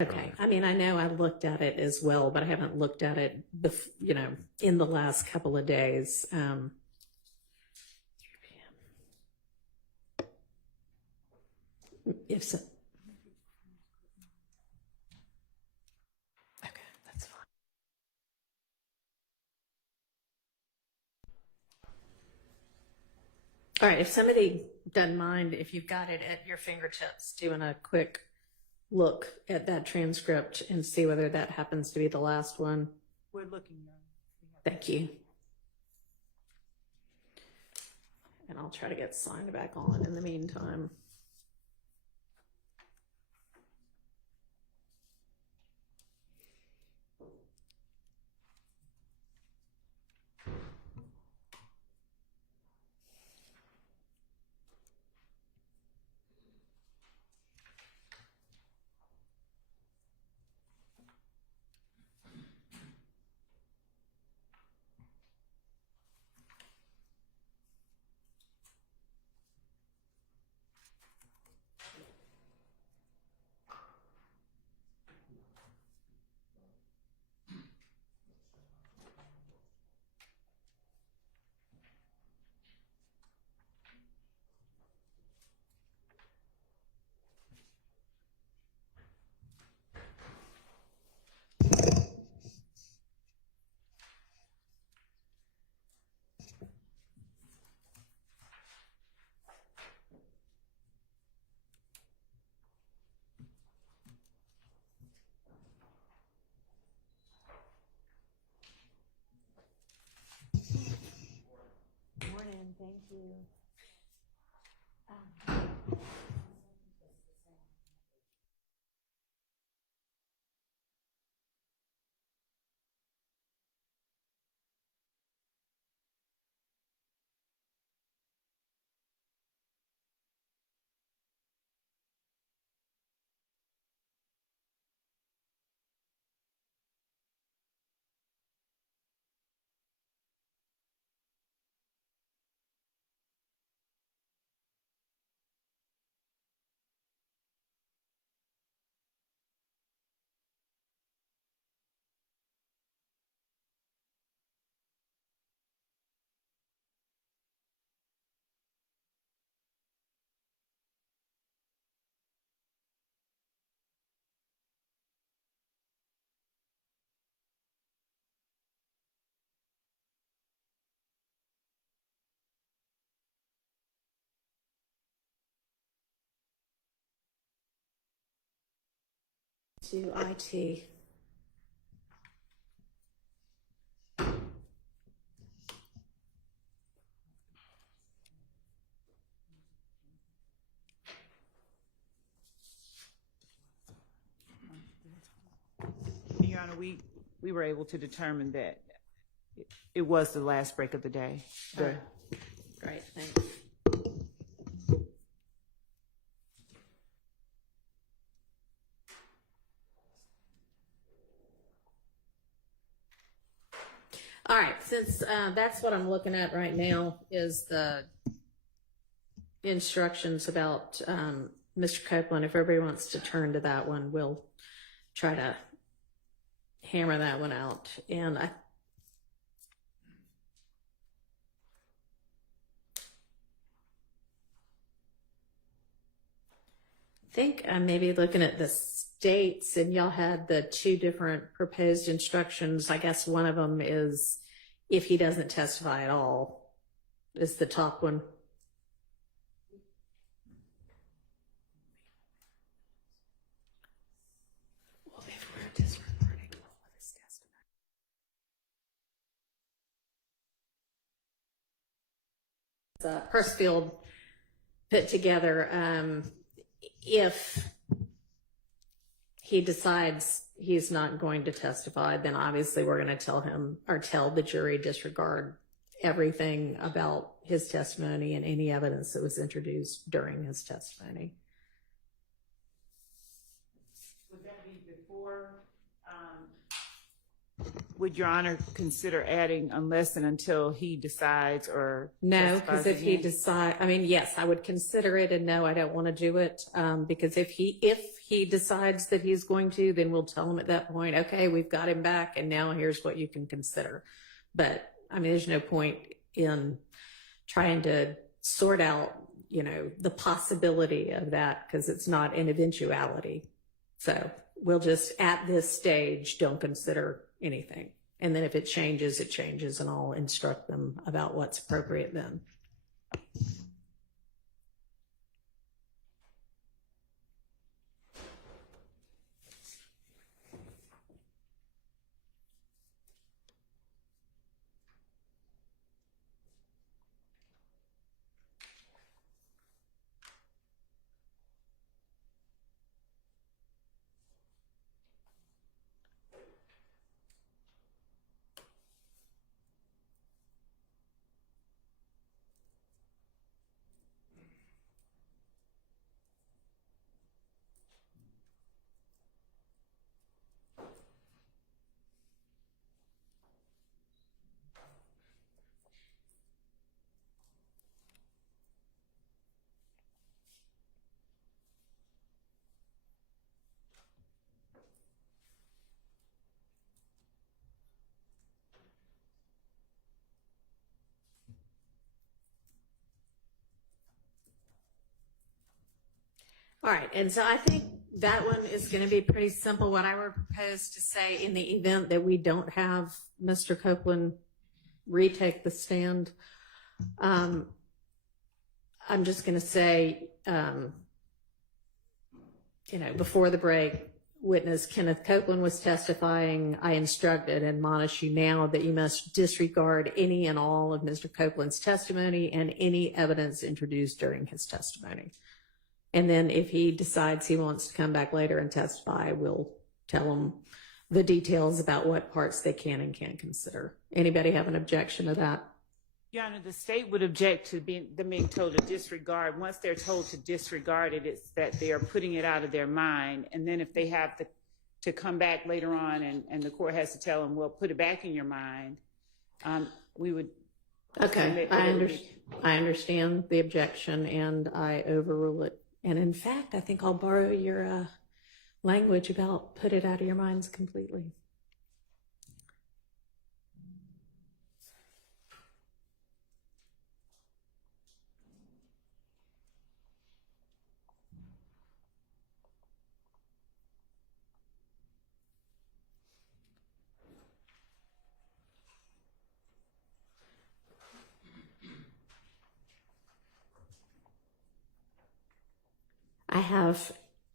Okay. I mean, I know I looked at it as well, but I haven't looked at it, in the last couple of days. 3 p.m. If so. Okay, that's fine. All right. If somebody doesn't mind, if you've got it at your fingertips, doing a quick look at that transcript and see whether that happens to be the last one. We're looking now. Thank you. And I'll try to get signed back on in the meantime. Morning, thank you. To IT. Your Honor, we were able to determine that it was the last break of the day. Great, thanks. All right, since that's what I'm looking at right now is the instructions about Mr. Copeland. If everybody wants to turn to that one, we'll try to hammer that one out. And I think I'm maybe looking at the states, and y'all had the 2 different proposed instructions. I guess one of them is if he doesn't testify at all, is the top one. Well, if we're disregarding all of his testimony. Persefield put together, if he decides he's not going to testify, then obviously we're going to tell him or tell the jury disregard everything about his testimony and any evidence that was introduced during his testimony. Would that be before? Would Your Honor consider adding unless and until he decides or no? Because if he decides, I mean, yes, I would consider it, and no, I don't want to do it because if he he decides that he's going to, then we'll tell him at that point, okay, we've got him back, and now here's what you can consider. But I mean, there's no point in trying to sort out, you know, the possibility of that, because it's not an eventuality. So we'll just, at this stage, don't consider anything. And then if it changes, it changes, and I'll instruct them about what's appropriate then. All right, and so I think that one is going to be pretty simple. What I would propose to say, in the event that we don't have Mr. Copeland retake the stand, I'm just going to say, you know, before the break, witness Kenneth Copeland was testifying. I instruct and admonish you now that you must disregard any and all of Mr. Copeland's testimony and any evidence introduced during his testimony. And then if he decides he wants to come back later and testify, we'll tell him the details about what parts they can and can't consider. Anybody have an objection to that? Your Honor, the state would object to them being told to disregard. Once they're told to disregard it, it's that they are putting it out of their mind. And then if they have to come back later on and the court has to tell them, well, put it back in your mind, we would... Okay, I understand the objection, and I overrule it. And in fact, I think I'll borrow your language about put it out of your minds completely.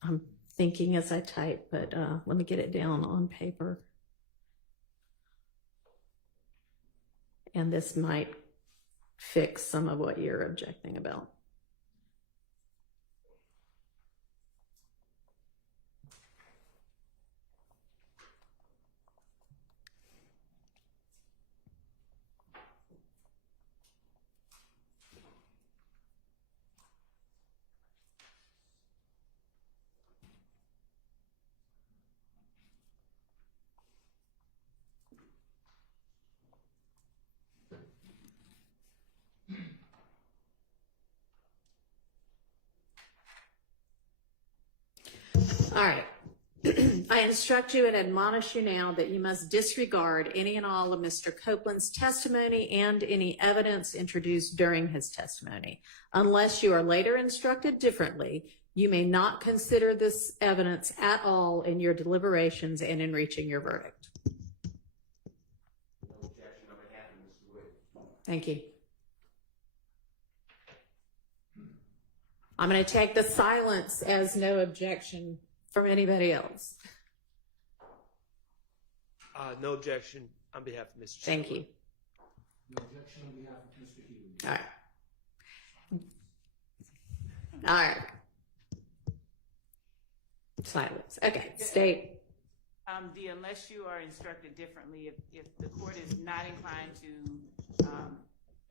I'm thinking as I type, but let me get it down on paper. And this might fix some of what you're objecting about. All right. I instruct you and admonish you now that you must disregard any and all of Mr. Copeland's testimony and any evidence introduced during his testimony. Unless you are later instructed differently, you may not consider this evidence at all in your deliberations and in reaching your verdict. No objection on behalf of Mr. Wood. Thank you. I'm going to take the silence as no objection from anybody else. No objection on behalf of Mr. Thank you. No objection on behalf of Mr. Hughes. All right. All right. Silence. Okay. State. Unless you are instructed differently, if the court is not inclined to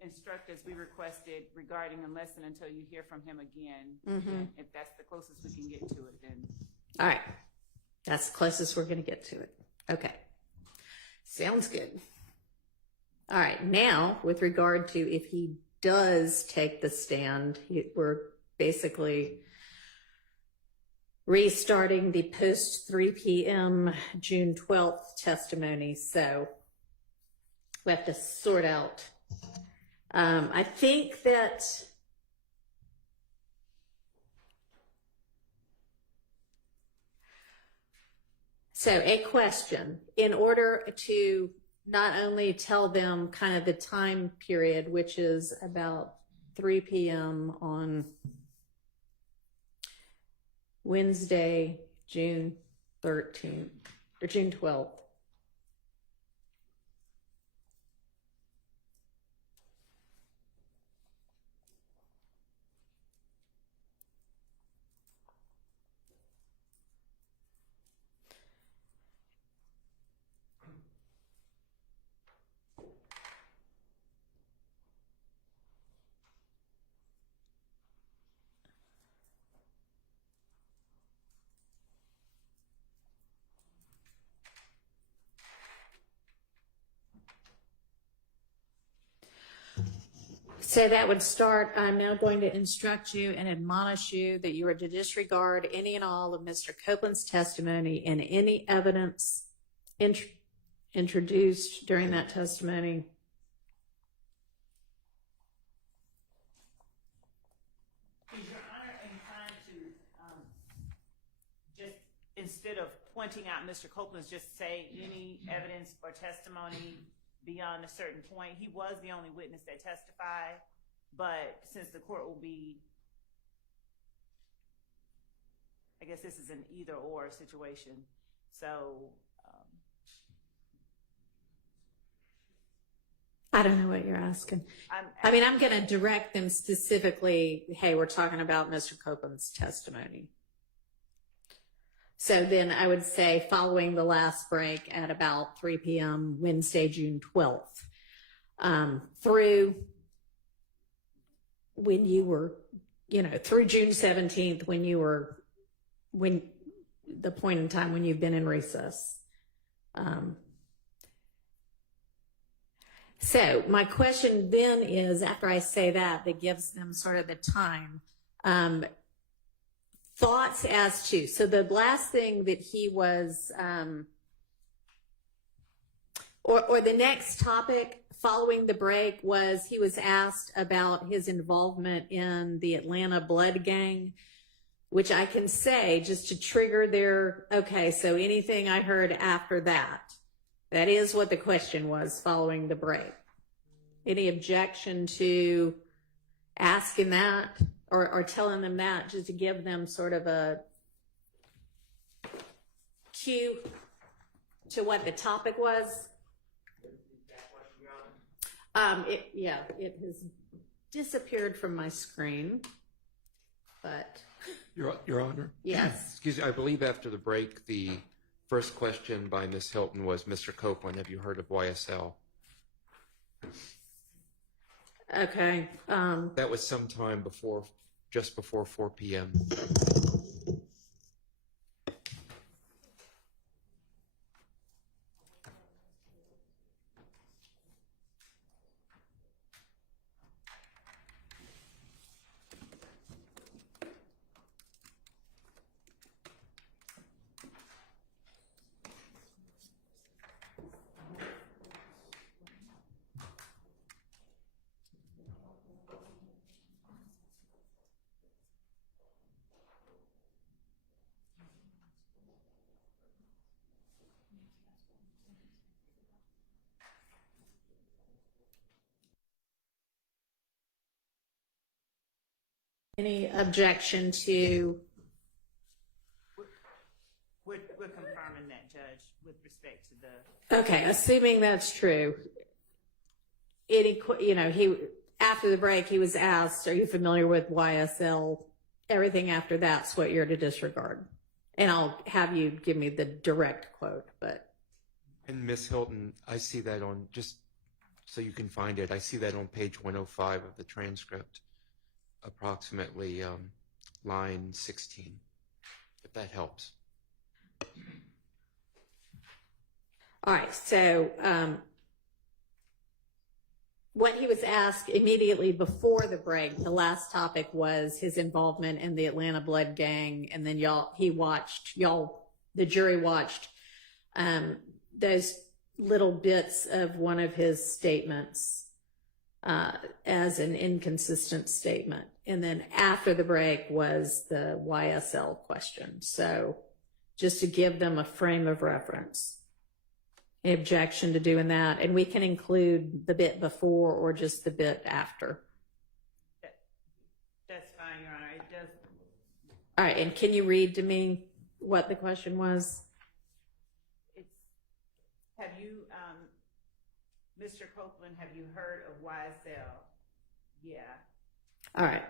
instruct as we requested regarding unless and until you hear from him again, then if that's the closest we can get to it, then. All right. That's the closest we're going to get to it. Okay. Sounds good. All right. Now, with regard to if he does take the stand, we're basically restarting the post 3 p.m. June 12th testimony. So we have to sort out. I think that so a question, in order to not only tell them kind of the time period, which is about 3 p.m. on Wednesday, June 13th, or June 12th. So that would start, I'm now going to instruct you and admonish you that you are to disregard any and all of Mr. Copeland's testimony and any evidence introduced during that testimony. Is Your Honor inclined to just, instead of pointing out Mr. Copeland's, just say any evidence or testimony beyond a certain point? He was the only witness that testified, but since the court will be, I guess this is an either or situation, so I don't know what you're asking. I'm going to direct them specifically, hey, we're talking about Mr. Copeland's testimony. So then I would say following the last break at about 3 p.m. Wednesday, June 12th, through when you were, through June 17th, when the point in time when you've been in recess. So my question then is, after I say that gives them sort of the time, thoughts as to, so the last thing that he was, or the next topic following the break was he was asked about his involvement in the Atlanta Blood Gang, which I can say just to trigger their, okay, so anything I heard after that, that is what the question was following the break. Any objection to asking that? Or telling them that, just to give them sort of a cue to what the topic was. It has disappeared from my screen, but. Your Honor? Yes. Excuse me, I believe after the break, the first question by Ms. Hilton was, Mr. Copeland, have you heard of YSL? Okay. That was sometime just before 4 p.m. Any objection to? we're confirming that, Judge, with respect to the. Okay, assuming that's true. He after the break he was asked, "Are you familiar with YSL?" Everything after that's what you're to disregard, and I'll have you give me the direct quote. But. And Ms. Hilton, I see that on, just so you can find it, I see that on page 105 of the transcript. Approximately line 16, if that helps. All right, so what he was asked immediately before the break, the last topic was his involvement in the Atlanta Blood Gang, and then the jury watched those little bits of one of his statements as an inconsistent statement. And then after the break was the YSL question. So just to give them a frame of reference. Any objection to doing that? And we can include the bit before or just the bit after. That's fine, Your Honor. It does. All right, and can you read to me what the question was? Have you, Mr. Copeland, have you heard of YSL? Yeah. All right.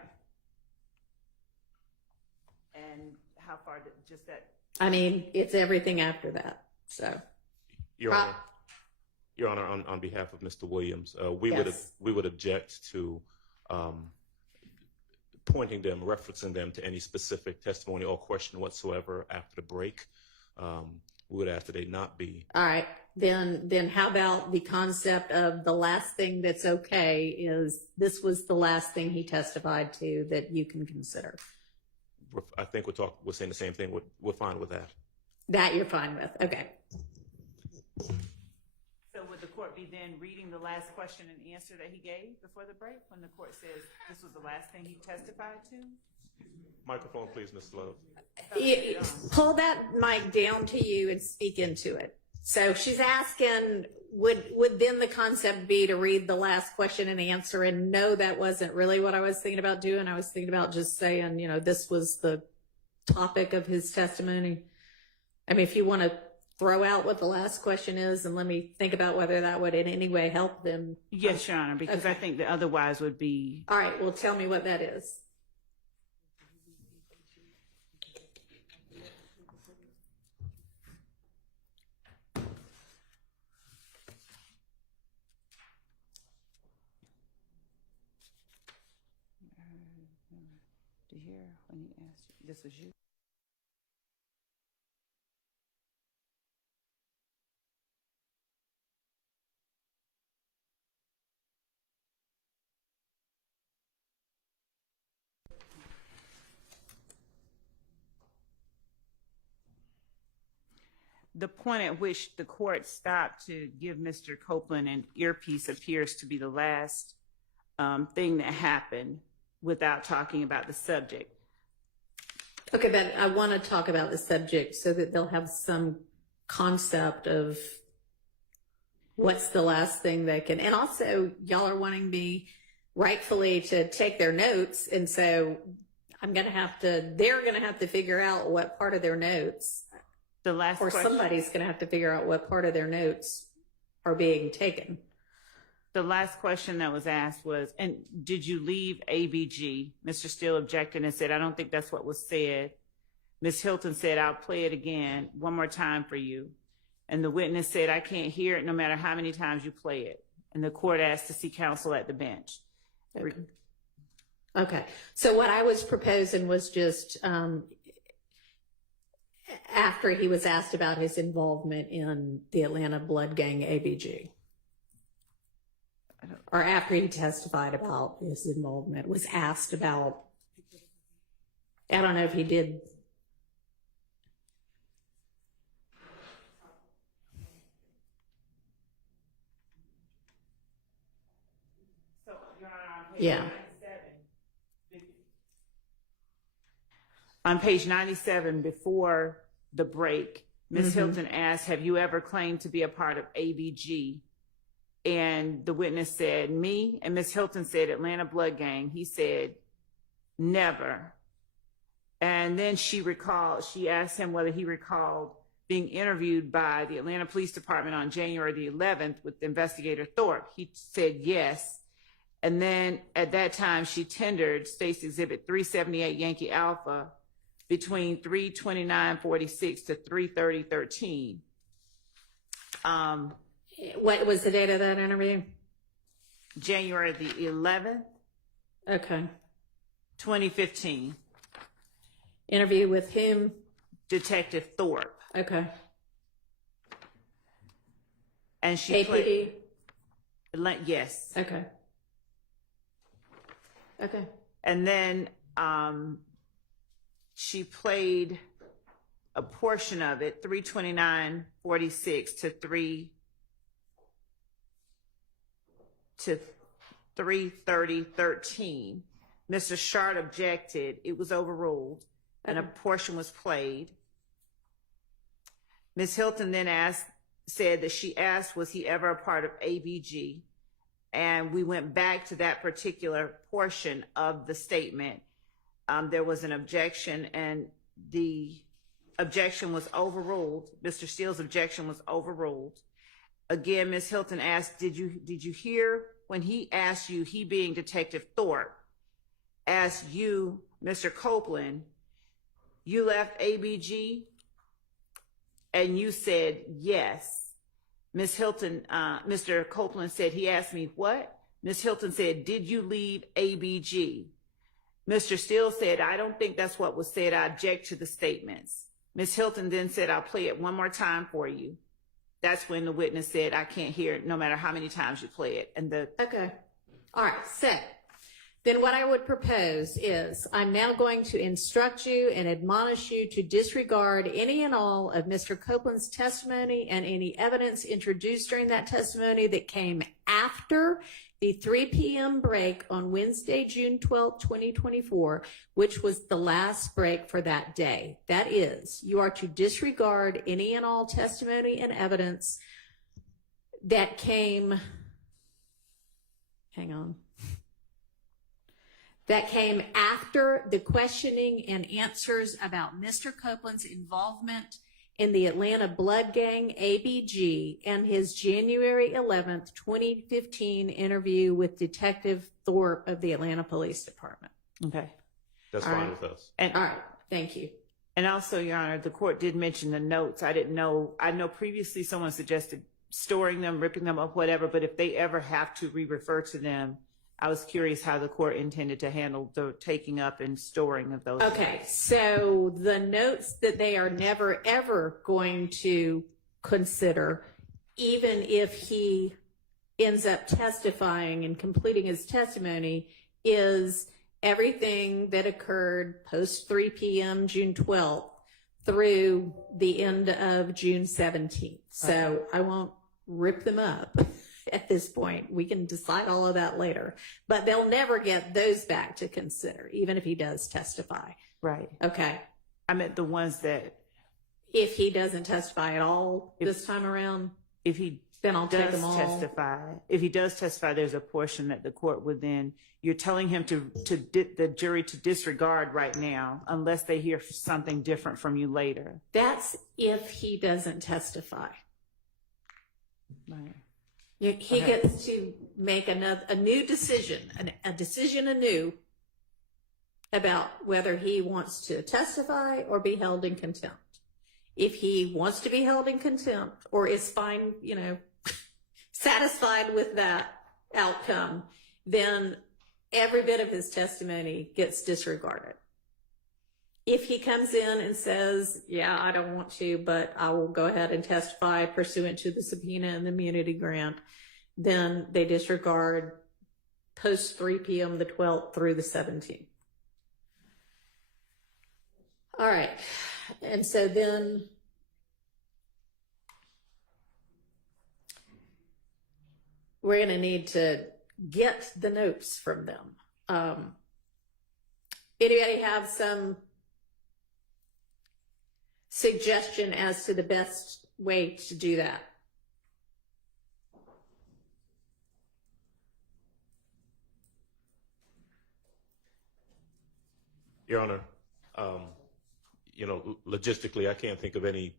And how far did just that? I mean, it's everything after that. So, Your Honor, on behalf of Mr. Williams, we would object to pointing them, referencing them to any specific testimony or question whatsoever after the break. We would ask that they not be. all right. Then how about the concept of the last thing that's okay is this was the last thing he testified to that you can consider. I think we're saying the same thing. We're fine with that. That you're fine with. Okay. So would the court be then reading the last question and answer that he gave before the break when the court says this was the last thing he testified to? Microphone, please, Ms. Love. Pull that mic down to you and speak into it. So she's asking, would then the concept be to read the last question and answer? And no, that wasn't really what I was thinking about doing. I was thinking about just saying, this was the topic of his testimony. I mean, if you want to throw out what the last question is and let me think about whether that would in any way help them. Yes, Your Honor, because I think that otherwise would be. All right, well, tell me what that is. To hear when he asked you, this was you. The point at which the court stopped to give Mr. Copeland an earpiece appears to be the last thing that happened without talking about the subject. Okay, but I want to talk about the subject so that they'll have some concept of what's the last thing they can, and also y'all are wanting me rightfully to take their notes. And so they're going to have to figure out what part of their notes, The last or question. somebody's going to have to figure out what part of their notes are being taken. The last question that was asked was, and did you leave ABG? Mr. Steele objected and said, I don't think that's what was said. Ms. Hilton said, I'll play it again one more time for you. And the witness said, I can't hear it no matter how many times you play it. And the court asked to see counsel at the bench. Okay. So what I was proposing was just after he was asked about his involvement in the Atlanta Blood Gang ABG. Or after he testified about his involvement, was asked about, I don't know if he did. So, Your Honor, on page Yeah. 97, on page 97, before the break, Ms. Hilton asked, have you ever claimed to be a part of ABG? And the witness said, me. And Ms. Hilton said, Atlanta Blood Gang. He said, never. And then she asked him whether he recalled being interviewed by the Atlanta Police Department on January the 11th with investigator Thorpe. He said yes. And then at that time, she tendered State's Exhibit 378 Yankee Alpha between 3/29/46 to 3/30/13. What was the date of that interview? January the 11th, Okay. 2015. Interview with whom? Detective Thorpe. Okay. And she played, APD? Yes. Okay. Okay. And then she played a portion of it, 3:29:46 to 3:30:13. Mr. Shart objected. It was overruled, and a portion was played. Ms. Hilton then said that she asked, was he ever a part of ABG? And we went back to that particular portion of the statement. There was an objection, and the objection was overruled. Mr. Steele's objection was overruled. Again, Ms. Hilton asked, did you hear when he asked you, he being Detective Thorpe, asked you, Mr. Copeland, you left ABG? And you said yes. Ms. Hilton, Mr. Copeland said, he asked me what? Ms. Hilton said, did you leave ABG? Mr. Steele said, I don't think that's what was said. I object to the statements. Ms. Hilton then said, I'll play it one more time for you. That's when the witness said, I can't hear it no matter how many times you play it. And Okay. All right. So then what I would propose is I'm now going to instruct you and admonish you to disregard any and all of Mr. Copeland's testimony and any evidence introduced during that testimony that came after the 3 p.m. break on Wednesday, June 12, 2024, which was the last break for that day. That is, you are to disregard any and all testimony and evidence that came, that came after the questioning and answers about Mr. Copeland's involvement in the Atlanta Blood Gang, ABG, and his January 11th, 2015 interview with Detective Thorpe of the Atlanta Police Department. okay. That's All fine right. with us. And All right, thank you. And also, Your Honor, the court did mention the notes. I didn't know, I know previously someone suggested storing them, ripping them up, whatever, but if they ever have to re-refer to them, I was curious how the court intended to handle the taking up and storing of those. Okay, so the notes that they are never, ever going to consider, even if he ends up testifying and completing his testimony, is everything that occurred post 3 p.m. June 12th through the end of June 17th. So I won't rip them up at this point. We can decide all of that later, but they'll never get those back to consider, even if he does testify. Right. Okay. I meant the ones that, If he doesn't testify at all this time around, if he then I'll take does them all. testify, if he does testify, there's a portion that the court would then, you're telling him the jury to disregard right now, unless they hear something different from you later. That's if he doesn't testify. Right. He Okay. gets to make a new decision, a decision anew about whether he wants to testify or be held in contempt. If he wants to be held in contempt or is fine, satisfied with that outcome, then every bit of his testimony gets disregarded. If he comes in and says, yeah, I don't want to, but I will go ahead and testify pursuant to the subpoena and the immunity grant, then they disregard post 3 p.m. the 12th through the 17th. All right. And so then we're going to need to get the notes from them. Anybody have some suggestion as to the best way to do that? Your Honor, logistically, I can't think of any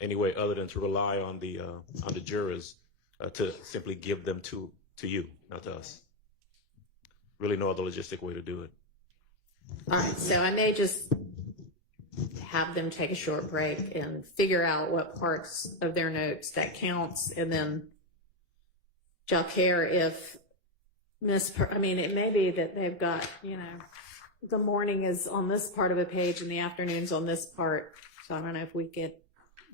way other than to rely on the jurors to simply give them to you, not to us. Really no other logistic way to do it. All right, so I may just have them take a short break and figure out what parts of their notes that counts, and then y'all care if it may be that they've got, the morning is on this part of a page and the afternoon's on this part. So I don't know if we could,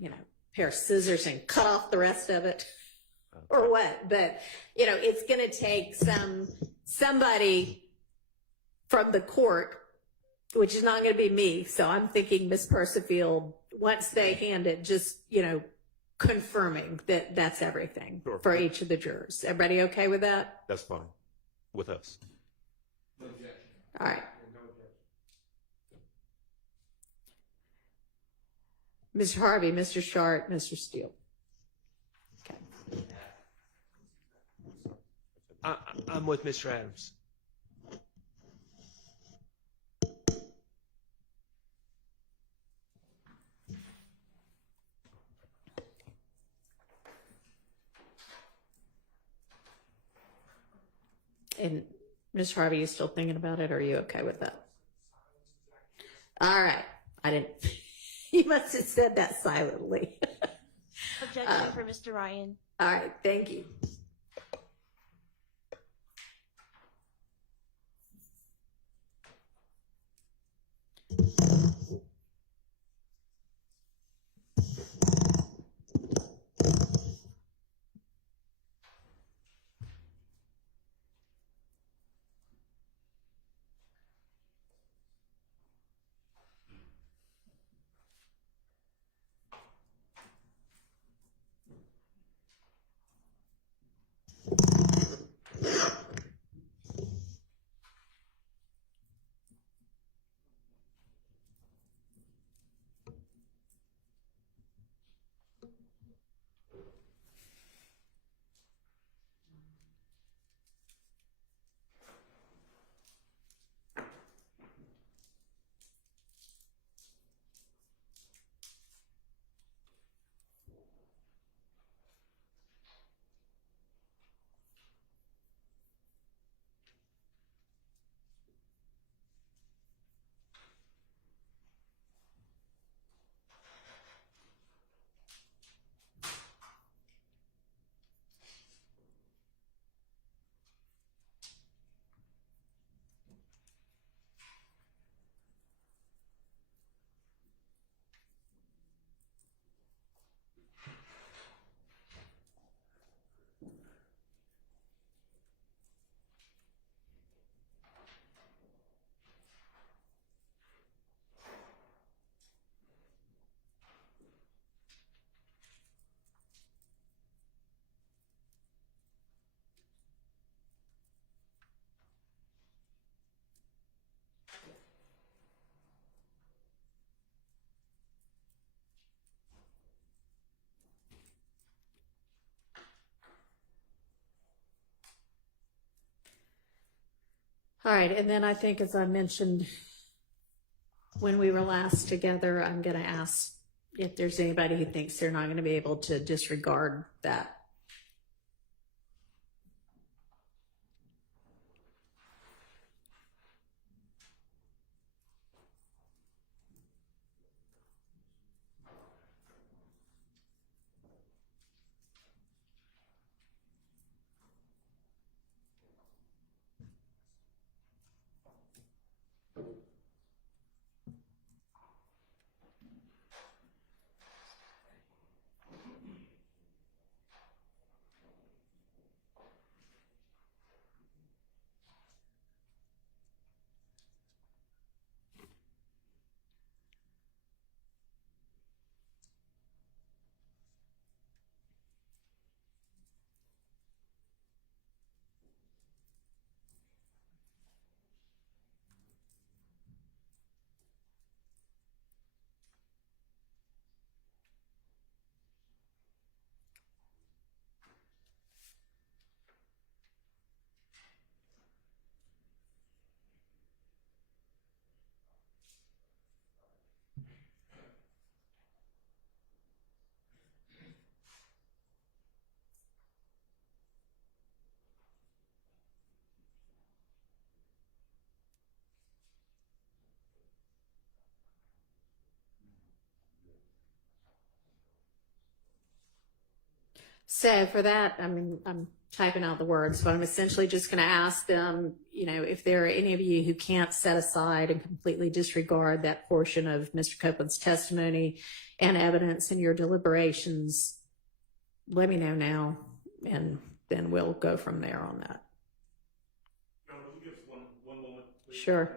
a pair of scissors and cut off the rest of it. or what, but you know, it's going to take somebody from the court, which is not going to be me. So I'm thinking Miss Percifield, once they hand it, just, you know, confirming that that's everything Sure. for each of the jurors. Everybody okay with that? That's fine with us. No objection. All right. Mr. Harvey, Mr. Sharp, Mr. Steele. Okay. I'm with Mr. Adams. And Ms. Harvey, you still thinking about it? Or are you okay with that? All right. I didn't, you must have said that silently. Objection for Mr. Ryan. All right. Thank you. All right, and then I think, as I mentioned when we were last together, I'm going to ask if there's anybody who thinks they're not going to be able to disregard that. So for that, I mean, I'm typing out the words, but I'm essentially just going to ask them, you know, if there are any of you who can't set aside and completely disregard that portion of Mr. Copeland's testimony and evidence in your deliberations, let me know now. and then we'll go from there on that. Would you give us one moment, please? Sure.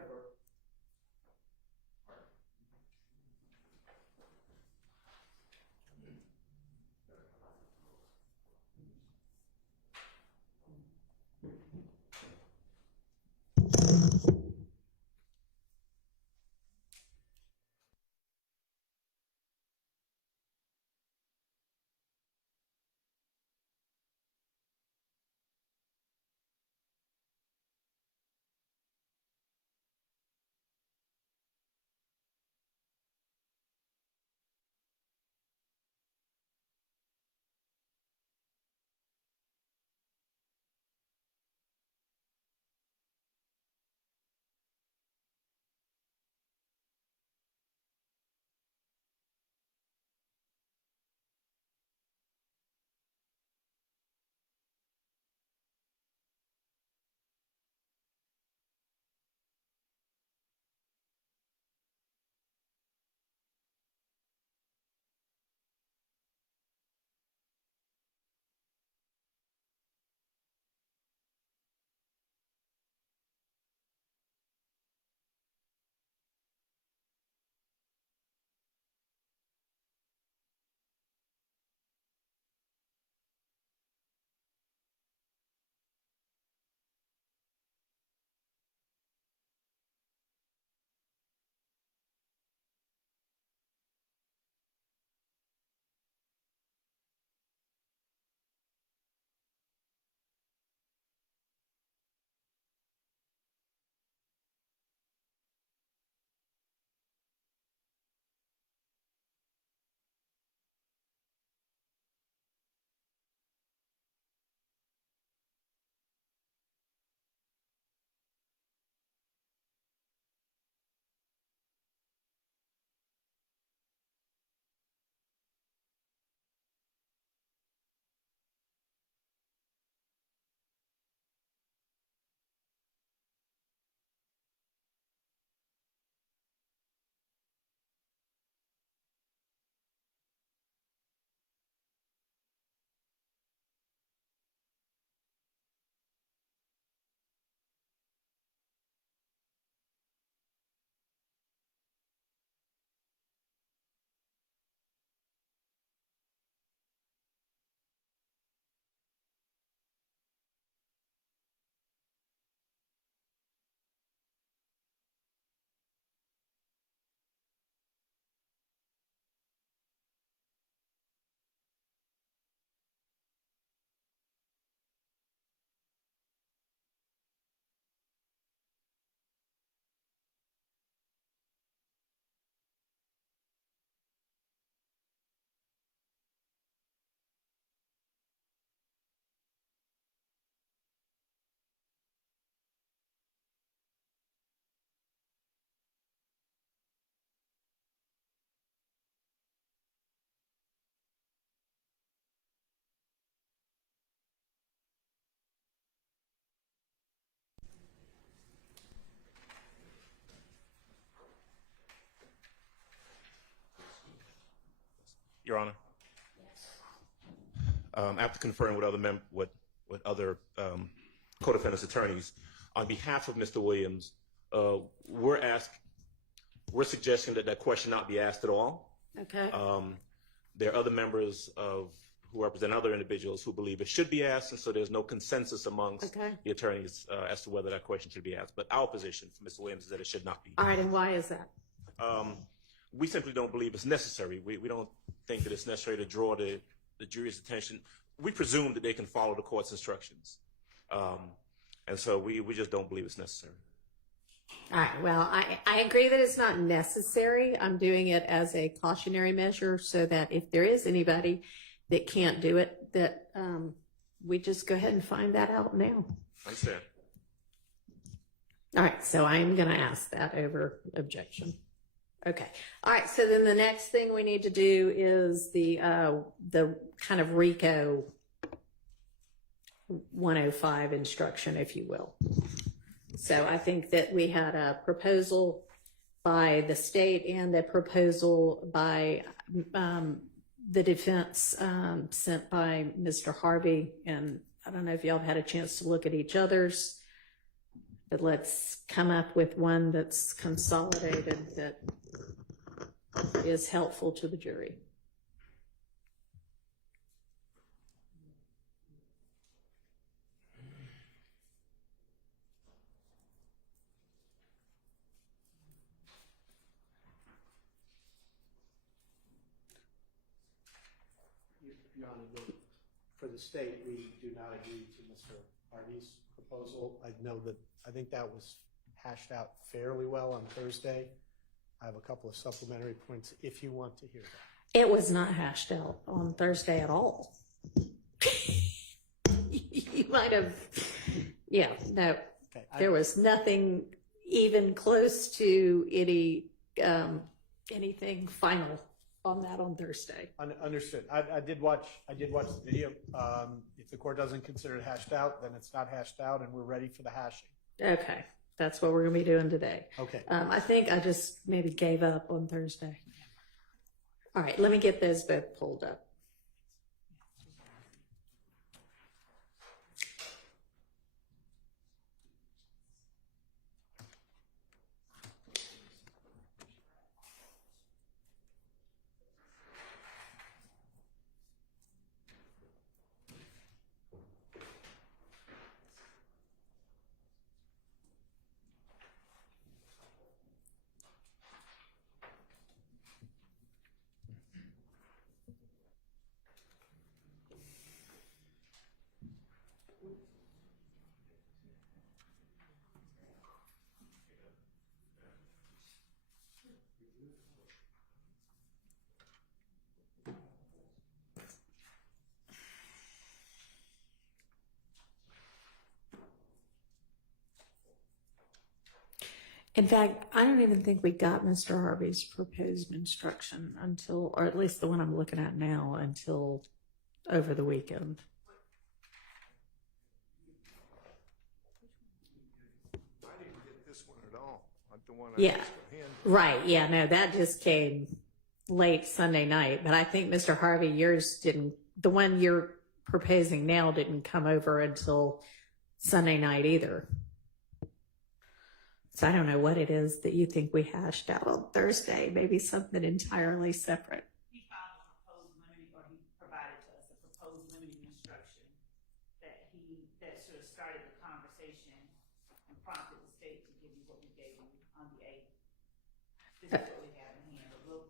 Your Honor. After conferring with other co-defendants attorneys, on behalf of Mr. Williams, we're suggesting that question not be asked at all. Okay. There are other members who represent other individuals who believe it should be asked, and so there's no consensus amongst the attorneys as to whether that question should be asked. But our position for Mr. Williams is that it should not be. All right, and why is that? We simply don't believe it's necessary. We don't think that it's necessary to draw the jury's attention. We presume that they can follow the court's instructions. And so we just don't believe it's necessary. All right, well, I agree that it's not necessary. I'm doing it as a cautionary measure so that if there is anybody that can't do it, that we just go ahead and find that out now. Understand. All right, so I'm going to ask that over objection. Okay. All right, so then the next thing we need to do is the kind of RICO 105 instruction, if you will. So I think that we had a proposal by the state and a proposal by the defense sent by Mr. Harvey, and I don't know if y'all have had a chance to look at each other's, but let's come up with one that's consolidated that is helpful to the jury. Your Honor, for the state, we do not agree to Mr. Harvey's proposal. I think that was hashed out fairly well on Thursday. I have a couple of supplementary points if you want to hear that. It was not hashed out on Thursday at all. You might have, yeah, no. Okay, There was nothing even close to anything final on that on Thursday. Understood. I did watch the video. If the court doesn't consider it hashed out, then it's not hashed out, and we're ready for the hashing. Okay, that's what we're gonna be doing today. Okay. I think I just maybe gave up on Thursday. All right, let me get those both pulled up. In fact, I don't even think we got Mr. Harvey's proposed instruction until, or at least the one I'm looking at now, until over the weekend. I didn't get this one at all. Not the one I Yeah, asked for him. right. Yeah, no, that just came late Sunday night. But I think Mr. Harvey, yours didn't, the one you're proposing now didn't come over until Sunday night either. So I don't know what it is that you think we hashed out on Thursday, maybe something entirely separate. He filed a proposed limiting, or he provided to us a proposed limiting instruction that sort of started the conversation and prompted the state to give you what we gave you on the 8th. This is what we have in hand. But we'll,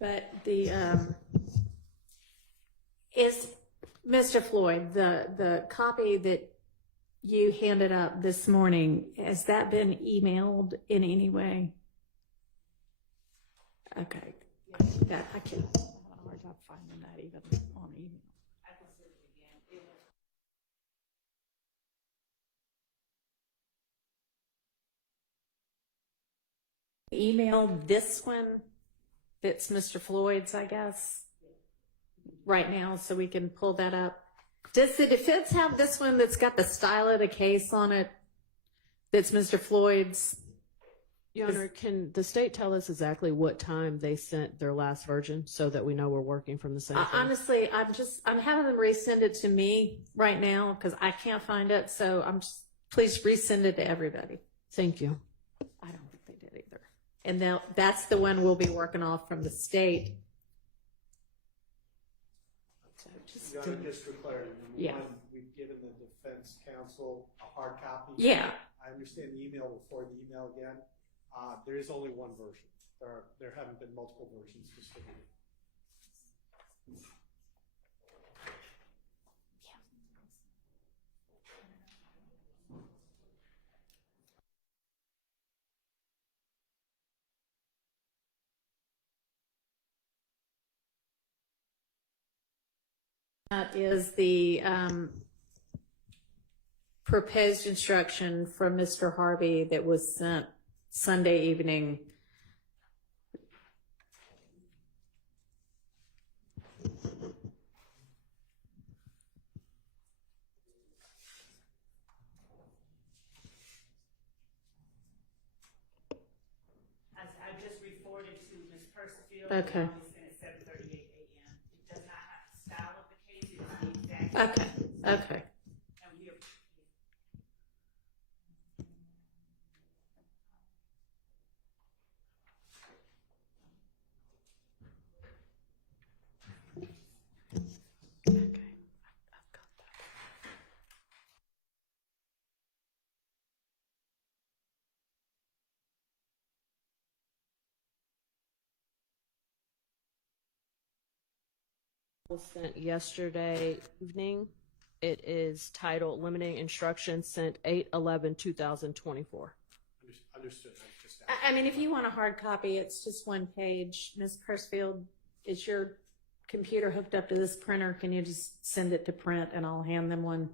But is Mr. Floyd, the copy that you handed up this morning, has that been emailed in any way? Okay. That I can. I have a hard time finding that even on email. I can send it again. Email this one that's Mr. Floyd's, I guess, right now, so we can pull that up. Does the defense have this one that's got the style of the case on it that's Mr. Floyd's? Your Honor, can the state tell us exactly what time they sent their last version so that we know we're working from the same thing? Honestly, I'm having them resend it to me right now because I can't find it. So please resend it to everybody. Thank you. I don't think they did either. And now that's the one we'll be working off from the state. So Just for clarity, Yeah. one, we've given the defense counsel a hard copy. Yeah. I understand the email before the email again. There is only one version. There haven't been multiple versions distributed. That is the proposed instruction from Mr. Harvey that was sent Sunday evening. I just reported to Ms. Percival. Okay. At 7:38 a.m. It does not have the style of the case. It's the exact. Okay. And we are. Was sent yesterday evening. It is titled Limiting Instructions, sent 8/11/2024. Understood. I mean, if you want a hard copy, it's just one page. Ms. Percival, is your computer hooked up to this printer? Can you just send it to print and I'll hand them one?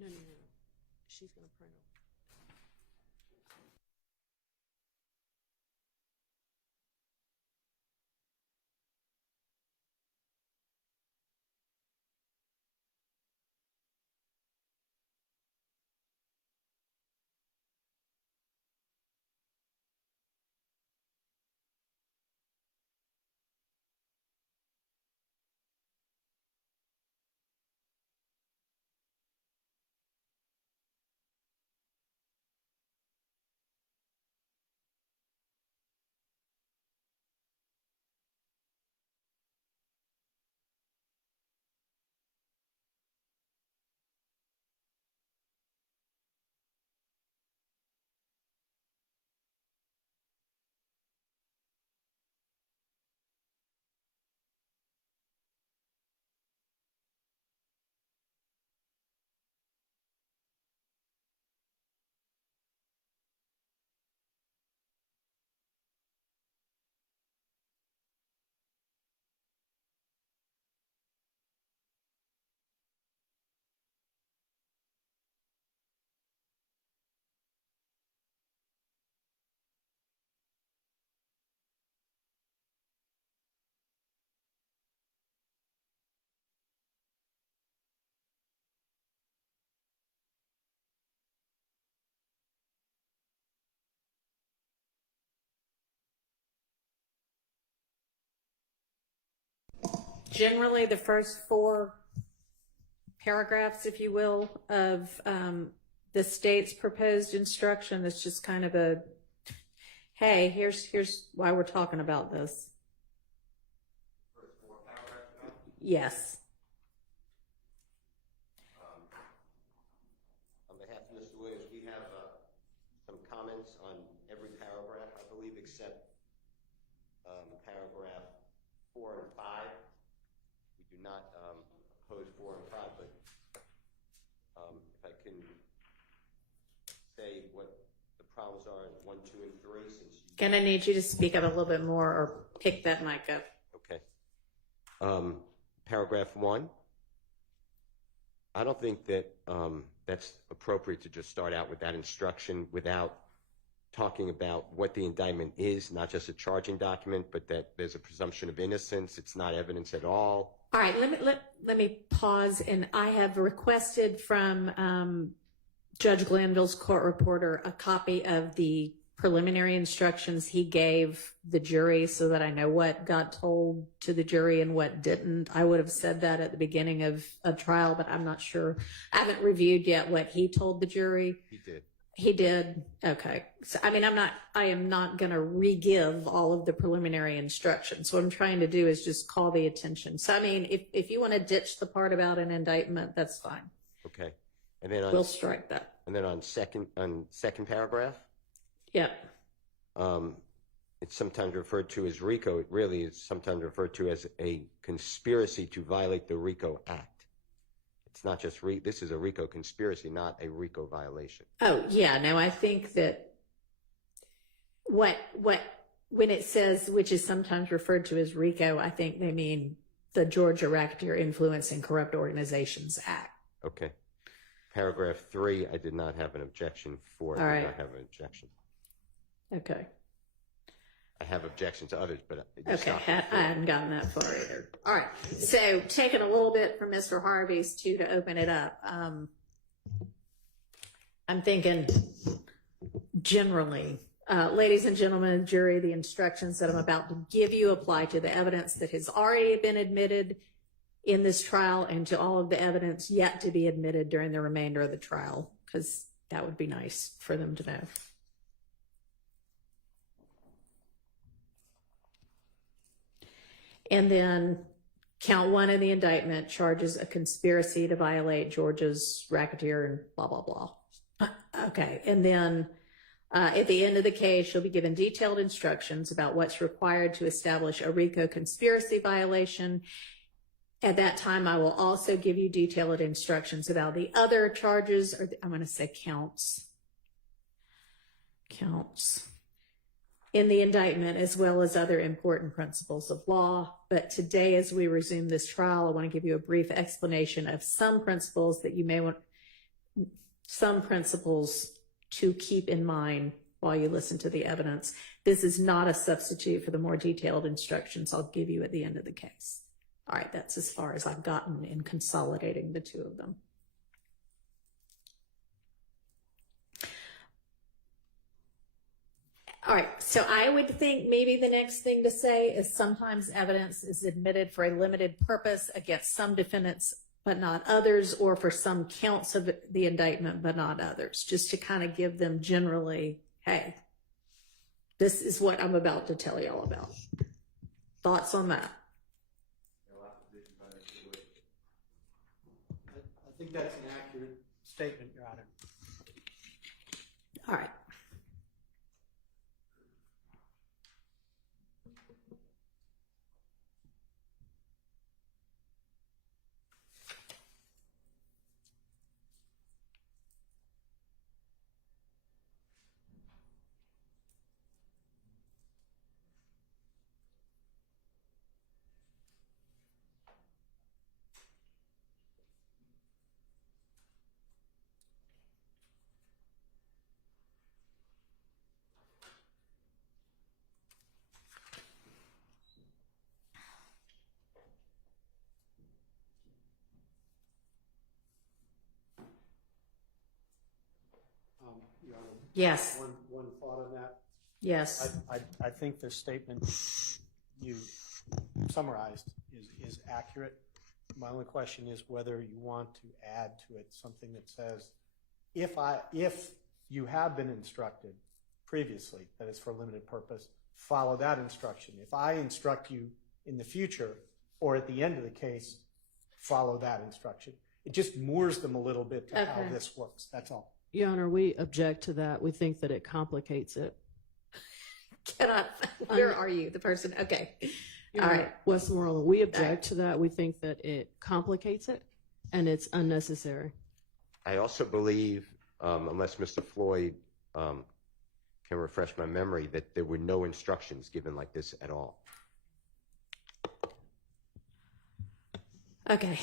No. She's going to print them. Generally, the first 4 paragraphs, if you will, of the state's proposed instruction is just kind of a, hey, here's why we're talking about this. First 4 paragraphs? Yes. On behalf of Mr. Williams, we have some comments on every paragraph, I believe, except paragraph 4 and 5. We do not oppose 4 and 5, but if I can say what the problems are in 1, 2, and 3, since you... Gonna need you to speak up a little bit more or pick that mic up. Okay. Paragraph 1. I don't think that that's appropriate to just start out with that instruction without talking about what the indictment is, not just a charging document, but that there's a presumption of innocence. It's not evidence at all. All right, let me pause, and I have requested from Judge Glanville's court reporter a copy of the preliminary instructions he gave the jury so that I know what got told to the jury and what didn't. I would have said that at the beginning of a trial, but I'm not sure. I haven't reviewed yet what he told the jury. He did. He did? Okay. So, I mean, I am not going to re-give all of the preliminary instructions. What I'm trying to do is just call the attention. So, I mean, if you want to ditch the part about an indictment, that's fine. Okay. And then We'll strike that. And then on second paragraph, Yeah. it's sometimes referred to as RICO. It really is sometimes referred to as a conspiracy to violate the RICO Act. It's not just this is a RICO conspiracy, not a RICO violation. Oh, yeah. No, I think that when it says, which is sometimes referred to as RICO, I think they mean the Georgia Racketeer Influence and Corrupt Organizations Act. Okay. Paragraph 3, I did not have an objection for. All right. I did not have an objection. Okay. I have objections to others, but Okay, I haven't gotten that far either. All right, so taking a little bit from Mr. Harvey's too to open it up. I'm thinking generally, ladies and gentlemen of the jury, the instructions that I'm about to give you apply to the evidence that has already been admitted in this trial and to all of the evidence yet to be admitted during the remainder of the trial, because that would be nice for them to know. And then count 1 in the indictment charges a conspiracy to violate Georgia's racketeer and blah, blah, blah. Okay. And then at the end of the case, you'll be given detailed instructions about what's required to establish a RICO conspiracy violation. At that time, I will also give you detailed instructions about the other charges, or I'm going to say counts in the indictment, as well as other important principles of law. But today, as we resume this trial, I want to give you a brief explanation of some principles that you may want, some principles to keep in mind while you listen to the evidence. This is not a substitute for the more detailed instructions I'll give you at the end of the case. All right, that's as far as I've gotten in consolidating the two of them. All right, so I would think maybe the next thing to say is sometimes evidence is admitted for a limited purpose against some defendants, but not others, or for some counts of the indictment, but not others, just to kind of give them generally, hey, this is what I'm about to tell y'all about. Thoughts on that? I think that's an accurate statement, Your Honor. All right. Your Honor, Yes. one thought on that. Yes. I think the statement you summarized is accurate. My only question is whether you want to add to it something that says, if you have been instructed previously that it's for a limited purpose, follow that instruction. If I instruct you in the future or at the end of the case, follow that instruction. It just moors them a little bit to how Okay. this works. That's all. Your Honor, we object to that. We think that it complicates it. Where are you? The person? Okay. Your All Honor, right. Westmoreland, we object to that. We think that it complicates it and it's unnecessary. I also believe, unless Mr. Floyd can refresh my memory, that there were no instructions given like this at all. Okay.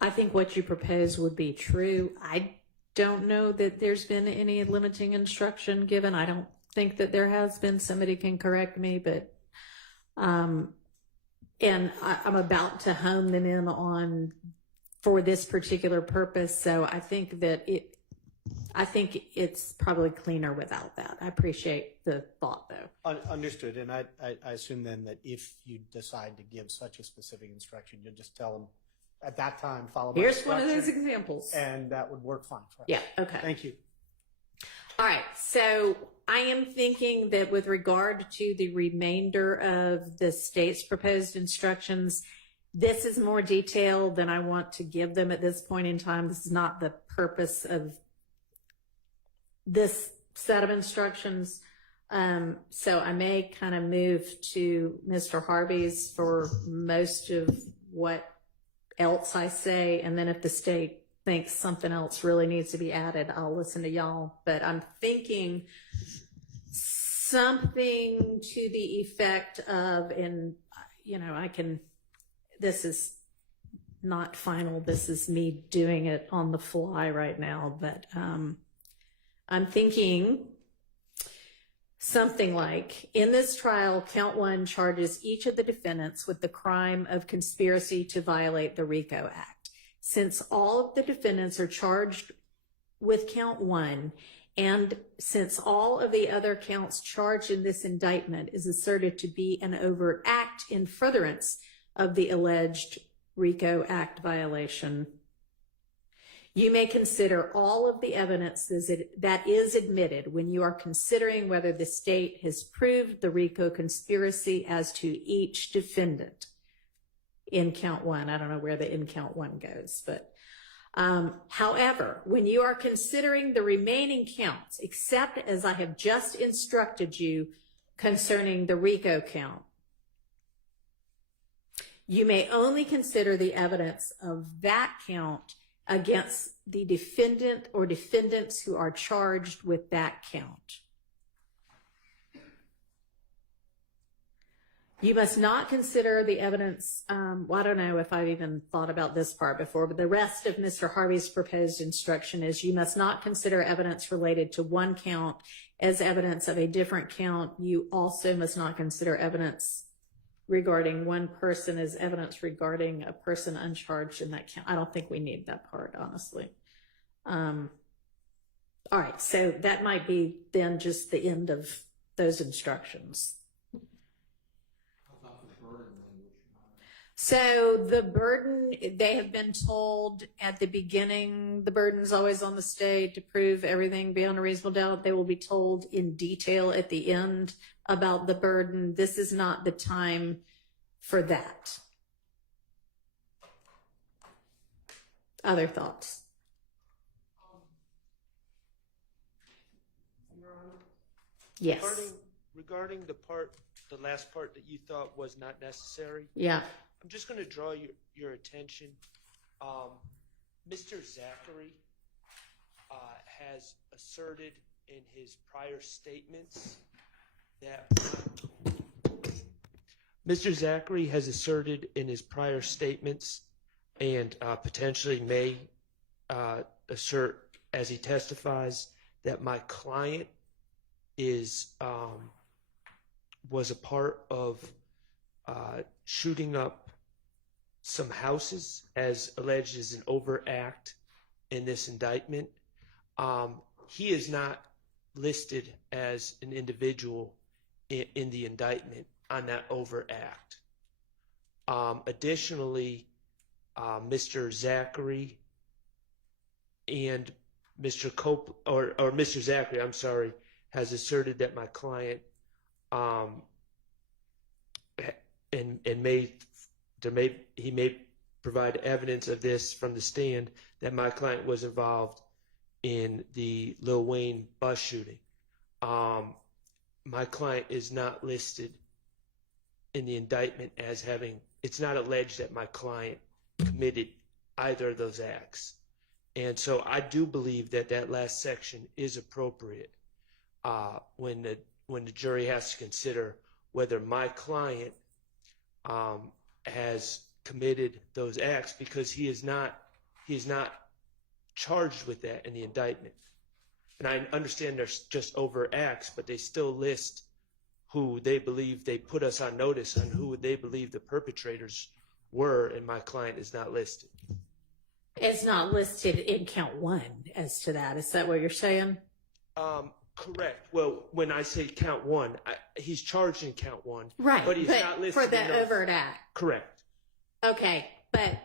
I think what you propose would be true. I don't know that there's been any limiting instruction given. I don't think that there has been. Somebody can correct me, but and I'm about to hone them in on for this particular purpose. So I think that it's probably cleaner without that. I appreciate the thought, though. Understood. And I assume then that if you decide to give such a specific instruction, you'll just tell them at that time, follow my Here's one of those instruction, examples. and that would work fine for us. Yeah, okay. Thank you. All right, so I am thinking that with regard to the remainder of the state's proposed instructions, this is more detailed than I want to give them at this point in time. This is not the purpose of this set of instructions. So I may kind of move to Mr. Harvey's for most of what else I say, and then if the state thinks something else really needs to be added, I'll listen to y'all. But I'm thinking something to the effect of, and this is not final, this is me doing it on the fly right now, but I'm thinking something like, in this trial, count one charges each of the defendants with the crime of conspiracy to violate the RICO Act. Since all of the defendants are charged with count one, and since all of the other counts charged in this indictment is asserted to be an overt act in furtherance of the alleged RICO Act violation, you may consider all of the evidence that is admitted when you are considering whether the state has proved the RICO conspiracy as to each defendant in count one. I don't know where the in count one goes, but however, when you are considering the remaining counts, except as I have just instructed you concerning the RICO count, you may only consider the evidence of that count against the defendant or defendants who are charged with that count. You must not consider the evidence, well, I don't know if I've even thought about this part before, but the rest of Mr. Harvey's proposed instruction is you must not consider evidence related to one count as evidence of a different count. You also must not consider evidence regarding one person as evidence regarding a person uncharged in that count. I don't think we need that part, honestly. All right, so that might be then just the end of those instructions. How about the burden language? So the burden, they have been told at the beginning, the burden's always on the state to prove everything beyond a reasonable doubt. They will be told in detail at the end about the burden. This is not the time for that. Other thoughts? Yes. Regarding the last part that you thought was not necessary, Yeah. I'm just going to draw your attention. Mr. Zachary has asserted in his prior statements that and potentially may assert as he testifies that my client was a part of shooting up some houses as alleged as an overt act in this indictment. He is not listed as an individual in the indictment on that overt act. Additionally, Mr. Zachary and Mr. Mr. Zachary, I'm sorry, has asserted that my client and he may provide evidence of this from the stand that my client was involved in the Lil Wayne bus shooting. My client is not listed in the indictment as having, it's not alleged that my client committed either of those acts. And so I do believe that that last section is appropriate when the jury has to consider whether my client has committed those acts, because he is not charged with that in the indictment. And I understand there's just overt acts, but they still list who they believe, they put us on notice on who they believe the perpetrators were, and my client is not listed. It's not listed in count one as to that. Is that what you're saying? Correct. Well, when I say count one, he's charged in count one. Right. But he's not listed for the overt act. Correct. Okay. But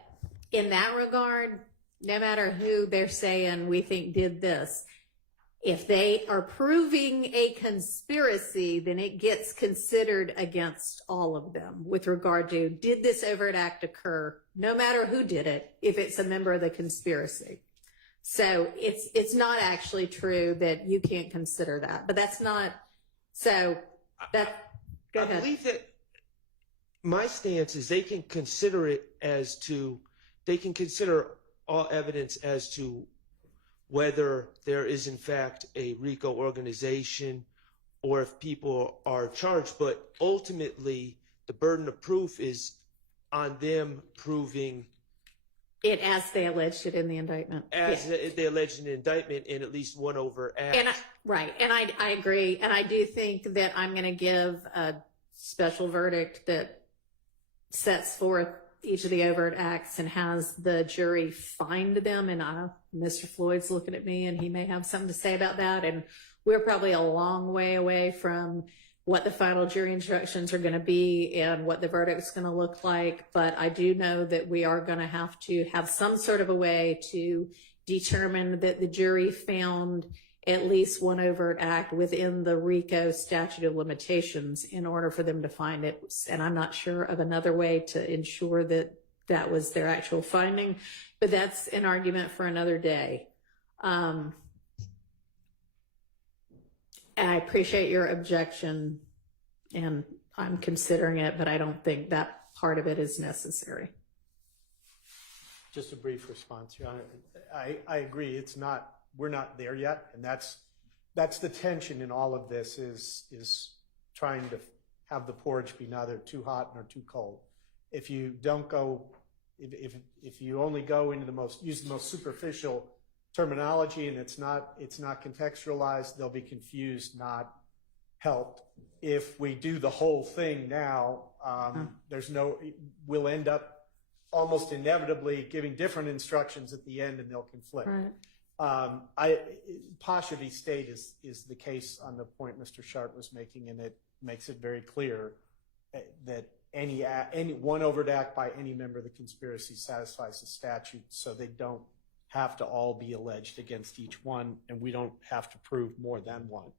in that regard, no matter who they're saying we think did this, if they are proving a conspiracy, then it gets considered against all of them with regard to, did this overt act occur, no matter who did it, if it's a member of the conspiracy. So it's not actually true that you can't consider that, but that's not, so that, go ahead. I believe that my stance is they can consider it as to, they can consider all evidence as to whether there is in fact a RICO organization or if people are charged, but ultimately the burden of proof is on them proving it as they alleged it in the indictment. As they alleged in the indictment in at least one overt act. And I agree. And I do think that I'm going to give a special verdict that sets forth each of the overt acts and has the jury find them. And Mr. Floyd's looking at me and he may have something to say about that. And we're probably a long way away from what the final jury instructions are going to be and what the verdict's going to look like. But I do know that we are going to have some sort of a way to determine that the jury found at least one overt act within the RICO statute of limitations in order for them to find it. And I'm not sure of another way to ensure that that was their actual finding, but that's an argument for another day. And I appreciate your objection, and I'm considering it, but I don't think that part of it is necessary. Just a brief response, Your Honor. I agree. It's not. We're not there yet, and that's the tension in all of this is trying to have the porridge be neither too hot nor too cold. If you don't go, if you only go into use the most superficial terminology and it's not contextualized, they'll be confused, not helped. If we do the whole thing now, we'll end up almost inevitably giving different instructions at the end and they'll conflict. Right. Pasha v. State is the case on the point Mr. Sharp was making, and it makes it very clear that any one overt act by any member of the conspiracy satisfies the statute, so they don't have to all be alleged against each one, and we don't have to prove more than one.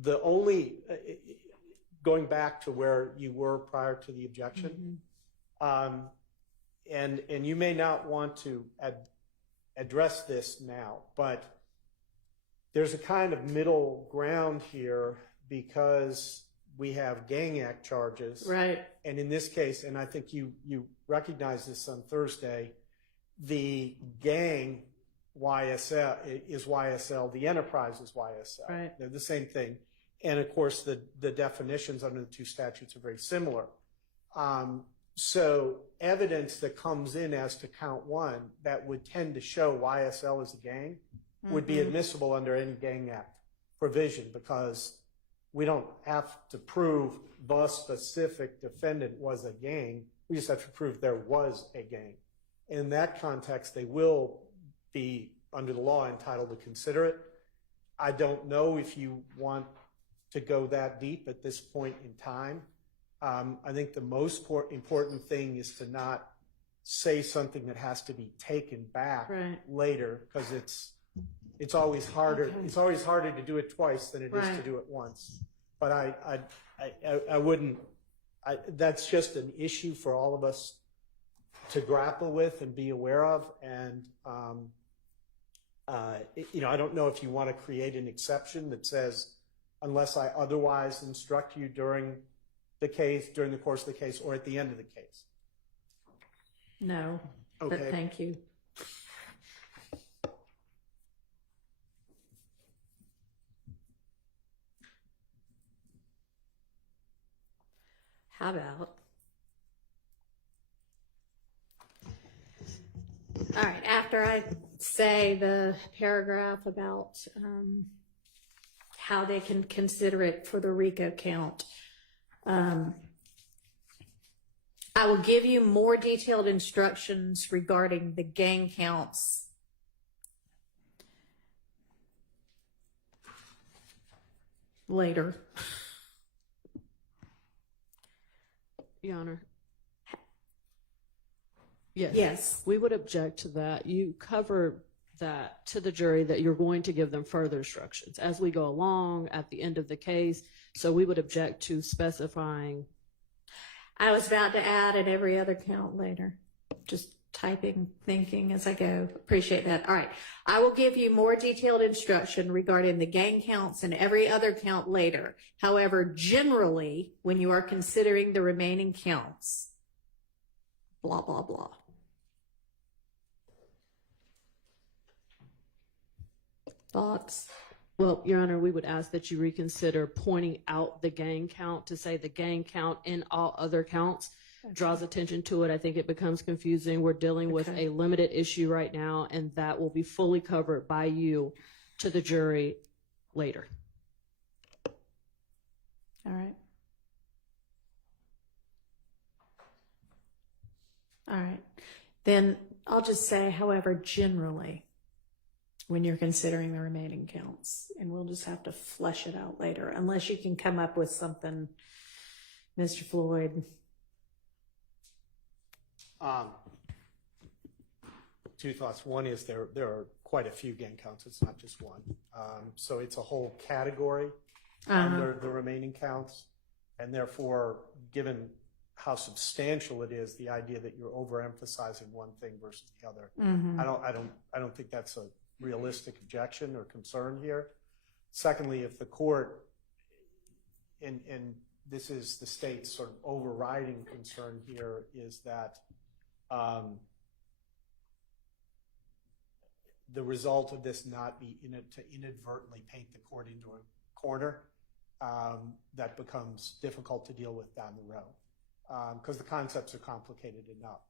The only, going back to where you were prior to the objection, and you may not want to address this now, but there's a kind of middle ground here because we have gang act charges. Right. And in this case, and I think you recognize this on Thursday, the gang YSL is YSL, the enterprise is YSL. Right. They're the same thing. And of course, the definitions under the two statutes are very similar. So evidence that comes in as to count one that would tend to show YSL as a gang would be admissible under any gang act provision, because we don't have to prove the specific defendant was a gang. We just have to prove there was a gang. In that context, they will be, under the law, entitled to consider it. I don't know if you want to go that deep at this point in time. I think the most important thing is to not say something that has to be taken back later, because it's always harder. Okay. It's always harder to do it twice than it is to do it once. But I wouldn't That's just an issue for all of us to grapple with and be aware of. And, I don't know if you want to create an exception that says, unless I otherwise instruct you during the course of the case, or at the end of the case. No, Okay. but thank you. How about? All right, after I say the paragraph about how they can consider it for the RICO count, I will give you more detailed instructions regarding the gang counts later. Your Honor. Yes. Yes. We would object to that. You cover that to the jury that you're going to give them further instructions as we go along at the end of the case. So we would object to specifying. I was about to add in every other count later. Just typing, thinking as I go. Appreciate that. All right. I will give you more detailed instruction regarding the gang counts and every other count later. However, generally, when you are considering the remaining counts, blah, blah, blah. Thoughts? Well, Your Honor, we would ask that you reconsider pointing out the gang count to say the gang count in all other counts draws attention to it. I think it becomes confusing. We're dealing with a limited issue right now, and that will be fully covered by you to the jury later. All right. All right. Then I'll just say, however, generally, when you're considering the remaining counts, and we'll just have to flesh it out later, unless you can come up with something, Mr. Floyd. Two thoughts. One is there are quite a few gang counts. It's not just one. So it's a whole category under the remaining counts, and therefore, given how substantial it is, the idea that you're overemphasizing one thing versus the other, I don't think that's a realistic objection or concern here. Secondly, if the court, and this is the state's sort of overriding concern here, is that the result of this not be to inadvertently paint the court into a corner that becomes difficult to deal with down the road, because the concepts are complicated enough.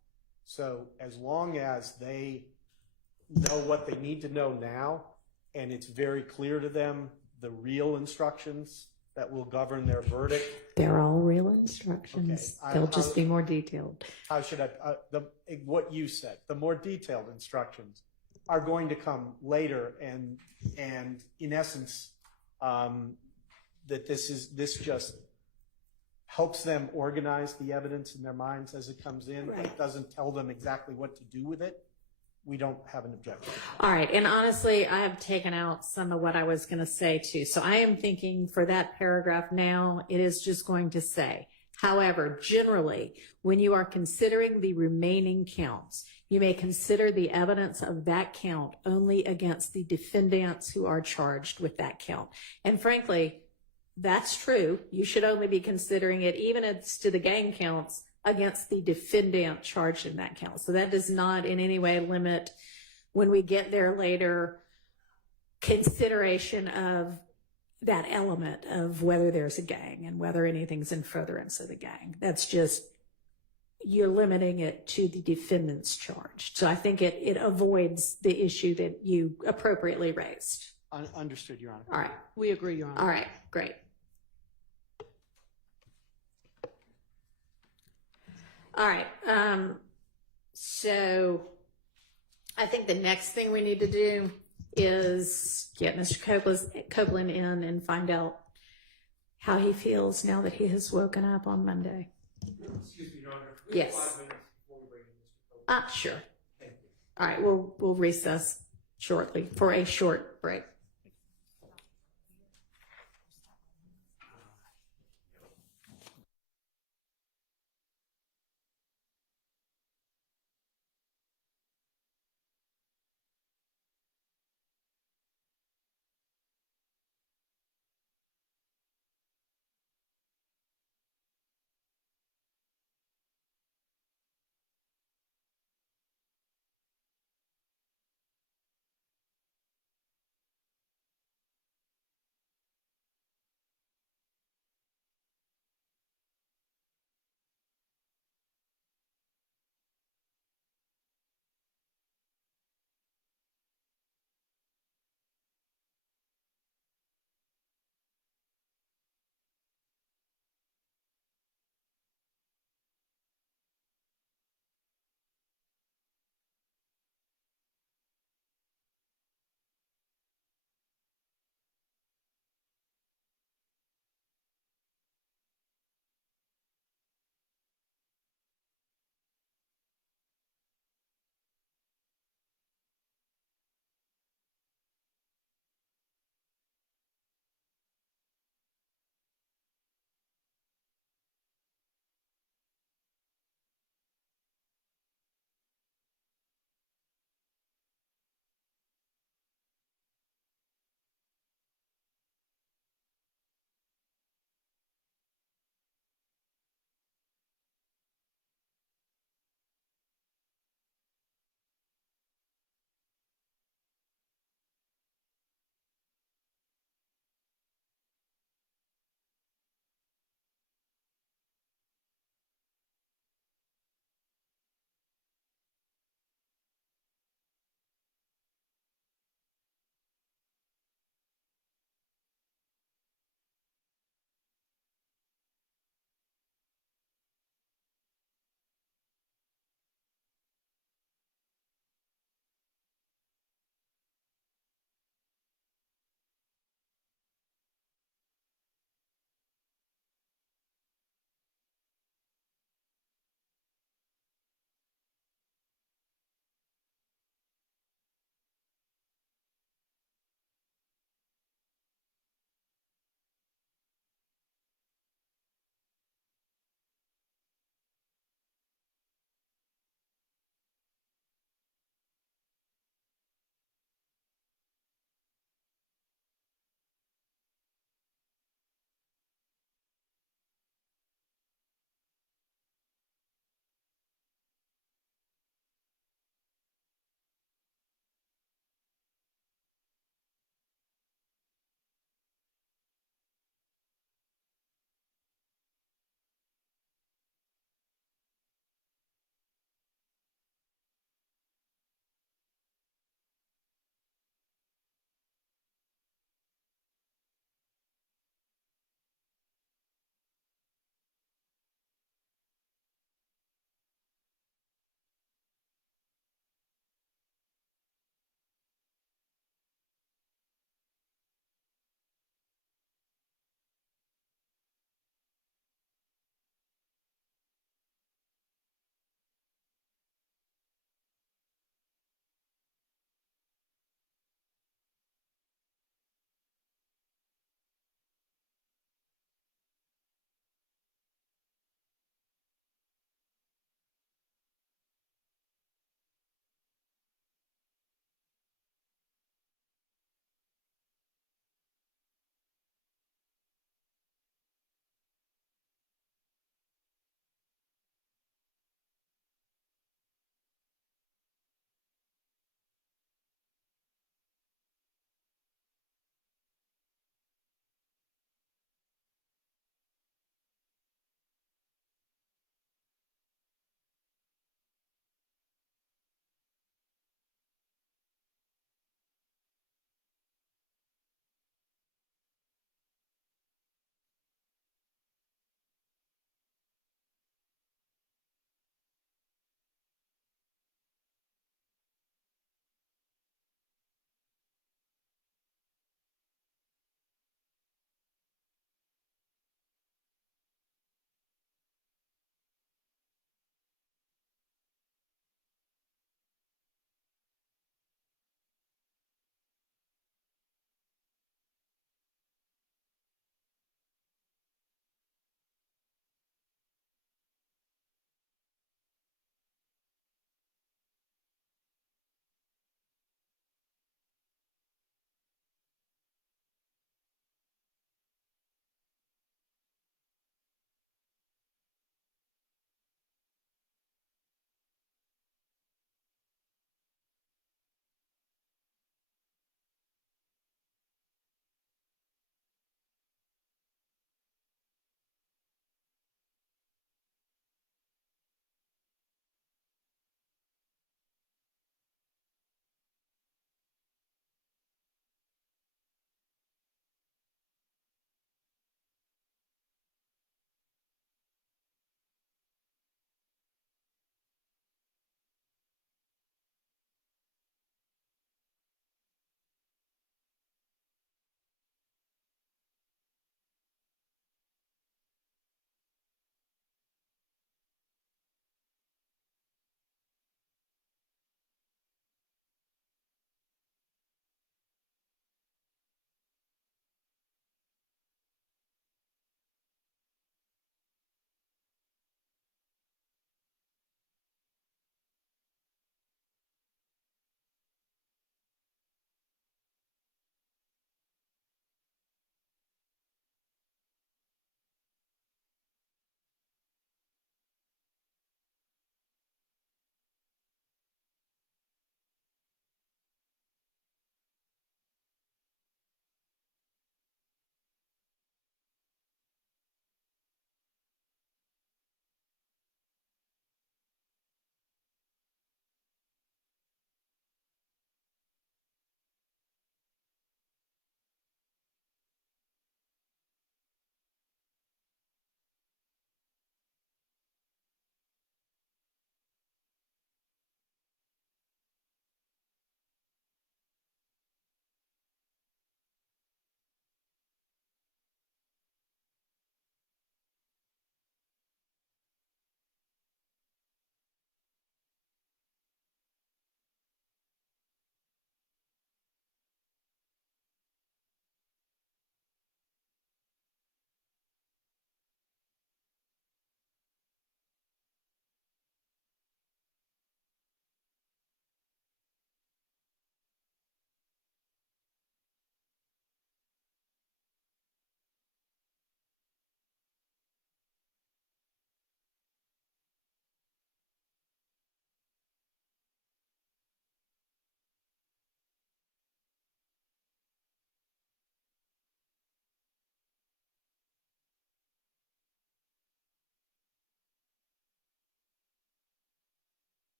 So as long as they know what they need to know now, and it's very clear to them the real instructions that will govern their verdict. They're all real instructions. Okay. They'll just be more detailed. How should I, what you said, the more detailed instructions are going to come later, and in essence, that this just helps them organize the evidence in their minds as it comes in. Right. It doesn't tell them exactly what to do with it. We don't have an objection. All right. And honestly, I have taken out some of what I was going to say too. So I am thinking for that paragraph now, it is just going to say, however, generally, when you are considering the remaining counts, you may consider the evidence of that count only against the defendants who are charged with that count. And frankly, that's true. You should only be considering it, even as to the gang counts, against the defendant charged in that count. So that does not in any way limit, when we get there later, consideration of that element of whether there's a gang and whether anything's in furtherance of the gang. That's just, you're limiting it to the defendants charged. So I think it avoids the issue that you appropriately raised. Understood, Your Honor. All right. We agree, Your Honor. All right, great. All right. So I think the next thing we need to do is get Mr. Copeland in and find out how he feels now that he has woken up on Monday. Excuse me, Your Honor. Yes. 5 minutes before we bring in Mr. Copeland. Sure. Thank you. All right, we'll recess shortly for a short break.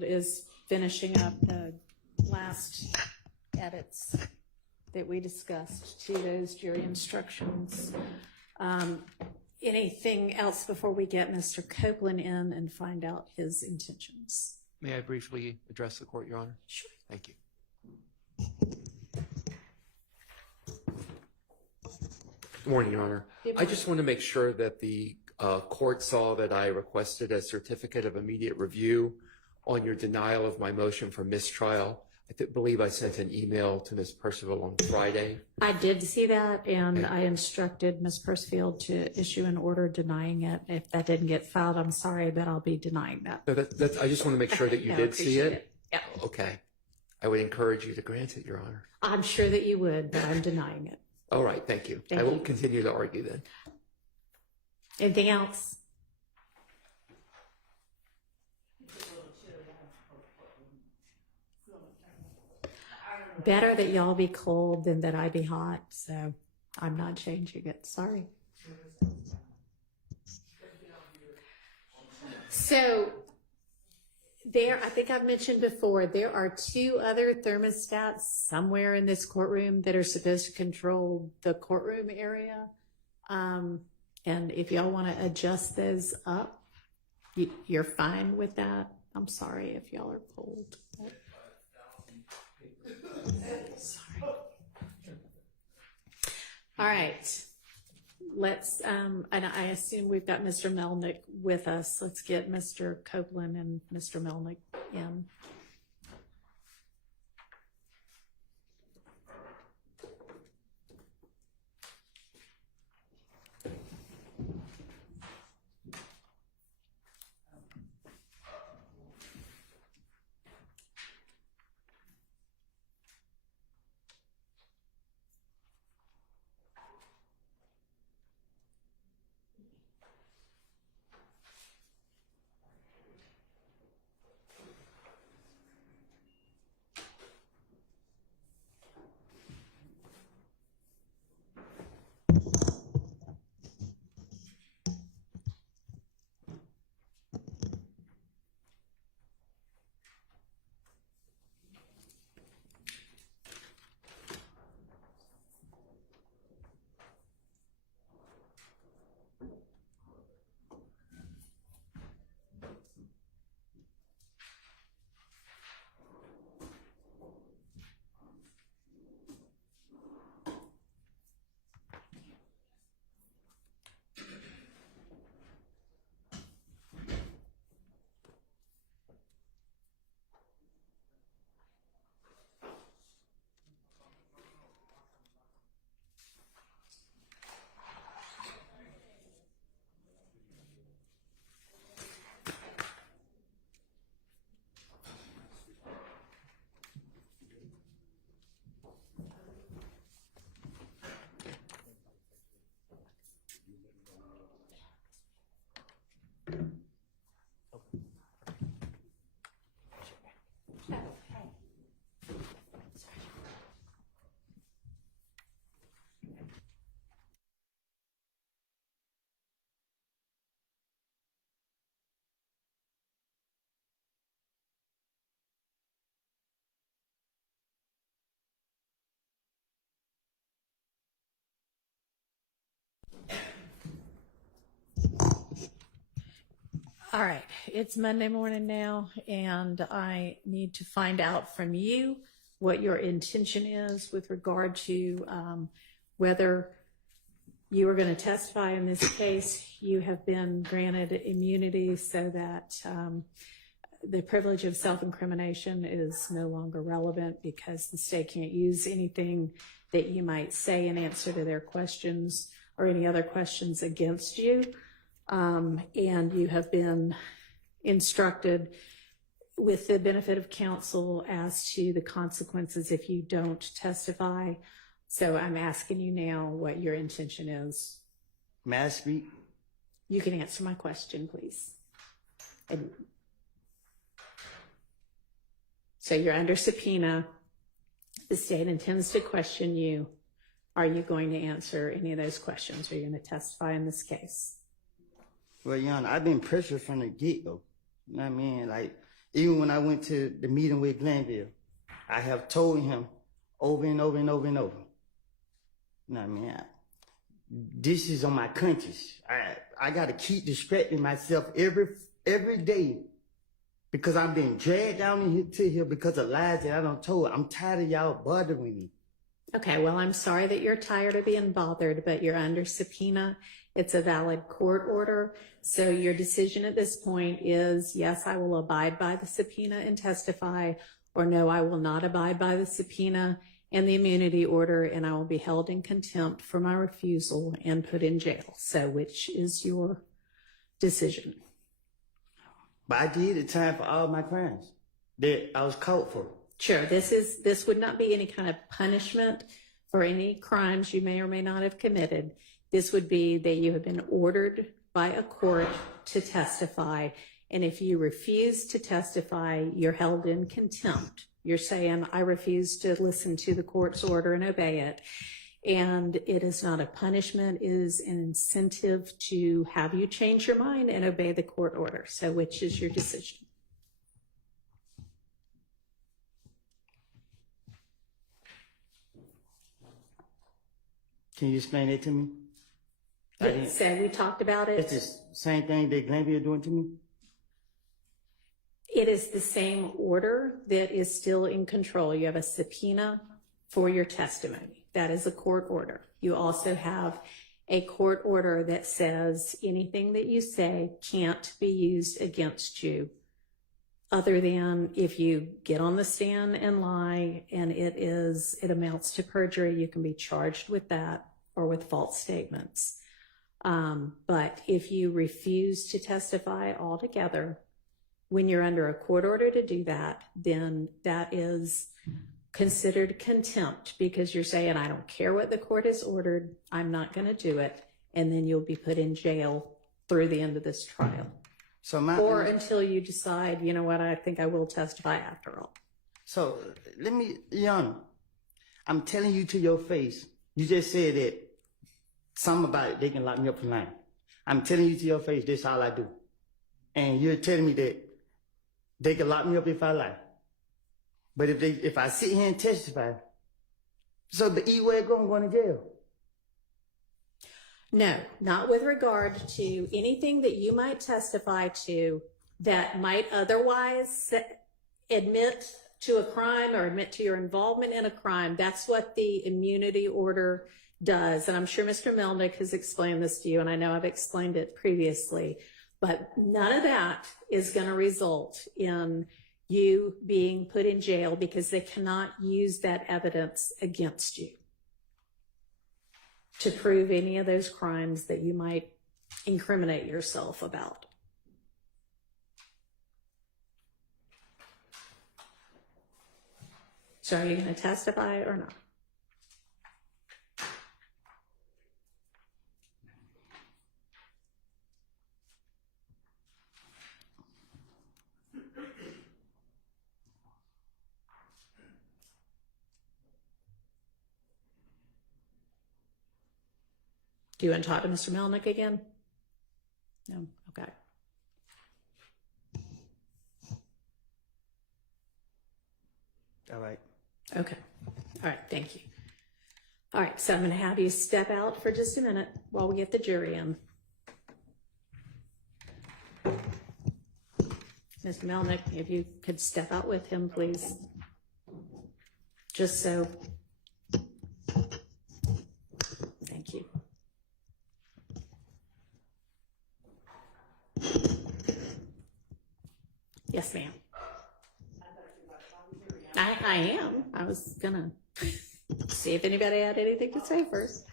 is finishing up the last edits that we discussed to those jury instructions. Anything else before we get Mr. Copeland in and find out his intentions? May I briefly address the court, Your Honor? Sure. Thank you. Good morning, Your Honor. Good I morning. just want to make sure that the court saw that I requested a certificate of immediate review on your denial of my motion for mistrial. I believe I sent an email to Ms. Percival on Friday. I did see that, and I instructed Ms. Percival to issue an order denying it. If that didn't get filed, I'm sorry, but I'll be denying that. So I just want to make sure that you Yeah, I did see appreciate it. Yeah. Okay. I would encourage you to grant it, Your Honor. I'm sure that you would, but I'm denying it. All right. Thank you. Thank I won't you. continue to argue then. Anything else? Better that y'all be cold than that I be hot, so I'm not changing it. Sorry. So there, I think I've mentioned before, there are 2 other thermostats somewhere in this courtroom that are supposed to control the courtroom area. And if y'all want to adjust those up, you're fine with that. I'm sorry if y'all are cold. Sorry. All right. Let's, and I assume we've got Mr. Melnick with us. Let's get Mr. Copeland and Mr. Melnick in. All right, it's Monday morning now, and I need to find out from you what your intention is with regard to whether you are going to testify in this case. You have been granted immunity so that the privilege of self-incrimination is no longer relevant because the state can't use anything that you might say in answer to their questions or any other questions against you. And you have been instructed with the benefit of counsel as to the consequences if you don't testify. So I'm asking you now what your intention is. May I speak? You can answer my question, please. And so you're under subpoena. The state intends to question you. Are you going to answer any of those questions? Are you going to testify in this case? Well, Your Honor, I've been pressured from the get-go. You know what I mean? Like, Even when I went to the meeting with Glenville, I have told him over and over and over and over. You know what I mean? This is on my conscience. I got to keep distracting myself every day because I'm being dragged down into here because of lies that I don't told. I'm tired of y'all bothering me. Okay, well, I'm sorry that you're tired of being bothered, but you're under subpoena. It's a valid court order. So your decision at this point is, yes, I will abide by the subpoena and testify, or no, I will not abide by the subpoena and the immunity order, and I will be held in contempt for my refusal and put in jail. So which is your decision? But I did the time for all my crimes that I was caught for. Sure, this would not be any kind of punishment for any crimes you may or may not have committed. This would be that you have been ordered by a court to testify, and if you refuse to testify, you're held in contempt. You're saying, I refuse to listen to the court's order and obey it. And it is not a punishment, it is an incentive to have you change your mind and obey the court order. So which is your decision? Can you explain it to me? So we talked about it. It's the same thing that Glenville doing to me? It is the same order that is still in control. You have a subpoena for your testimony. That is a court order. You also have a court order that says anything that you say can't be used against you other than if you get on the stand and lie and it amounts to perjury, you can be charged with that or with false statements. But if you refuse to testify altogether, when you're under a court order to do that, then that is considered contempt because you're saying, I don't care what the court has ordered, I'm not going to do it, and then you'll be put in jail through the end of this trial. Or until you decide, you know what, I think I will testify after all. So let me, Your Honor, I'm telling you to your face, you just said that something about it, they can lock me up for lying. I'm telling you to your face, this is all I do. And you're telling me that they can lock me up if I lie. But if I sit here and testify, so the E-way going to jail. No, not with regard to anything that you might testify to that might otherwise admit to a crime or admit to your involvement in a crime. That's what the immunity order does. And I'm sure Mr. Melnick has explained this to you, and I know I've explained it previously. But none of that is going to result in you being put in jail because they cannot use that evidence against you to prove any of those crimes that you might incriminate yourself about. So are you going to testify or not? Do you want to talk to Mr. Melnick again? No? Okay. All right. Okay. All right. Thank you. All right. So I'm going to have you step out for just a minute while we get the jury in. Mr. Melnick, if you could step out with him, please. Just so. Thank you. Yes, ma'am. I am. I was gonna see if anybody had anything to say first.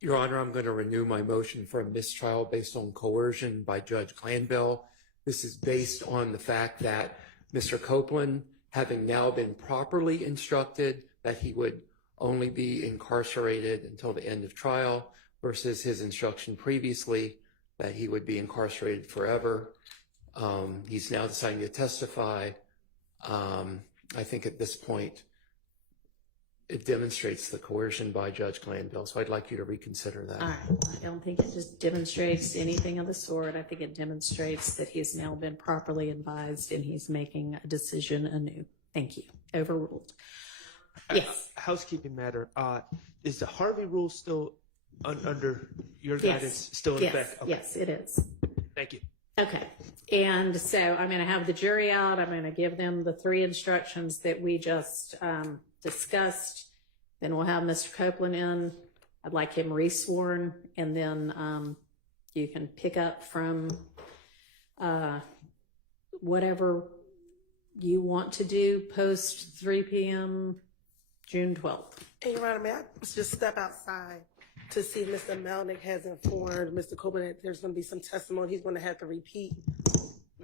Your Honor, I'm going to renew my motion for a mistrial based on coercion by Judge Glanville. This is based on the fact that Mr. Copeland, having now been properly instructed that he would only be incarcerated until the end of trial versus his instruction previously that he would be incarcerated forever. He's now deciding to testify. I think at this point, it demonstrates the coercion by Judge Glanville, so I'd like you to reconsider that. All right. I don't think it just demonstrates anything of the sort. I think it demonstrates that he's now been properly advised and he's making a decision anew. Thank you. Overruled. Yes. Housekeeping matter. Is the Harvey rule still under your guidance? Still in Yes. effect? Okay. Yes, it is. Thank you. Okay. And so I'm going to have the jury out. I'm going to give them the 3 instructions that we just discussed. Then we'll have Mr. Copeland in. I'd like him re-sworn, and then you can pick up from whatever you want to do post 3 p.m. June 12th. And Your Honor, may I just step outside to see if Mr. Melnick has informed Mr. Copeland that there's going to be some testimony. He's going to have to repeat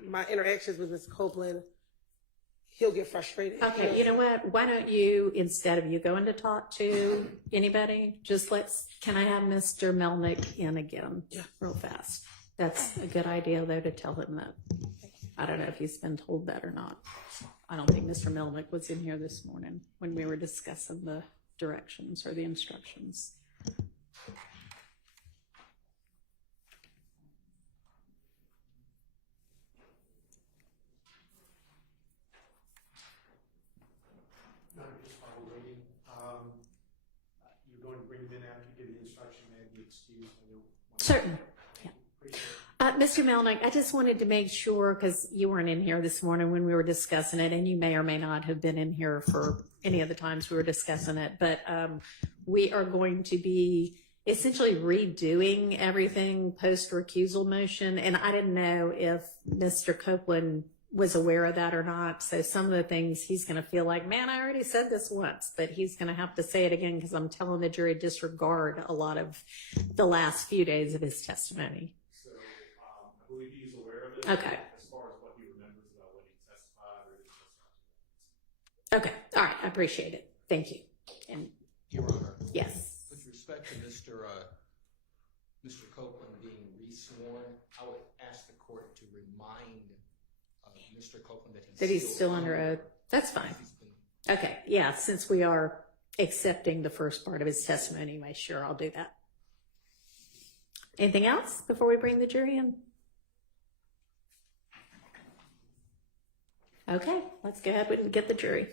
my interactions with Mr. Copeland. He'll get frustrated. Okay, you know what? Why don't you, instead of you going to talk to anybody, just can I have Mr. Melnick in again? Yeah. Real fast. That's a good idea, though, to tell him that. I don't know if he's been told that or not. I don't think Mr. Melnick was in here this morning when we were discussing the directions or the instructions. Just while we're waiting, you're going to bring them in after you give the instruction and be excused. Certain. Mr. Melnick, I just wanted to make sure, because you weren't in here this morning when we were discussing it, and you may or may not have been in here for any of the times we were discussing it, but we are going to be essentially redoing everything post-recusal motion, and I didn't know if Mr. Copeland was aware of that or not. So some of the things he's going to feel like, man, I already said this once, but he's going to have to say it again because I'm telling the jury disregard a lot of the last few days of his testimony. So I believe he's aware of it. Okay. As far as what he remembers about when he testified or didn't testify. Okay. All right. I appreciate it. Thank you. And Your Honor, yes. with respect to Mr. Copeland being re-sworn, I would ask the court to remind Mr. Copeland that he's still under oath. That's fine. Okay. Yeah. Since we are accepting the first part of his testimony anyway, sure, I'll do that. Anything else before we bring the jury in? Okay. Let's go ahead and get the jury.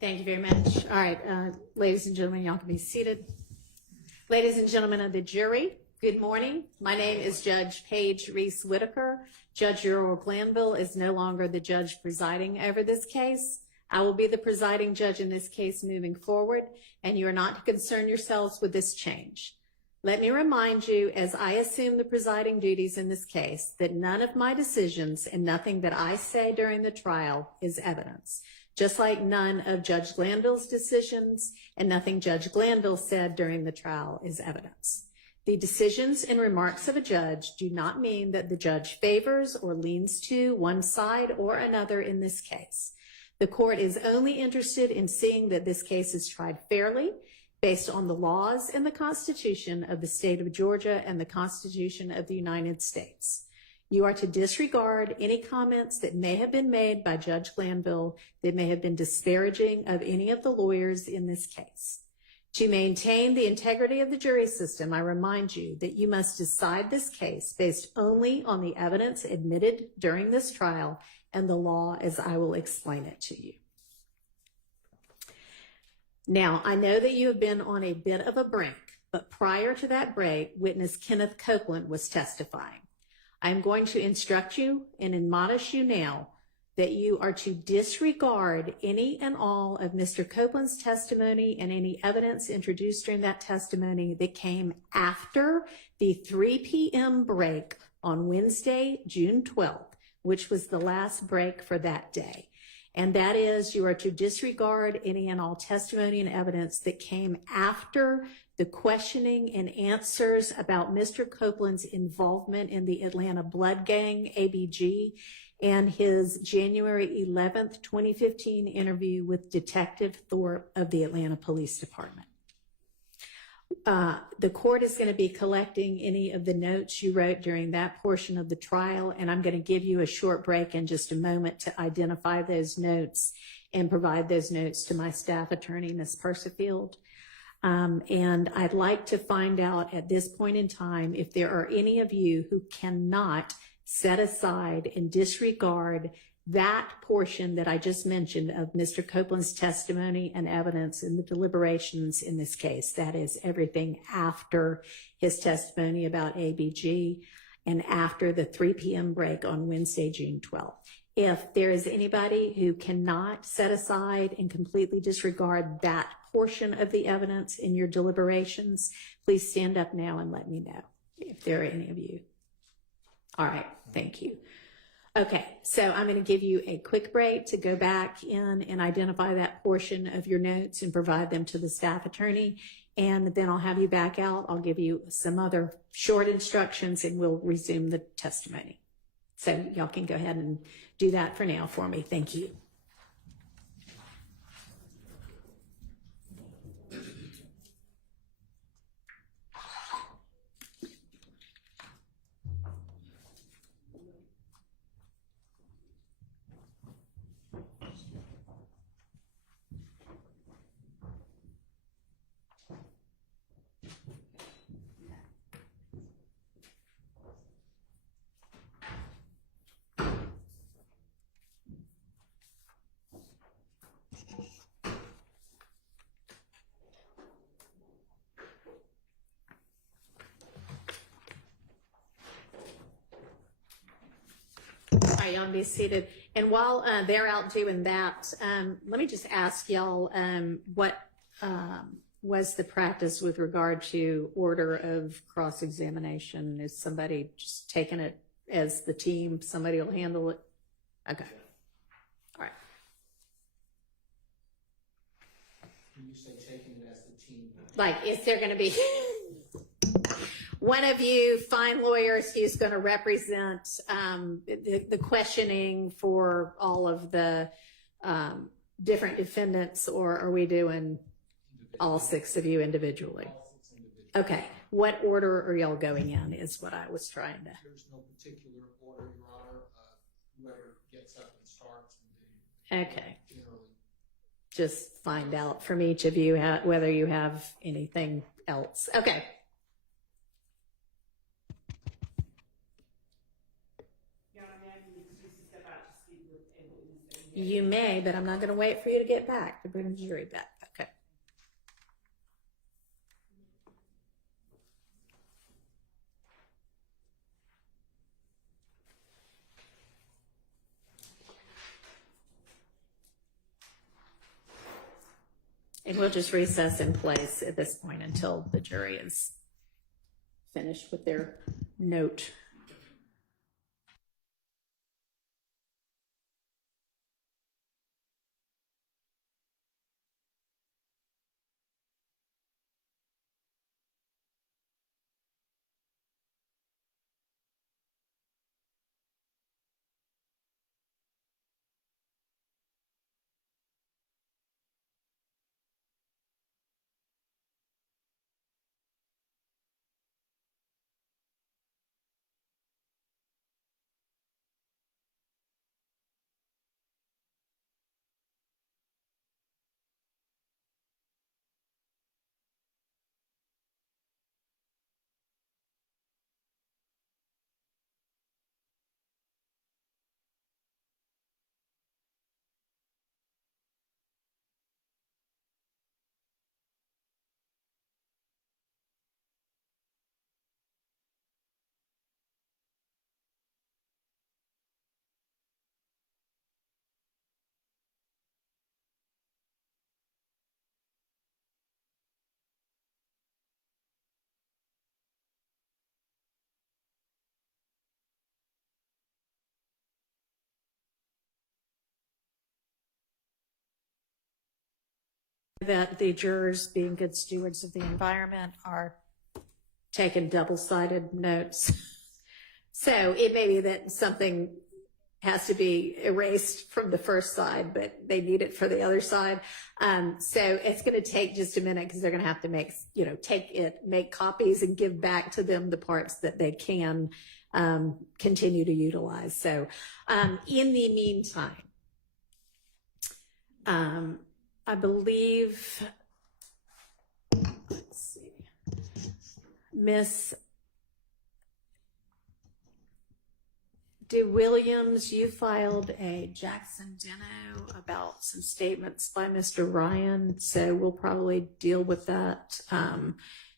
Thank you very much. All right, ladies and gentlemen, y'all can be seated. Ladies and gentlemen of the jury, good morning. My name is Judge Paige Reese Whitaker. Judge Earl Glanville is no longer the judge presiding over this case. I will be the presiding judge in this case moving forward, and you are not to concern yourselves with this change. Let me remind you, as I assume the presiding duties in this case, that none of my decisions and nothing that I say during the trial is evidence, just like none of Judge Glanville's decisions and nothing Judge Glanville said during the trial is evidence. The decisions and remarks of a judge do not mean that the judge favors or leans to one side or another in this case. The court is only interested in seeing that this case is tried fairly, based on the laws and the Constitution of the state of Georgia and the Constitution of the United States. You are to disregard any comments that may have been made by Judge Glanville that may have been disparaging of any of the lawyers in this case. To maintain the integrity of the jury system, I remind you that you must decide this case based only on the evidence admitted during this trial and the law as I will explain it to you. Now, I know that you have been on a bit of a break, but prior to that break, witness Kenneth Copeland was testifying. I'm going to instruct you and admonish you now that you are to disregard any and all of Mr. Copeland's testimony and any evidence introduced during that testimony that came after the 3 p.m. break on Wednesday, June 12th, which was the last break for that day. And that is, you are to disregard any and all testimony and evidence that came after the questioning and answers about Mr. Copeland's involvement in the Atlanta Blood Gang, ABG, and his January 11th, 2015 interview with Detective Thorpe of the Atlanta Police Department. The court is going to be collecting any of the notes you wrote during that portion of the trial, and I'm going to give you a short break in just a moment to identify those notes and provide those notes to my staff attorney, Ms. Persifield. And I'd like to find out at this point in time if there are any of you who cannot set aside and disregard that portion that I just mentioned of Mr. Copeland's testimony and evidence in the deliberations in this case. That is everything after his testimony about ABG and after the 3 p.m. break on Wednesday, June 12th. If there is anybody who cannot set aside and completely disregard that portion of the evidence in your deliberations, please stand up now and let me know if there are any of you. All right, thank you. Okay, so I'm going to give you a quick break to go back in and identify that portion of your notes and provide them to the staff attorney. And then I'll have you back out. I'll give you some other short instructions and we'll resume the testimony. So y'all can go ahead and do that for now for me. Thank you. All right, y'all be seated. And while they're out doing that, let me just ask y'all what was the practice with regard to order of cross-examination? Is somebody just taking it as the team? Somebody will handle it? Okay. All right. When you say taking it as the team, Like, is there going to be one of you fine lawyers who's going to represent the questioning for all of the different defendants, or are we doing all 6 of you individually? Okay. What order are y'all going in is what I was trying to. there's no particular order, Your Honor. Whoever gets up and starts. Okay. Generally. Just find out from each of you whether you have anything else. Okay. You may, but I'm not going to wait for you to get back to bring the jury back. Okay. And we'll just recess in place at this point until the jury is finished with their note. that the jurors, being good stewards of the environment, are taking double-sided notes. So it may be that something has to be erased from the first side, but they need it for the other side. So it's going to take just a minute because they're going to have to make copies and give back to them the parts that they can continue to utilize. So in the meantime, I believe, let's see, Miss DeWilliams, you filed a Jackson Deno about some statements by Mr. Ryan, so we'll probably deal with that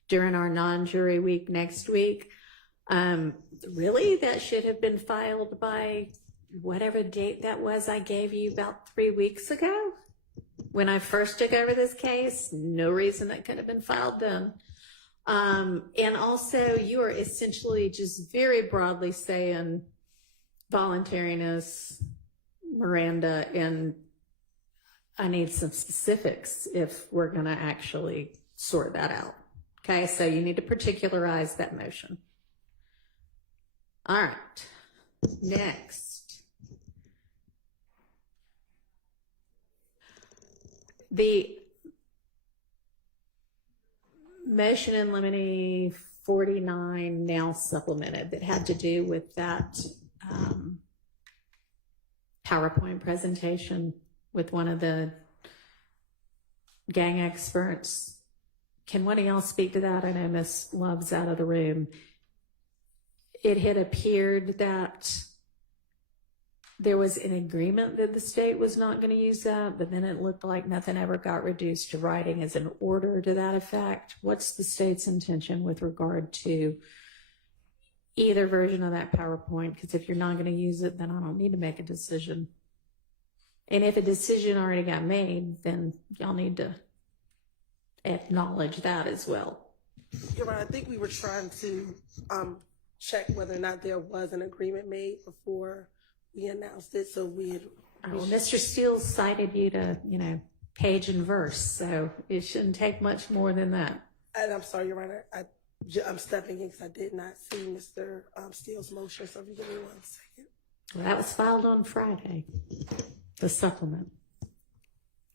during our non-jury week next week. Really, that should have been filed by whatever date that was I gave you about 3 weeks ago when I first took over this case. No reason that could have been filed then. And also, you are essentially just very broadly saying voluntariness, Miranda, and I need some specifics if we're going to actually sort that out. Okay, so you need to particularize that motion. All right, next. The motion in limine 49 now supplemented that had to do with that PowerPoint presentation with one of the gang experts. Can one of y'all speak to that? I know Miss Love's out of the room. It had appeared that there was an agreement that the state was not going to use that, but then it looked like nothing ever got reduced to writing as an order to that effect. What's the state's intention with regard to either version of that PowerPoint? Because if you're not going to use it, then I don't need to make a decision. And if a decision already got made, then y'all need to acknowledge that as well. You're right. I think we were trying to check whether or not there was an agreement made before we announced it. So well, Mr. Steele cited you to, page and verse, so it shouldn't take much more than that. And I'm sorry, Your Honor. I'm stepping in because I did not see Mr. Steele's motion. So if you give me 1 second. Well, that was filed on Friday, the supplement.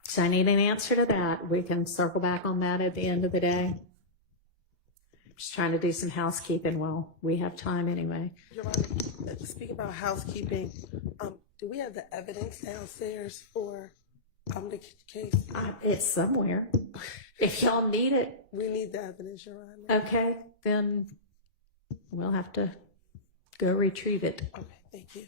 So I need an answer to that. We can circle back on that at the end of the day. Just trying to do some housekeeping while we have time anyway. Your Honor, speaking about housekeeping, do we have the evidence downstairs for the case? It's somewhere. If y'all need it. We need the evidence, Your Honor. Okay, then we'll have to go retrieve it. Okay, thank you.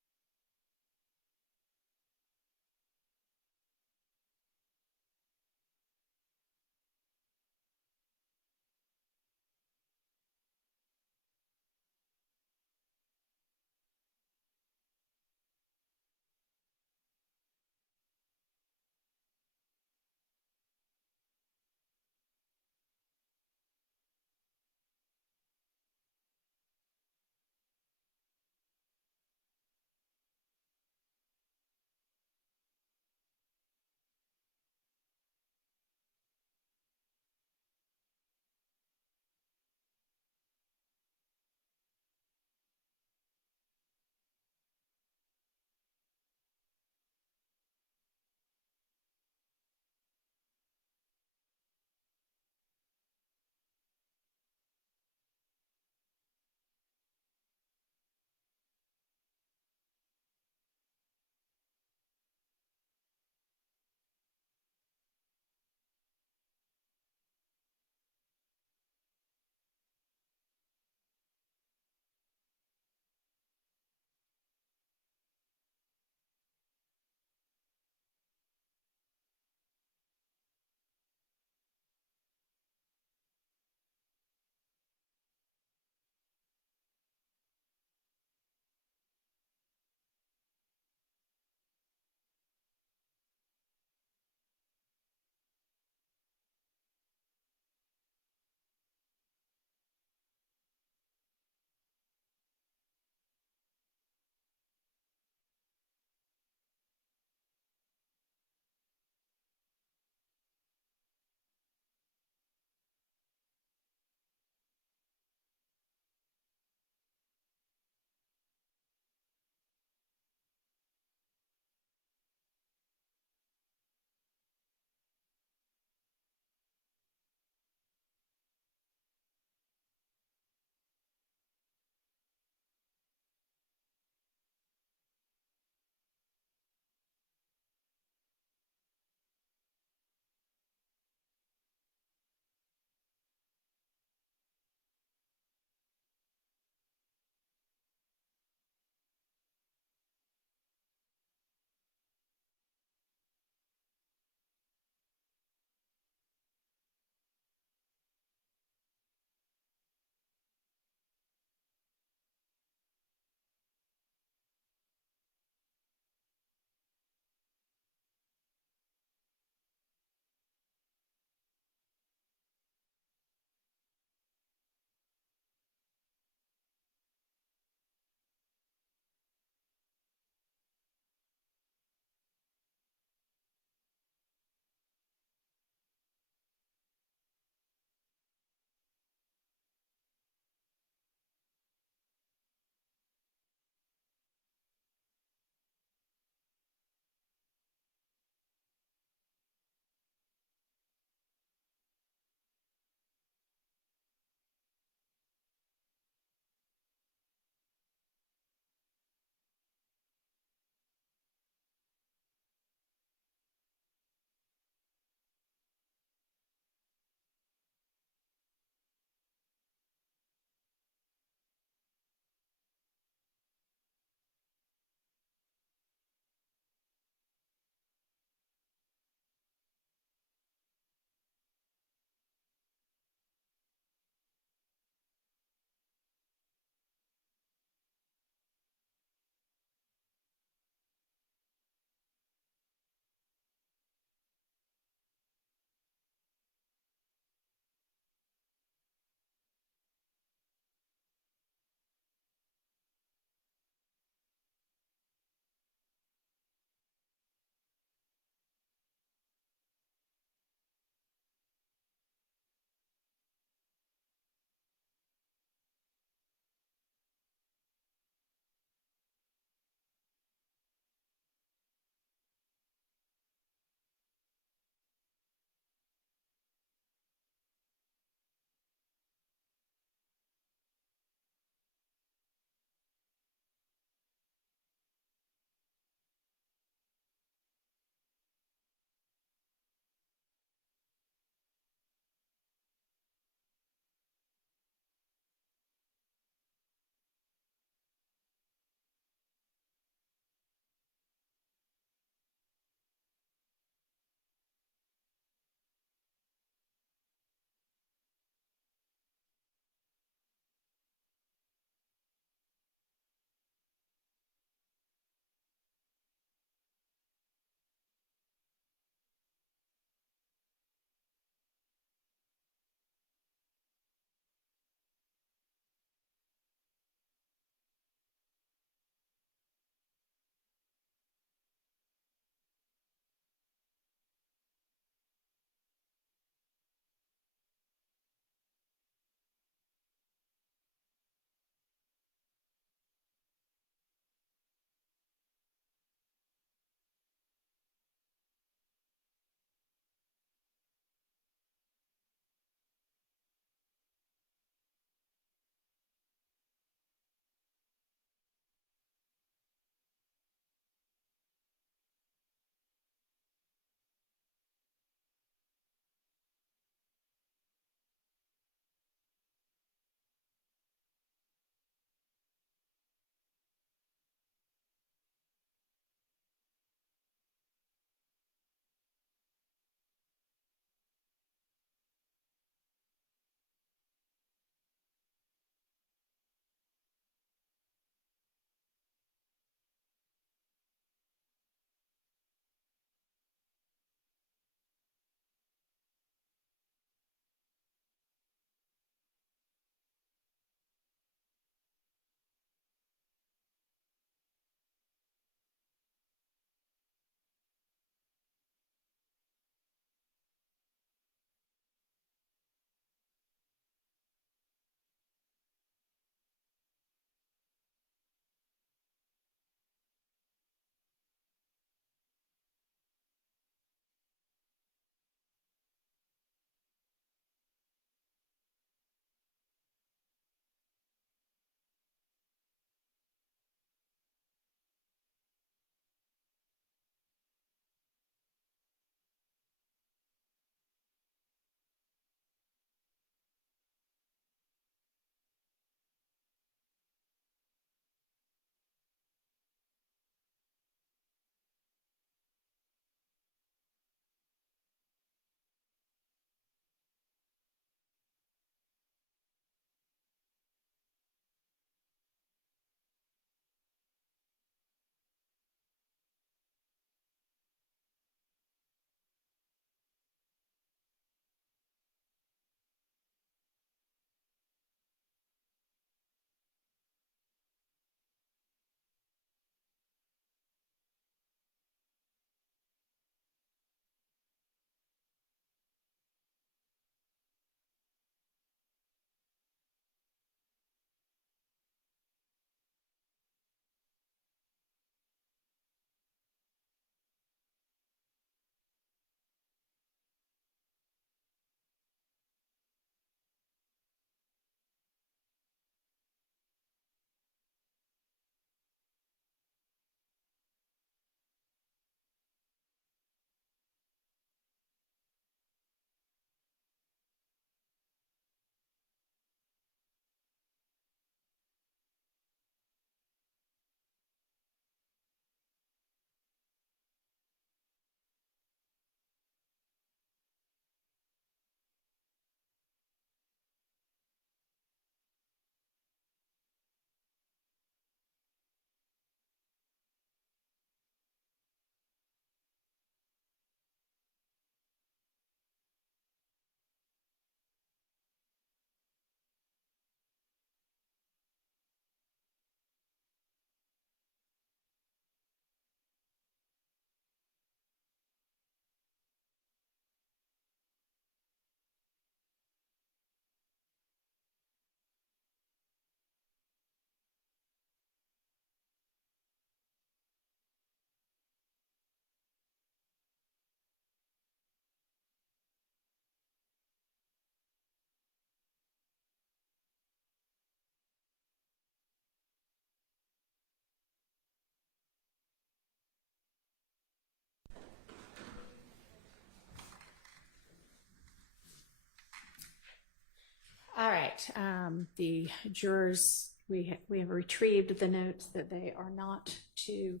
right. The jurors, we have retrieved the notes that they are not to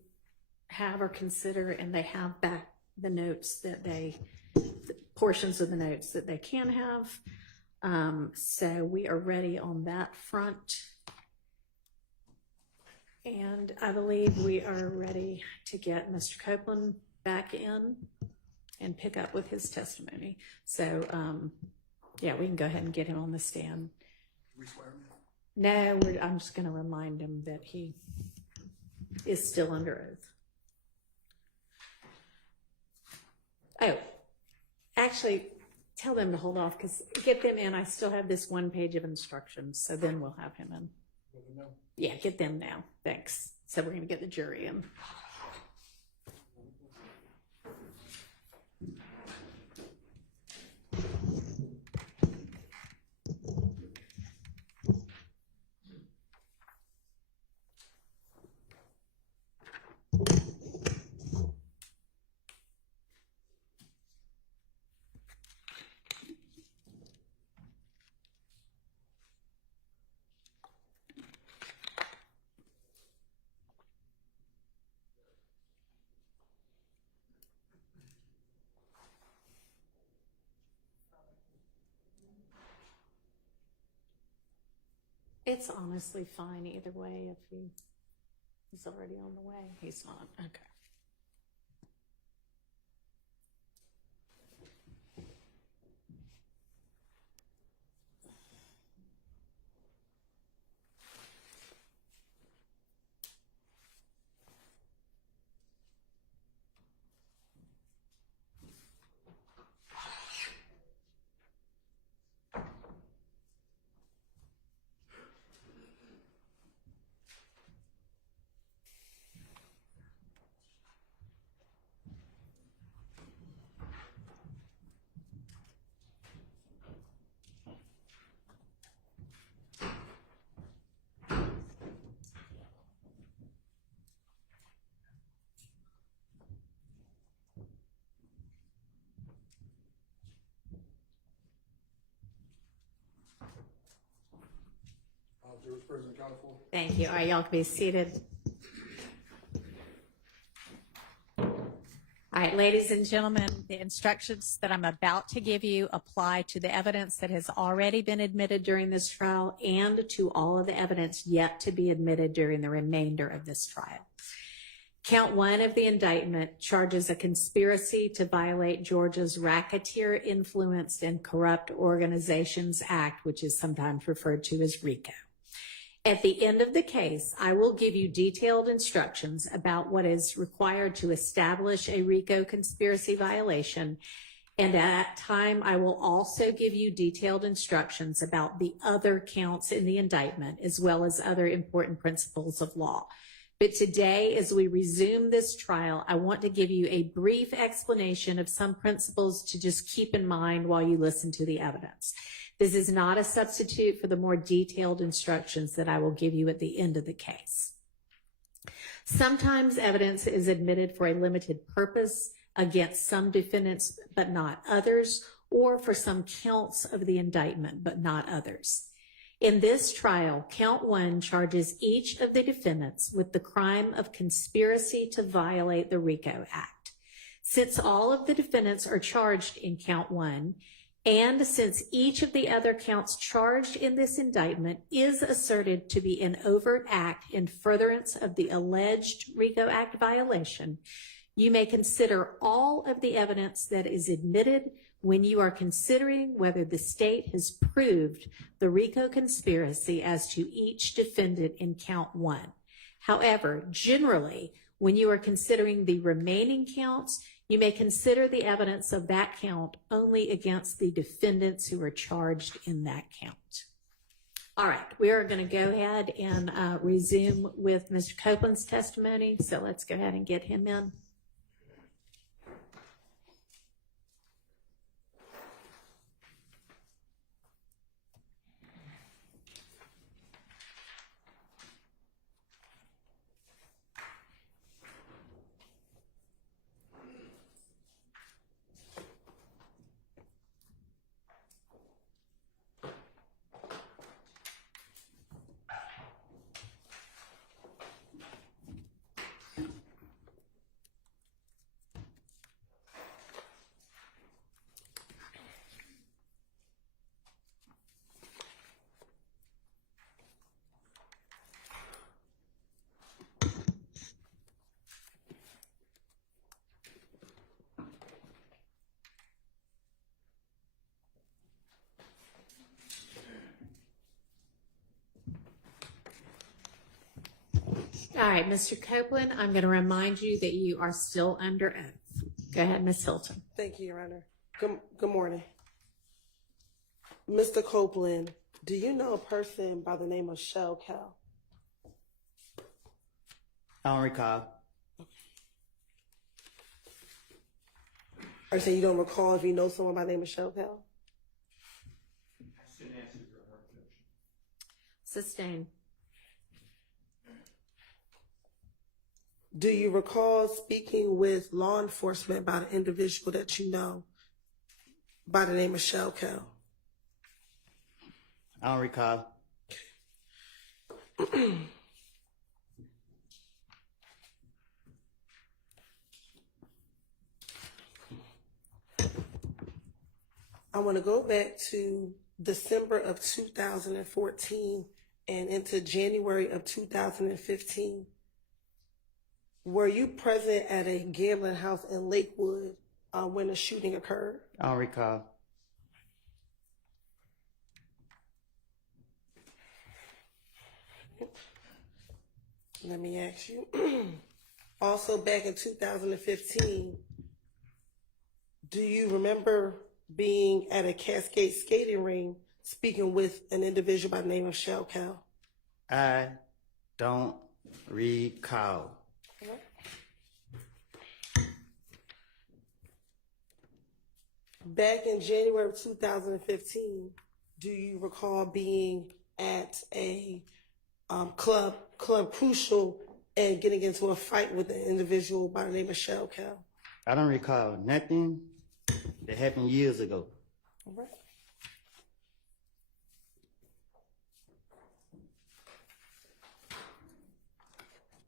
have or consider, and they have back the notes that portions of the notes that they can have. So we are ready on that front. And I believe we are ready to get Mr. Copeland back in and pick up with his testimony. So, yeah, we can go ahead and get him on the stand. We swear him No, I'm just going to remind him that he is still under oath. Oh, actually, tell them to hold off, because get them in. I still have this 1 page of instructions, so then we'll have him in. Yeah, get them now. Thanks. So we're going to get the jury in. It's honestly fine either way if he's already on the way. He's not. Okay. Jurors present accounted for. Thank you. All right, y'all can be seated. All right, ladies and gentlemen, the instructions that I'm about to give you apply to the evidence that has already been admitted during this trial and to all of the evidence yet to be admitted during the remainder of this trial. Count 1 of the indictment charges a conspiracy to violate Georgia's Racketeer Influenced and Corrupt Organizations Act, which is sometimes referred to as RICO. At the end of the case, I will give you detailed instructions about what is required to establish a RICO conspiracy violation. And at that time, I will also give you detailed instructions about the other counts in the indictment, as well as other important principles of law. But today, as we resume this trial, I want to give you a brief explanation of some principles to just keep in mind while you listen to the evidence. This is not a substitute for the more detailed instructions that I will give you at the end of the case. Sometimes evidence is admitted for a limited purpose against some defendants, but not others, or for some counts of the indictment, but not others. In this trial, count 1 charges each of the defendants with the crime of conspiracy to violate the RICO Act. Since all of the defendants are charged in count 1, and since each of the other counts charged in this indictment is asserted to be an overt act in furtherance of the alleged RICO Act violation, you may consider all of the evidence that is admitted when you are considering whether the state has proved the RICO conspiracy as to each defendant in count 1. However, generally, when you are considering the remaining counts, you may consider the evidence of that count only against the defendants who are charged in that count. All right, we are going to go ahead and resume with Mr. Copeland's testimony. So let's go ahead and get him in. All right, Mr. Copeland, I'm going to remind you that you are still under oath. Go ahead, Ms. Hilton. Thank you, Your Honor. Good morning. Mr. Copeland, do you know a person by the name of Shell Cow? I don't recall. Are you saying you don't recall if you know someone by the name of Shell Cow? Sustain. Do you recall speaking with law enforcement about an individual that you know by the name of Shell Cow? I don't recall. I want to go back to December of 2014 and into January of 2015. Were you present at a gambling house in Lakewood when the shooting occurred? I don't recall. Let me ask you. Also, back in 2015, do you remember being at a Cascade skating ring speaking with an individual by the name of Shell Cow? I don't recall. Back in January of 2015, do you recall being at a Club Crucial and getting into a fight with an individual by the name of Shell Cow? I don't recall nothing that happened years ago. All right.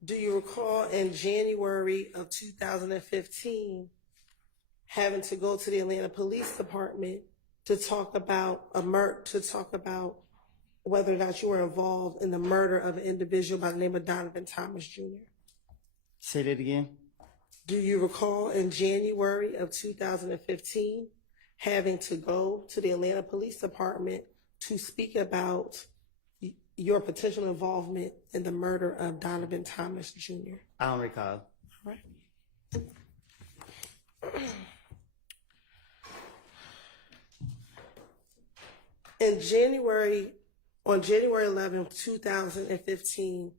Do you recall in January of 2015 having to go to the Atlanta Police Department to talk about whether or not you were involved in the murder of an individual by the name of Donovan Thomas Jr.? Say that again. Do you recall in January of 2015 having to go to the Atlanta Police Department to speak about your potential involvement in the murder of Donovan Thomas Jr.? I don't recall. All right. On January 11th, 2015,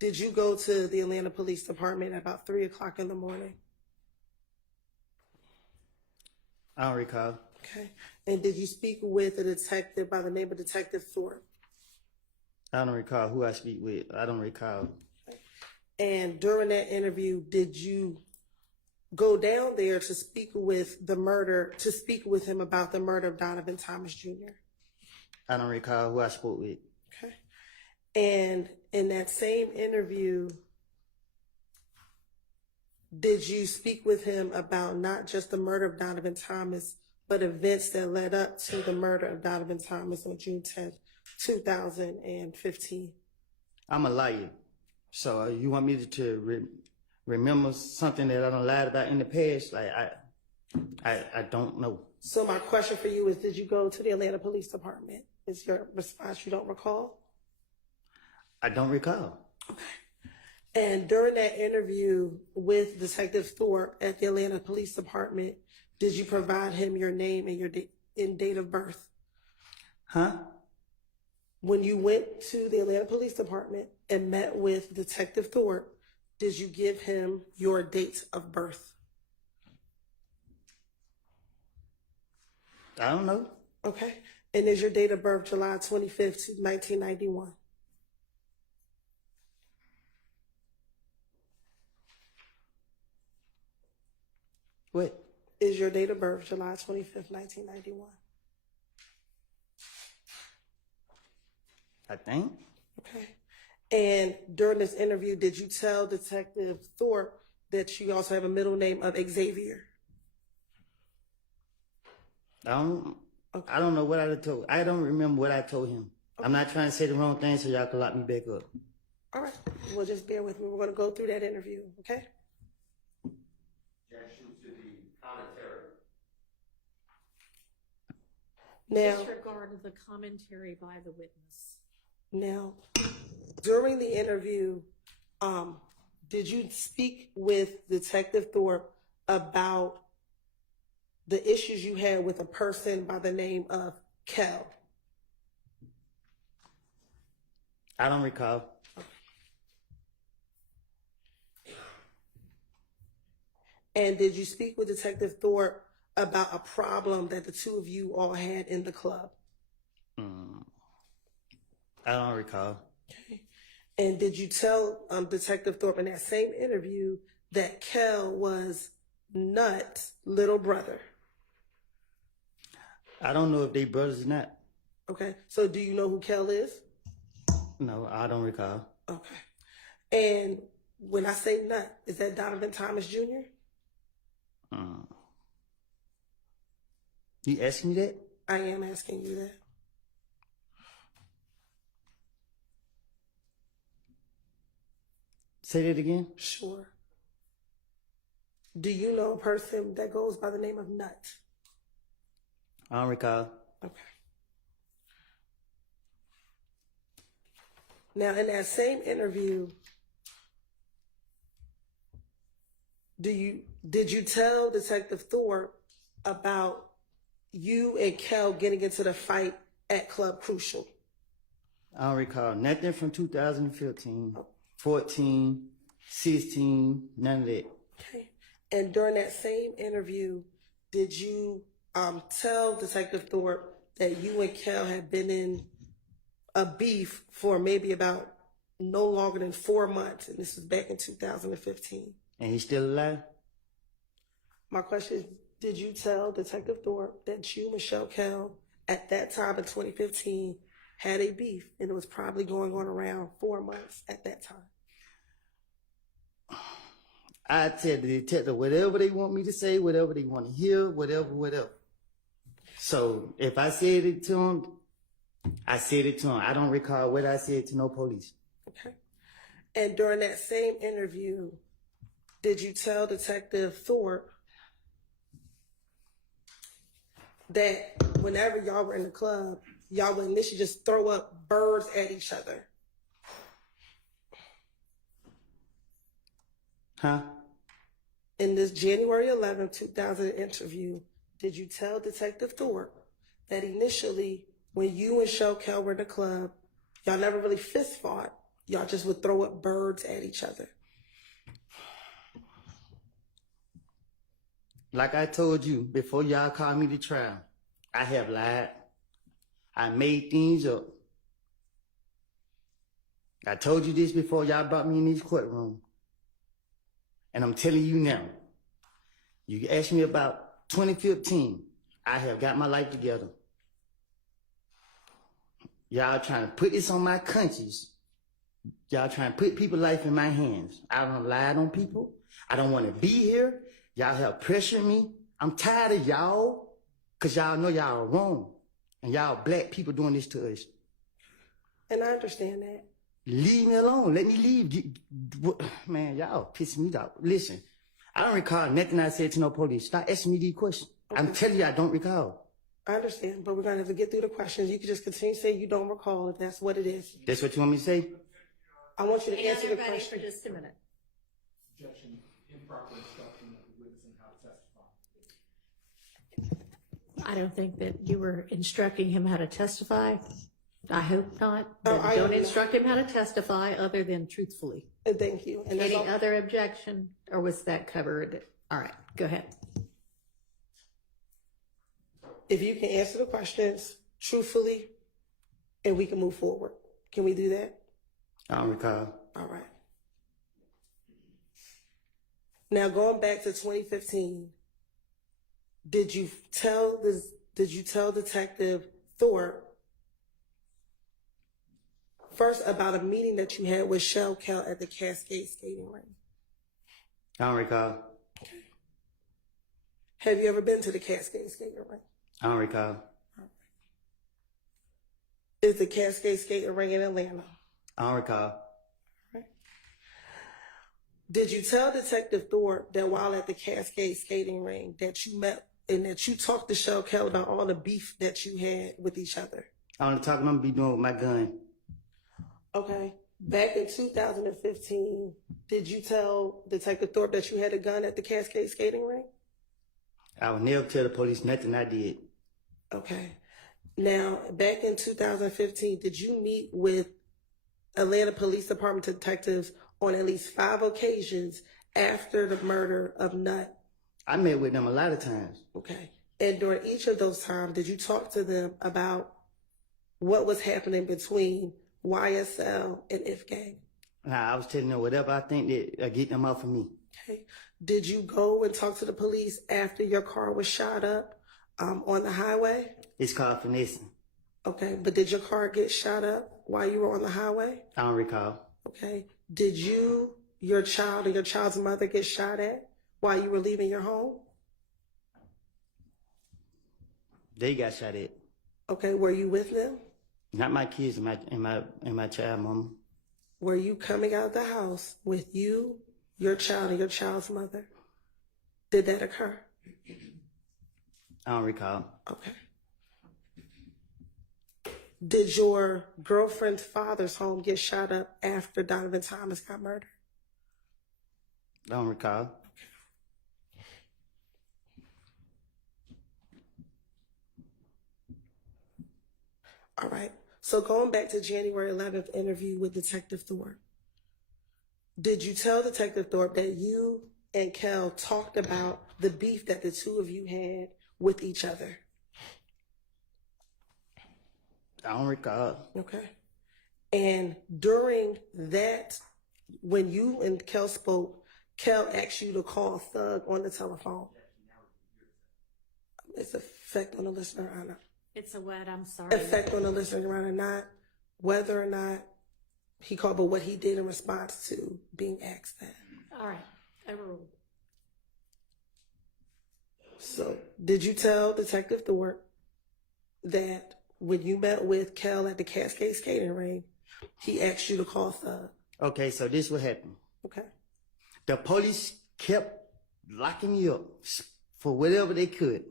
did you go to the Atlanta Police Department at about 3 o'clock in the morning? I don't recall. Okay. And did you speak with a detective by the name of Detective Thorpe? I don't recall who I speak with. I don't recall. And during that interview, did you go down there to speak with him about the murder of Donovan Thomas Jr.? I don't recall who I spoke with. Okay. And in that same interview, did you speak with him about not just the murder of Donovan Thomas, but events that led up to the murder of Donovan Thomas on June 10th, 2015? I'm a liar. So you want me to remember something that I done lied about in the past? Like, I don't know. So my question for you is, did you go to the Atlanta Police Department? Is your response you don't recall? I don't recall. Okay. And during that interview with Detective Thorpe at the Atlanta Police Department, did you provide him your name and your date of birth? Huh? When you went to the Atlanta Police Department and met with Detective Thorpe, did you give him your date of birth? I don't know. Okay. And is your date of birth July 25th, 1991? What? Is your date of birth July 25th, 1991? I think. Okay. And during this interview, did you tell Detective Thorpe that you also have a middle name of Xavier? I don't know what I told. I don't remember what I told him. Okay. I'm not trying to say the wrong thing so y'all can lock me back up. All right. Well, just bear with me. We're going to go through that interview, okay? Objection to the commentary. Now, Disregard the commentary by the witness. Now, during the interview, Did you speak with Detective Thorpe about the issues you had with a person by the name of Kel? I don't recall. And did you speak with Detective Thorpe about a problem that the two of you all had in the club? I don't recall. Okay. And did you tell Detective Thorpe in that same interview that Kel was Nut's little brother? I don't know if they brothers or not. Okay. So do you know who Kel is? No, I don't recall. Okay. And when I say Nut, is that Donovan Thomas Jr.? You asking me that? I am asking you that. Say that again? Sure. Do you know a person that goes by the name of Nut? I don't recall. Okay. Now, in that same interview, did you tell Detective Thorpe about you and Kel getting into the fight at Club Crucial? I don't recall nothing from 2015, 14, 16, none of that. Okay. And during that same interview, did you tell Detective Thorpe that you and Kel had been in a beef for maybe about no longer than 4 months, and this was back in 2015? And he's still alive? My question is, did you tell Detective Thorpe that you, Michelle Kel, at that time in 2015, had a beef, and it was probably going on around 4 months at that time? I tell the detective whatever they want me to say, whatever they want to hear, whatever. So if I said it to him, I said it to him. I don't recall what I said to no police. Okay. And during that same interview, did you tell Detective Thorpe that whenever y'all were in the club, y'all would initially just throw up birds at each other? Huh? In this January 11, 2000 interview, did you tell Detective Thorpe that initially, when you and Michelle Kel were in the club, y'all never really fist fought, y'all just would throw up birds at each other? Like I told you, before y'all called me to trial, I have lied. I made things up. I told you this before y'all brought me in this courtroom. And I'm telling you now, you asked me about 2015, I have got my life together. Y'all trying to put this on my conscience. Y'all trying to put people's life in my hands. I don't lie on people. I don't want to be here. Y'all have pressured me. I'm tired of y'all, because y'all know y'all are wrong. And y'all black people doing this to us. And I understand that. Leave me alone. Let me leave. Man, y'all pissing me off. Listen, I don't recall nothing I said to no police. Stop asking me these questions. Okay. I'm telling you, I don't recall. I understand, but we're going to have to get through the questions. You can just continue to say you don't recall if that's what it is. That's what you want me to say? I want you to answer the Everybody question. for just a minute. Objection, improper instruction of the witness on how to testify. I don't think that you were instructing him how to testify. I hope not. But I don't am instruct him how to testify other than truthfully. Thank you. And Any other objection, or was that covered? All right, go ahead. If you can answer the questions truthfully, and we can move forward. Can we do that? I don't recall. All right. Now going back to 2015, did you tell Detective Thorpe first about a meeting that you had with Michelle Kel at the Cascade skating ring? I don't recall. Have you ever been to the Cascade skating ring? I don't recall. Is the Cascade skating ring in Atlanta? I don't recall. Did you tell Detective Thorpe that while at the Cascade skating ring that you met and that you talked to Michelle Kel about all the beef that you had with each other? I only talking I'm be doing with my gun. Okay. Back in 2015, did you tell Detective Thorpe that you had a gun at the Cascade skating rink? I would never tell the police nothing I did. Okay. Now, back in 2015, did you meet with Atlanta Police Department detectives on at least 5 occasions after the murder of Nutt? I met with them a lot of times. Okay. And during each of those times, did you talk to them about what was happening between YSL and If Gang? Nah, I was telling them whatever I think that get them off of me. Okay. Did you go and talk to the police after your car was shot up on the highway? It's called finessing. Okay. But did your car get shot up while you were on the highway? I don't recall. Okay. Did you, your child, and your child's mother get shot at while you were leaving your home? They got shot at. Okay. Were you with them? Not my kids and my child, mama. Were you coming out of the house with you, your child, and your child's mother? Did that occur? I don't recall. Okay. Did your girlfriend's father's home get shot up after Donovan Thomas got murdered? I don't recall. All right. So going back to January 11th interview with Detective Thorpe, did you tell Detective Thorpe that you and Kel talked about the beef that the two of you had with each other? I don't recall. Okay. And during that, when you and Kel spoke, Kel asked you to call Thug on the telephone. It's effect on the listener or not? It's a what? I'm sorry. Effect on the listener or not? Whether or not he called, but what he did in response to being asked that. All right. Overruled. So, did you tell Detective Thorpe that when you met with Kel at the Cascade skating ring, he asked you to call Thug? Okay, so this what happened. Okay. The police kept locking me up for whatever they could.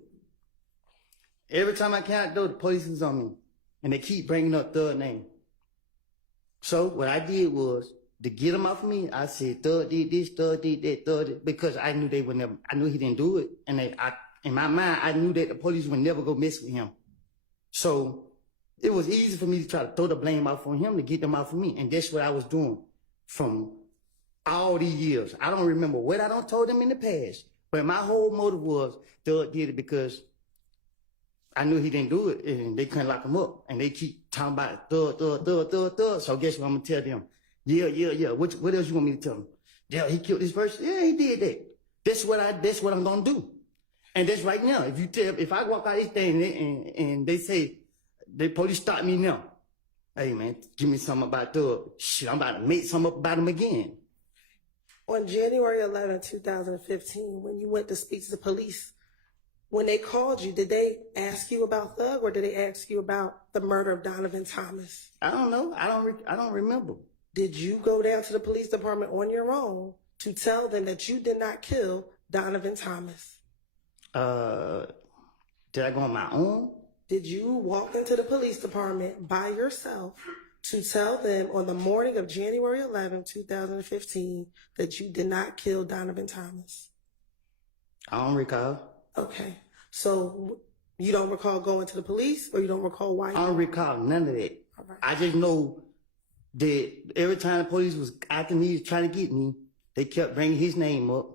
Every time I came out the door, the police was on me. And they keep bringing up Thug's name. So what I did was, to get them off of me, I said, Thug did this, Thug did that, Thug did, because I knew they would never, I knew he didn't do it. And in my mind, I knew that the police would never go mess with him. So it was easy for me to try to throw the blame off on him to get them off of me. And that's what I was doing from all these years. I don't remember what I don't told them in the past. But my whole motive was, Thug did it because I knew he didn't do it, and they couldn't lock him up. And they keep talking about Thug. So guess what I'm gonna tell them? Yeah. What else you want me to tell them? Yeah, he killed this person. Yeah, he did that. That's what I'm gonna do. And that's right now. If I walk out this thing and they say the police stop me now, hey man, give me something about Thug. Shit, I'm about to make something up about him again. On January 11, 2015, when you went to speak to the police, when they called you, did they ask you about Thug or did they ask you about the murder of Donovan Thomas? I don't know. I don't remember. Did you go down to the police department on your own to tell them that you did not kill Donovan Thomas? Did I go on my own? Did you walk into the police department by yourself to tell them on the morning of January 11, 2015, that you did not kill Donovan Thomas? I don't recall. Okay. So you don't recall going to the police, or you don't recall why? I don't recall none of that. All right. I just know that every time the police was after me, trying to get me, they kept bringing his name up.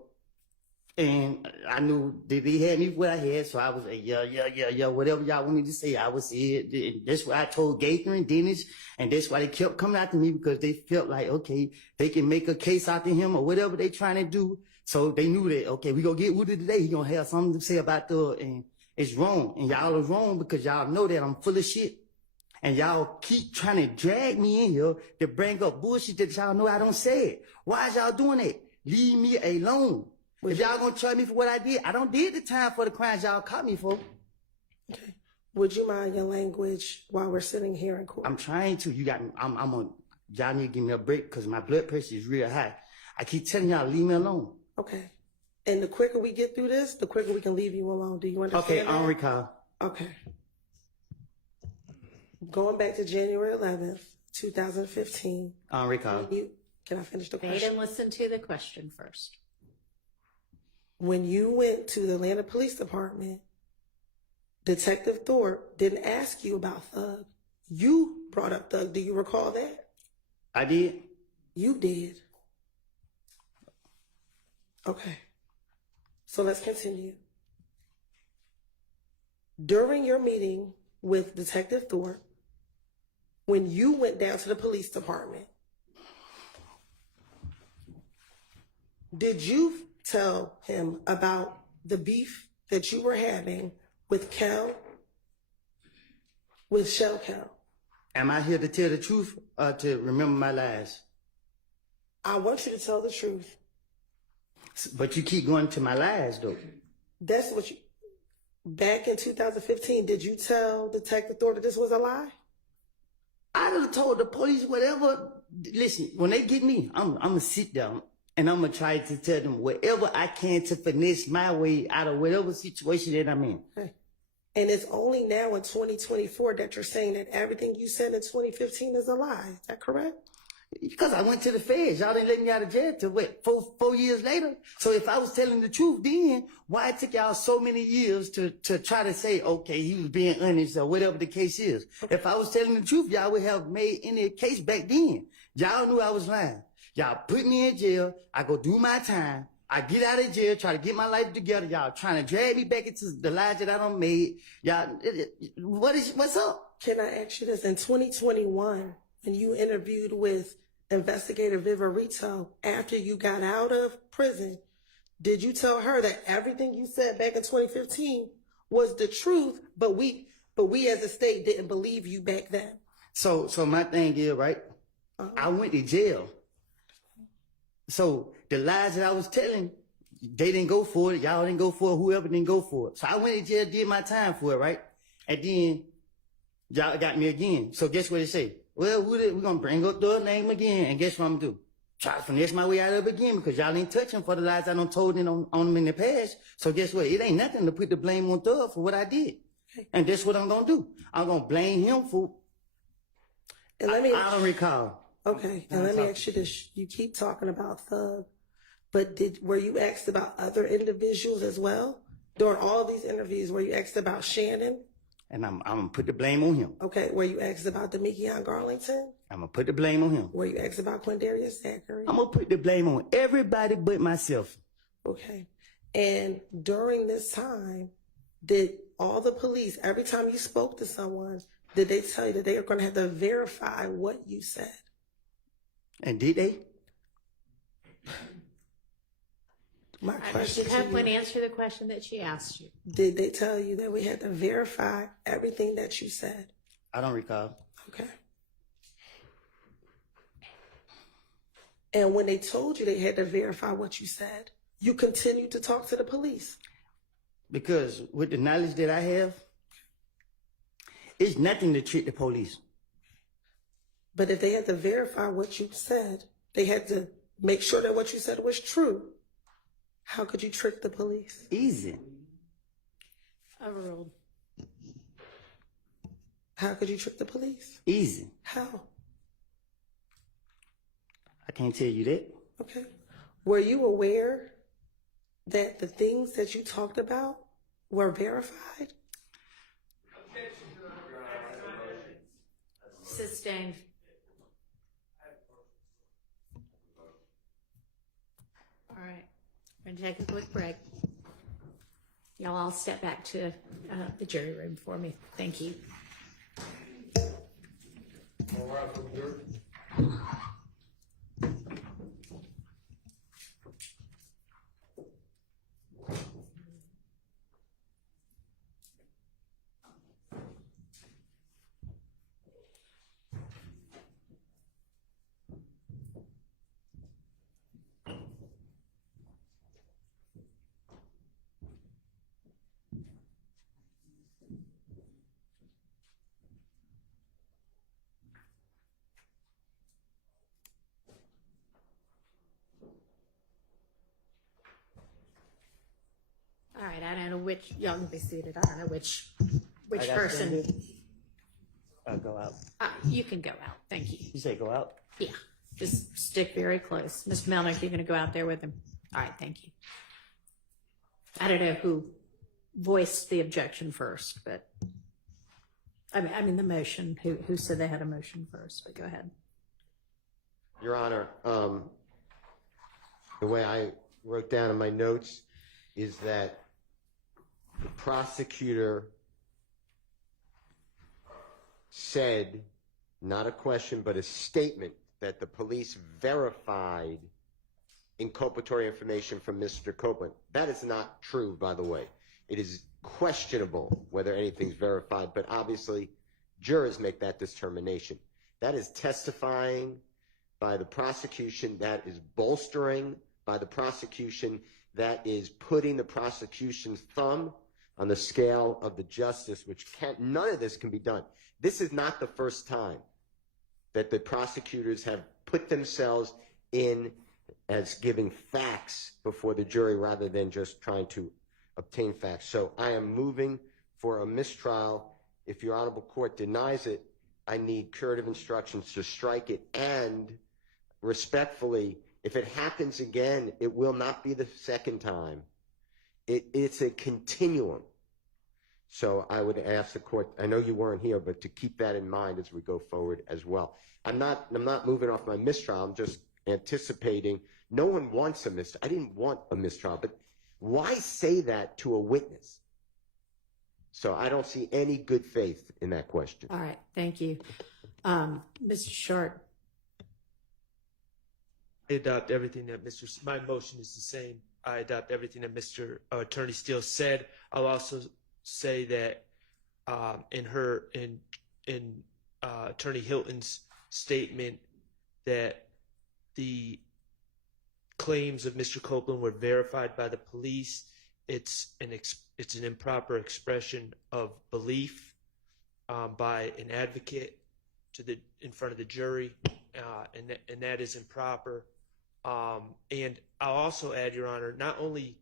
And I knew that they had me what I had, so I was like, yeah, whatever y'all want me to say, I would say it. And that's what I told Gaither and Dennis, and that's why they kept coming after me, because they felt like, okay, they can make a case out to him or whatever they trying to do. So they knew that, okay, we gonna get Woody today, he gonna have something to say about Thug, and it's wrong. And y'all are wrong because y'all know that I'm full of shit. And y'all keep trying to drag me in here to bring up bullshit that y'all know I don't say it. Why is y'all doing that? Leave me alone. If y'all gonna charge me for what I did, I don't did the time for the crimes y'all caught me for. Okay. Would you mind your language while we're sitting here in court? I'm trying to. Y'all need to give me a break because my blood pressure is real high. I keep telling y'all, leave me alone. Okay. And the quicker we get through this, the quicker we can leave you alone. Do you understand? Okay, I don't recall. Okay. Going back to January 11th, 2015. I don't recall. Can I finish the Wait question? and listen to the question first. When you went to the Atlanta Police Department, Detective Thorpe didn't ask you about Thug. You brought up Thug. Do you recall that? I did. You did. Okay. So let's continue. During your meeting with Detective Thorpe, when you went down to the police department, did you tell him about the beef that you were having with Shell Cal? Am I here to tell the truth or to remember my lies? I want you to tell the truth. But you keep going to my lies, though. That's what you... Back in 2015, did you tell Detective Thorpe that this was a lie? I would have told the police whatever. Listen, when they get me, I'm going to sit down and I'm going to try to tell them whatever I can to finesse my way out of whatever situation that I'm in. Okay. And it's only now in 2024 that you're saying that everything you said in 2015 is a lie. Is that correct? Because I went to the feds. Y'all didn't let me out of jail till what, four years later? So if I was telling the truth then, why it took y'all so many years to try to say, okay, he was being honest or whatever the case is? Okay. If I was telling the truth, y'all would have made any case back then. Y'all knew I was lying. Y'all put me in jail. I go do my time. I get out of jail, try to get my life together. Y'all trying to drag me back into the lies that I done made. Y'all, what's up? Can I ask you this? In 2021, when you interviewed with Investigator Viverito after you got out of prison, did you tell her that everything you said back in 2015 was the truth, but we as a state didn't believe you back then? So my thing is, right? I went to jail. So the lies that I was telling, they didn't go for it. Y'all didn't go for it. Whoever didn't go for it. So I went to jail, did my time for it, right? And then y'all got me again. So guess what they say? Well, we're going to bring up the name again. And guess what I'm going to do? Try to finesse my way out of it again because y'all ain't touching for the lies I done told on them in the past. So guess what? It ain't nothing to put the blame on Thug for what I did. And that's what I'm going to do. I'm going to blame him for... And let me I don't recall. Okay, and let me ask you this. You keep talking about Thug, but were you asked about other individuals as well? During all these interviews, were you asked about Shannon? And I'm going to put the blame on him. Okay, were you asked about Demekion Garlington? I'm going to put the blame on him. Were you asked about Quindarius Zachary? I'm going to put the blame on everybody but myself. Okay, and during this time, did all the police, every time you spoke to someone, did they tell you that they are going to have to verify what you said? And did they? My I question did to have you, one answer the question that she asked you. did they tell you that we had to verify everything that you said? I don't recall. Okay. And when they told you they had to verify what you said, you continued to talk to the police. Because with the knowledge that I have, it's nothing to trick the police. But if they had to verify what you said, they had to make sure that what you said was true. How could you trick the police? Easy. Overruled. How could you trick the police? Easy. How? I can't tell you that. Okay. Were you aware that the things that you talked about were verified? Sustained. All right. We're going to take a quick break. Y'all all step back to the jury room for me. Thank you. All right, from here. All right. I don't know which, y'all can be seated. I don't know which I got person. Go out. You can go out. Thank you. You say go out? Yeah, just stick very close. Mr. Melnick, you're going to go out there with him? All right, thank you. I don't know who voiced the objection first, but I mean the motion. Who said they had a motion first? But go ahead. Your Honor, the way I wrote down in my notes is that the prosecutor said, not a question, but a statement, that the police verified inculpatory information from Mr. Copeland. That is not true, by the way. It is questionable whether anything's verified, but obviously jurors make that determination. That is testifying by the prosecution, that is bolstering by the prosecution, that is putting the prosecution's thumb on the scale of the justice, which none of this can be done. This is not the first time that the prosecutors have put themselves in as giving facts before the jury rather than just trying to obtain facts. So I am moving for a mistrial. If your honorable court denies it, I need curative instructions to strike it, and respectfully, if it happens again, it will not be the second time. It's a continuum. So I would ask the court, I know you weren't here, but to keep that in mind as we go forward as well. I'm not moving off my mistrial. I'm just anticipating. No one wants a mistrial. I didn't want a mistrial, but why say that to a witness? So I don't see any good faith in that question. All right, thank you. Mr. Short. I adopt everything that my motion is the same. I adopt everything that Mr. Attorney Steele said. I'll also say that in Attorney Hilton's statement that the claims of Mr. Copeland were verified by the police. It's an improper expression of belief by an advocate in front of the jury, and that is improper. And I'll also add, Your Honor, not only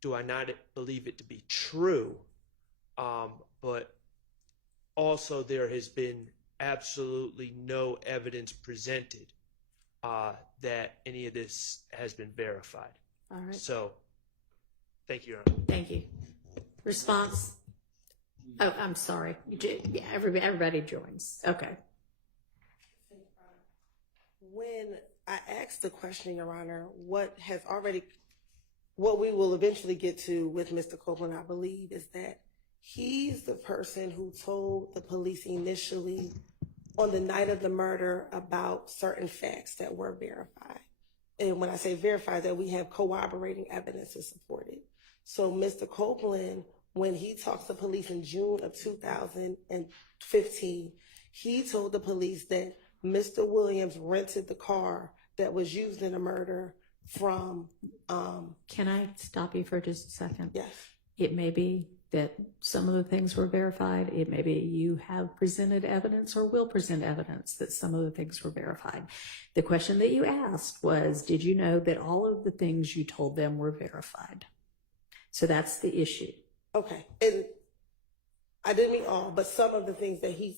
do I not believe it to be true, but also there has been absolutely no evidence presented that any of this has been verified. All right. So, thank you, Your Honor. Thank you. Response? Oh, I'm sorry. Yeah, everybody joins. Okay. When I asked the question, Your Honor, what we will eventually get to with Mr. Copeland, I believe, is that he's the person who told the police initially on the night of the murder about certain facts that were verified. And when I say verified, that we have corroborating evidence to support it. So Mr. Copeland, when he talks to police in June of 2015, he told the police that Mr. Williams rented the car that was used in the murder from... Can I stop you for just a second? Yes. It may be that some of the things were verified. It may be you have presented evidence or will present evidence that some of the things were verified. The question that you asked was, did you know that all of the things you told them were verified? So that's the issue. Okay. And I didn't mean all, but some of the things that he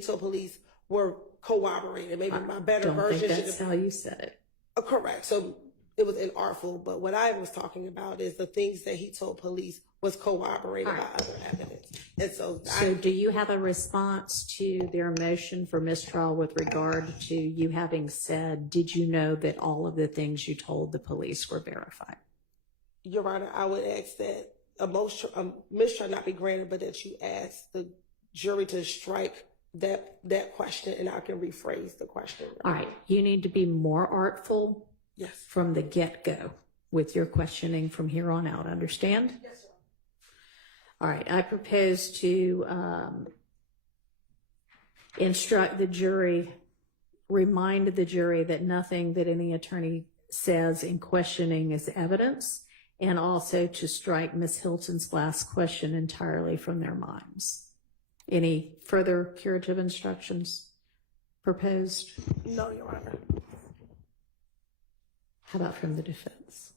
told police were corroborated. Maybe my better version. Think that's how you said it. Correct. So it was inartful, but what I was talking about is the things that he told police was corroborated by other evidence. And so do you have a response to their motion for mistrial with regard to you having said, did you know that all of the things you told the police were verified? Your Honor, I would ask that a mistrial not be granted, but that you ask the jury to strike that question, and I can rephrase the question. All right. You need to be more artful. Yes. From the get-go with your questioning from here on out. Understand? Yes, sir. All right. I propose to instruct the jury, remind the jury that nothing that any attorney says in questioning is evidence, and also to strike Ms. Hilton's last question entirely from their minds. Any further curative instructions proposed? No, Your Honor. How about from the defense?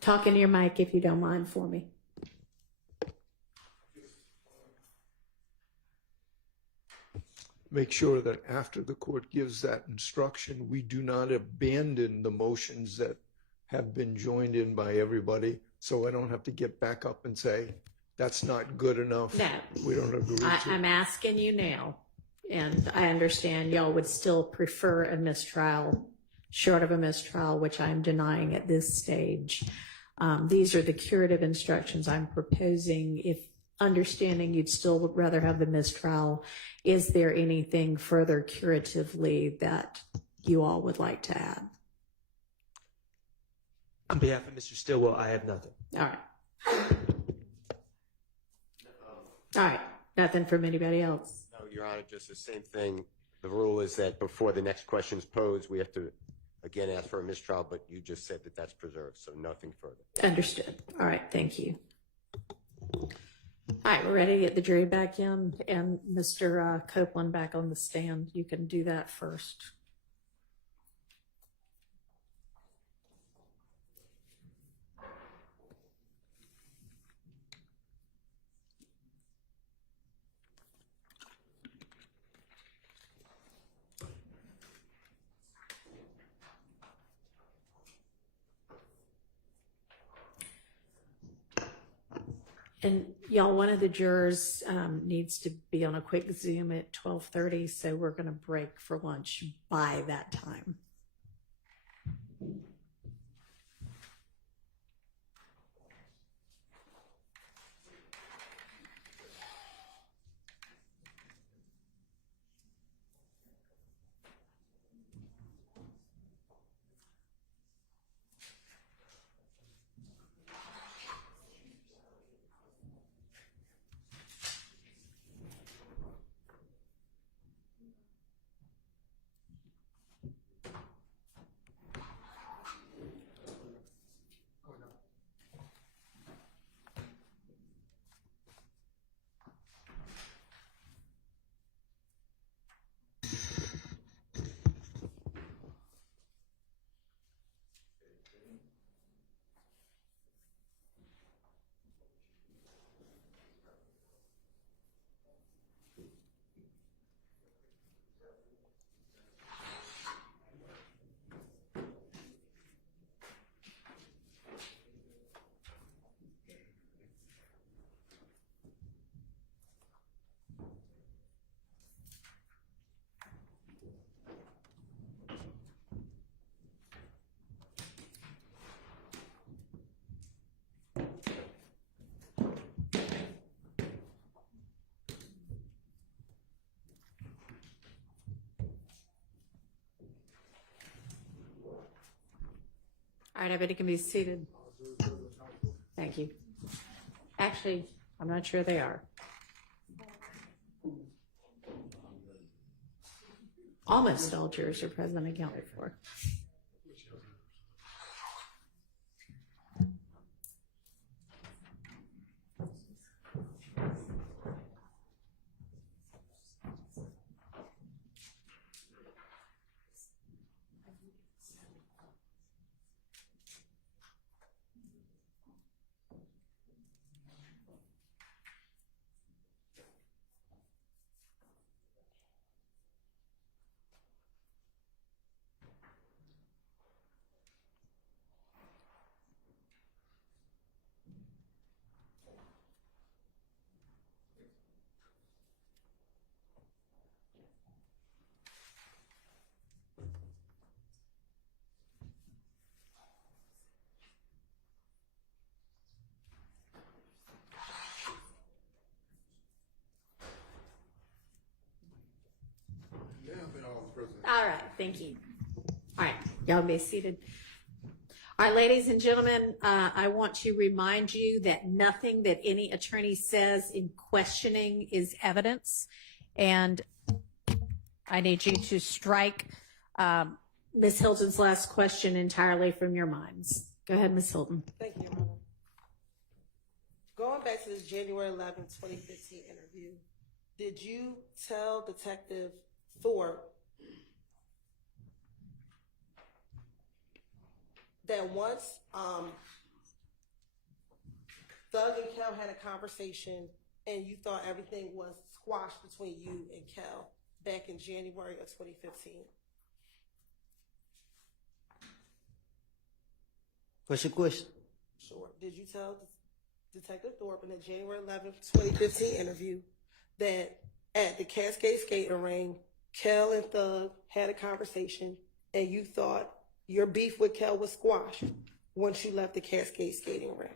Talk into your mic if you don't mind for me. make sure that after the court gives that instruction, we do not abandon the motions that have been joined in by everybody, so I don't have to get back up and say, that's not good enough. No. We don't agree to. I'm asking you now, and I understand y'all would still prefer a mistrial, short of a mistrial, which I'm denying at this stage. These are the curative instructions I'm proposing. If understanding you'd still rather have the mistrial, is there anything further curatively that you all would like to add? On behalf of Mr. Stillwell, I have nothing. All right. All right. Nothing from anybody else. No, Your Honor, just the same thing. The rule is that before the next question is posed, we have to again ask for a mistrial, but you just said that that's preserved, so nothing further. Understood. All right. Thank you. All right. We're ready to get the jury back in and Mr. Copeland back on the stand. You can do that first. And y'all, one of the jurors needs to be on a quick Zoom at 12:30, so we're going to break for lunch by that time. All right, everybody can be seated. Thank you. Actually, I'm not sure they are. Almost all jurors are present and accounted for. All right, thank you. All right, y'all be seated. All right, ladies and gentlemen, I want to remind you that nothing that any attorney says in questioning is evidence, and I need you to strike Ms. Hilton's last question entirely from your minds. Go ahead, Ms. Hilton. Thank you, Your Honor. Going back to this January 11, 2015 interview, did you tell Detective Thorpe that once Thug and Kel had a conversation and you thought everything was squashed between you and Kel, back in January of 2015? What's your question? Sure. Did you tell Detective Thorpe in the January 11th, 2015 interview that at the Cascade skating ring, Kel and Thug had a conversation and you thought your beef with Kel was squashed once you left the Cascade skating ring?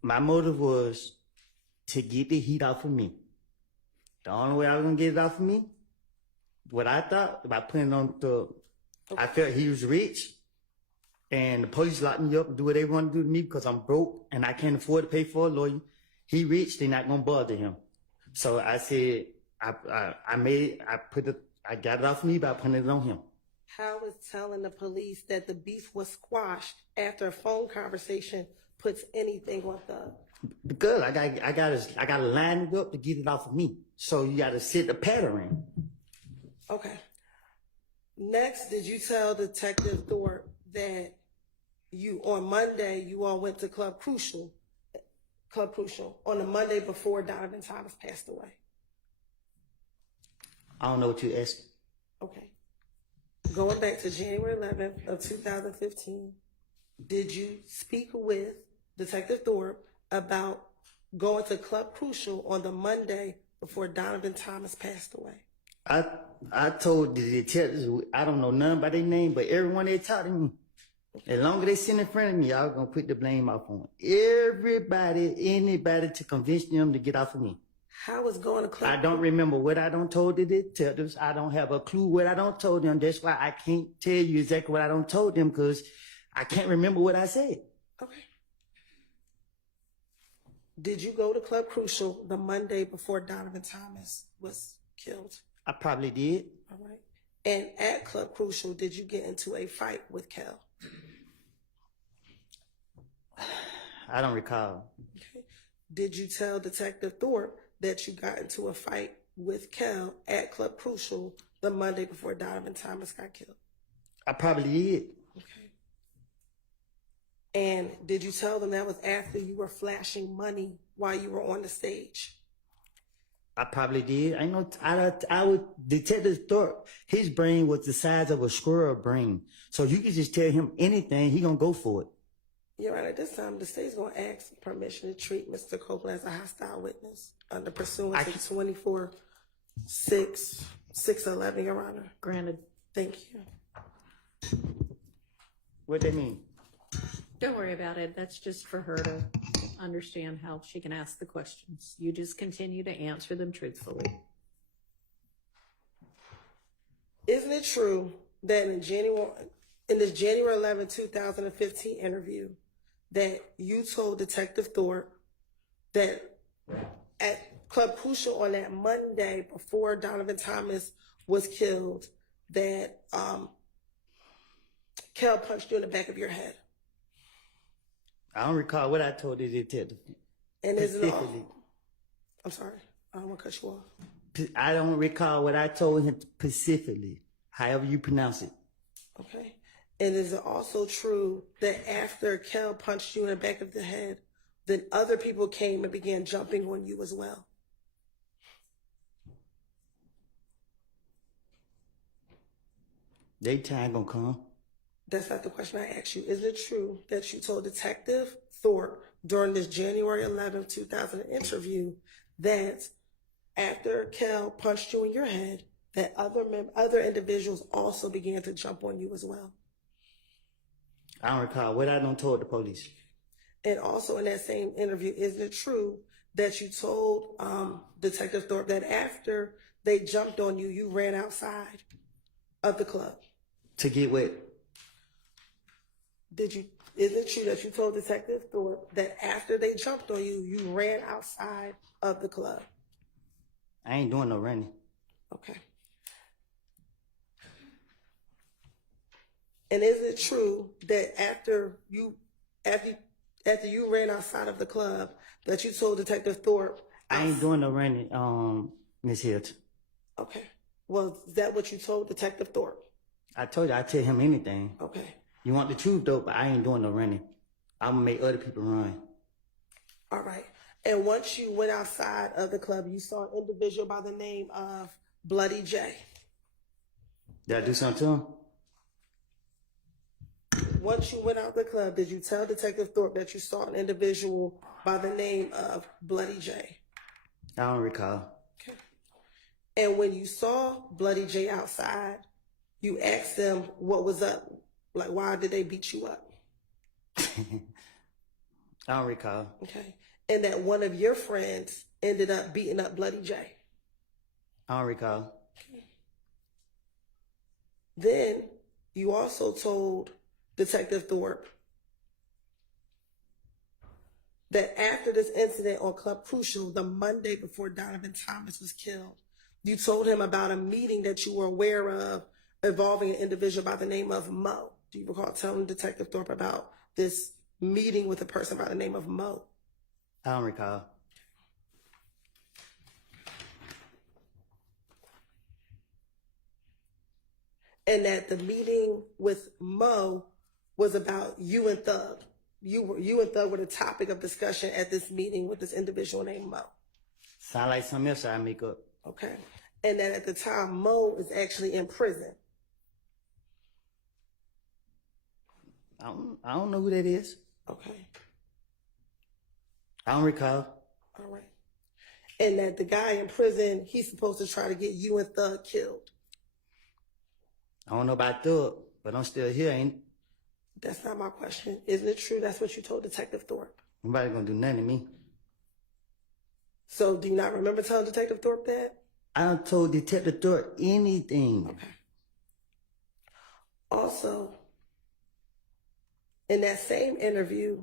My motive was to get the heat off of me. The only way I was gonna get it off of me, what I thought about putting on the, I felt he was rich, and the police locked me up and do what they want to do to me because I'm broke and I can't afford to pay for a lawyer. He rich, they're not gonna bother him. So I said, I got it off of me by putting it on him. How is telling the police that the beef was squashed after a phone conversation puts anything on Thug? Because I gotta line it up to get it off of me. So you gotta set the pattern. Okay. Next, did you tell Detective Thorpe that on Monday you all went to Club Crucial on the Monday before Donovan Thomas passed away? I don't know what you asked. Okay. Going back to January 11th of 2015, did you speak with Detective Thorpe about going to Club Crucial on the Monday before Donovan Thomas passed away? I told the detectives, I don't know none by their name, but everyone they talked to me, as long as they sit in front of me, I was gonna put the blame off on anybody to convince them to get off of me. How is going to Club? I don't remember what I don't told the detectives. I don't have a clue what I don't told them. That's why I can't tell you exactly what I don't told them because I can't remember what I said. Okay. Did you go to Club Crucial the Monday before Donovan Thomas was killed? I probably did. All right. And at Club Crucial, did you get into a fight with Kel? I don't recall. Okay. Did you tell Detective Thorpe that you got into a fight with Kel at Club Crucial the Monday before Donovan Thomas got killed? I probably did. Okay. And did you tell them that was after you were flashing money while you were on the stage? I probably did. I would Detective Thorpe, his brain was the size of a squirrel brain. So you could just tell him anything, he gonna go for it. You're right. At this time, the state's going to ask permission to treat Mr. Copeland as a hostile witness under pursuant to 24-611, Your Honor. Granted. Thank you. What that mean? Don't worry about it. That's just for her to understand how she can ask the questions. You just continue to answer them truthfully. Isn't it true that in this January 11, 2015 interview that you told Detective Thorpe that at Club Crucial on that Monday before Donovan Thomas was killed that Kel punched you in the back of your head? I don't recall what I told the detective. And is it all? I'm sorry. I don't want to cut you off. I don't recall what I told him specifically, however you pronounce it. Okay. And is it also true that after Kel punched you in the back of the head, then other people came and began jumping on you as well? They time gonna come. That's not the question I asked you. Is it true that you told Detective Thorpe during this January 11, 2000 interview that after Kel punched you in your head, that other individuals also began to jump on you as well? I don't recall what I done told the police. And also in that same interview, isn't it true that you told Detective Thorpe that after they jumped on you, you ran outside of the club? To get what? Isn't it true that you told Detective Thorpe that after they jumped on you, you ran outside of the club? I ain't doing no running. Okay. And is it true that after you ran outside of the club, that you told Detective Thorpe? I ain't doing no running, Miss Hilton. Okay. Well, is that what you told Detective Thorpe? I told you I'd tell him anything. Okay. You want the truth though, but I ain't doing no running. I'm gonna make other people run. All right. And once you went outside of the club, you saw an individual by the name of Bloody J. Did I do something to him? Once you went out the club, did you tell Detective Thorpe that you saw an individual by the name of Bloody J? I don't recall. Okay. And when you saw Bloody J outside, you asked them what was up. Like, why did they beat you up? I don't recall. Okay. And that one of your friends ended up beating up Bloody J. I don't recall. Okay. Then you also told Detective Thorpe that after this incident on Club Crucial, the Monday before Donovan Thomas was killed, you told him about a meeting that you were aware of involving an individual by the name of Mo. Do you recall telling Detective Thorpe about this meeting with a person by the name of Mo? I don't recall. And that the meeting with Mo was about you and Thug. You and Thug were the topic of discussion at this meeting with this individual named Mo. Sound like something else I make up. Okay. And that at the time, Mo is actually in prison. I don't know who that is. Okay. I don't recall. All right. And that the guy in prison, he's supposed to try to get you and Thug killed. I don't know about Thug, but I'm still here, ain't it? That's not my question. Isn't it true that's what you told Detective Thorpe? Nobody gonna do nothing to me. So do you not remember telling Detective Thorpe that? I done told Detective Thorpe anything. Okay. Also, in that same interview,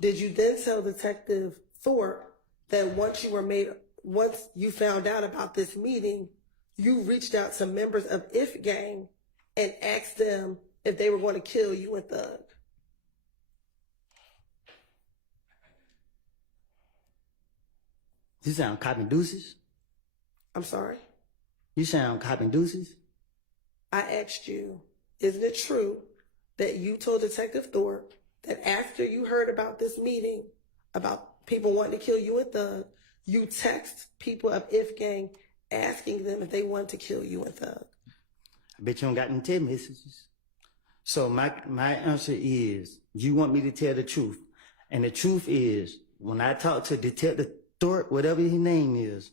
did you then tell Detective Thorpe that once you found out about this meeting, you reached out to members of If Gang and asked them if they were going to kill you and Thug? You sound copping deuces? I'm sorry? You sound copping deuces? I asked you, isn't it true that you told Detective Thorpe that after you heard about this meeting, about people wanting to kill you and Thug, you text people of If Gang asking them if they wanted to kill you and Thug? I bet you don't got them text messages. So my answer is, you want me to tell the truth. And the truth is, when I talked to Detective Thorpe, whatever his name is,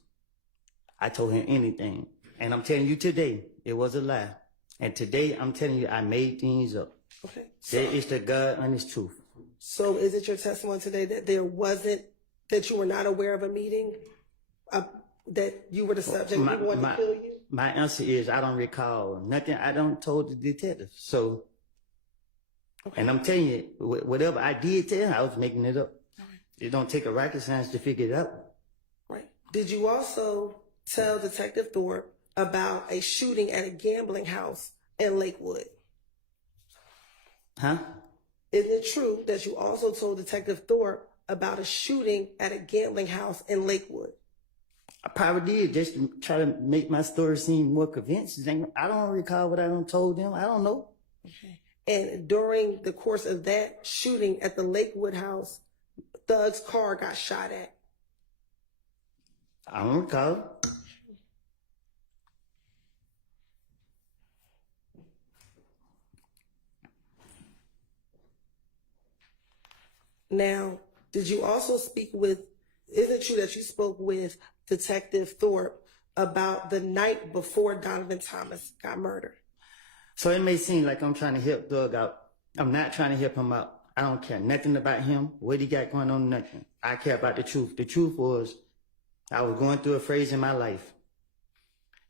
I told him anything. And I'm telling you today, it was a lie. And today, I'm telling you, I made things up. Okay. That is the God honest truth. So is it your testimony today that that you were not aware of a meeting, that you were the subject, people wanted to kill you? My answer is, I don't recall nothing. I don't told the detective. So, okay. And I'm telling you, whatever I did tell him, I was making it up. Right. It don't take a rocket science to figure it out. Right. Did you also tell Detective Thorpe about a shooting at a gambling house in Lakewood? Huh? Isn't it true that you also told Detective Thorpe about a shooting at a gambling house in Lakewood? I probably did, just to try to make my story seem more convincing. I don't recall what I done told them. I don't know. Okay. And during the course of that shooting at the Lakewood house, Thug's car got shot at. I don't recall. Now, did you also speak with, isn't it true that you spoke with Detective Thorpe about the night before Donovan Thomas got murdered? So it may seem like I'm trying to help Thug out. I'm not trying to help him out. I don't care nothing about him, what he got going on, nothing. I care about the truth. The truth was, I was going through a phase in my life,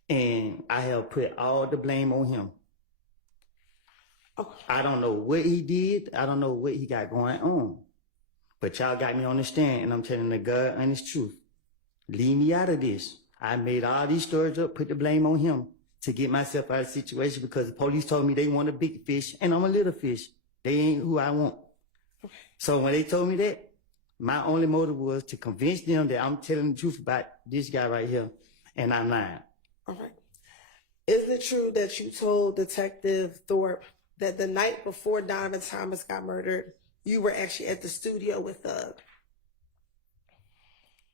and I have put all the blame on him. Okay. I don't know what he did. I don't know what he got going on. But y'all got me on the stand, and I'm telling the God honest truth. Leave me out of this. I made all these stories up, put the blame on him to get myself out of the situation because the police told me they want a big fish, and I'm a little fish. They ain't who I want. Okay. So when they told me that, my only motive was to convince them that I'm telling the truth about this guy right here, and I'm lying. All right. Isn't it true that you told Detective Thorpe that the night before Donovan Thomas got murdered, you were actually at the studio with Thug?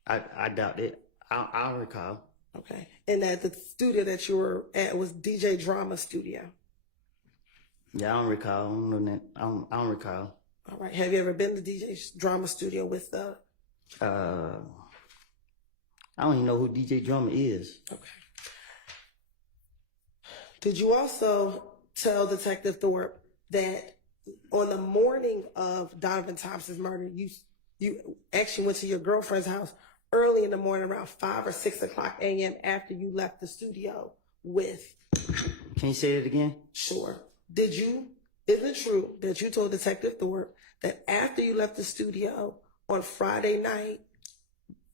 I doubt it. I don't recall. Okay. And that the studio that you were at was DJ Drama Studio. Yeah, I don't recall. I don't know that. I don't recall. All right. Have you ever been to DJ Drama Studio with the? I don't even know who DJ Drummer is. Okay. Did you also tell Detective Thorpe that on the morning of Donovan Thompson's murder, you actually went to your girlfriend's house early in the morning, around 5 or 6 o'clock a.m. after you left the studio with? Can you say it again? Sure. Isn't it true that you told Detective Thorpe that after you left the studio on Friday night,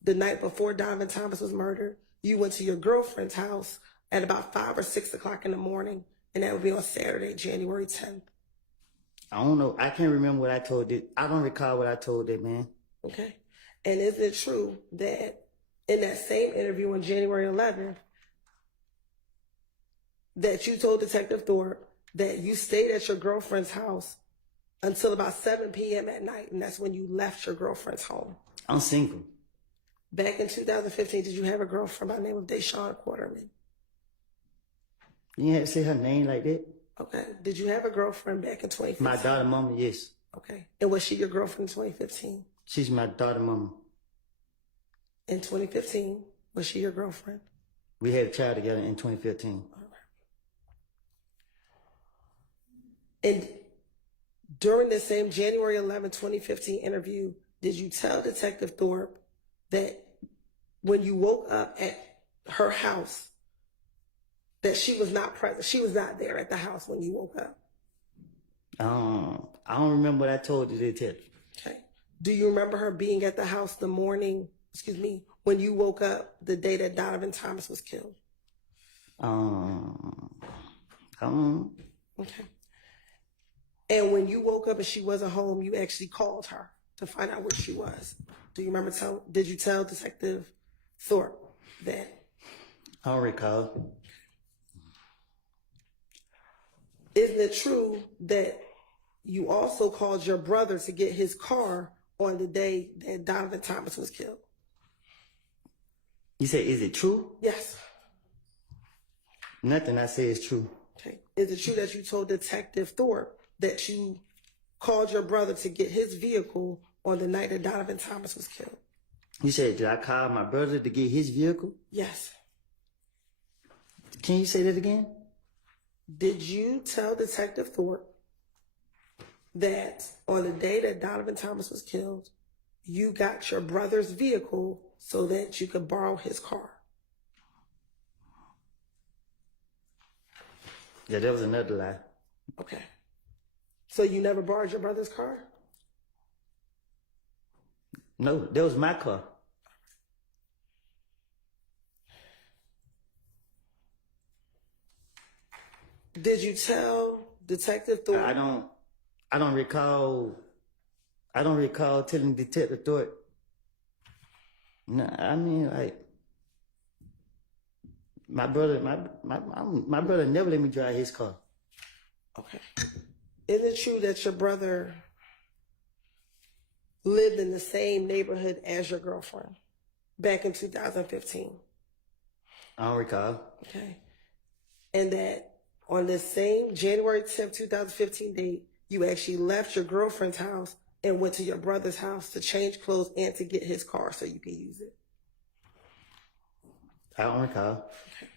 the night before Donovan Thomas was murdered, you went to your girlfriend's house at about 5 or 6 o'clock in the morning, and that would be on Saturday, January 10th? I don't know. I can't remember what I told it. I don't recall what I told that man. Okay. And is it true that in that same interview on January 11th, that you told Detective Thorpe that you stayed at your girlfriend's house until about 7 p.m. at night, and that's when you left your girlfriend's home? I'm single. Back in 2015, did you have a girlfriend by the name of Deshawn Quarterman? You have to say her name like that? Okay. Did you have a girlfriend back in 2015? My daughter mama, yes. Okay. And was she your girlfriend in 2015? She's my daughter mama. In 2015, was she your girlfriend? We had a child together in 2015. All right. And during the same January 11, 2015 interview, did you tell Detective Thorpe that when you woke up at her house, that she was not present? She was not there at the house when you woke up? I don't remember what I told the detective. Okay. Do you remember her being at the house when you woke up the day that Donovan Thomas was killed? Okay. And when you woke up and she wasn't home, you actually called her to find out where she was. Do you remember did you tell Detective Thorpe that? I don't recall. Isn't it true that you also called your brother to get his car on the day that Donovan Thomas was killed? You say, is it true? Yes. Nothing I say is true. Okay. Is it true that you told Detective Thorpe that you called your brother to get his vehicle on the night that Donovan Thomas was killed? You said, did I call my brother to get his vehicle? Yes. Can you say that again? Did you tell Detective Thorpe that on the day that Donovan Thomas was killed, you got your brother's vehicle so that you could borrow his car? Yeah, that was another lie. Okay. So you never borrowed your brother's car? No, that was my car. Did you tell Detective Thorpe? I don't recall telling Detective Thorpe. No, I mean, like, my brother never let me drive his car. Okay. Is it true that your brother lived in the same neighborhood as your girlfriend back in 2015? I don't recall. Okay. And that on the same January 10th, 2015 date, you actually left your girlfriend's house and went to your brother's house to change clothes and to get his car so you can use it? I don't recall. Okay.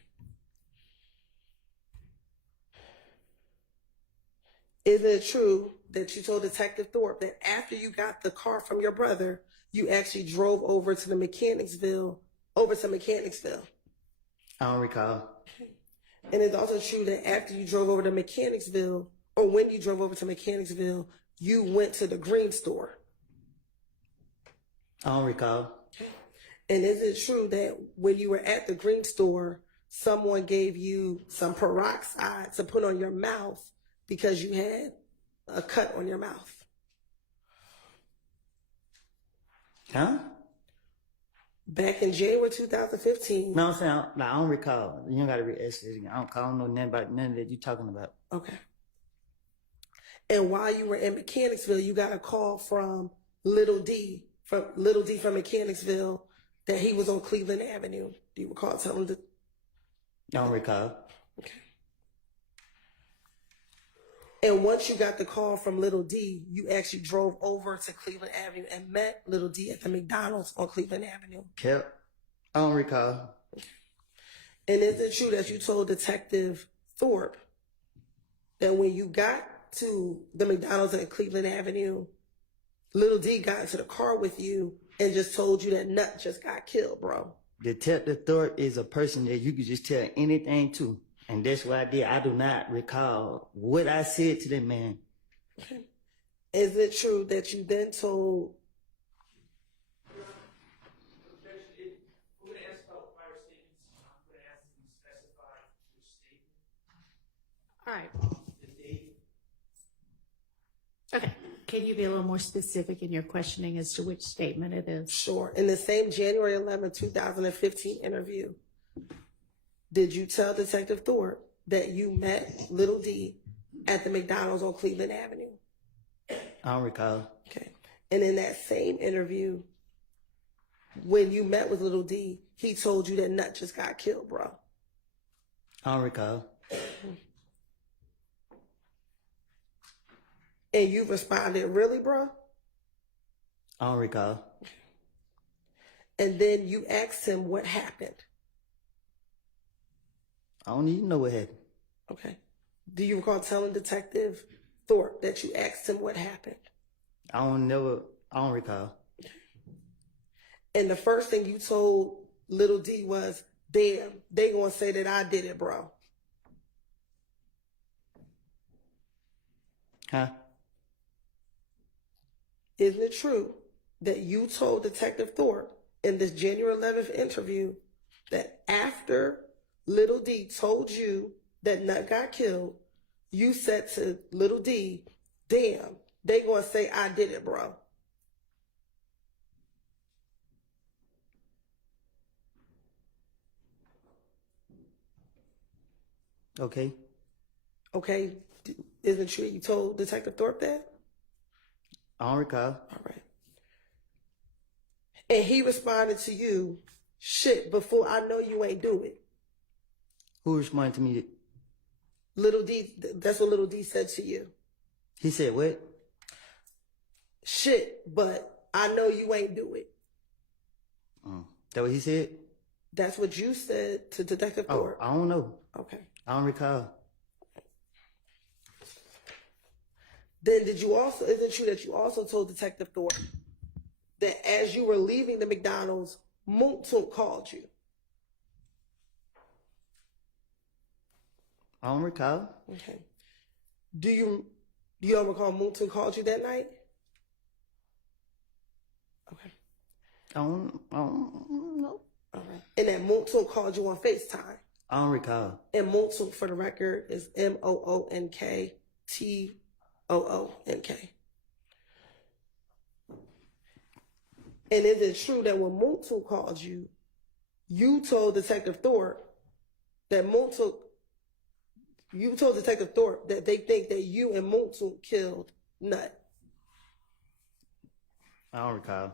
Is it true that you told Detective Thorpe that after you got the car from your brother, you actually drove over to Mechanicsville? I don't recall. Okay. And it's also true that after you drove over to Mechanicsville, or when you drove over to Mechanicsville, you went to the Green store? I don't recall. Okay. And is it true that when you were at the Green store, someone gave you some peroxide to put on your mouth because you had a cut on your mouth? Huh? Back in January 2015. No, I'm saying, I don't recall. You don't got to re-ask it again. I don't know nothing about none of that you're talking about. Okay. And while you were in Mechanicsville, you got a call from Little D from Mechanicsville that he was on Cleveland Avenue? Do you recall telling the? I don't recall. Okay. And once you got the call from Little D, you actually drove over to Cleveland Avenue and met Little D at the McDonald's on Cleveland Avenue. Yep. I don't recall. And is it true that you told Detective Thorpe that when you got to the McDonald's at Cleveland Avenue, Little D got into the car with you and just told you that Nut just got killed, bro? Detective Thorpe is a person that you could just tell anything to. And that's what I did. I do not recall what I said to that man. Okay. Is it true that you then told? All right. Okay. Can you be a little more specific in your questioning as to which statement it is? Sure. In the same January 11, 2015 interview, did you tell Detective Thorpe that you met Little D at the McDonald's on Cleveland Avenue? I don't recall. Okay. And in that same interview, when you met with Little D, he told you that Nut just got killed, bro? I don't recall. And you responded, really, bro? I don't recall. And then you asked him what happened. I don't even know what happened. Okay. Do you recall telling Detective Thorpe that you asked him what happened? I don't recall. And the first thing you told Little D was, damn, they gonna say that I did it, bro. Huh? Isn't it true that you told Detective Thorpe in this January 11th interview that after Little D told you that Nut got killed, you said to Little D, damn, they gonna say I did it, bro? Okay. Okay. Isn't it true you told Detective Thorpe that? I don't recall. All right. And he responded to you, shit, before I know you ain't do it. Who responded to me? Little D, that's what Little D said to you. He said what? Shit, but I know you ain't do it. That what he said? That's what you said to Detective Oh, Thorpe. I don't know. Okay. I don't recall. Then is it true that you also told Detective Thorpe that as you were leaving the McDonald's, Moontoon called you? I don't recall. Okay. Do you ever recall Moontoon called you that night? Okay. I don't know. All right. And that Moontoon called you on FaceTime? I don't recall. And Moontoon, for the record, is MOONKTOONK. And is it true that when Moontoon called you, you told Detective Thorpe that you told Detective Thorpe that they think that you and Moontoon killed Nut? I don't recall.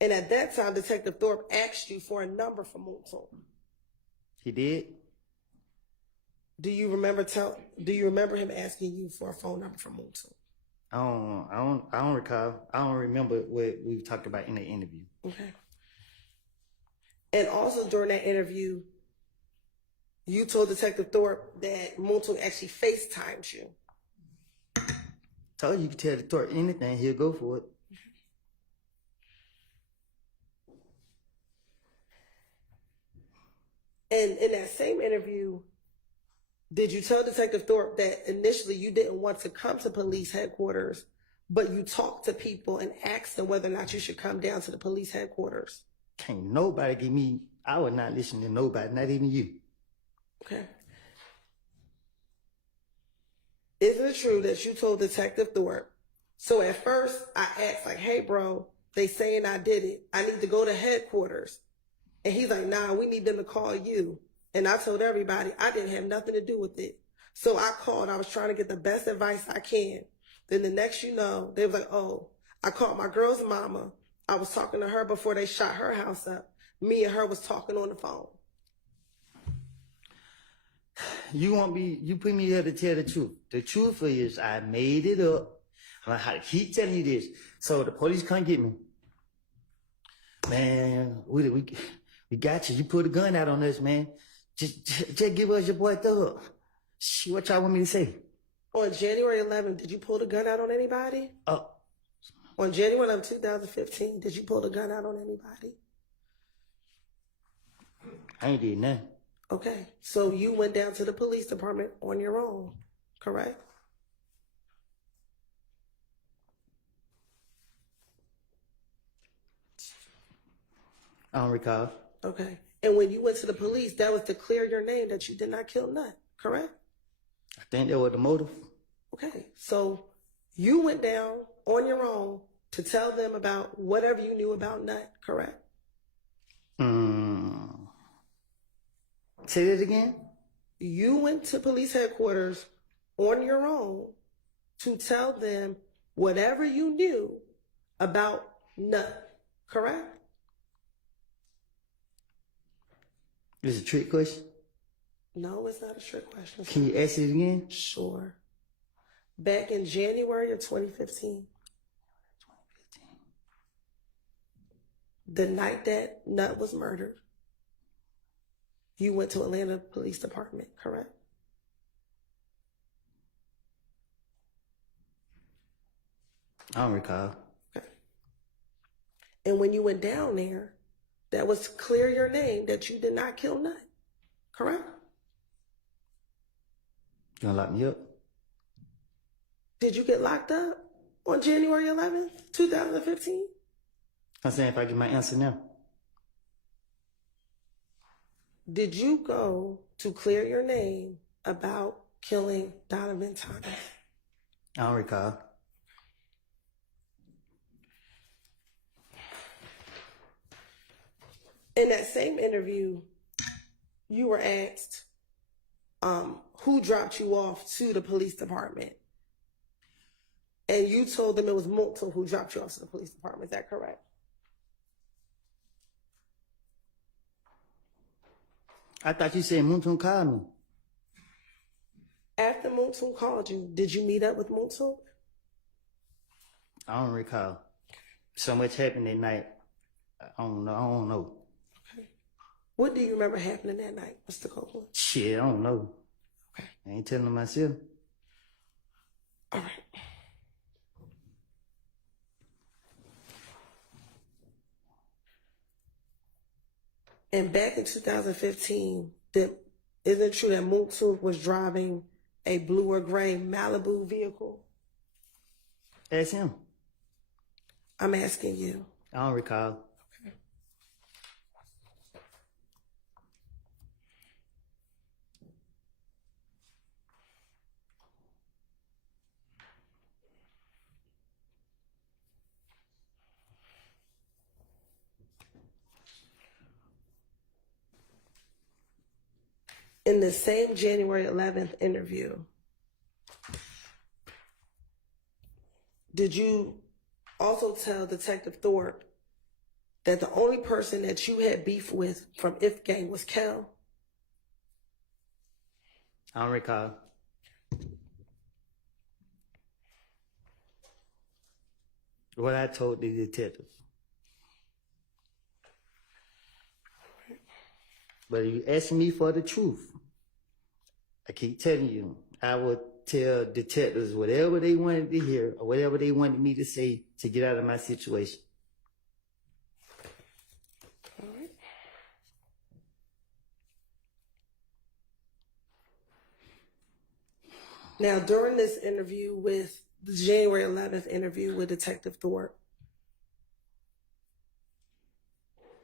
And at that time, Detective Thorpe asked you for a number for Moontoon. He did? Do you remember him asking you for a phone number for Moontoon? I don't recall. I don't remember what we talked about in the interview. Okay. And also during that interview, you told Detective Thorpe that Moontoon actually FaceTimed you. Told you could tell the Thorpe anything, he'll go for it. And in that same interview, did you tell Detective Thorpe that initially you didn't want to come to police headquarters, but you talked to people and asked them whether or not you should come down to the police headquarters? Can't nobody give me, I would not listen to nobody, not even you. Okay. Isn't it true that you told Detective Thorpe? So at first I asked like, hey bro, they saying I did it. I need to go to headquarters. And he's like, nah, we need them to call you. And I told everybody I didn't have nothing to do with it. So I called. I was trying to get the best advice I can. Then the next you know, they was like, oh, I called my girl's mama. I was talking to her before they shot her house up. Me and her was talking on the phone. You put me here to tell the truth. The truth is I made it up. I have to keep telling you this. So the police can't get me. Man, we got you. You put a gun out on us, man. Just give us your boy Thug. Shit, what y'all want me to say? On January 11th, did you pull the gun out on anybody? On January 11th, 2015, did you pull the gun out on anybody? I ain't did nothing. Okay, so you went down to the police department on your own, correct? I don't recall. Okay, and when you went to the police, that was to clear your name that you did not kill Nut, correct? I think that was the motive. Okay, so you went down on your own to tell them about whatever you knew about Nut, correct? Say that again? You went to police headquarters on your own to tell them whatever you knew about Nut, correct? Is it a trick question? No, it's not a trick question. Can you ask it again? Sure. Back in January of 2015, the night that Nut was murdered, you went to Atlanta Police Department, correct? I don't recall. Okay. And when you went down there, that was to clear your name that you did not kill Nut, correct? You gonna lock me up? Did you get locked up on January 11th, 2015? I'm saying if I get my answer now. Did you go to clear your name about killing Donovan Thomas? I don't recall. In that same interview, you were asked who dropped you off to the police department. And you told them it was Multo who dropped you off to the police department. Is that correct? I thought you said Moontoon called me. After Multo called you, did you meet up with Multo? I don't recall. So much happened that night. I don't know. Okay. What do you remember happening that night, Mr. Copeland? Shit, I don't know. Okay. I ain't telling myself. All right. And back in 2015, isn't it true that Multo was driving a blue or gray Malibu vehicle? Ask him. I'm asking you. I don't recall. Okay. In the same January 11th interview, did you also tell Detective Thorpe that the only person that you had beef with from If Gang was Kel? I don't recall. What I told the detective. But if you asking me for the truth, I keep telling you, I would tell detectives whatever they wanted to hear or whatever they wanted me to say to get out of my situation. All right. Now, during this interview with the January 11th interview with Detective Thorpe,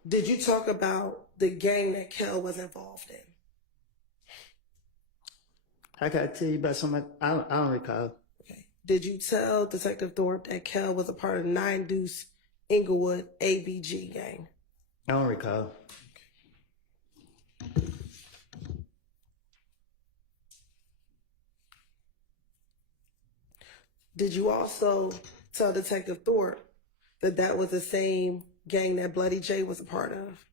did you talk about the gang that Kel was involved in? I gotta tell you about something I don't recall. Okay. Did you tell Detective Thorpe that Kel was a part of 9 Deuce Inglewood ABG gang? I don't recall. Did you also tell Detective Thorpe that that was the same gang that Bloody J was a part of?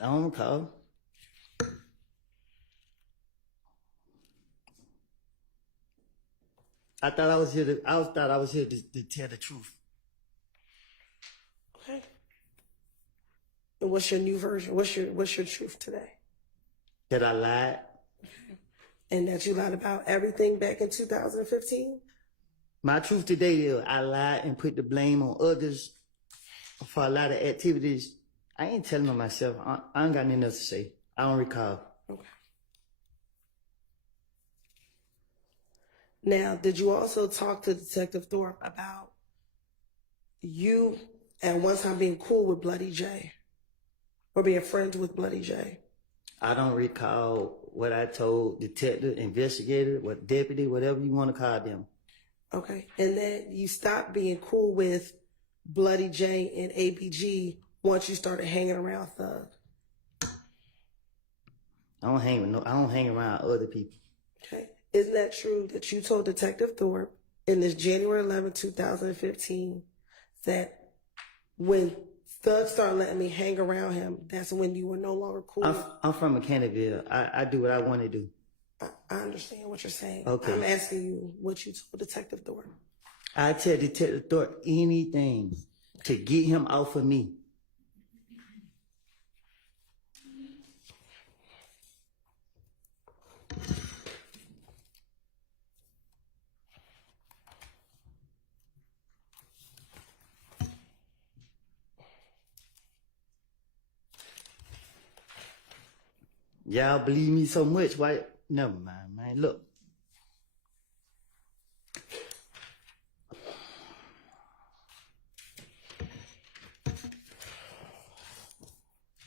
I don't recall. I thought I was here to tell the truth. Okay. And what's your new version? What's your truth today? That I lied. And that you lied about everything back in 2015? My truth today is I lied and put the blame on others for a lot of activities. I ain't telling on myself. I ain't got nothing else to say. I don't recall. Okay. Now, did you also talk to Detective Thorpe about you at one time being cool with Bloody J or being friends with Bloody J? I don't recall what I told detective, investigator, what deputy, whatever you want to call them. Okay. And then you stopped being cool with Bloody J and ABG once you started hanging around Thug. I don't hang around other people. Okay. Isn't that true that you told Detective Thorpe in this January 11, 2015, that when Thug started letting me hang around him, that's when you were no longer cool? I'm from Mechanicsville. I do what I want to do. I understand what you're saying. Okay. I'm asking you what you told Detective Thorpe. I tell Detective Thorpe anything to get him off of me. Y'all believe me so much, why? Never mind, man. Look.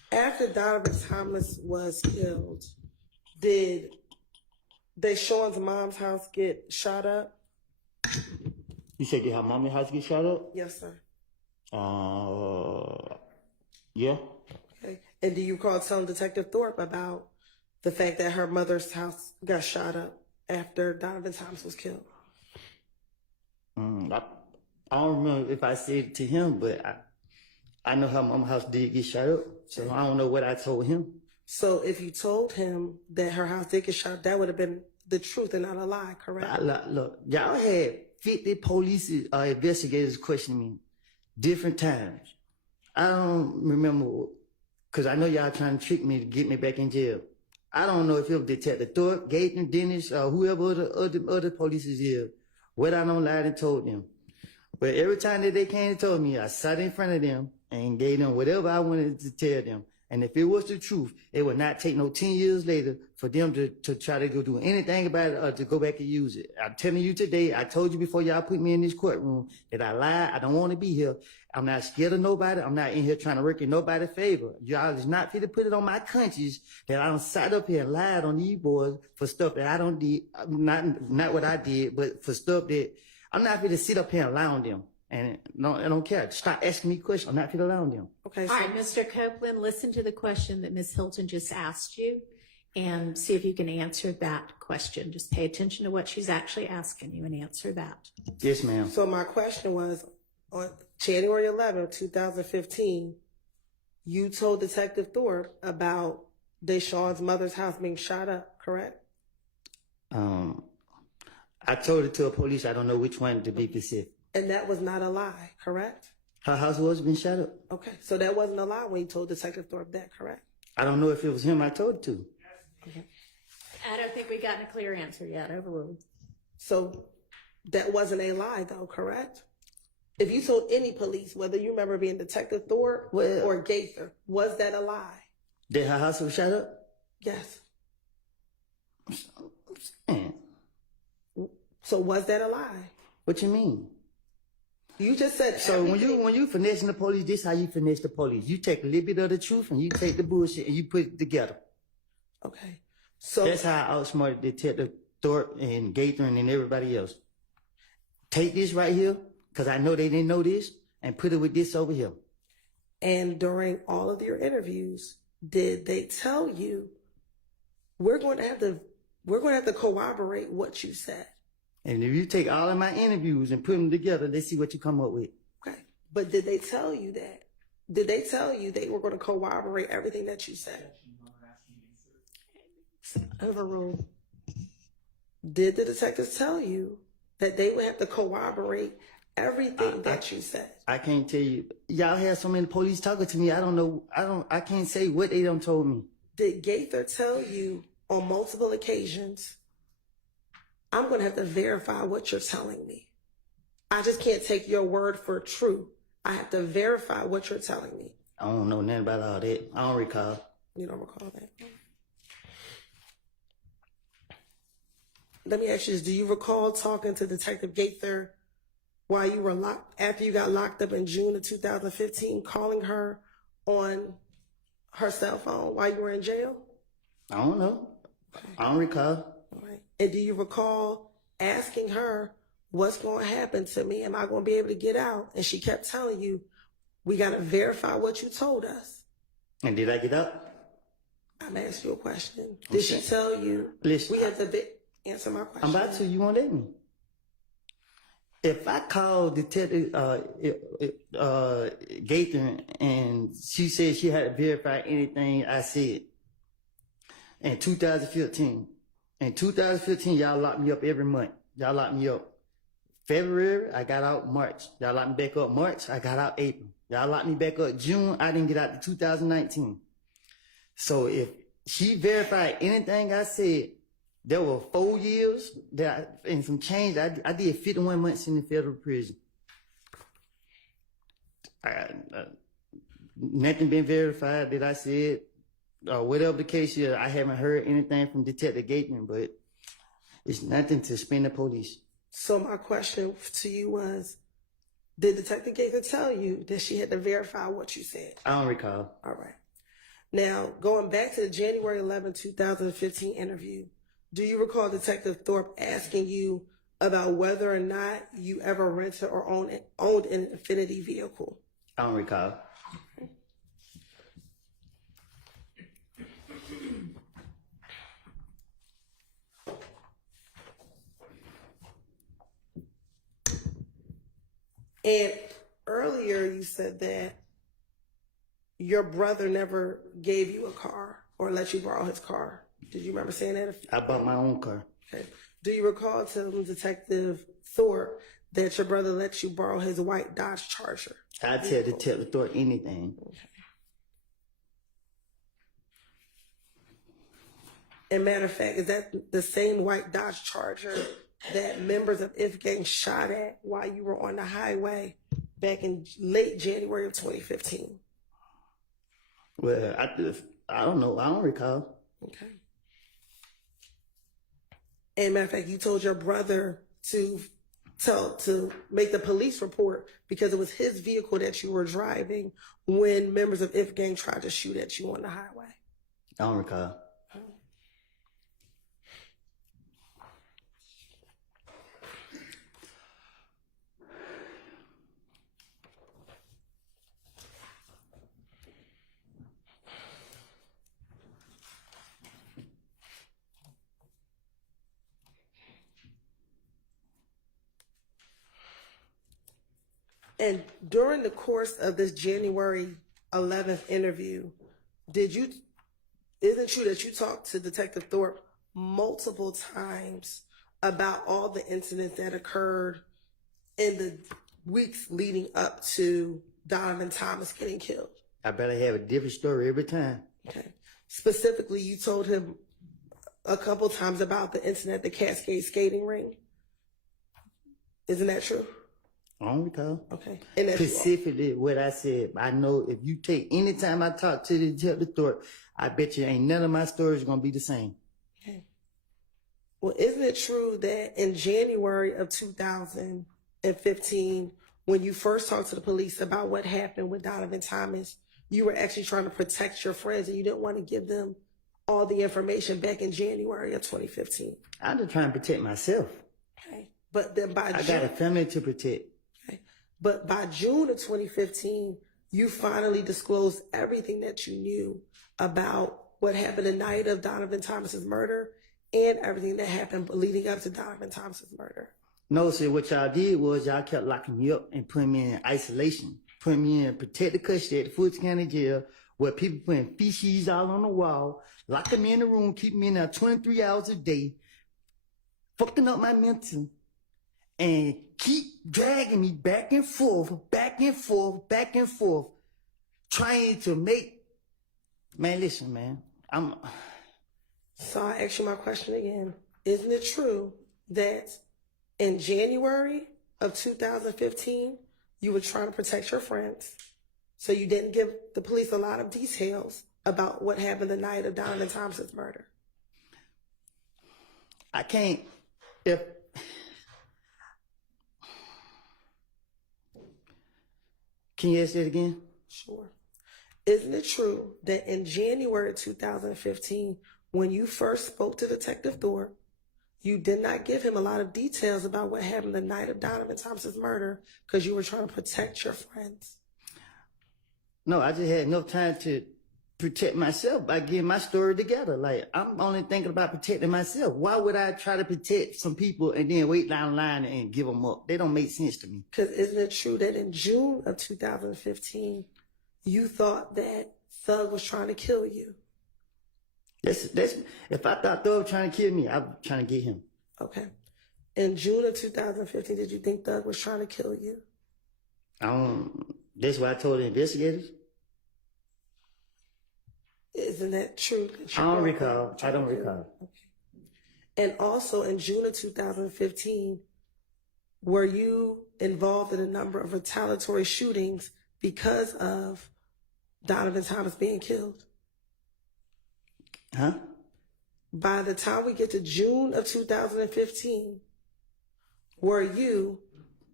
After Donovan Thomas was killed, did Deshaun's mom's house get shot up? You said did her mommy's house get shot up? Yes, sir. Yeah. Okay. And do you recall telling Detective Thorpe about the fact that her mother's house got shot up after Donovan Thomas was killed? I don't remember if I said it to him, but I know her mom's house did get shot up, so I don't know what I told him. So if you told him that her house did get shot up, that would have been the truth and not a lie, correct? Look, y'all had 50 police investigators questioning me different times. I don't remember, because I know y'all trying to trick me to get me back in jail. I don't know if it was Detective Thorpe, Gaten, Dennis, or whoever the other police is. What I don't lied and told them. But every time that they came and told me, I sat in front of them and gave them whatever I wanted to tell them. And if it was the truth, it would not take no 10 years later for them to try to go do anything about it or to go back and use it. I'm telling you today, I told you before y'all put me in this courtroom that I lied. I don't want to be here. I'm not scared of nobody. I'm not in here trying to work in nobody's favor. Y'all is not fit to put it on my conscience that I don't sat up here and lied on these boys for stuff that I don't did. Not what I did, but for stuff that I'm not fit to sit up here and lie on them. And no, I don't care. Stop asking me questions. I'm not fit to lie on them. Okay. All right, Mr. Copeland, listen to the question that Ms. Hilton just asked you and see if you can answer that question. Just pay attention to what she's actually asking you and answer that. Yes, ma'am. So my question was, on January 11, 2015, you told Detective Thorpe about Deshaun's mother's house being shot up, correct? I told it to a police. I don't know which one to be specific. And that was not a lie, correct? Her house was been shot up. Okay, so that wasn't a lie when you told Detective Thorpe that, correct? I don't know if it was him I told it to. Okay. I don't think we got a clear answer yet. Overruled. So that wasn't a lie, though, correct? If you told any police, whether you remember being Detective Thorpe or Gaither, was that a lie? That her house was shot up? Yes. I'm saying. So was that a lie? What you mean? You just said so. When you finessing the police, this how you finesse the police. You take a little bit of the truth and you take the bullshit and you put it together. Okay. So that's how I outsmarted Detective Thorpe and Gaither and everybody else. Take this right here, because I know they didn't know this, and put it with this over here. And during all of your interviews, did they tell you we're going to have to corroborate what you said? And if you take all of my interviews and put them together, let's see what you come up with. Okay. But did they tell you that? Did they tell you they were going to corroborate everything that you said? Overruled. Did the detectives tell you that they would have to corroborate everything that you said? I can't tell you. Y'all have so many police talking to me. I don't know. I can't say what they done told me. Did Gaither tell you on multiple occasions, I'm going to have to verify what you're telling me? I just can't take your word for true. I have to verify what you're telling me. I don't know nothing about all that. I don't recall. You don't recall that? Let me ask you this. Do you recall talking to Detective Gaither while you were after you got locked up in June of 2015, calling her on her cell phone while you were in jail? I don't know. I don't recall. All right. And do you recall asking her, what's going to happen to me? Am I going to be able to get out? And she kept telling you, we got to verify what you told us. And did I get up? I'm asking you a question. Did she tell you? Listen, we have to answer my question. I'm about to. You won't let me. If I call Detective Gaither and she said she had to verify anything I said in 2015, y'all locked me up every month. Y'all locked me up. February, I got out March. Y'all locked me back up March. I got out April. Y'all locked me back up June. I didn't get out to 2019. So if she verified anything I said, there were 4 years and some change. I did 51 months in the federal prison. Nothing been verified that I said. Whatever the case is, I haven't heard anything from Detective Gateman, but it's nothing to spin the police. So my question to you was, did Detective Gaither tell you that she had to verify what you said? I don't recall. All right. Now, going back to the January 11, 2015 interview, do you recall Detective Thorpe asking you about whether or not you ever rented or owned an Infinity vehicle? I don't recall. And earlier you said that your brother never gave you a car or let you borrow his car. Did you remember saying that? I bought my own car. Okay. Do you recall telling Detective Thorpe that your brother let you borrow his white Dodge Charger? I tell Detective Thorpe anything. Okay. And matter of fact, is that the same white Dodge Charger that members of If Gang shot at while you were on the highway back in late January of 2015? Well, I don't know. I don't recall. Okay. And matter of fact, you told your brother to make the police report because it was his vehicle that you were driving when members of If Gang tried to shoot at you on the highway. I don't recall. And during the course of this January 11th interview, isn't it true that you talked to Detective Thorpe multiple times about all the incidents that occurred in the weeks leading up to Donovan Thomas getting killed? I better have a different story every time. Okay. Specifically, you told him a couple times about the incident at the Cascade skating ring. Isn't that true? I don't recall. Okay. And that's specifically what I said. I know if you take any time I talk to the Detective Thorpe, I bet you ain't none of my stories gonna be the same. Okay. Well, isn't it true that in January of 2015, when you first talked to the police about what happened with Donovan Thomas, you were actually trying to protect your friends and you didn't want to give them all the information back in January of 2015? I'm just trying to protect myself. Okay. But then by I got a family to protect. Okay. But by June of 2015, you finally disclosed everything that you knew about what happened the night of Donovan Thomas's murder and everything that happened leading up to Donovan Thomas's murder? No, sir. What y'all did was y'all kept locking me up and putting me in isolation, putting me in protected custody at the Fulton County Jail, where people putting feces all on the wall, locking me in the room, keeping me in there 23 hours a day, fucking up my mental, and keep dragging me back and forth, back and forth, back and forth, trying to make. Man, listen, man. So I ask you my question again. Isn't it true that in January of 2015, you were trying to protect your friends, so you didn't give the police a lot of details about what happened the night of Donovan Thomas's murder? I can't. Can you ask that again? Sure. Isn't it true that in January 2015, when you first spoke to Detective Thorpe, you did not give him a lot of details about what happened the night of Donovan Thomas's murder because you were trying to protect your friends? No, I just had enough time to protect myself by getting my story together. Like, I'm only thinking about protecting myself. Why would I try to protect some people and then wait down the line and give them up? They don't make sense to me. Because isn't it true that in June of 2015, you thought that Thug was trying to kill you? That's if I thought Thug was trying to kill me, I was trying to get him. Okay. In June of 2015, did you think Thug was trying to kill you? That's what I told the investigators. Isn't that true? I don't recall. Okay. And also in June of 2015, were you involved in a number of retaliatory shootings because of Donovan Thomas being killed? Huh? By the time we get to June of 2015, were you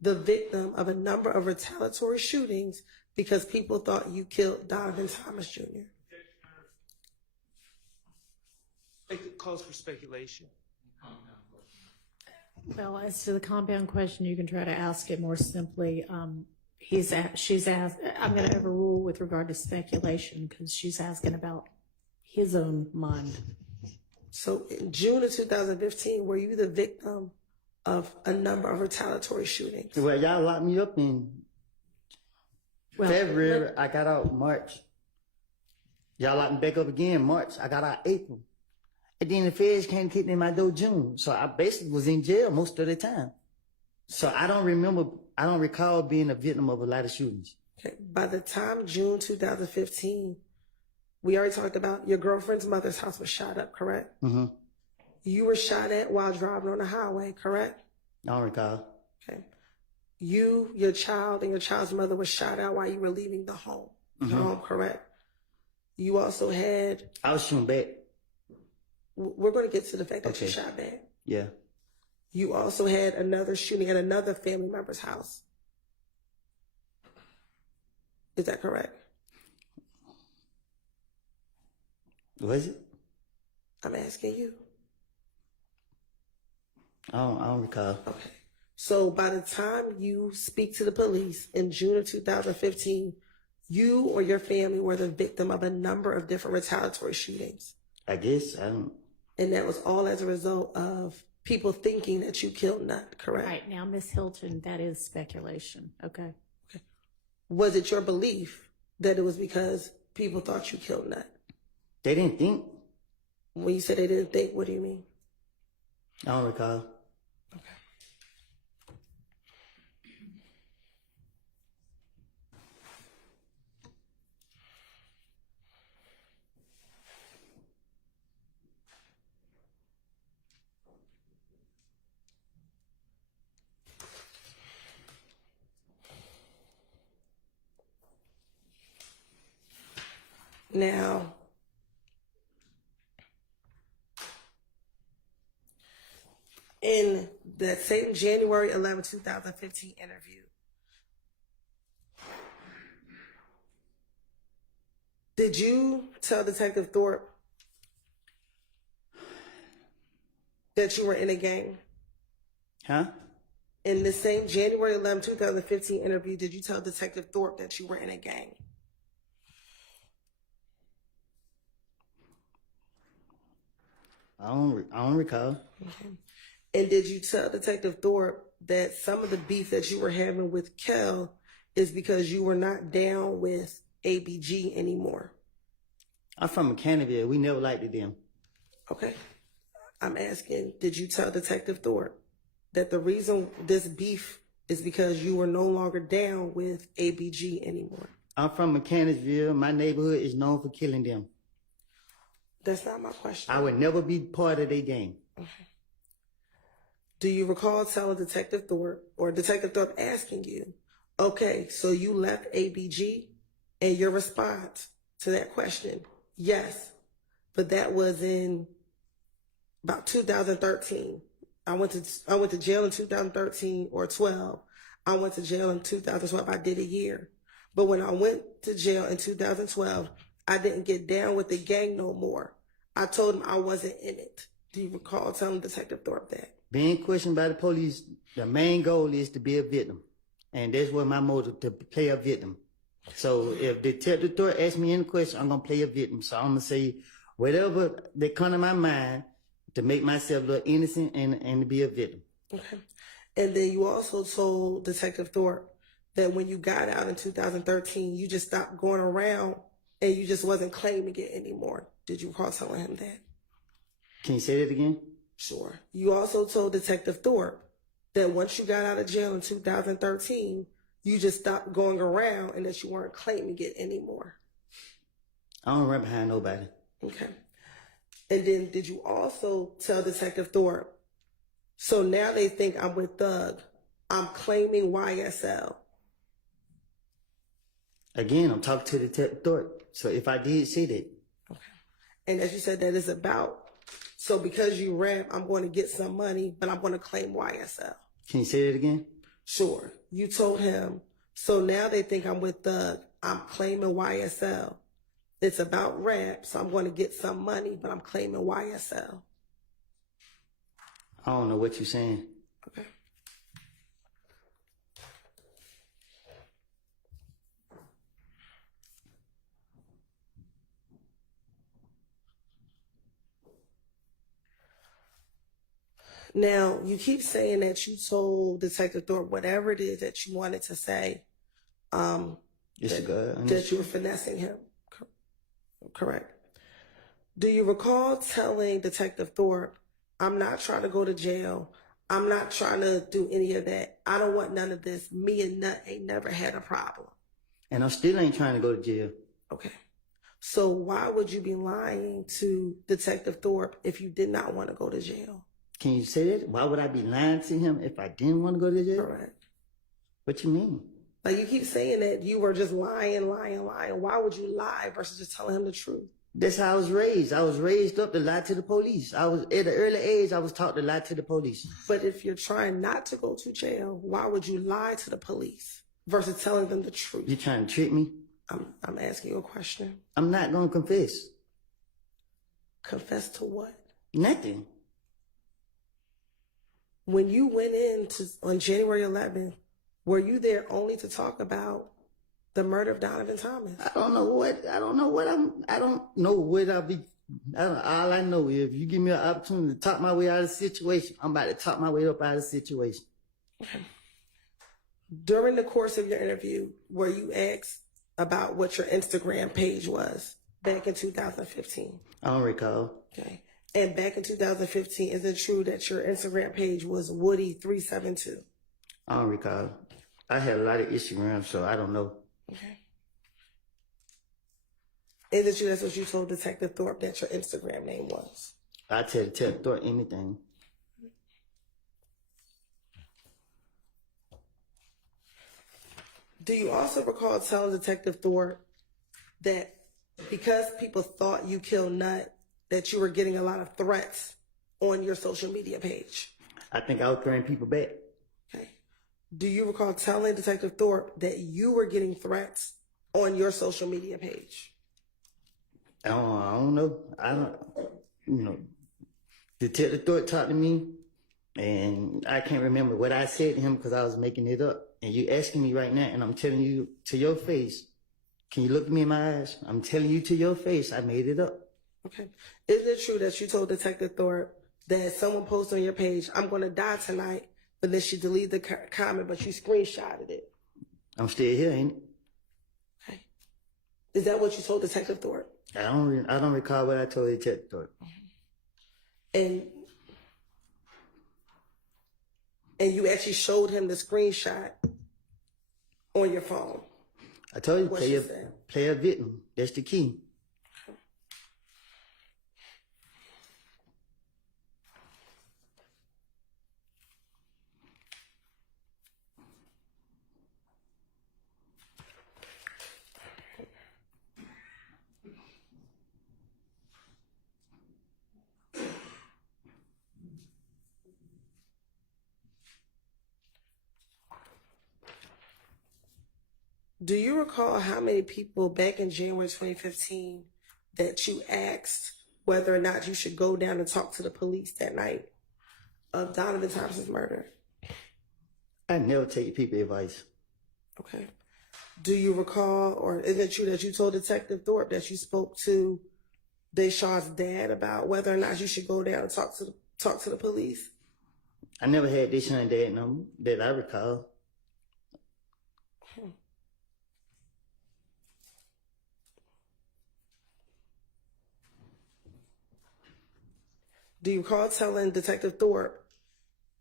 the victim of a number of retaliatory shootings because people thought you killed Donovan Thomas Jr.? It calls for speculation. Well, as to the compound question, you can try to ask it more simply. She's asked, I'm going to overrule with regard to speculation because she's asking about his own mind. So in June of 2015, were you the victim of a number of retaliatory shootings? Well, y'all locked me up in February. I got out March. Y'all locked me back up again March. I got out April. And then the feds came to kick me in my door June. So I basically was in jail most of the time. So I don't recall being a victim of a lot of shootings. Okay. By the time June 2015, we already talked about your girlfriend's mother's house was shot up, correct? Mm-hmm. You were shot at while driving on the highway, correct? I don't recall. Okay. You, your child, and your child's mother was shot out while you were leaving the home. Mm-hmm. Your home, correct? You also had... I was shooting back. We're going to get to the fact that Okay. you shot back. Yeah. You also had another shooting at another family member's house. Is that correct? Was it? I'm asking you. I don't recall. Okay. So by the time you speak to the police in June of 2015, you or your family were the victim of a number of different retaliatory shootings. I guess. I don't. And that was all as a result of people thinking that you killed Nut, correct? Right. Now, Ms. Hilton, that is speculation. Okay. Was it your belief that it was because people thought you killed Nut? They didn't think. When you say they didn't think, what do you mean? I don't recall. Okay. Now, in that same January 11, 2015 interview, did you tell Detective Thorpe that you were in a gang? Huh? In the same January 11, 2015 interview, did you tell Detective Thorpe that you were in a gang? I don't recall. Okay. And did you tell Detective Thorpe that some of the beef that you were having with Kel is because you were not down with ABG anymore? I'm from Mechanicsville. We never liked it them. Okay. I'm asking, did you tell Detective Thorpe that the reason this beef is because you were no longer down with ABG anymore? I'm from Mechanicsville. My neighborhood is known for killing them. That's not my question. I would never be part of their game. Okay. Do you recall telling Detective Thorpe or Detective Thorpe asking you, okay, so you left ABG, and your response to that question, yes, but that was in about 2013. I went to jail in 2013 or 12. I went to jail in 2012. I did a year. But when I went to jail in 2012, I didn't get down with the gang no more. I told him I wasn't in it. Do you recall telling Detective Thorpe that? Being questioned by the police, the main goal is to be a victim. And that's what my motive, to play a victim. So if Detective Thorpe asks me any question, I'm going to play a victim. So I'm going to say whatever that come to my mind to make myself look innocent and to be a victim. Okay. And then you also told Detective Thorpe that when you got out in 2013, you just stopped going around and you just wasn't claiming it anymore. Did you recall telling him that? Can you say that again? Sure. You also told Detective Thorpe that once you got out of jail in 2013, you just stopped going around and that you weren't claiming it anymore. I don't run behind nobody. Okay. And then did you also tell Detective Thorpe, so now they think I'm with Thug, I'm claiming YSL? Again, I'm talking to Detective Thorpe. So if I did say that. Okay. And as you said, that is about, so because you rap, I'm going to get some money, but I'm going to claim YSL. Can you say that again? Sure. You told him, so now they think I'm with Thug, I'm claiming YSL. It's about rap, so I'm going to get some money, but I'm claiming YSL. I don't know what you're saying. Okay. Now, you keep saying that you told Detective Thorpe whatever it is that you wanted to say, that you were finessing him. Correct. Do you recall telling Detective Thorpe, I'm not trying to go to jail. I'm not trying to do any of that. I don't want none of this. Me and Nut ain't never had a problem. And I still ain't trying to go to jail. Okay. So why would you be lying to Detective Thorpe if you did not want to go to jail? Can you say that? Why would I be lying to him if I didn't want to go to jail? Correct. What you mean? Like you keep saying that you were just lying. Why would you lie versus just telling him the truth? That's how I was raised. I was raised up to lie to the police. I was at an early age. I was taught to lie to the police. But if you're trying not to go to jail, why would you lie to the police versus telling them the truth? You trying to trick me? I'm asking you a question. I'm not gonna confess. Confess to what? Nothing. When you went in on January 11th, were you there only to talk about the murder of Donovan Thomas? I don't know what I'll be. All I know is if you give me an opportunity to talk my way out of the situation, I'm about to talk my way up out of the situation. Okay. During the course of your interview, were you asked about what your Instagram page was back in 2015? I don't recall. Okay. And back in 2015, is it true that your Instagram page was Woody372? I don't recall. I had a lot of Instagram, so I don't know. Okay. Is it true that's what you told Detective Thorpe that your Instagram name was? I tell Detective Thorpe anything. Do you also recall telling Detective Thorpe that because people thought you killed Nut, that you were getting a lot of threats on your social media page? I think I was throwing people back. Okay. Do you recall telling Detective Thorpe that you were getting threats on your social media page? I don't know. Detective Thorpe talked to me, and I can't remember what I said to him because I was making it up. And you asking me right now, and I'm telling you to your face. Can you look me in my eyes? I'm telling you to your face, I made it up. Okay. Is it true that you told Detective Thorpe that someone posted on your page, "I'm going to die tonight," but then she deleted the comment, but you screenshotted it? I'm still here, ain't it? Okay. Is that what you told Detective Thorpe? I don't recall what I told Detective Thorpe. And you actually showed him the screenshot on your phone? I told you, What she said. play a victim. That's the key. Do you recall how many people back in January 2015 that you asked whether or not you should go down and talk to the police that night of Donovan Thompson's murder? I never take people's advice. Okay. Do you recall, or is it true that you told Detective Thorpe that you spoke to Deshawn's dad about whether or not you should go down and talk to the police? I never had Deshawn's dad number that I recall. Do you recall telling Detective Thorpe,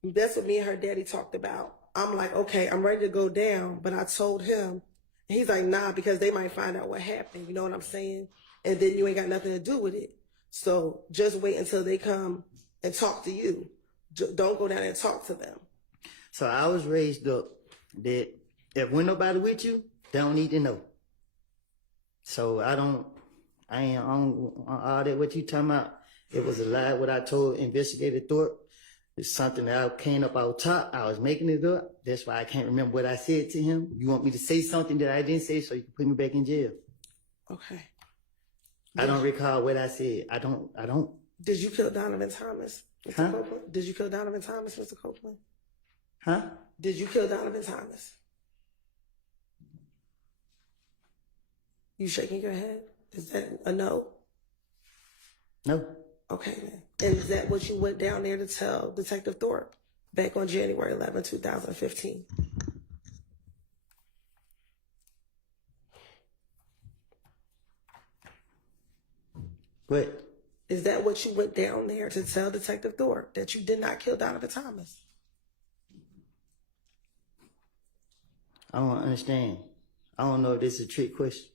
that's what me and her daddy talked about? I'm like, okay, I'm ready to go down, but I told him, and he's like, nah, because they might find out what happened. You know what I'm saying? And then you ain't got nothing to do with it. So just wait until they come and talk to you. Don't go down and talk to them. So I was raised up that if when nobody with you, they don't need to know. So I ain't on all that what you talking about. It was a lie what I told Investigator Thorpe. It's something that I came up out top. I was making it up. That's why I can't remember what I said to him. You want me to say something that I didn't say so you can put me back in jail? Okay. I don't recall what I said. I don't. Did you kill Donovan Thomas, Mr. Copeland? Did you kill Donovan Thomas, Mr. Copeland? Huh? Did you kill Donovan Thomas? You shaking your head? Is that a no? No. Okay, then. And is that what you went down there to tell Detective Thorpe back on January 11, 2015? What? Is that what you went down there to tell Detective Thorpe, that you did not kill Donovan Thomas? I don't understand. I don't know if this is a trick question.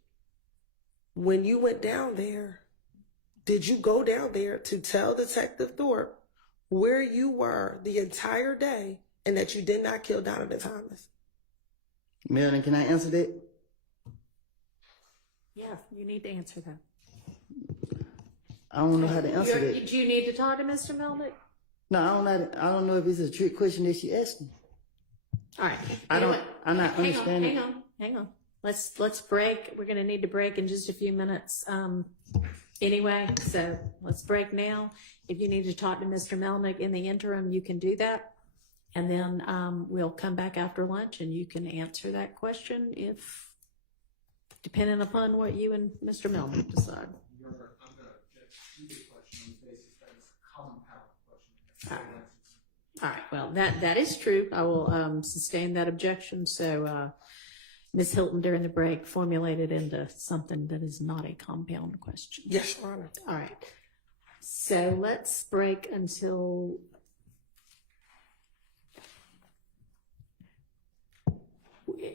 When you went down there, did you go down there to tell Detective Thorpe where you were the entire day and that you did not kill Donovan Thomas? Marilyn, can I answer that? Yeah, you need to answer that. I don't know how to answer that. Do you need to talk to Mr. Melnick? No, I don't know if it's a trick question that she asked me. All right. I'm not understanding. Hang on. Let's break. We're going to need to break in just a few minutes. Anyway, so let's break now. If you need to talk to Mr. Melnick in the interim, you can do that. And then we'll come back after lunch and you can answer that question if, depending upon what you and Mr. Melnick decide. Your Honor, I'm going to object to the question on the basis that it's a compound question. All right. Well, that is true. I will sustain that objection. So Ms. Hilton, during the break, formulated into something that is not a compound question. Yes, Your Honor. All right. So let's break until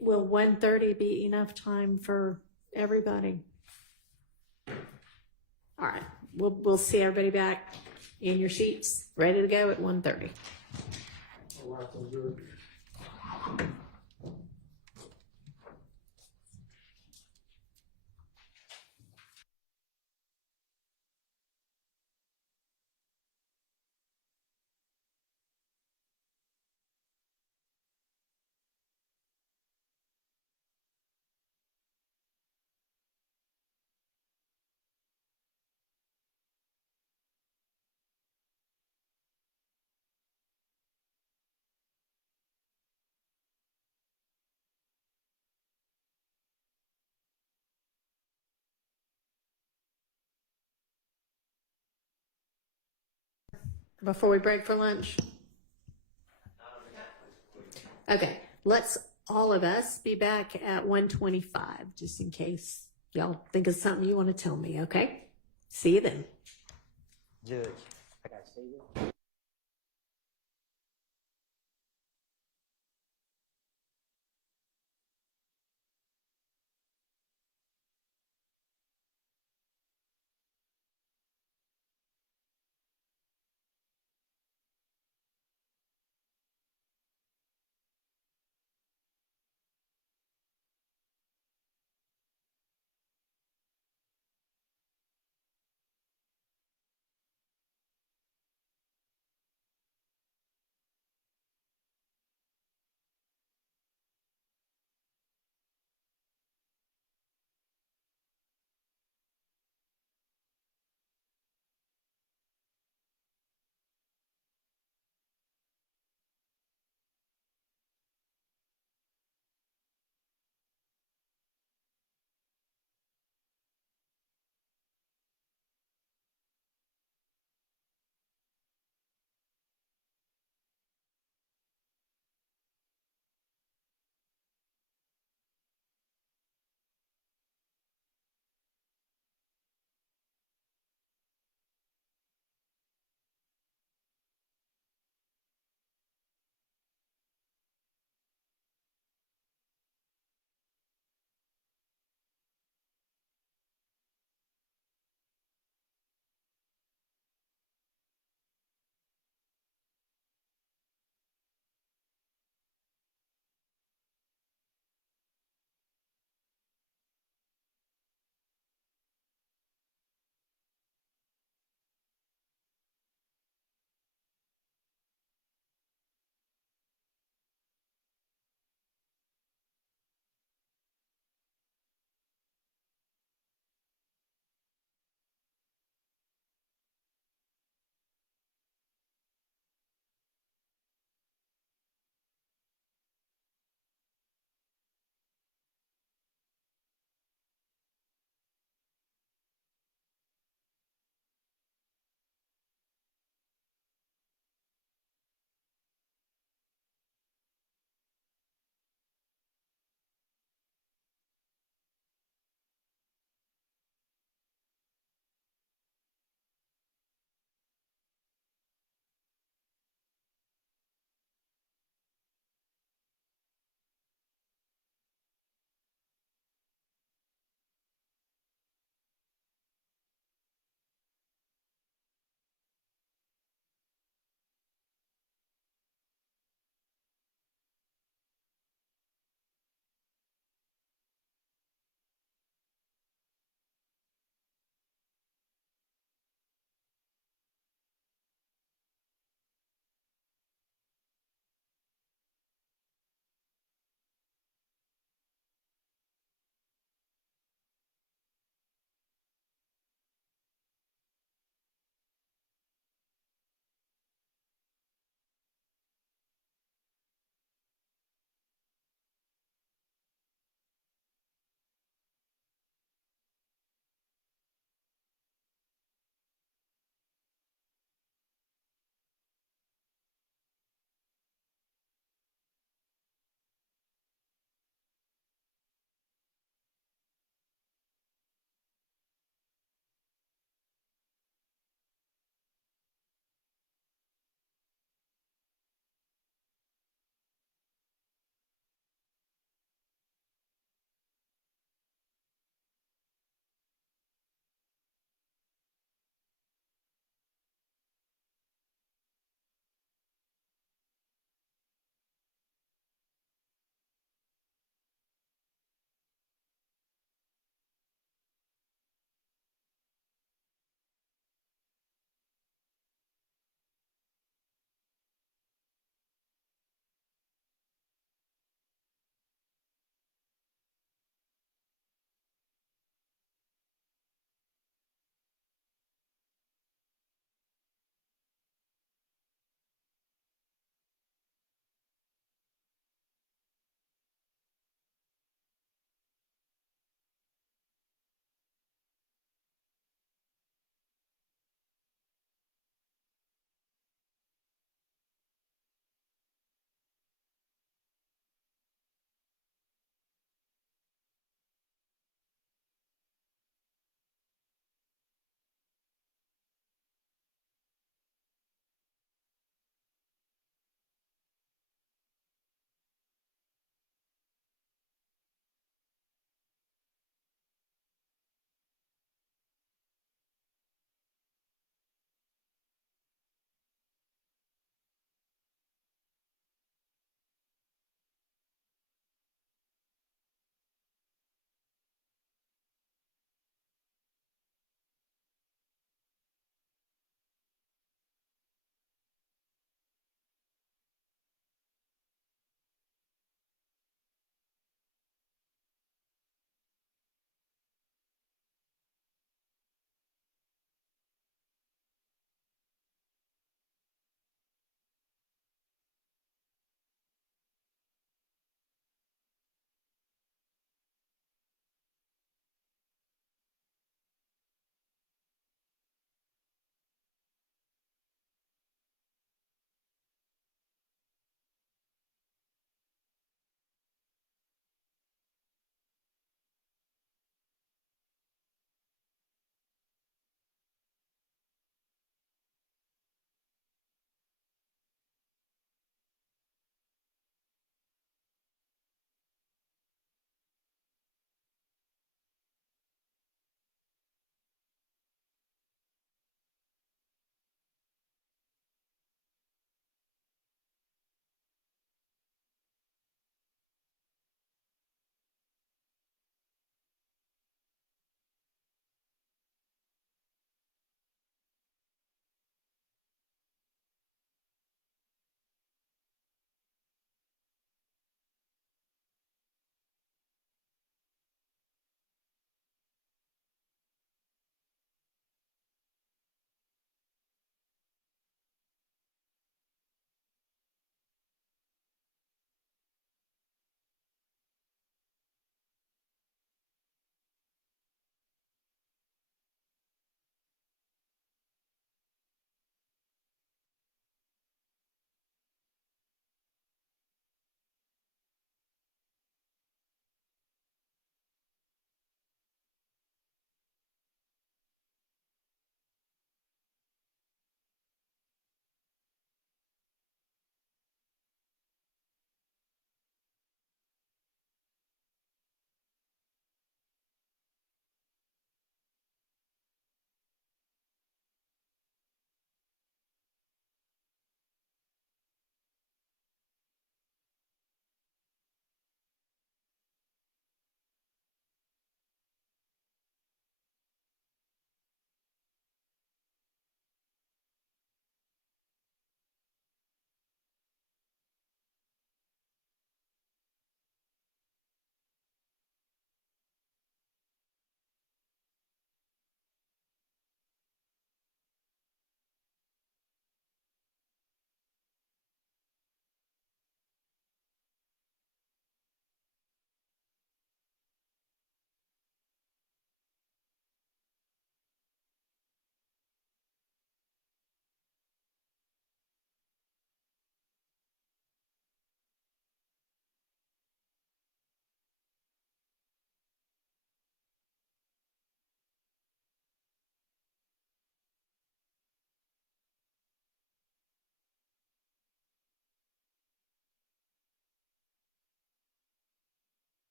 will 1:30 be enough time for everybody? All right. We'll see everybody back in your seats, ready to go at 1:30. before we break for lunch? Okay, let's all of us be back at 1:25, just in case y'all think of something you want to tell me, okay? See you then. Judge, I gotta say this.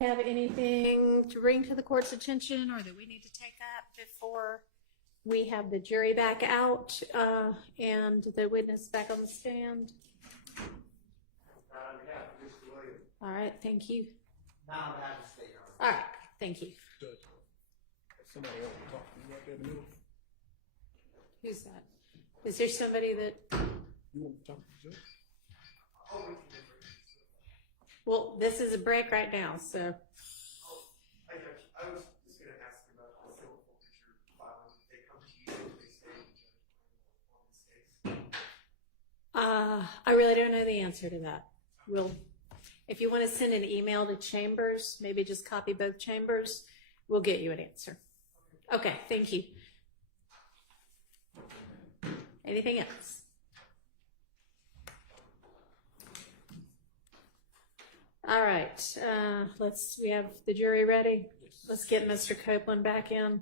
Have anything to bring to the court's attention or that we need to take up before we have the jury back out and the witness back on the stand? All right, thank you. Now I have to stay on. All right, thank you. Somebody else talking about that middle. Who's that? Is there somebody that? You want to talk to the judge? Well, this is a break right now, so. I was just going to ask about the civil forfeiture filing. They come to you, they say on mistakes. I really don't know the answer to that. If you want to send an email to Chambers, maybe just copy both chambers, we'll get you an answer. Okay, thank you. Anything else? All right, we have the jury ready. Let's get Mr. Copeland back in.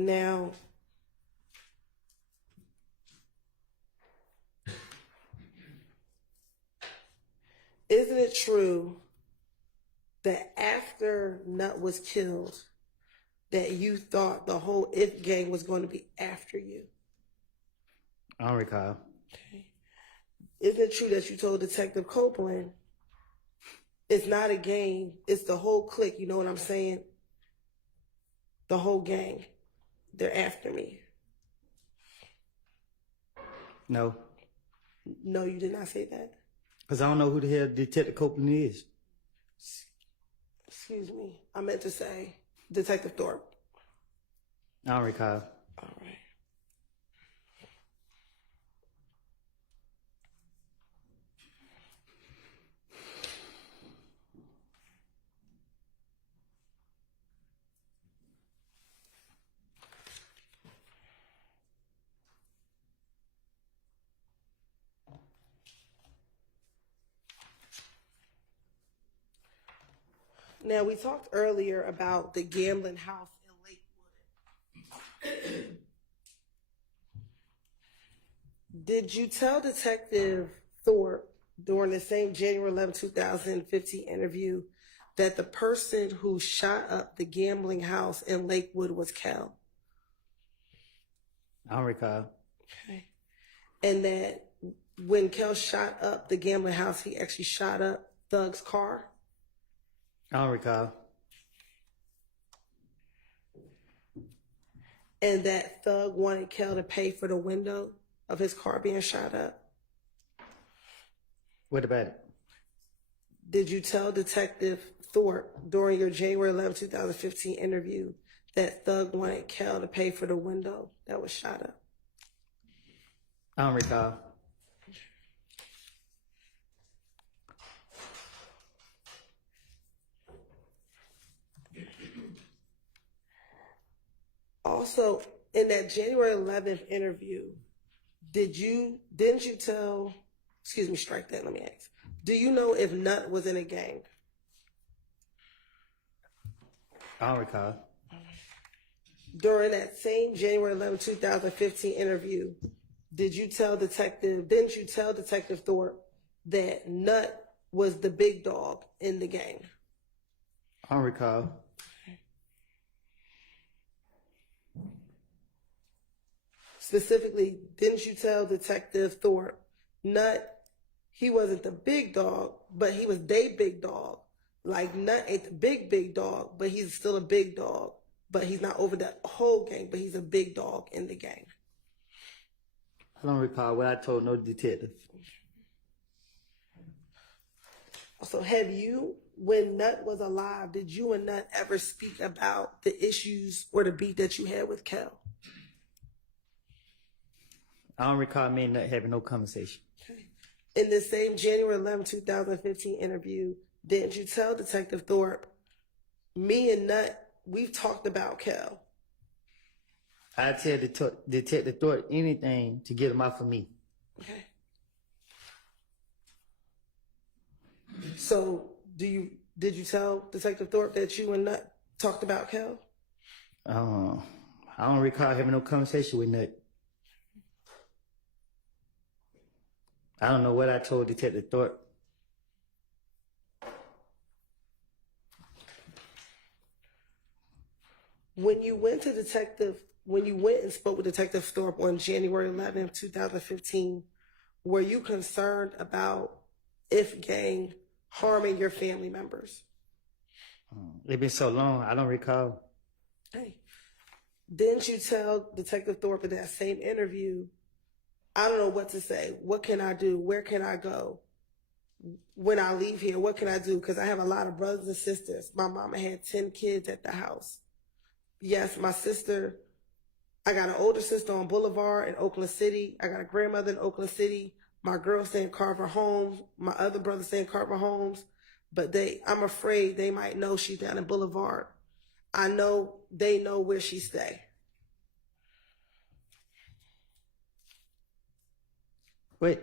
Now, isn't it true that after Nut was killed, that you thought the whole If gang was going to be after you? I don't recall. Okay. Isn't it true that you told Detective Copeland it's not a gang, it's the whole clique, you know what I'm saying? The whole gang. They're after me. No, No, you did not say that. because I don't know who the hell Detective Copeland is. Excuse me. I meant to say Detective Thorpe. I don't recall. All right. Now, we talked earlier about the gambling house in Lakewood. Did you tell Detective Thorpe during the same January 11, 2015 interview that the person who shot up the gambling house in Lakewood was Kel? I don't recall. Okay. And that when Kel shot up the gambling house, he actually shot up Thug's car? I don't recall. And that Thug wanted Kel to pay for the window of his car being shot up? What about it? Did you tell Detective Thorpe during your January 11, 2015 interview that Thug wanted Kel to pay for the window that was shot up? I don't recall. Also, in that January 11th interview, didn't you tell, excuse me, strike that, let me ask. Do you know if Nut was in a gang? I don't recall. During that same January 11, 2015 interview, didn't you tell Detective Thorpe that Nut was the big dog in the gang? I don't recall. Specifically, didn't you tell Detective Thorpe Nut, he wasn't the big dog, but he was they big dog? Like Nut ain't the big dog, but he's still a big dog. But he's not over the whole gang, but he's a big dog in the gang. I don't recall what I told no detective. So have you, when Nut was alive, did you and Nut ever speak about the issues or the beat that you had with Kel? I don't recall me and Nut having no conversation. Okay. In the same January 11, 2015 interview, didn't you tell Detective Thorpe, me and Nut, we've talked about Kel? I tell Detective Thorpe anything to get him off of me. Okay. So did you tell Detective Thorpe that you and Nut talked about Kel? I don't recall having no conversation with Nut. I don't know what I told Detective Thorpe. When you went and spoke with Detective Thorpe on January 11, 2015, were you concerned about If gang harming your family members? It's been so long, I don't recall. Hey, didn't you tell Detective Thorpe in that same interview, I don't know what to say. What can I do? Where can I go? When I leave here, what can I do? Because I have a lot of brothers and sisters. My mama had 10 kids at the house. Yes, my sister, I got an older sister on Boulevard in Oakland City. I got a grandmother in Oakland City. My girl stay in Carver Homes. My other brother stay in Carver Homes. But I'm afraid they might know she's down in Boulevard. I know they know where she stay. Wait.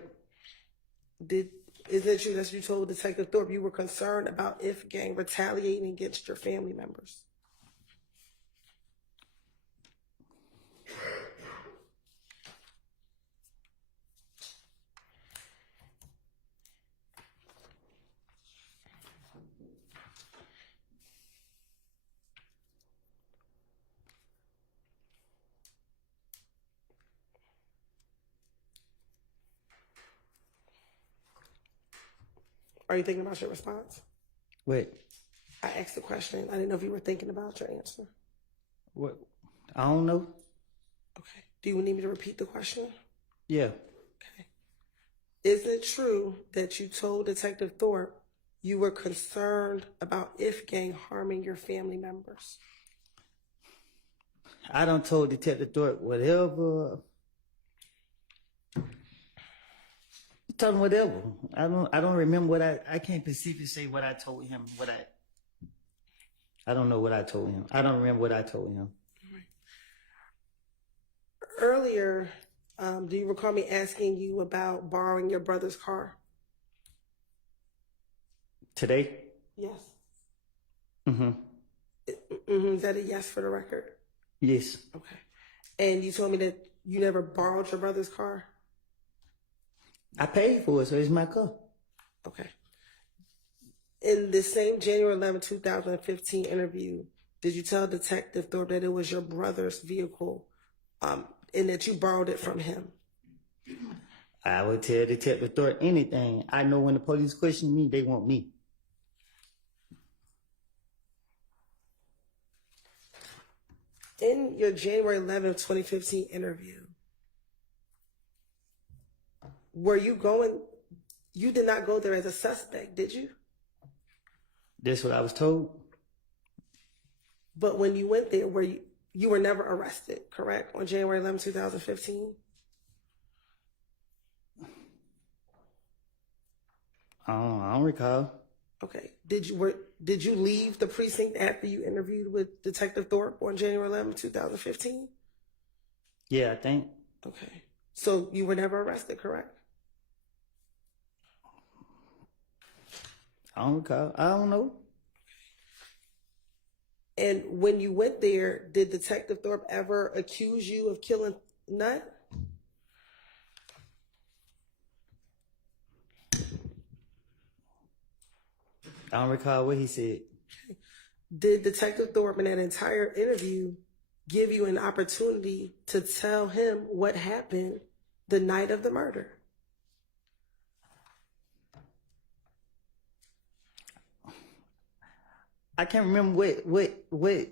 Is it true that you told Detective Thorpe you were concerned about If gang retaliating against your family members? Are you thinking about your response? What? I asked the question. I didn't know if you were thinking about your answer. What? I don't know. Okay. Do you need me to repeat the question? Yeah. Okay. Is it true that you told Detective Thorpe you were concerned about If Gang harming your family members? I done told Detective Thorpe whatever. Told him whatever. I don't remember what I can't specifically say what I told him. I don't know what I told him. I don't remember what I told him. Earlier, do you recall me asking you about borrowing your brother's car? Today? Yes. Mm-hmm. Is that a yes for the record? Yes. Okay. And you told me that you never borrowed your brother's car? I paid for it, so it's my car. Okay. In the same January 11, 2015 interview, did you tell Detective Thorpe that it was your brother's vehicle and that you borrowed it from him? I would tell Detective Thorpe anything. I know when the police question me, they want me. In your January 11, 2015 interview, you did not go there as a suspect, did you? That's what I was told. But when you went there, you were never arrested, correct? On January 11, 2015? I don't recall. Okay. Did you leave the precinct after you interviewed with Detective Thorpe on January 11, 2015? Yeah, I think. Okay. So you were never arrested, correct? I don't recall. I don't know. And when you went there, did Detective Thorpe ever accuse you of killing Nut? I don't recall what he said. Did Detective Thorpe in that entire interview give you an opportunity to tell him what happened the night of the murder? I can't remember what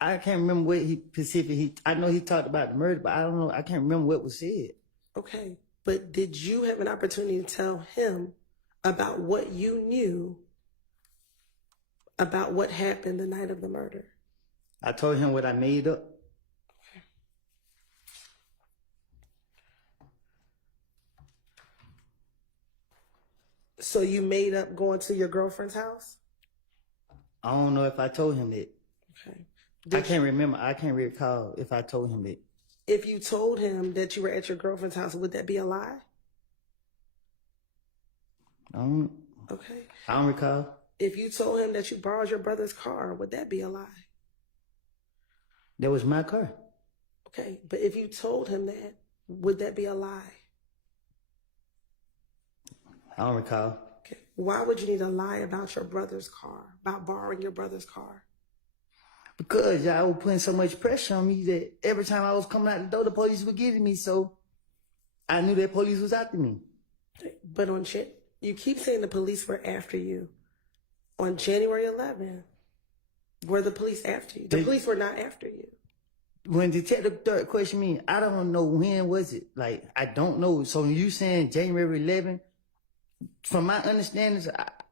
I can't remember what he specific. I know he talked about the murder, but I don't know. I can't remember what was said. Okay, but did you have an opportunity to tell him about what you knew about what happened the night of the murder? I told him what I made up. Okay. So you made up going to your girlfriend's house? I don't know if I told him that. Okay. I can't remember. I can't recall if I told him that. If you told him that you were at your girlfriend's house, would that be a lie? Okay. I don't recall. If you told him that you borrowed your brother's car, would that be a lie? That was my car. Okay, but if you told him that, would that be a lie? I don't recall. Okay. Why would you need to lie about your brother's car, about borrowing your brother's car? Because y'all was putting so much pressure on me that every time I was coming out the door, the police were getting me, so I knew that police was after me. But you keep saying the police were after you. On January 11th, were the police after you? The police were not after you. When Detective Third questioned me, I don't know when was it. Like, I don't know. So when you saying January 11th, from my understanding,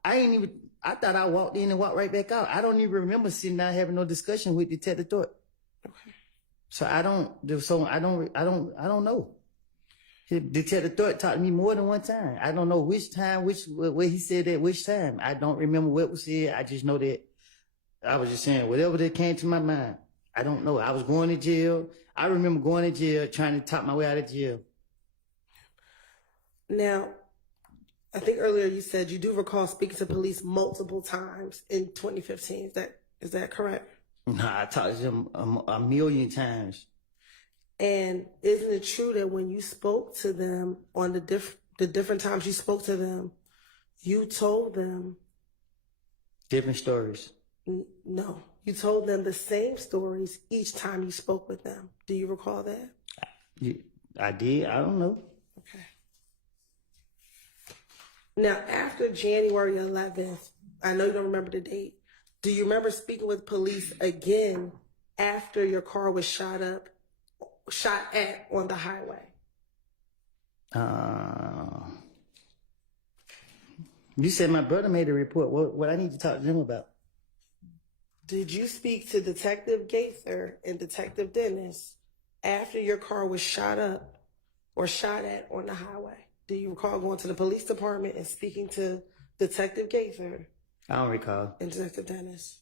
I thought I walked in and walked right back out. I don't even remember sitting down having no discussion with Detective Thorpe. Okay. So I don't know. Detective Thorpe talked to me more than one time. I don't know which time, what he said at which time. I don't remember what was said. I just know that I was just saying whatever that came to my mind. I don't know. I was going to jail. I remember going to jail, trying to talk my way out of jail. Now, I think earlier you said you do recall speaking to police multiple times in 2015. Is that correct? Nah, I talked to them a million times. And isn't it true that when you spoke to them on the different times you spoke to them, you told them different stories? No, you told them the same stories each time you spoke with them. Do you recall that? I did. I don't know. Okay. Now, after January 11th, I know you don't remember the date. Do you remember speaking with police again after your car was shot at on the highway? You said my brother made a report. What I need to talk to them about? Did you speak to Detective Gaither and Detective Dennis after your car was shot up or shot at on the highway? Do you recall going to the police department and speaking to Detective Gaither I don't recall. and Detective Dennis?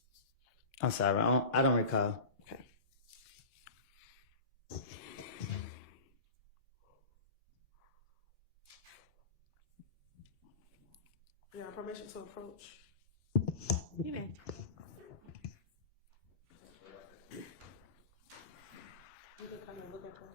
I'm sorry. I don't recall. Okay. You have permission to approach? You may. You can come and look at that.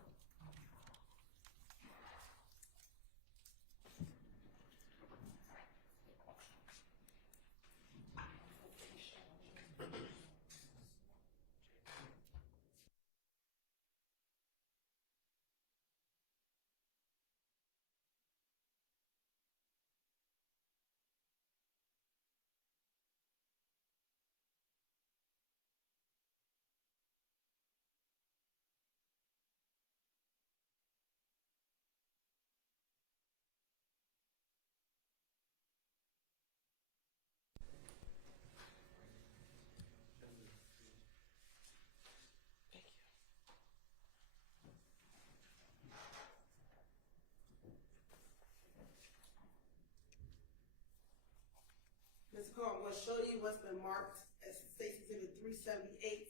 Ms. Cole, I'm going to show you what's been marked as State Exhibit 378,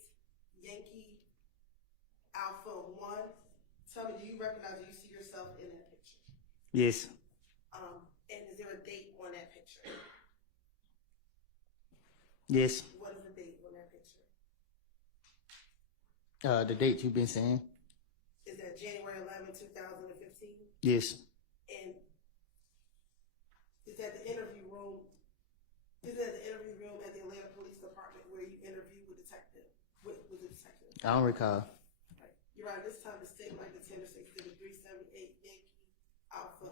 Yankee Alpha 1. Tell me, do you recognize, do you see yourself in that picture? Yes. And is there a date on that picture? Yes. What is the date on that picture? The date you've been saying? Is that January 11, 2015? Yes. And is that the interview room? Is that the interview room at the Atlanta Police Department where you interviewed with the detective? I don't recall. Right. You're right. This time the state like the Tender State Exhibit 378 Yankee Alpha.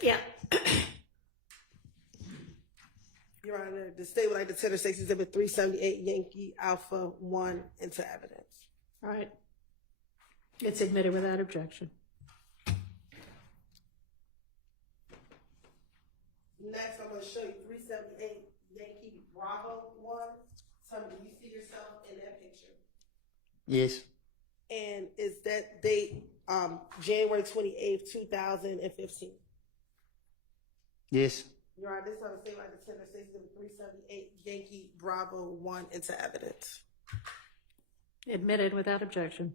Yeah. Your Honor, the state would like the Tender States Exhibit 378 Yankee Alpha 1 into evidence. All right. It's admitted without objection. Next, I'm going to show you 378 Yankee Bravo 1. Tell me, do you see yourself in that picture? Yes. And is that date January 28th, 2015? Yes. Your Honor, this time the state like the Tender States Exhibit 378 Yankee Bravo 1 into evidence. Admitted without objection.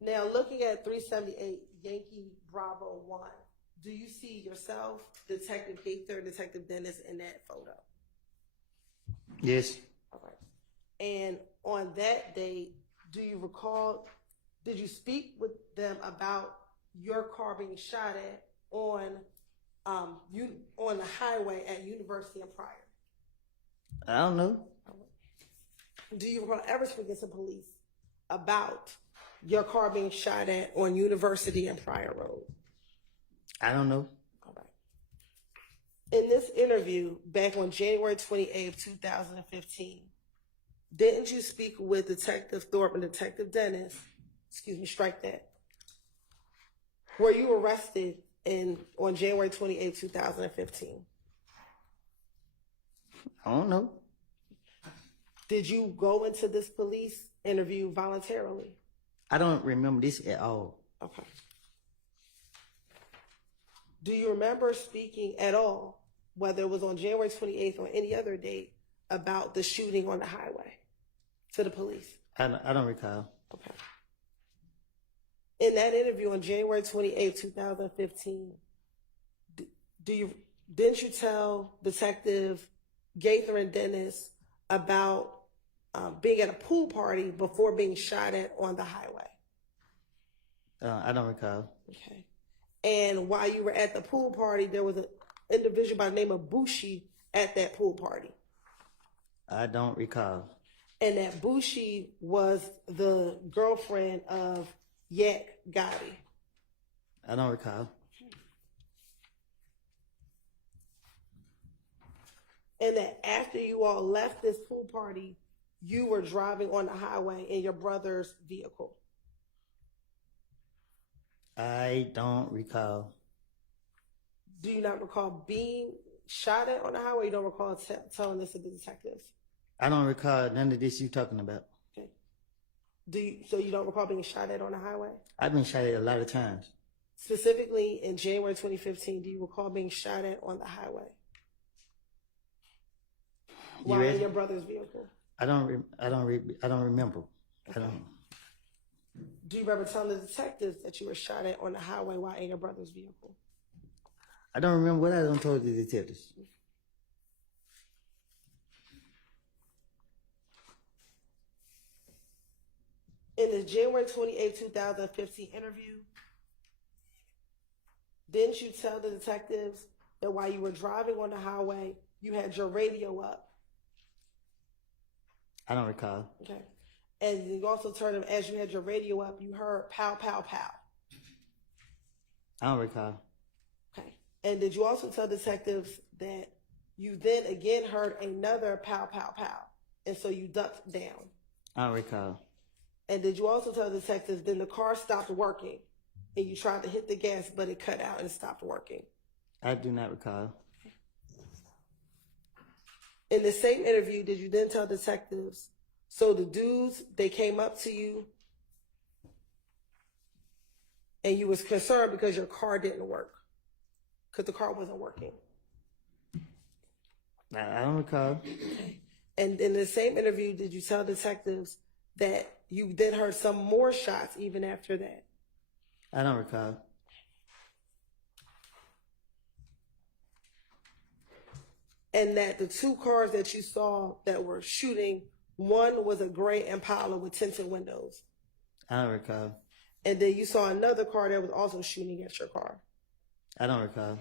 Now, looking at 378 Yankee Bravo 1, do you see yourself, Detective Gaither, Detective Dennis in that photo? Yes. All right. And on that date, do you recall, did you speak with them about your car being shot at on the highway at University and Pryor? I don't know. Do you recall ever speaking to police about your car being shot at on University and Pryor Road? I don't know. All right. In this interview back on January 28th, 2015, didn't you speak with Detective Thorpe and Detective Dennis? Excuse me, strike that. Were you arrested on January 28th, 2015? I don't know. Did you go into this police interview voluntarily? I don't remember this at all. Okay. Do you remember speaking at all, whether it was on January 28th or any other date, about the shooting on the highway to the police? I don't recall. Okay. In that interview on January 28th, 2015, didn't you tell Detective Gaither and Dennis about being at a pool party before being shot at on the highway? I don't recall. Okay. And while you were at the pool party, there was an individual by the name of Bushi at that pool party. I don't recall. And that Bushi was the girlfriend of Yak Gotti. I don't recall. And that after you all left this pool party, you were driving on the highway in your brother's vehicle. I don't recall. Do you not recall being shot at on the highway? You don't recall telling this to the detectives? I don't recall none of this you talking about. Okay. So you don't recall being shot at on the highway? I've been shot at a lot of times. Specifically in January 2015, do you recall being shot at on the highway? While in your brother's vehicle? I don't remember. I don't. Do you remember telling the detectives that you were shot at on the highway while in your brother's vehicle? I don't remember what I done told the detectives. In the January 28, 2015 interview, didn't you tell the detectives that while you were driving on the highway, you had your radio up? I don't recall. Okay. And you also told them as you had your radio up, you heard pow, pow, pow. I don't recall. Okay. And did you also tell detectives that you then again heard another pow, pow, pow, and so you ducked down? I don't recall. And did you also tell detectives then the car stopped working and you tried to hit the gas, but it cut out and stopped working? I do not recall. In the same interview, did you then tell detectives, so the dudes, they came up to you and you was concerned because your car didn't work, because the car wasn't working? I don't recall. And in the same interview, did you tell detectives that you then heard some more shots even after that? I don't recall. And that the two cars that you saw that were shooting, one was a gray Impala with tinted windows. I don't recall. And then you saw another car that was also shooting at your car. I don't recall.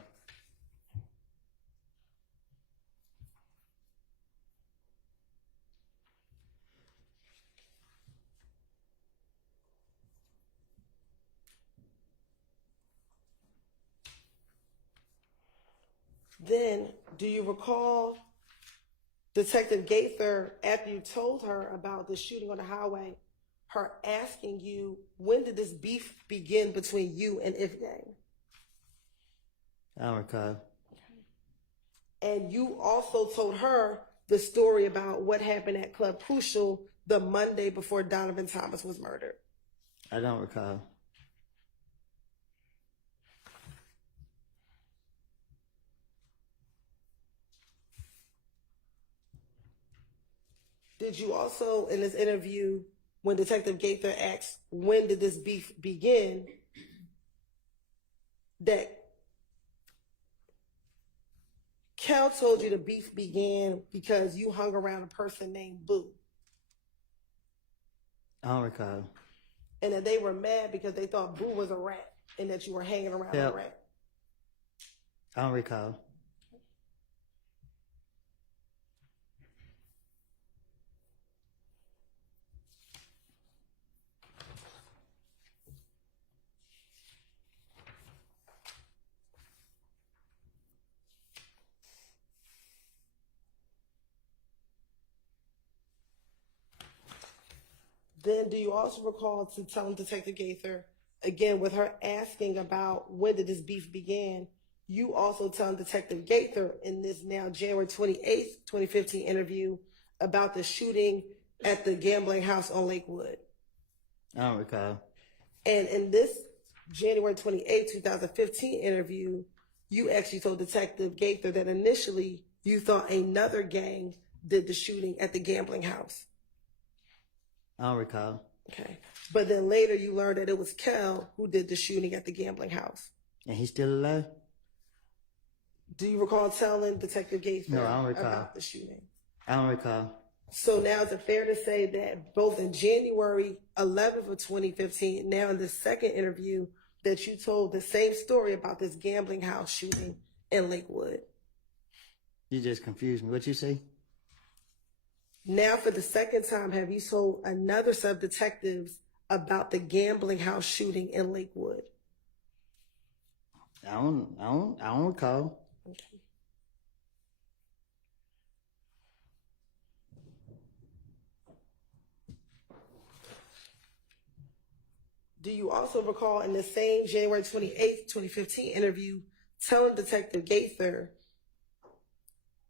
Then, do you recall Detective Gaither, after you told her about the shooting on the highway, her asking you, when did this beef begin between you and If Gang? I don't recall. And you also told her the story about what happened at Club Crucial the Monday before Donovan Thomas was murdered. I don't recall. Did you also, in this interview, when Detective Gaither asked, when did this beef begin, that Cal told you the beef began because you hung around a person named Boo? I don't recall. And that they were mad because they thought Boo was a rat and that you were hanging around a rat? I don't recall. Then do you also recall to telling Detective Gaither, again, with her asking about when did this beef begin, you also telling Detective Gaither in this now January 28th, 2015 interview about the shooting at the gambling house on Lakewood? I don't recall. And in this January 28th, 2015 interview, you actually told Detective Gaither that initially you thought another gang did the shooting at the gambling house. I don't recall. Okay. But then later you learned that it was Kel who did the shooting at the gambling house. And he's still alive? Do you recall telling Detective Gaither No, I don't recall. about the shooting? I don't recall. So now is it fair to say that both in January 11th of 2015, now in the second interview, that you told the same story about this gambling house shooting in Lakewood? You just confused me. What you say? Now for the second time, have you told another set of detectives about the gambling house shooting in Lakewood? I don't recall. Okay. Do you also recall in the same January 28th, 2015 interview telling Detective Gaither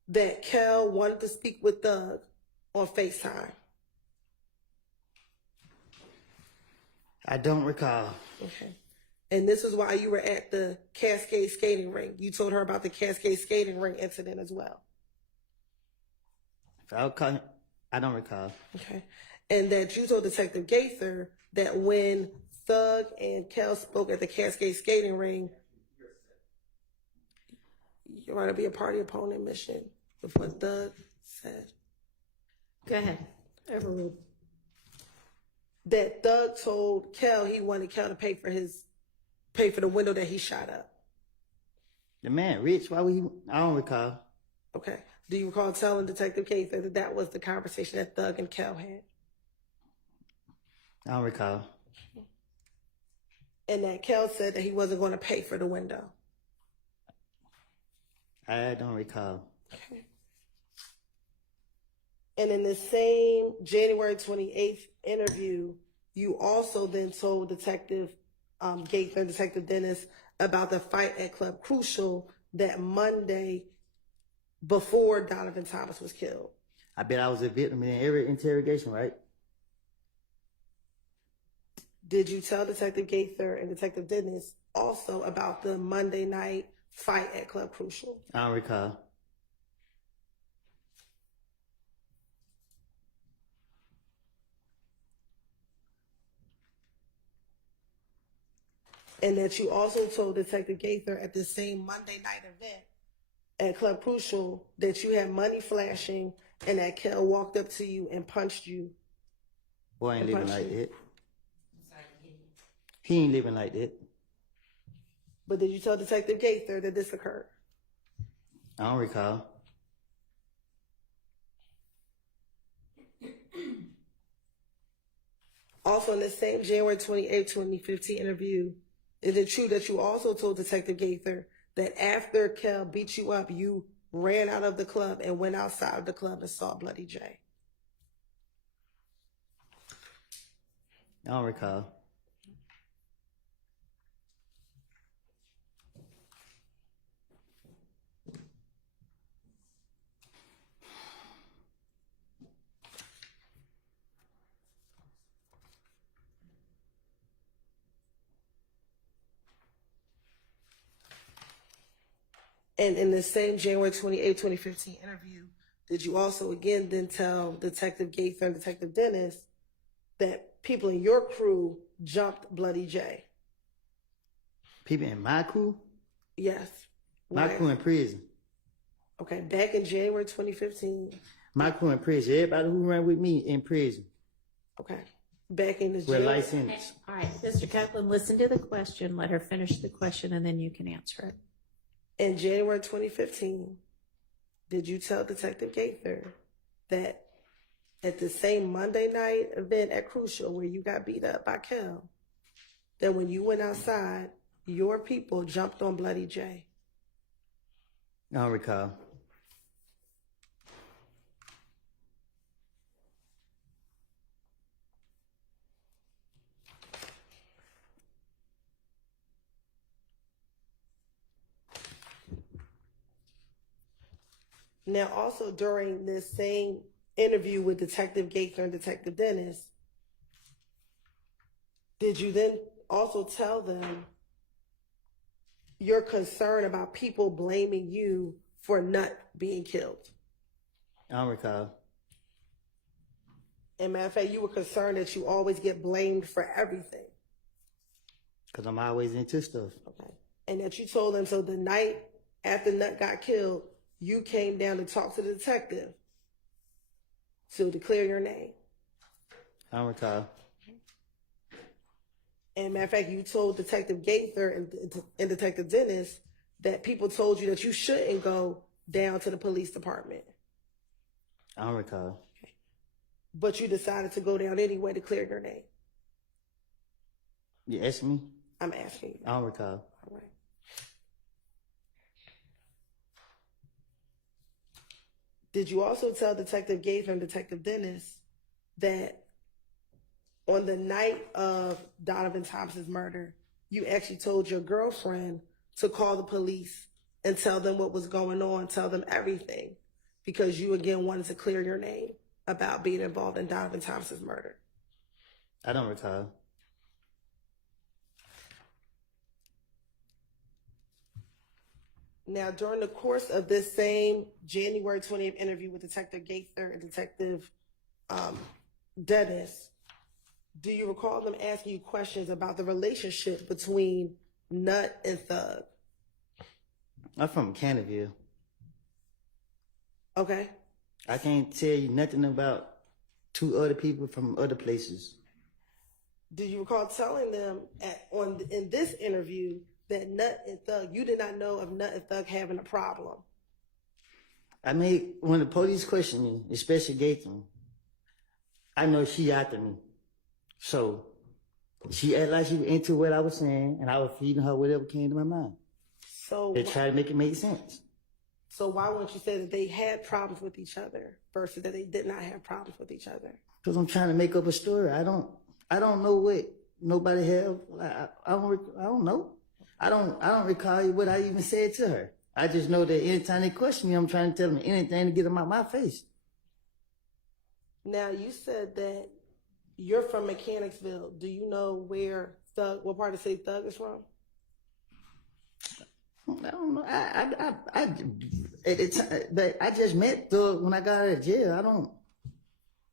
that Kel wanted to speak with Doug on FaceTime? I don't recall. Okay. And this is why you were at the Cascade skating rink. You told her about the Cascade skating rink incident as well. If I recall, I don't recall. Okay. And that you told Detective Gaither that when Thug and Kel spoke at the Cascade skating ring, you're going to be a party opponent mission with what Thug said. Go ahead. Overruled. That Thug told Kel he wanted Kel to pay for the window that he shot up. The man, Rich, why would he? I don't recall. Okay. Do you recall telling Detective Gaither that that was the conversation that Thug and Kel had? I don't recall. And that Kel said that he wasn't going to pay for the window. I don't recall. Okay. And in the same January 28th interview, you also then told Detective Gaither and Detective Dennis about the fight at Club Crucial that Monday before Donovan Thomas was killed. I bet I was a victim in every interrogation, right? Did you tell Detective Gaither and Detective Dennis also about the Monday night fight at Club Crucial? I don't recall. And that you also told Detective Gaither at the same Monday night event at Club Crucial that you had money flashing and that Kel walked up to you and punched you. Boy ain't living like that. He ain't living like that. But did you tell Detective Gaither that this occurred? I don't recall. Also in the same January 28, 2015 interview, is it true that you also told Detective Gaither that after Kel beat you up, you ran out of the club and went outside of the club and saw Bloody J? I don't recall. And in the same January 28, 2015 interview, did you also again then tell Detective Gaither and Detective Dennis that people in your crew jumped Bloody J? People in my crew? Yes. My crew in prison. Okay, back in January 2015. My crew in prison. Everybody who ran with me in prison. Okay. Back in this We're January. licensed. All right, Mr. Copeland, listen to the question. Let her finish the question, and then you can answer it. In January 2015, did you tell Detective Gaither that at the same Monday night event at Crucial where you got beat up by Kel, that when you went outside, your people jumped on Bloody J? I don't recall. Now, also during this same interview with Detective Gaither and Detective Dennis, did you then also tell them your concern about people blaming you for Nut being killed? I don't recall. And matter of fact, you were concerned that you always get blamed for everything. Because I'm always into stuff. Okay. And that you told them, so the night after Nut got killed, you came down to talk to the detective to declare your name. I don't recall. And matter of fact, you told Detective Gaither and Detective Dennis that people told you that you shouldn't go down to the police department. I don't recall. Okay. But you decided to go down anyway to clear your name. You asked me? I'm asking you. I don't recall. All right. Did you also tell Detective Gaither and Detective Dennis that on the night of Donovan Thompson's murder, you actually told your girlfriend to call the police and tell them what was going on, tell them everything, because you again wanted to clear your name about being involved in Donovan Thompson's murder? I don't recall. Now, during the course of this same January 20th interview with Detective Gaither and Detective Dennis, do you recall them asking you questions about the relationship between Nut and Thug? I'm from Canterville. Okay. I can't tell you nothing about two other people from other places. Do you recall telling them in this interview that Nut and Thug, you did not know of Nut and Thug having a problem? I mean, when the police questioned me, especially Gaither, I know she after me. So she acted like she was into what I was saying, and I was feeding her whatever came to my mind. So they tried to make it make sense. So why wouldn't you say that they had problems with each other versus that they did not have problems with each other? Because I'm trying to make up a story. I don't know what nobody have. I don't know. I don't recall what I even said to her. I just know that anytime they question me, I'm trying to tell them anything to get them out my face. Now, you said that you're from Mechanicsville. Do you know where Thug, what part of the city Thug is from? I don't know. But I just met Thug when I got out of jail.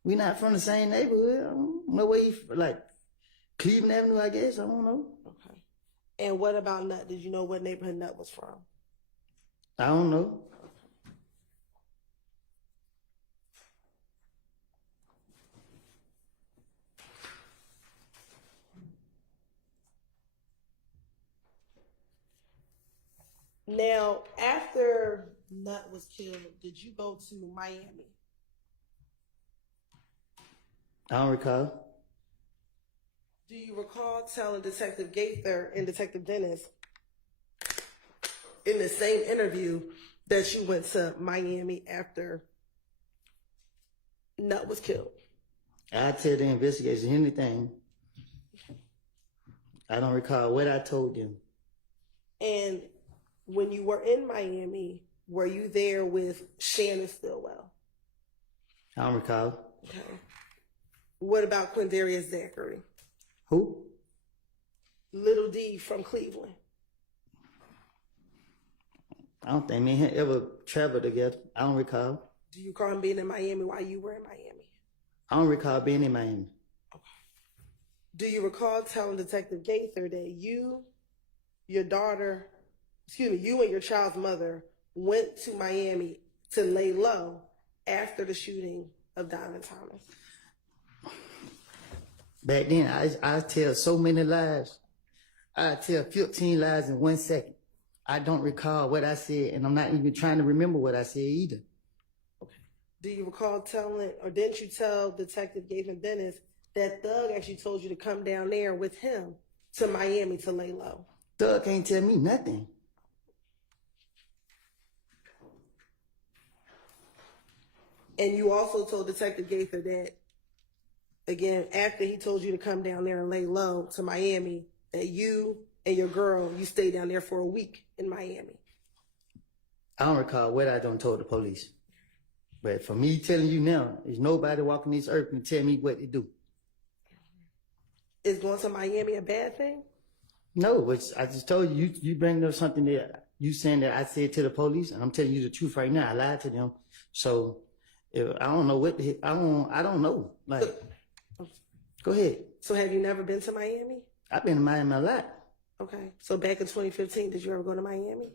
We not from the same neighborhood. I don't know where you, like, Cleveland Avenue, I guess. I don't know. Okay. And what about Nut? Did you know what neighborhood Nut was from? I don't know. Now, after Nut was killed, did you go to Miami? I don't recall. Do you recall telling Detective Gaither and Detective Dennis in the same interview that you went to Miami after Nut was killed? I tell the investigators anything. I don't recall what I told them. And when you were in Miami, were you there with Shannon Stillwell? I don't recall. Okay. What about Quindarius Zachary? Who? Little D from Cleveland. I don't think me and him ever traveled together. I don't recall. Do you recall him being in Miami while you were in Miami? I don't recall being in Miami. Okay. Do you recall telling Detective Gaither that you and your child's mother went to Miami to lay low after the shooting of Donovan Thomas? Back then, I tell so many lies. I tell 15 lies in 1 second. I don't recall what I said, and I'm not even trying to remember what I said either. Okay. Do you recall telling, or didn't you tell Detective Gaither Dennis that Thug actually told you to come down there with him to Miami to lay low? Thug can't tell me nothing. And you also told Detective Gaither that, again, after he told you to come down there and lay low to Miami, that you and your girl, you stayed down there for a week in Miami. I don't recall what I done told the police. But for me telling you now, there's nobody walking this earth and tell me what to do. Is going to Miami a bad thing? No, but I just told you, you bring up something that you saying that I said to the police, and I'm telling you the truth right now. I lied to them. So I don't know what the, I don't know. Like, go ahead. So have you never been to Miami? I've been to Miami a lot. Okay. So back in 2015, did you ever go to Miami?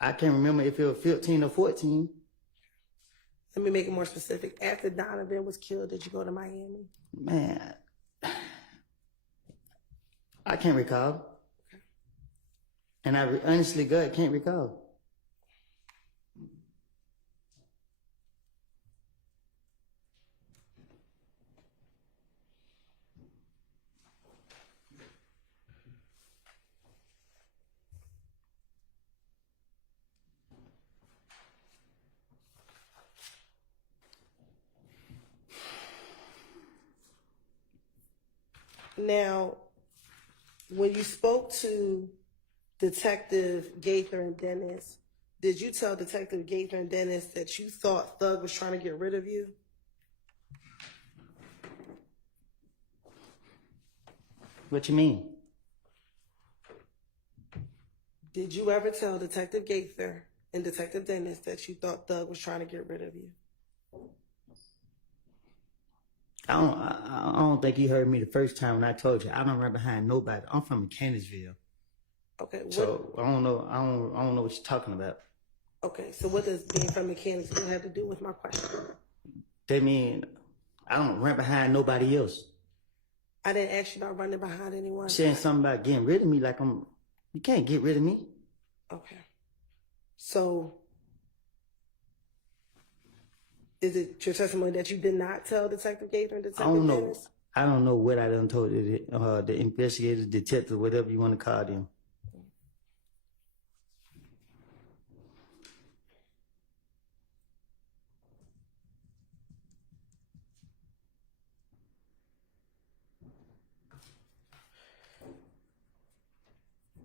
I can't remember if it was 15 or 14. Let me make it more specific. After Donovan was killed, did you go to Miami? Man, I can't recall. Okay. And I honestly, God, can't recall. Now, when you spoke to Detective Gaither and Dennis, did you tell Detective Gaither and Dennis that you thought Thug was trying to get rid of you? What you mean? Did you ever tell Detective Gaither and Detective Dennis that you thought Thug was trying to get rid of you? I don't think you heard me the first time when I told you I don't run behind nobody. I'm from Mechanicsville. Okay. So I don't know. I don't know what you're talking about. Okay. So what does being from Mechanicsville have to do with my question? That mean I don't run behind nobody else. I didn't ask you about running behind anyone. Saying something about getting rid of me, like you can't get rid of me. Okay. So, is it your testimony that you did not tell Detective Gaither and Detective Dennis? I don't know what I done told the investigators, detectives, whatever you want to call them.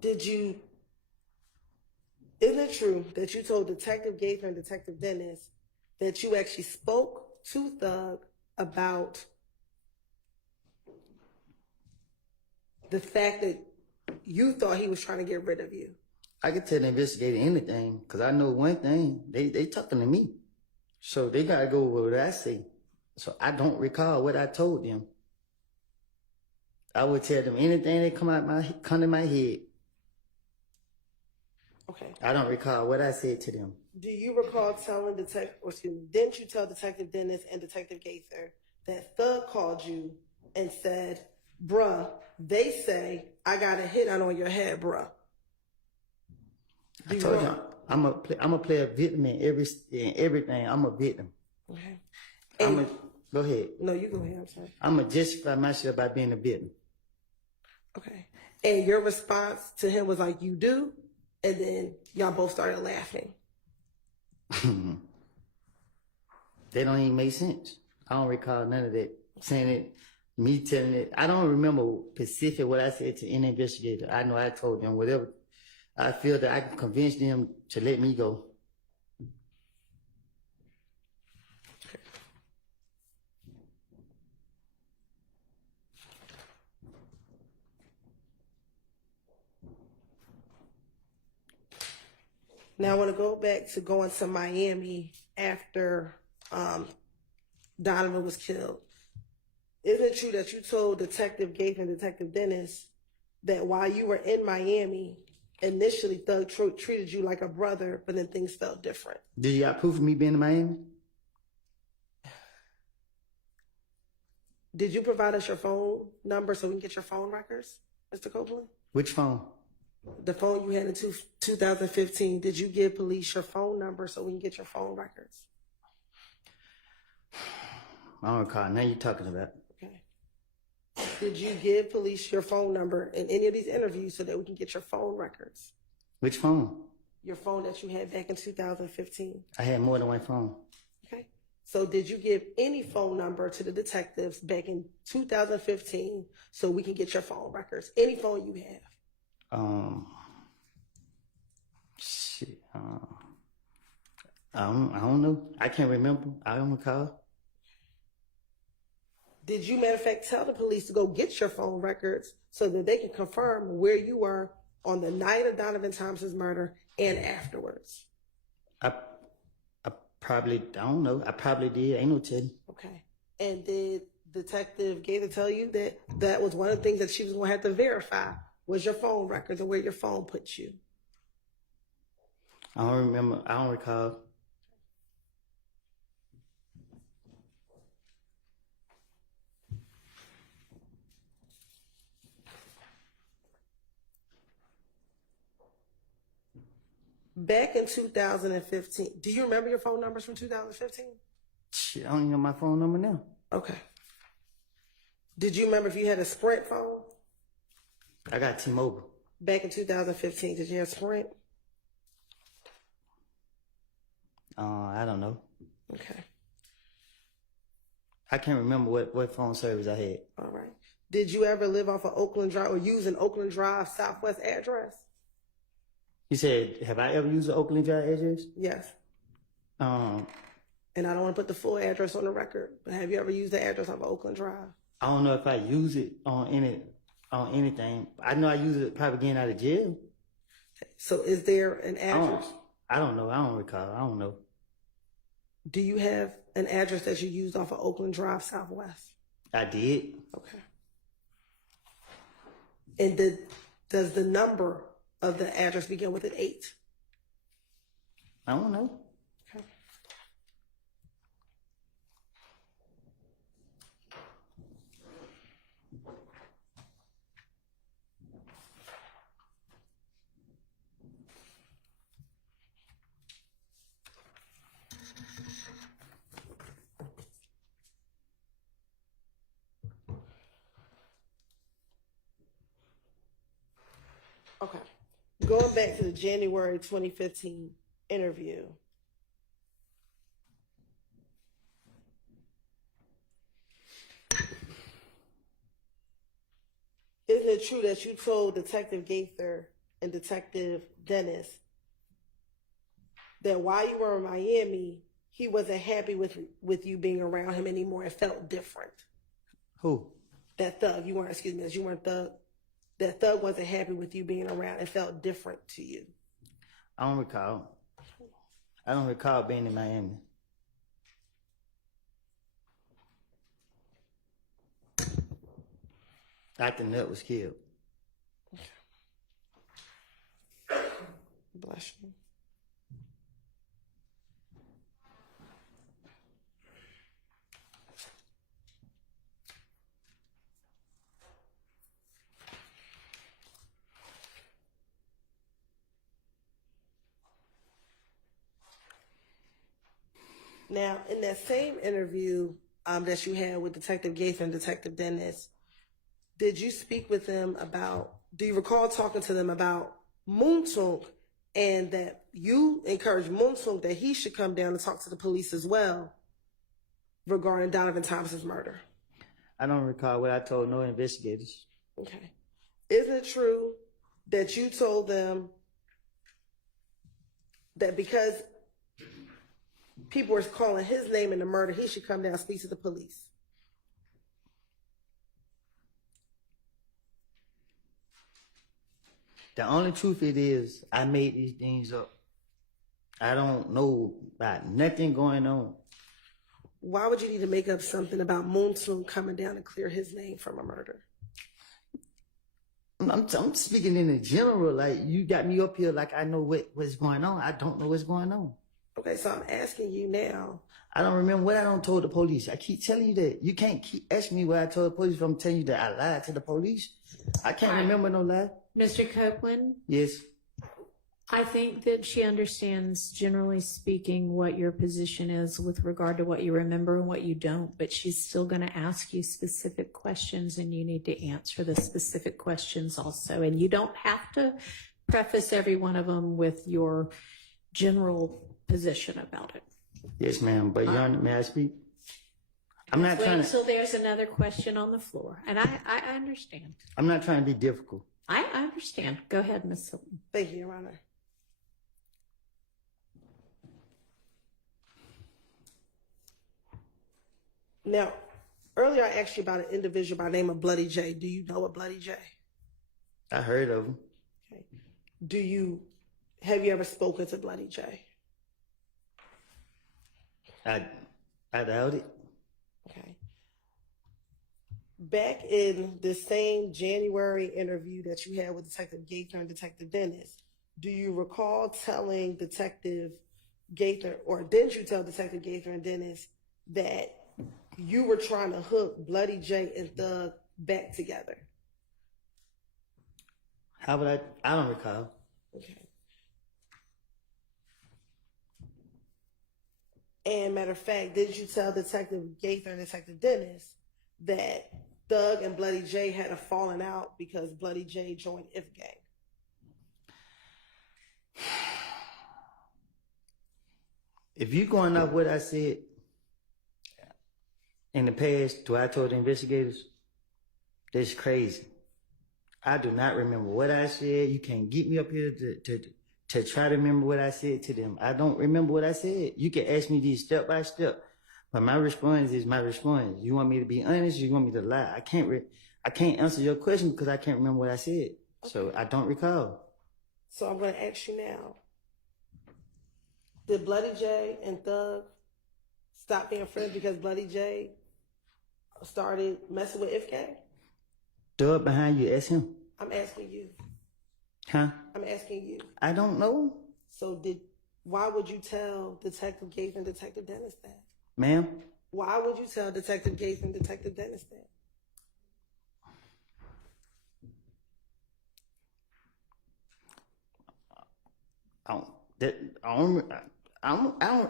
Isn't it true that you told Detective Gaither and Detective Dennis that you actually spoke to Thug about the fact that you thought he was trying to get rid of you? I could tell the investigator anything, because I know one thing, they talking to me. So they got to go with what I say. So I don't recall what I told them. I would tell them anything that come to my head. Okay. I don't recall what I said to them. Do you recall telling didn't you tell Detective Dennis and Detective Gaither that Thug called you and said, bruh, they say I got a hit out on your head, bruh? I told you, I'm a play a victim in everything. I'm a victim. Okay. Go ahead. No, you go ahead. I'm sorry. I'm going to justify myself by being a victim. Okay. And your response to him was like, you do? And then y'all both started laughing. They don't even make sense. I don't recall none of that. Saying it, me telling it. I don't remember specific what I said to any investigator. I know I told them whatever. I feel that I can convince them to let me go. Now I want to go back to going to Miami after Donovan was killed. Isn't it true that you told Detective Gaither and Detective Dennis that while you were in Miami, initially Thug treated you like a brother, but then things felt different? Did you got proof of me being in Miami? Did you provide us your phone number so we can get your phone records, Mr. Copeland? Which phone? The phone you had in 2015. Did you give police your phone number so we can get your phone records? I don't recall. Now you're talking about. Okay. Did you give police your phone number in any of these interviews so that we can get your phone records? Which phone? Your phone that you had back in 2015. I had more than one phone. Okay. So did you give any phone number to the detectives back in 2015 so we can get your phone records? Any phone you have? Shit. I don't know. I can't remember. I don't recall. Did you, matter of fact, tell the police to go get your phone records so that they can confirm where you were on the night of Donovan Thompson's murder and afterwards? I probably, I don't know. I probably did. Ain't no telling. Okay. And did Detective Gaither tell you that that was one of the things that she was going to have to verify was your phone records and where your phone puts you? I don't remember. I don't recall. Back in 2015, do you remember your phone numbers from 2015? Shit, I don't even know my phone number now. Okay. Did you remember if you had a Sprint phone? I got T-Mobile. Back in 2015, did you have Sprint? I don't know. Okay. I can't remember what phone service I had. All right. Did you ever live off of Oakland Drive or use an Oakland Drive Southwest address? You said, have I ever used the Oakland Drive address? Yes. Um, And I don't want to put the full address on the record, but have you ever used the address of Oakland Drive? I don't know if I use it on anything. I know I use it probably getting out of jail. So is there an address? I don't know. I don't recall. I don't know. Do you have an address that you used off of Oakland Drive Southwest? I did. Okay. And does the number of the address begin with an 8? I don't know. Okay. Okay. Going back to the January 2015 interview. Isn't it true that you told Detective Gaither and Detective Dennis that while you were in Miami, he wasn't happy with you being around him anymore? It felt different. Who? That thug. You weren't thug. That thug wasn't happy with you being around. It felt different to you. I don't recall. I don't recall being in Miami. After Nut was killed. Bless you. Now, in that same interview that you had with Detective Gaither and Detective Dennis, did you speak with them about, do you recall talking to them about Moontunk and that you encouraged Moontunk that he should come down and talk to the police as well regarding Donovan Thomas's murder? I don't recall what I told no investigators. Okay. Isn't it true that you told them that because people were calling his name in the murder, he should come down and speak to the police? The only truth it is, I made these things up. I don't know about nothing going on. Why would you need to make up something about Moonsoon coming down and clear his name from a murder? I'm speaking in general, like you got me up here like I know what's going on. I don't know what's going on. Okay, so I'm asking you now. I don't remember what I don't told the police. I keep telling you that. You can't keep asking me what I told the police if I'm telling you that I lied to the police. I can't remember no lie. Mr. Copeland? Yes. I think that she understands, generally speaking, what your position is with regard to what you remember and what you don't, but she's still going to ask you specific questions, and you need to answer the specific questions also. And you don't have to preface every one of them with your general position about it. Yes, ma'am. But Your Honor, may I speak? I'm not trying to. Wait until there's another question on the floor. And I understand. I'm not trying to be difficult. I understand. Go ahead, Ms. Hilton. Thank you, Your Honor. Now, earlier I asked you about an individual by the name of Bloody J. Do you know a Bloody J? I heard of him. Okay. Have you ever spoken to Bloody J? I doubt it. Okay. Back in the same January interview that you had with Detective Gaither and Detective Dennis, do you recall telling Detective Gaither, or didn't you tell Detective Gaither and Dennis that you were trying to hook Bloody J and Thug back together? How would I don't recall. Okay. And matter of fact, didn't you tell Detective Gaither and Detective Dennis that Thug and Bloody J had a falling out because Bloody J joined If Gang? If you going off what I said in the past, to what I told the investigators, This is crazy. I do not remember what I said. You can't get me up here to try to remember what I said to them. I don't remember what I said. You can ask me these step by step, but my response is my response. You want me to be honest? Or you want me to lie? I can't answer your question because I can't remember what I said. Okay. So I don't recall. So I'm going to ask you now. Did Bloody J and Thug stop being friends because Bloody J started messing with FK? Thug behind you, ask him. I'm asking you. Huh? I'm asking you. I don't know. So why would you tell Detective Gates and Detective Dennis that? Ma'am? Why would you tell Detective Gates and Detective Dennis that?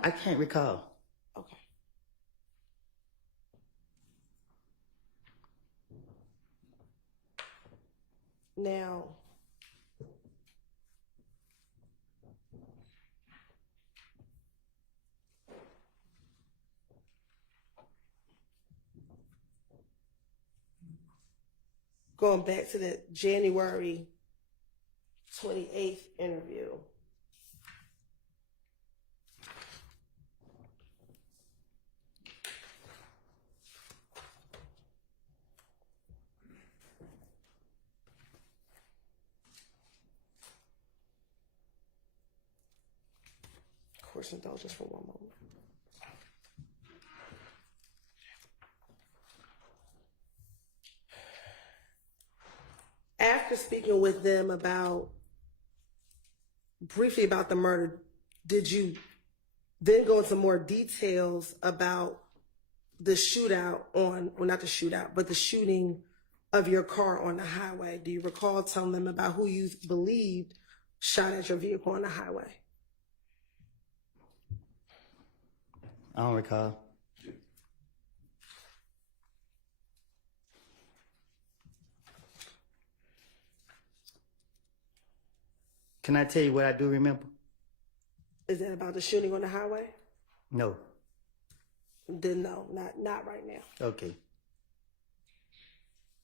I can't recall. Okay. Now, going back to the January 28th interview. Of course, indulgence for one moment. After speaking with them briefly about the murder, did you then go into more details about the shootout not the shootout, but the shooting of your car on the highway? Do you recall telling them about who you believed shot at your vehicle on the highway? I don't recall. Can I tell you what I do remember? Is that about the shooting on the highway? No. Then no, not right now. Okay.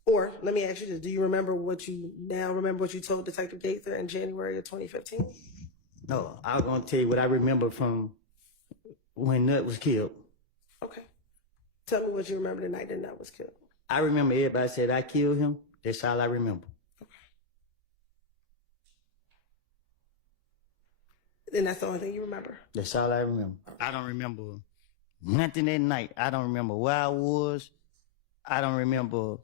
Or let me ask you this: do you remember what you told Detective Gaither in January of 2015? No, I was gonna tell you what I remember from when Nut was killed. Okay. Tell me what you remember the night that Nut was killed. I remember everybody said I killed him. That's all I remember. Then that's the only thing you remember? That's all I remember. I don't remember nothing that night. I don't remember where I was. I don't remember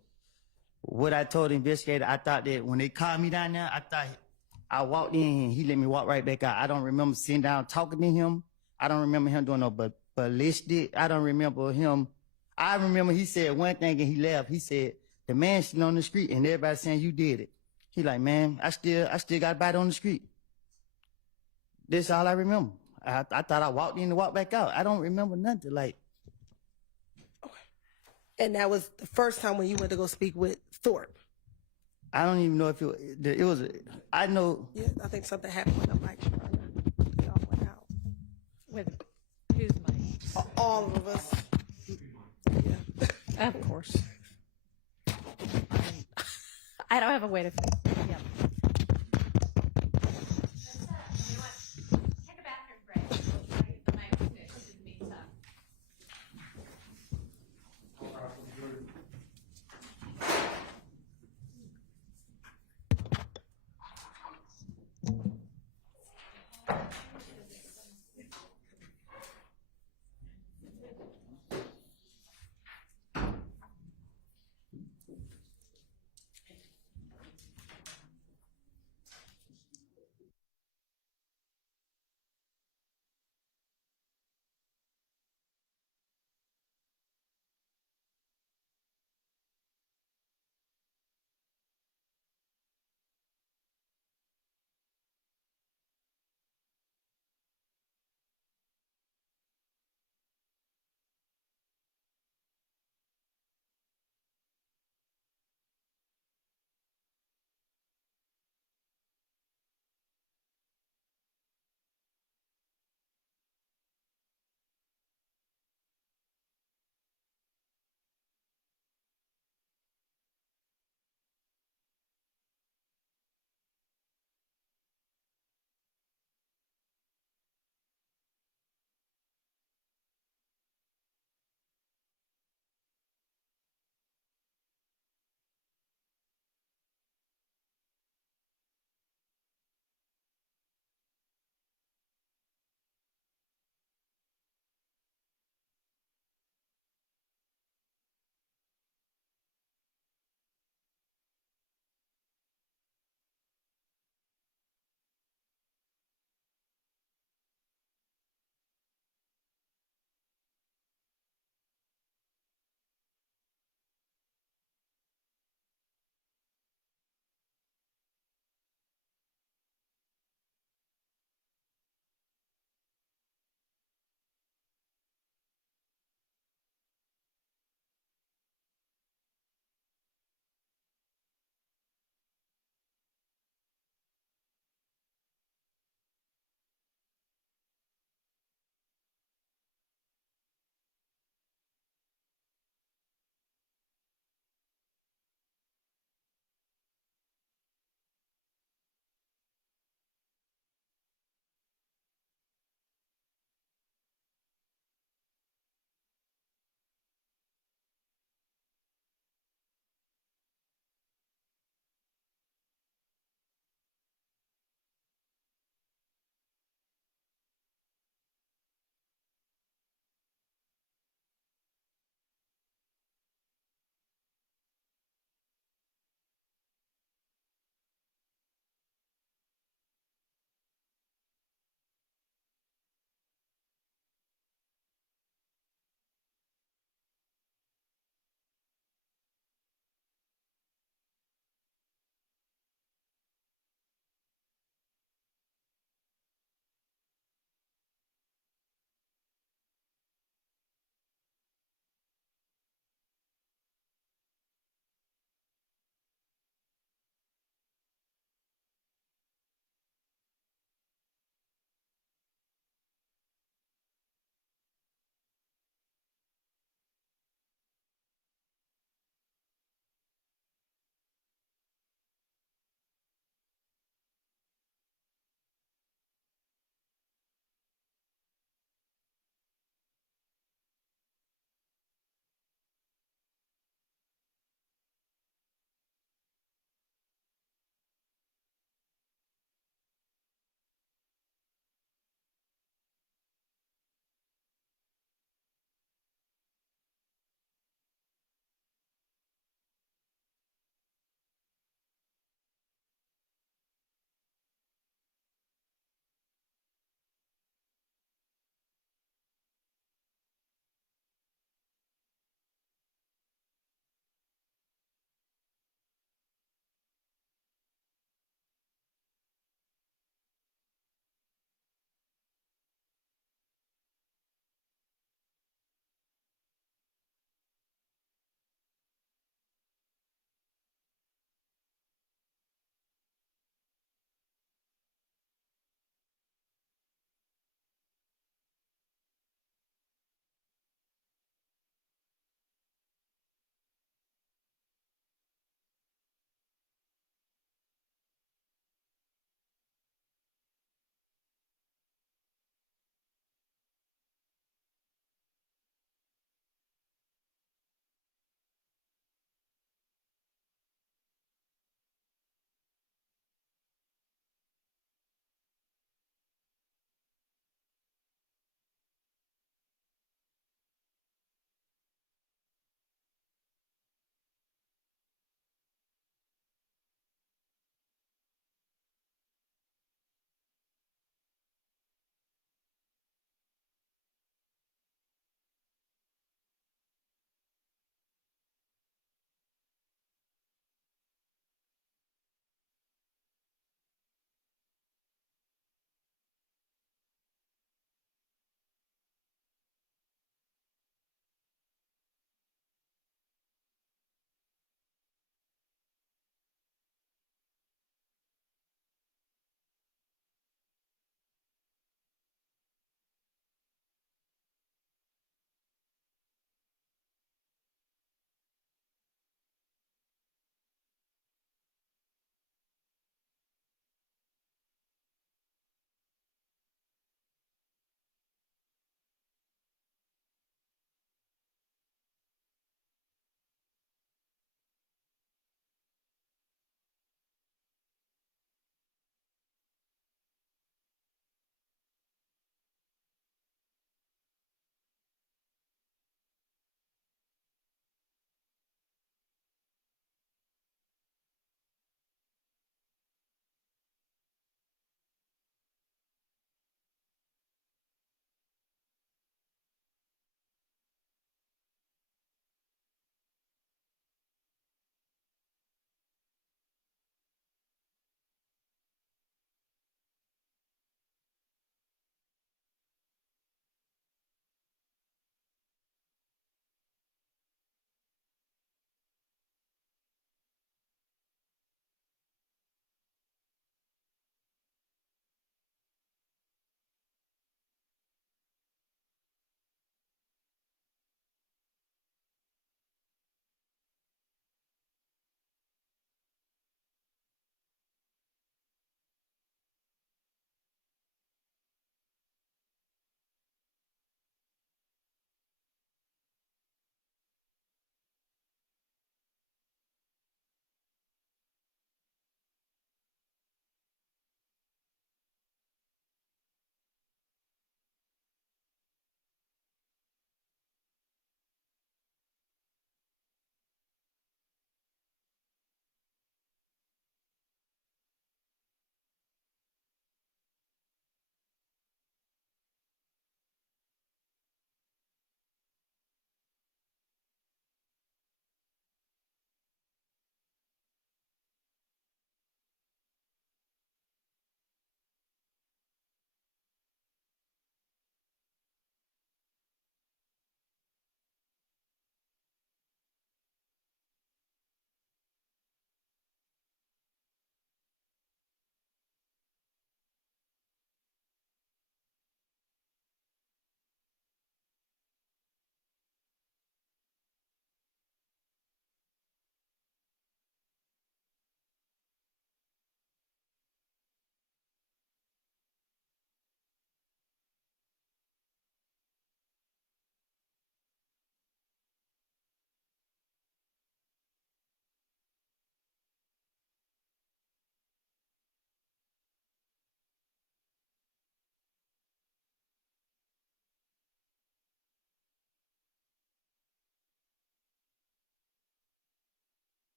what I told the investigator. I thought that when they called me down there, I thought I walked in and he let me walk right back out. I don't remember sitting down talking to him. I don't remember him doing no ballistic. I don't remember him. I remember he said one thing and he left. He said, the man sitting on the street and everybody saying you did it. He like, man, I still got a bite on the street. That's all I remember. I thought I walked in and walked back out. I don't remember nothing. Like. Okay. And that was the first time when you went to go speak with Thorpe. I don't even know if it was. I know. Yeah, I think something happened with the mic. They all went out. With whose mic? All of us. Yeah. Of course. I don't have a way to. Yeah.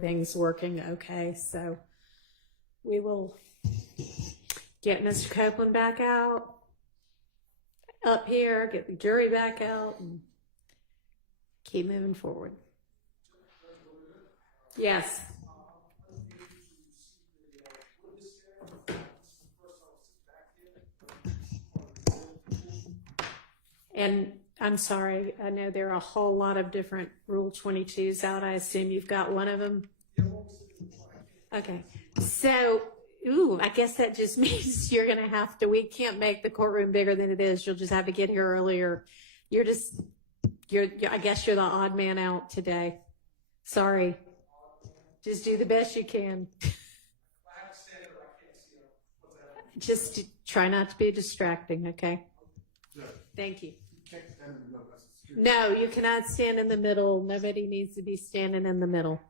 Things working okay, so we will get Mr. Copeland back out up here, get the jury back out, and keep moving forward. Yes. And I'm sorry, I know there are a whole lot of different Rule 22s out. I assume you've got one of them? Okay. So, I guess that just means you're going to have to, we can't make the courtroom bigger than it is. You'll just have to get here earlier. I guess you're the odd man out today. Sorry. Just do the best you can. Just try not to be distracting, okay? Thank you. No, you cannot stand in the middle. Nobody needs to be standing in the middle.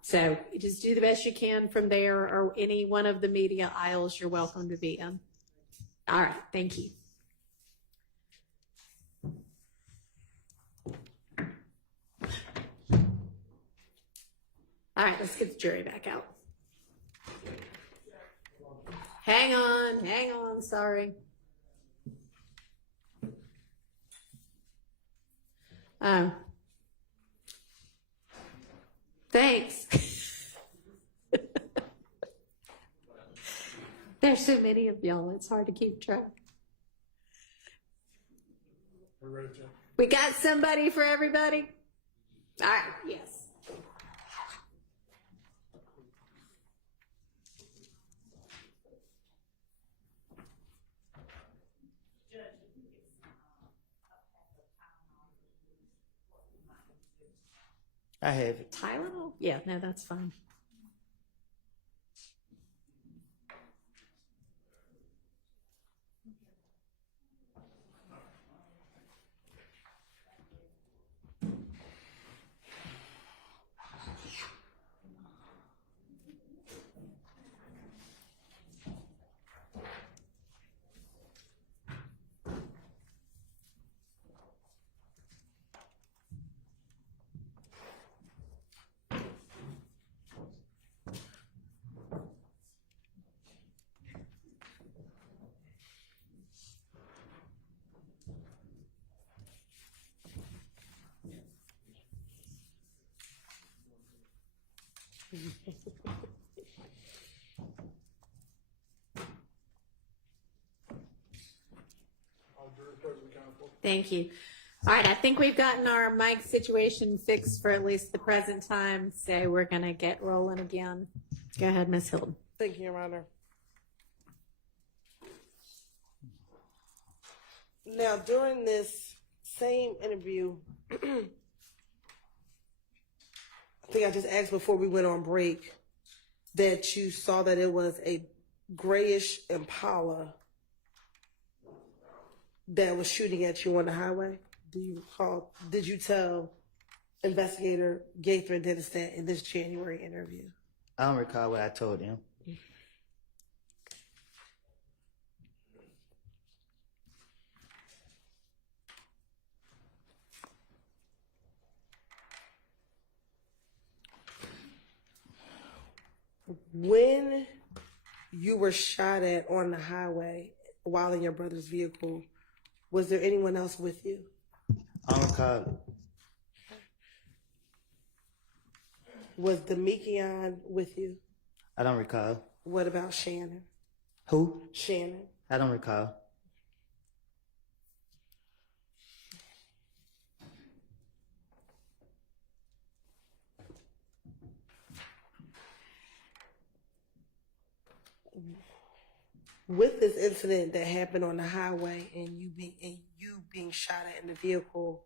So just do the best you can from there, or any one of the media aisles you're welcome to be in. All right, thank you. All right, let's get the jury back out. Hang on, sorry. Thanks. There's so many of y'all, it's hard to keep track. We got somebody for everybody? All right, yes. I have it. Tylenol? Yeah, no, that's fine. Thank you. All right, I think we've gotten our mic situation fixed for at least the present time, so we're going to get rolling again. Go ahead, Ms. Hilton. Thank you, Your Honor. Now, during this same interview, I think I just asked before we went on break that you saw that it was a grayish Impala that was shooting at you on the highway. Do you recall? Did you tell investigator Gaither and Dennis that in this January interview? I don't recall what I told him. When you were shot at on the highway while in your brother's vehicle, was there anyone else with you? I don't recall. Was Demekion with you? I don't recall. What about Shannon? Who? Shannon. I don't recall. With this incident that happened on the highway and you being shot at in the vehicle,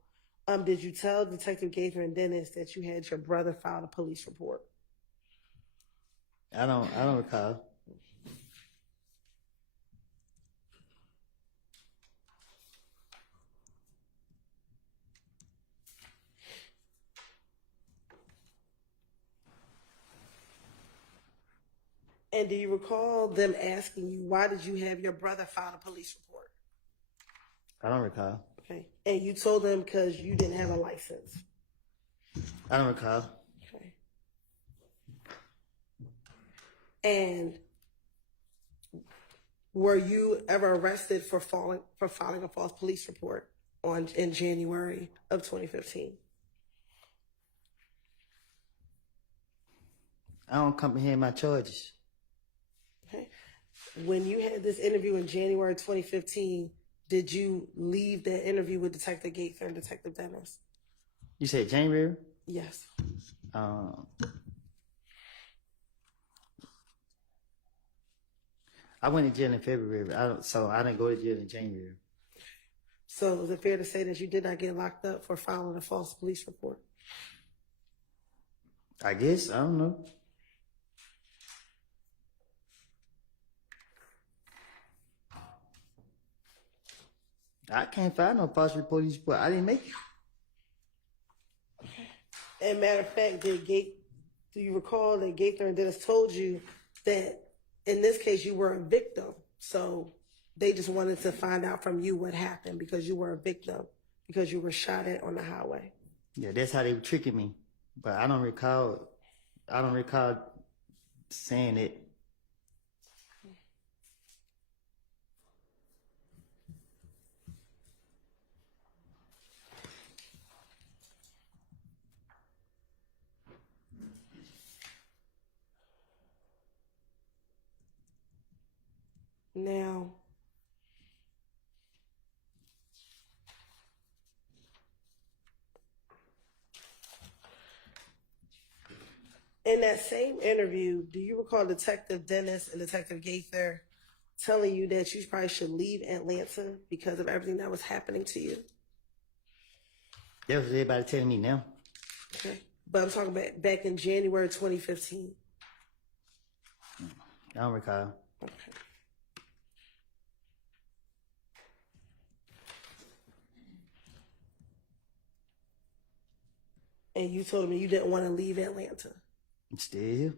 did you tell Detective Gaither and Dennis that you had your brother file a police report? I don't recall. And do you recall them asking you, why did you have your brother file a police report? I don't recall. Okay. And you told them because you didn't have a license. I don't recall. Okay. And were you ever arrested for filing a false police report in January of 2015? I don't comprehend my charges. Okay. When you had this interview in January 2015, did you leave that interview with Detective Gaither and Detective Dennis? You said January? Yes. I went to jail in February, so I didn't go to jail in January. So is it fair to say that you did not get locked up for filing a false police report? I guess, I don't know. I can't find no false police report. I didn't make it. And matter of fact, do you recall that Gaither and Dennis told you that in this case you were a victim? So they just wanted to find out from you what happened because you were a victim, because you were shot at on the highway. Yeah, that's how they were tricking me. But I don't recall saying it. Now, in that same interview, do you recall Detective Dennis and Detective Gaither telling you that you probably should leave Atlanta because of everything that was happening to you? That was everybody telling me now. Okay. But I'm talking about back in January 2015. I don't recall. Okay. And you told me you didn't want to leave Atlanta. I'm still here.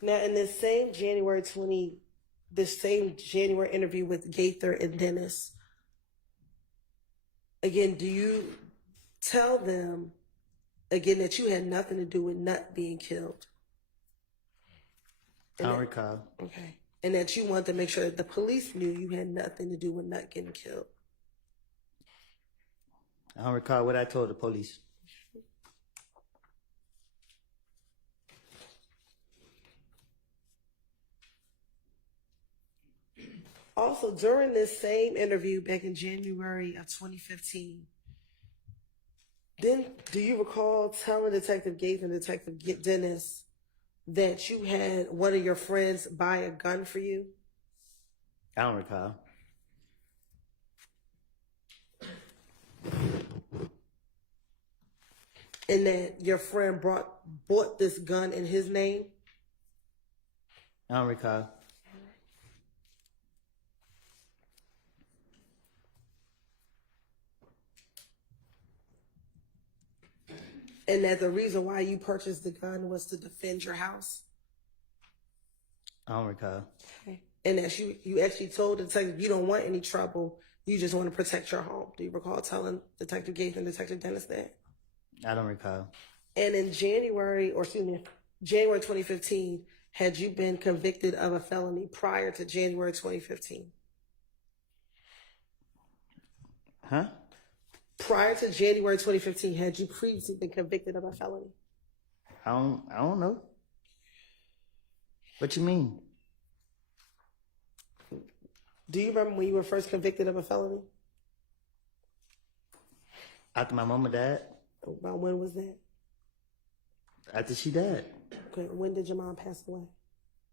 Now, in this same January interview with Gaither and Dennis, again, do you tell them again that you had nothing to do with Nut being killed? I don't recall. Okay. And that you wanted to make sure that the police knew you had nothing to do with Nut getting killed. I don't recall what I told the police. Also, during this same interview back in January of 2015, then do you recall telling Detective Gaither and Detective Dennis that you had one of your friends buy a gun for you? I don't recall. And that your friend bought this gun in his name? I don't recall. And that the reason why you purchased the gun was to defend your house? I don't recall. Okay. And that you actually told the detective you don't want any trouble, you just want to protect your home. Do you recall telling Detective Gaither and Detective Dennis that? I don't recall. And in January 2015, had you been convicted of a felony prior to January 2015? Huh? Prior to January 2015, had you previously been convicted of a felony? I don't know. What you mean? Do you remember when you were first convicted of a felony? After my mama died. About when was that? After she died. Okay, when did your mom pass away?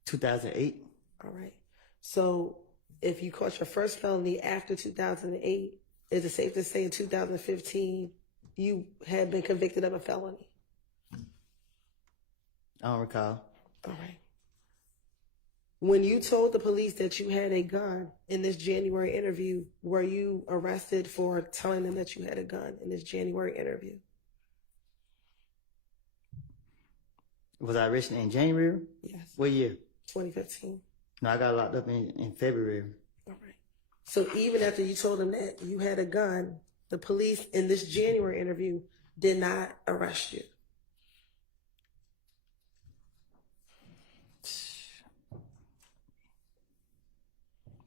2008. All right. So if you caught your first felony after 2008, is it safe to say in 2015 you had been convicted of a felony? I don't recall. All right. When you told the police that you had a gun in this January interview, were you arrested for telling them that you had a gun in this January interview? Was I arrested in January? Yes. What year? 2015. No, I got locked up in February. All right. So even after you told them that you had a gun, the police in this January interview did not arrest you.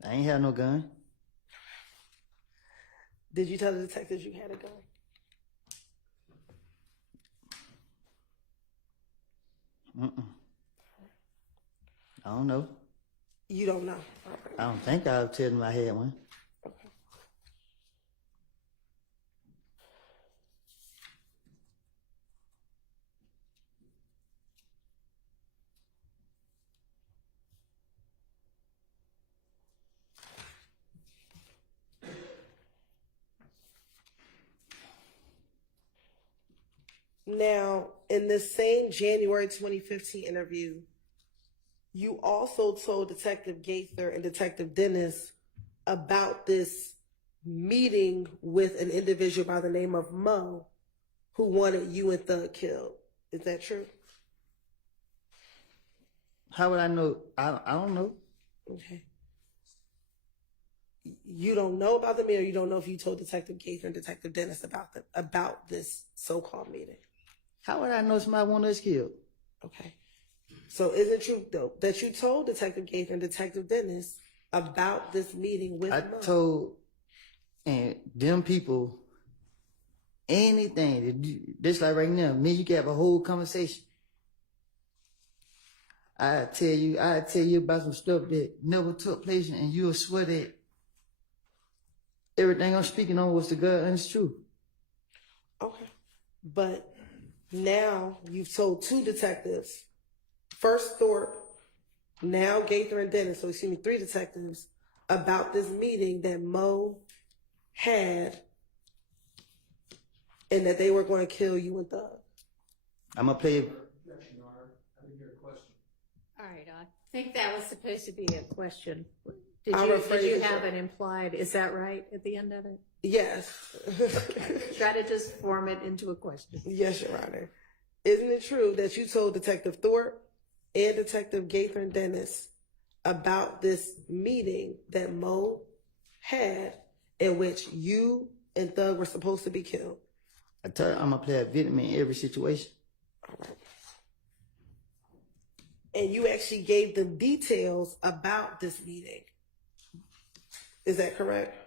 I ain't have no gun. Did you tell the detectives you had a gun? I don't know. You don't know. All right. I don't think I'll tell them I had one. Now, in the same January 2015 interview, you also told Detective Gaither and Detective Dennis about this meeting with an individual by the name of Mo who wanted you and Thug killed. Is that true? How would I know? I don't know. Okay. You don't know about the meeting, or you don't know if you told Detective Gaither and Detective Dennis about this so-called meeting? How would I know somebody want us killed? Okay. So is it true, though, that you told Detective Gaither and Detective Dennis about this meeting with I Mo? told them people anything. Just like right now, me, you can have a whole conversation. I tell you about some stuff that never took place, and you'll swear that everything I'm speaking on was the God and it's true. Okay. But now you've told two detectives, first Thorpe, now Gaither and Dennis, so excuse me, three detectives, about this meeting that Mo had and that they were going to kill you and Thug. I'm going to play. Objection, Your Honor. I didn't hear a question. All right, I think that was supposed to be a question. I'm Did afraid you it's have a- it implied? Is that right at the end of it? Yes. Try to just form it into a question. Yes, Your Honor. Isn't it true that you told Detective Thorpe and Detective Gaither and Dennis about this meeting that Mo had in which you and Thug were supposed to be killed? I tell you, I'm going to play a victim in every situation. All right. And you actually gave them details about this meeting. Is that correct?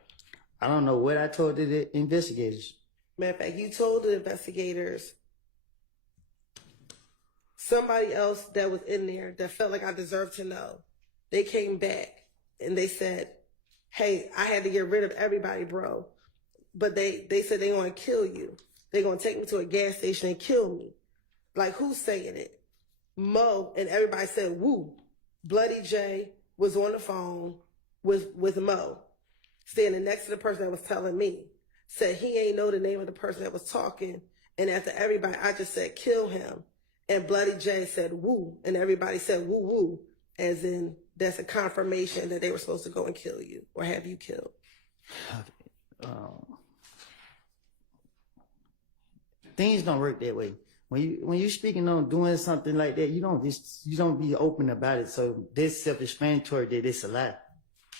I don't know what I told the investigators. Matter of fact, you told the investigators somebody else that was in there that felt like I deserved to know. They came back and they said, hey, I had to get rid of everybody, bro. But they said they want to kill you. They're going to take me to a gas station and kill me. Like, who's saying it? Mo, and everybody said, woo. Bloody J was on the phone with Mo, standing next to the person that was telling me. Said he ain't know the name of the person that was talking. And after everybody, I just said, kill him. And Bloody J said, woo. And everybody said, woo, woo. As in, that's a confirmation that they were supposed to go and kill you or have you killed. Things don't work that way. When you speaking on doing something like that, you don't be open about it. So this self-explanatory that it's a lie.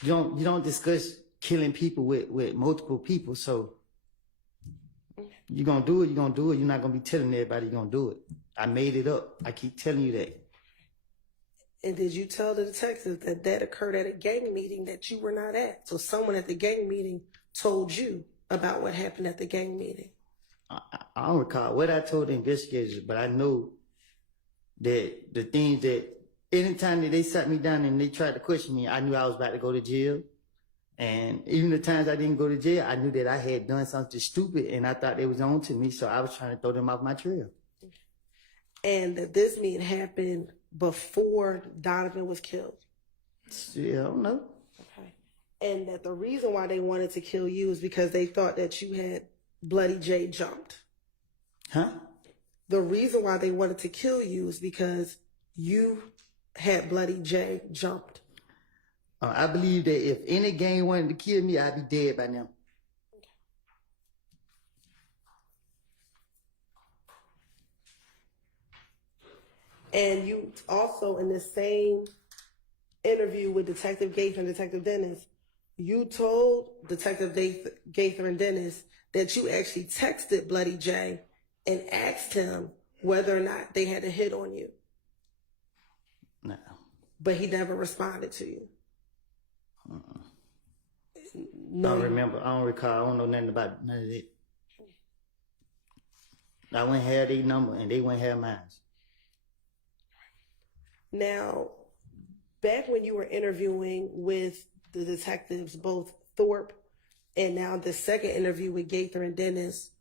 You don't discuss killing people with multiple people. So you're gonna do it. You're gonna do it. You're not gonna be telling everybody you're gonna do it. I made it up. I keep telling you that. And did you tell the detectives that that occurred at a gang meeting that you were not at? So someone at the gang meeting told you about what happened at the gang meeting. I don't recall what I told the investigators, but I know that the things that anytime that they sat me down and they tried to question me, I knew I was about to go to jail. And even the times I didn't go to jail, I knew that I had done something stupid and I thought they was on to me. So I was trying to throw them off my trail. And that this meeting happened before Donovan was killed. Yeah, I don't know. Okay. And that the reason why they wanted to kill you is because they thought that you had Bloody J jumped. Huh? The reason why they wanted to kill you is because you had Bloody J jumped. I believe that if any gang wanted to kill me, I'd be dead by now. And you also, in the same interview with Detective Gates and Detective Dennis, you told Detective Gaither and Dennis that you actually texted Bloody J and asked him whether or not they had a hit on you. No. But he never responded to you. No. I don't remember. I don't recall. I don't know nothing about none of it. I wouldn't have their number and they wouldn't have mine. Now, back when you were interviewing with the detectives, both Thorpe and now the second interview with Gaither and Dennis,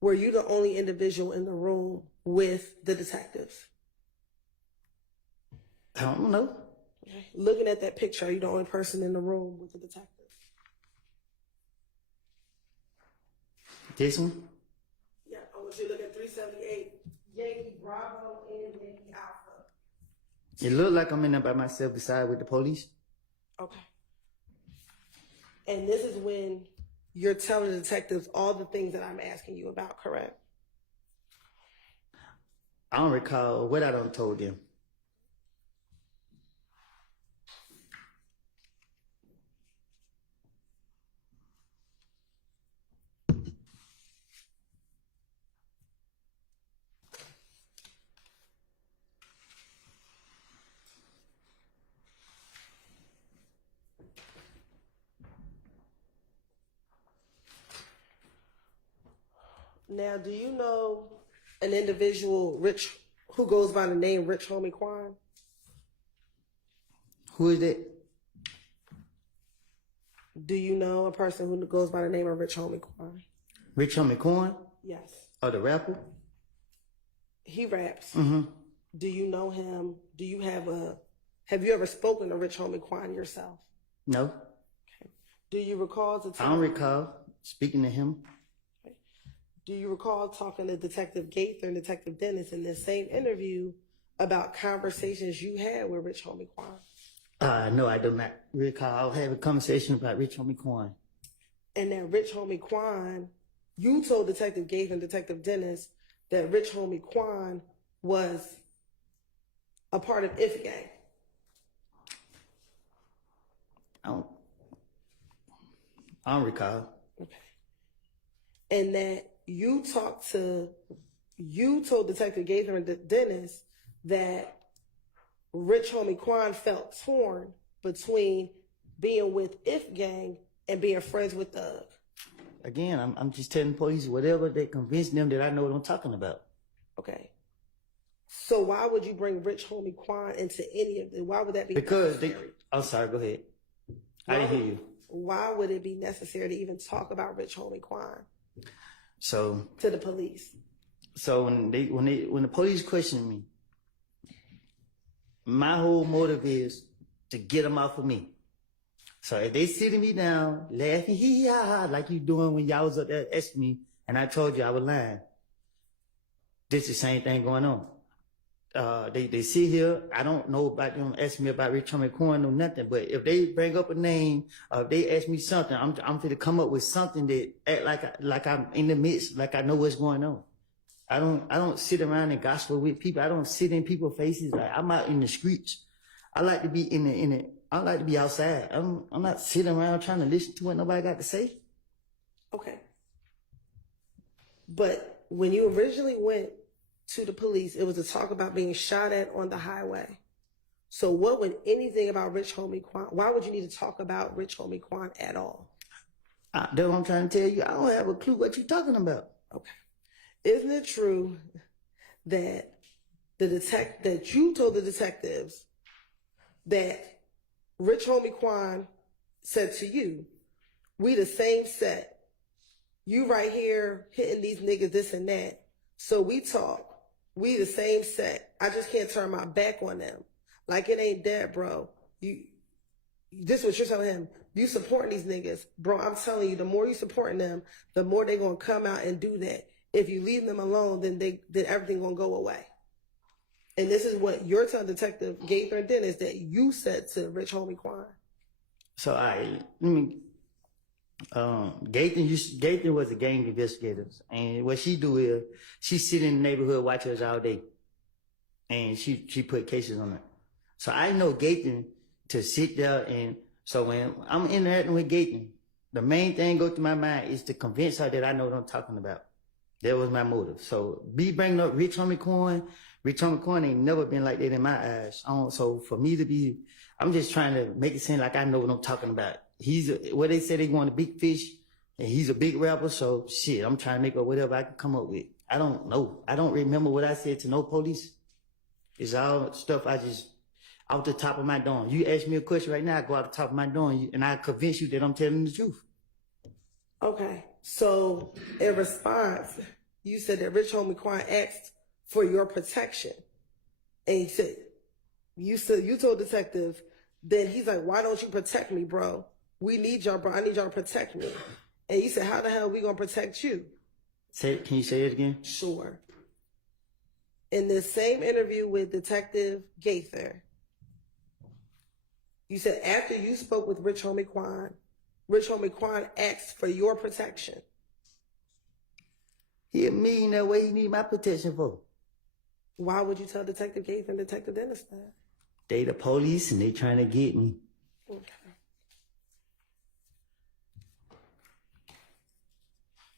were you the only individual in the room with the detectives? I don't know. Okay. Looking at that picture, are you the only person in the room with the detectives? This one? Yeah, I want you to look at 378 Yankee Bravo and Yankee Alpha. It looked like I'm in there by myself beside with the police. Okay. And this is when you're telling the detectives all the things that I'm asking you about, correct? I don't recall what I done told them. Now, do you know an individual who goes by the name Rich Homie Quan? Who is that? Do you know a person who goes by the name of Rich Homie Quan? Rich Homie Coin? Yes. Oh, the rapper? He raps. Mm-hmm. Do you know him? Have you ever spoken to Rich Homie Quan yourself? No. Okay. Do you recall I don't recall speaking to him. Do you recall talking to Detective Gaither and Detective Dennis in this same interview about conversations you had with Rich Homie Quan? No, I do not recall having a conversation about Rich Homie Quan. And that Rich Homie Quan, you told Detective Gaither and Detective Dennis that Rich Homie Quan was a part of If Gang. I don't recall. Okay. And that you told Detective Gaither and Dennis that Rich Homie Quan felt torn between being with If Gang and being friends with Thug. Again, I'm just telling police whatever they convince them that I know what I'm talking about. Okay. So why would you bring Rich Homie Quan into any of it? Why would that be necessary? I'm sorry, go ahead. I didn't hear you. Why would it be necessary to even talk about Rich Homie Quan? So to the police. So when the police question me, my whole motive is to get them off of me. So if they sitting me down, laughing, hee ha ha, like you doing when y'all was up there asking me, and I told you I was lying. This is the same thing going on. They sit here. I don't know about them asking me about Rich Homie Coin or nothing. But if they bring up a name, or if they ask me something, I'm going to come up with something that act like I'm in the midst, like I know what's going on. I don't sit around and gossip with people. I don't sit in people's faces. Like I'm out in the streets. I like to be I like to be outside. I'm not sitting around trying to listen to what nobody got to say. Okay. But when you originally went to the police, it was to talk about being shot at on the highway. So what would anything about Rich Homie Quan, why would you need to talk about Rich Homie Quan at all? That's what I'm trying to tell you. I don't have a clue what you're talking about. Okay. Isn't it true that that you told the detectives that Rich Homie Quan said to you, we the same set. You right here hitting these niggas this and that. So we talk. We the same set. I just can't turn my back on them. Like it ain't that, bro. This is what you're telling him. You supporting these niggas. Bro, I'm telling you, the more you supporting them, the more they gonna come out and do that. If you leave them alone, then everything gonna go away. And this is what you're telling Detective Gaither and Dennis that you said to Rich Homie Quan. So Gaither was a gang investigator, and what she do is she sit in the neighborhood, watch us all day, and she put cases on it. So I know Gaither to sit there and So when I'm interacting with Gaten, the main thing go through my mind is to convince her that I know what I'm talking about. That was my motive. So be bringing up Rich Homie Coin ain't never been like that in my eyes. So for me to be, I'm just trying to make it seem like I know what I'm talking about. What they said they want a big fish, and he's a big rapper. So shit, I'm trying to make up whatever I can come up with. I don't know. I don't remember what I said to no police. It's all stuff I just out the top of my dome. You ask me a question right now, I go out the top of my dome, and I convince you that I'm telling the truth. Okay. So in response, you said that Rich Homie Quan asked for your protection. And he said, you told detective, then he's like, why don't you protect me, bro? We need y'all, bro. I need y'all to protect me. And you said, how the hell are we going to protect you? Can you say it again? Sure. In this same interview with Detective Gaither, you said after you spoke with Rich Homie Quan asked for your protection. He a millionaire. What he need my protection for? Why would you tell Detective Gaither and Detective Dennis that? They the police and they trying to get me. Okay.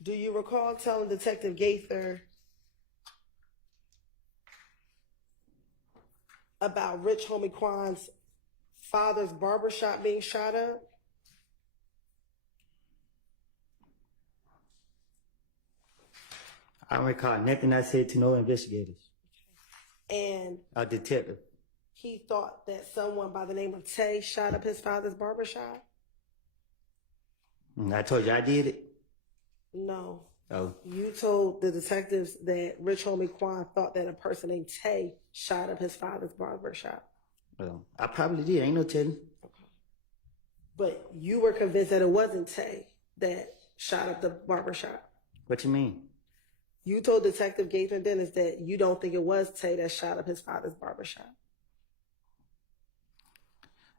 Do you recall telling Detective Gaither about Rich Homie Quan's father's barbershop being shot up? I don't recall nothing I said to no investigators. And A detective. he thought that someone by the name of Tay shot up his father's barbershop? And I told you I did it. No. Oh, You told the detectives that Rich Homie Quan thought that a person named Tay shot up his father's barbershop. well, I probably did. Ain't no telling. But you were convinced that it wasn't Tay that shot up the barbershop. What you mean? You told Detective Gaither and Dennis that you don't think it was Tay that shot up his father's barbershop.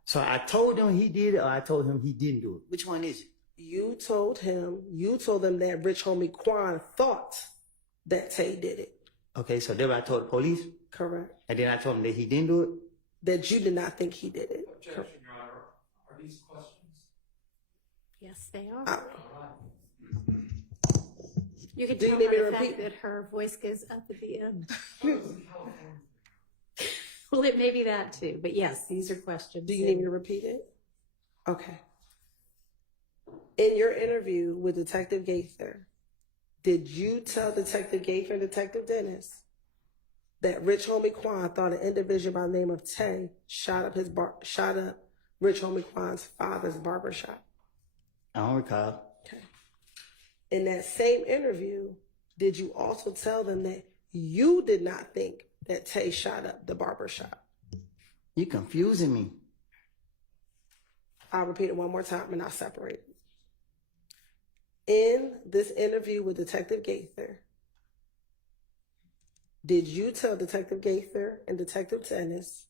So I told him he did it, or I told him he didn't do it. Which one is it? You told them that Rich Homie Quan thought that Tay did it. Okay, so then I told the police, Correct. and then I told him that he didn't do it. That you did not think he did it. Objection, Your Honor. Are these questions? Yes, they are. Uh, You can Do you tell need me by to the fact repeat? that her voice goes up at the end. Well, it may be that too, but yes, these are questions. Do you need me to repeat it? Okay. In your interview with Detective Gaither, did you tell Detective Gaither and Detective Dennis that Rich Homie Quan thought an individual by the name of Tay shot up Rich Homie Quan's father's barbershop? I don't recall. Okay. In that same interview, did you also tell them that you did not think that Tay shot up the barbershop? You confusing me. I'll repeat it one more time and I'll separate it. In this interview with Detective Gaither, did you tell Detective Gaither and Detective Dennis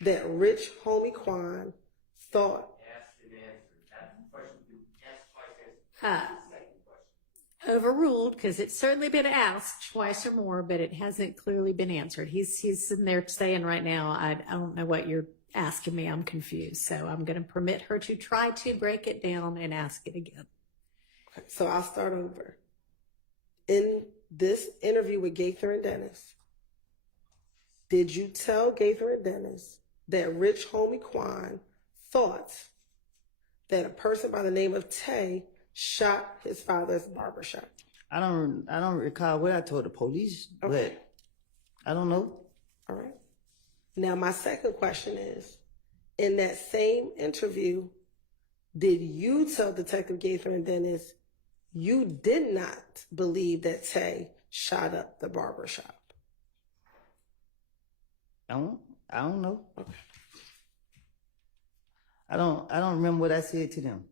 that Rich Homie Quan thought Overruled, because it's certainly been asked twice or more, but it hasn't clearly been answered. He's sitting there saying right now, I don't know what you're asking me. I'm confused. So I'm going to permit her to try to break it down and ask it again. So I'll start over. In this interview with Gaither and Dennis, did you tell Gaither and Dennis that Rich Homie Quan thought that a person by the name of Tay shot his father's barbershop? I don't recall what I told the police, Okay. but I don't know. All right. Now my second question is, in that same interview, did you tell Detective Gaither and Dennis you did not believe that Tay shot up the barbershop? I don't know. Okay. I don't remember what I said to them.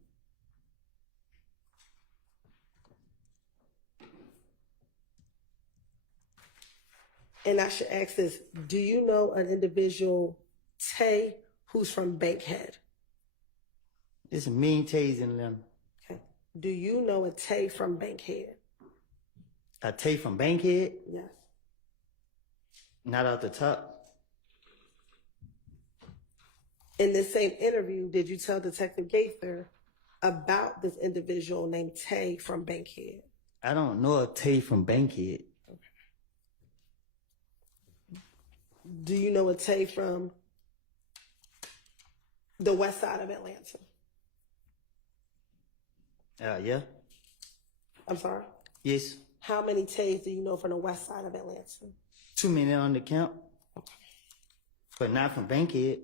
And I should ask this, do you know an individual, Tay, who's from Bankhead? There's a million Tays in them. Okay. Do you know a Tay from Bankhead? A Tay from Bankhead? Yes. Not off the top. In this same interview, did you tell Detective Gaither about this individual named Tay from Bankhead? I don't know a Tay from Bankhead. Do you know a Tay from the west side of Atlanta? Yeah. I'm sorry? Yes. How many Tays do you know from the west side of Atlanta? Too many on the count. But not from Bankhead.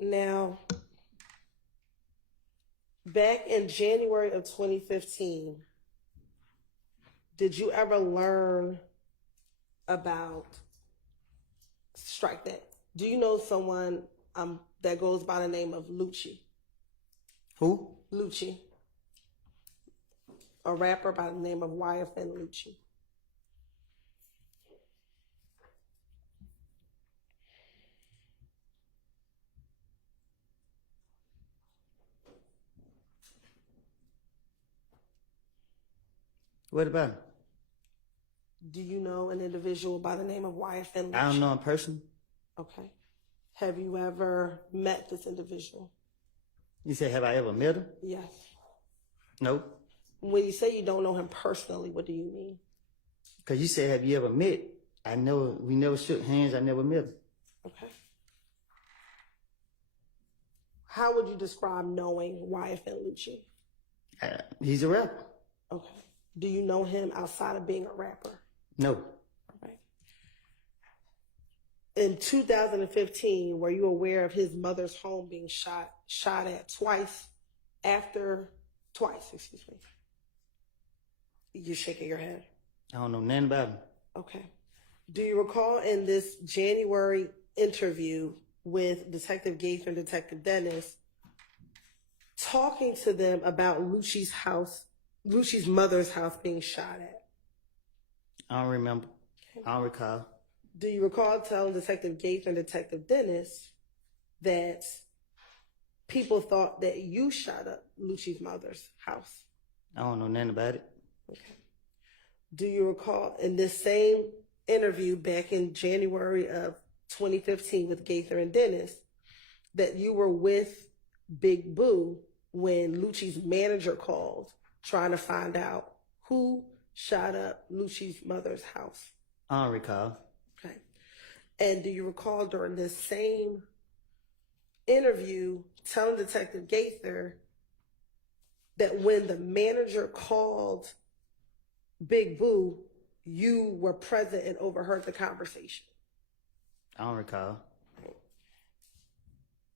Now, back in January of 2015, did you ever learn about, strike that, do you know someone that goes by the name of Lucci? Who? Lucci. A rapper by the name of YSL Lucci. What about him? Do you know an individual by the name of YSL Lucci? I don't know in person. Okay. Have you ever met this individual? You said, have I ever met him? Yes. No. When you say you don't know him personally, what do you mean? Because you said, have you ever met? We never shook hands. I never met him. Okay. How would you describe knowing YSL Lucci? He's a rapper. Okay. Do you know him outside of being a rapper? No. Okay. In 2015, were you aware of his mother's home being shot at twice? Excuse me. You're shaking your head. I don't know nothing about him. Okay. Do you recall in this January interview with Detective Gaither and Detective Dennis talking to them about Lucci's mother's house being shot at? I don't remember. Okay. I don't recall. Do you recall telling Detective Gaither and Detective Dennis that people thought that you shot up Lucci's mother's house? I don't know nothing about it. Okay. Do you recall in this same interview back in January of 2015 with Gaither and Dennis that you were with Big Boo when Lucci's manager called trying to find out who shot up Lucci's mother's house? I don't recall. Okay. And do you recall during this same interview telling Detective Gaither that when the manager called Big Boo, you were present and overheard the conversation? I don't recall.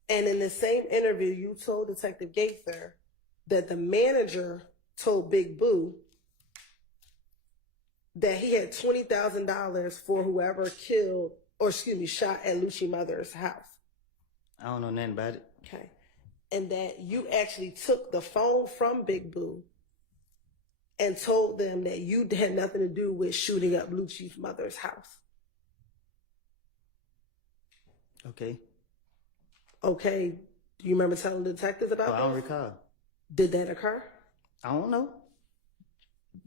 And in the same interview, you told Detective Gaither that the manager told Big Boo that he had $20,000 for whoever shot at Lucci's mother's house. I don't know nothing about it. Okay. And that you actually took the phone from Big Boo and told them that you had nothing to do with shooting up Lucci's mother's house. Okay. Okay. Do you remember telling the detectives about that? I don't recall. Did that occur? I don't know.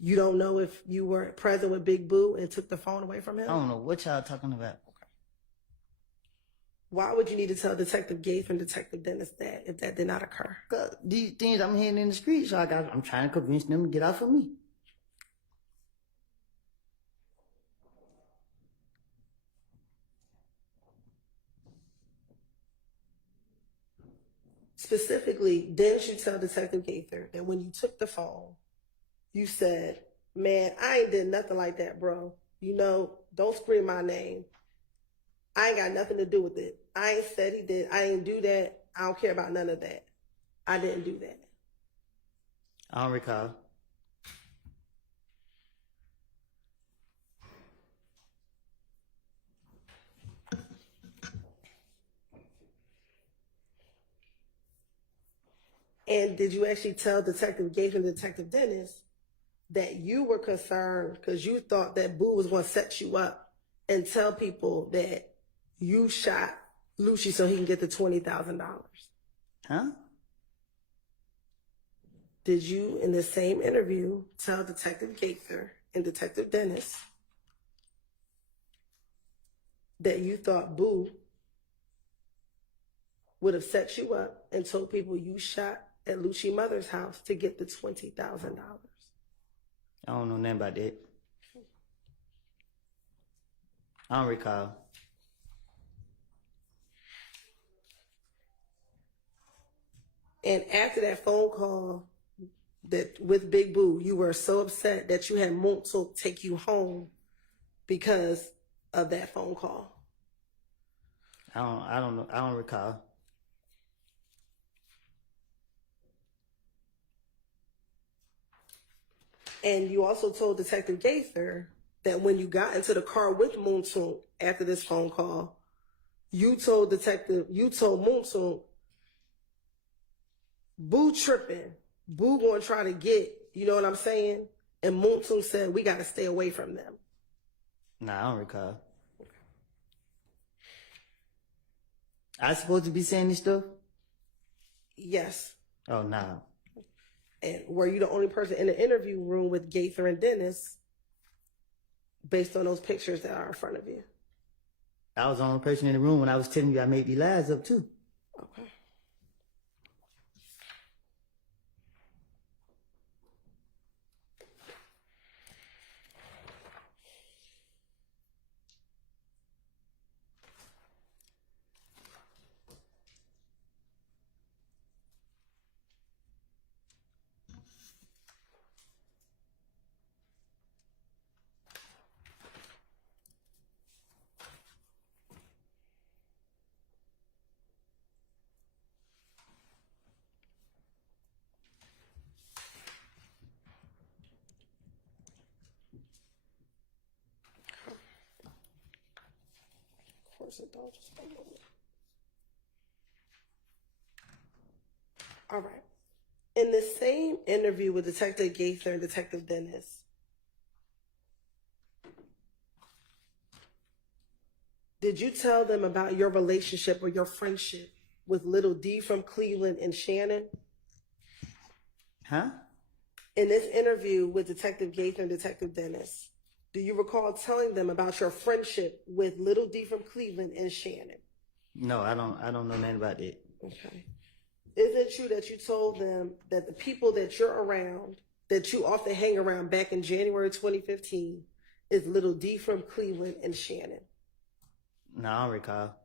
You don't know if you were present with Big Boo and took the phone away from him? I don't know what y'all talking about. Okay. Why would you need to tell Detective Gaither and Detective Dennis that if that did not occur? Because these things I'm hearing in the street, so I'm trying to convince them to get off of me. Specifically, didn't you tell Detective Gaither that when you took the phone, you said, man, I ain't did nothing like that, bro. You know, don't scream my name. I ain't got nothing to do with it. I ain't said he did. I ain't do that. I don't care about none of that. I didn't do that. I don't recall. And did you actually tell Detective Gates and Detective Dennis that you were concerned because you thought that Boo was going to set you up and tell people that you shot Lucci so he can get the $20,000? Huh? Did you, in the same interview, tell Detective Gaither and Detective Dennis that you thought Boo would have set you up and told people you shot at Lucci's mother's house to get the $20,000? I don't know nothing about that. I don't recall. And after that phone call that with Big Boo, you were so upset that you had Montauk take you because of that phone call. I don't know. I don't recall. And you also told Detective Gaither that when you got into the car with Montauk after this phone call, you told Montauk, Boo tripping. Boo gonna try to get, you know what I'm saying? And Montauk said, we gotta stay away from them. Nah, I don't recall. I supposed to be saying this stuff? Yes. Oh, nah. And were you the only person in the interview room with Gaither and Dennis based on those pictures that are in front of you? I was the only person in the room when I was telling you I made these lies up too. Okay. Of course it don't. Just one moment. All right. In the same interview with Detective Gaither and Detective Dennis, did you tell them about your relationship or your friendship with Little D from Cleveland and Shannon? Huh? In this interview with Detective Gaither and Detective Dennis, do you recall telling them about your friendship with Little D from Cleveland and Shannon? No, I don't know nothing about that. Okay. Is it true that you told them that the people that you're around, that you often hang around back in January 2015, is Little D from Cleveland and Shannon? No, I don't recall.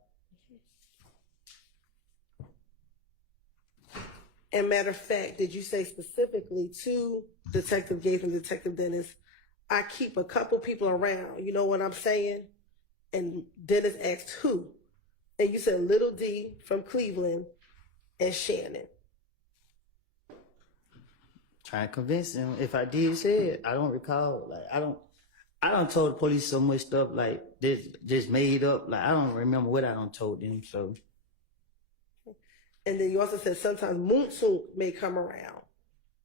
And matter of fact, did you say specifically to Detective Gates and Detective Dennis, I keep a couple people around, you know what I'm saying? And Dennis asked who? And you said Little D from Cleveland and Shannon. Trying to convince him. If I did say it, I don't recall. Like I don't told the police so much stuff like this just made up. Like I don't remember what I don't told them. So. And then you also said sometimes Moonsoon may come around,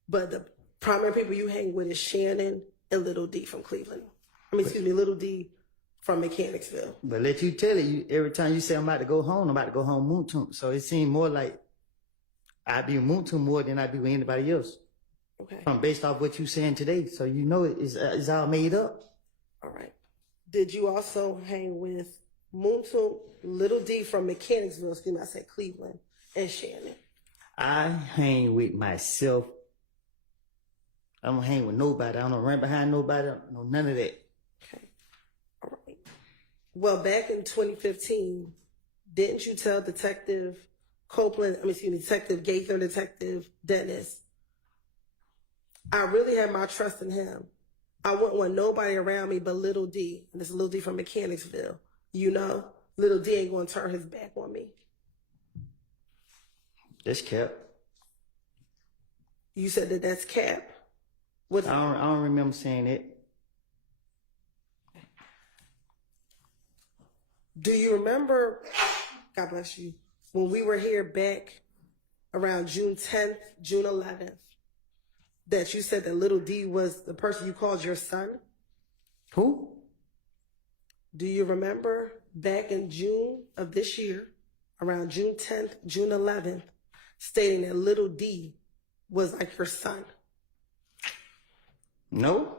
but the primary people you hang with is Shannon and Little D from Cleveland. Little D from Mechanicsville. But let you tell it, every time you say I'm about to go home Moontoon. So it seemed more like I be Moontoon more than I be with anybody else. Okay. Based off what you saying today. So you know it's all made up. All right. Did you also hang with Moontoon, Little D from Mechanicsville, excuse me, I said Cleveland, and Shannon? I hang with myself. I don't hang with nobody. I don't run behind nobody. I don't know none of that. Okay. All right. Well, back in 2015, didn't you tell Detective Gaither and Detective Dennis, I really have my trust in him. I wouldn't want nobody around me but Little D. And this is Little D from Mechanicsville. You know, Little D ain't going to turn his back on me. That's cap. You said that's cap. I don't remember saying it. Do you remember, God bless you, when we were here back around June 10th, June 11th, that you said that little D was the person you called your son? Who? Do you remember back in June of this year, around June 10th, June 11th, stating that little D was like your son? No.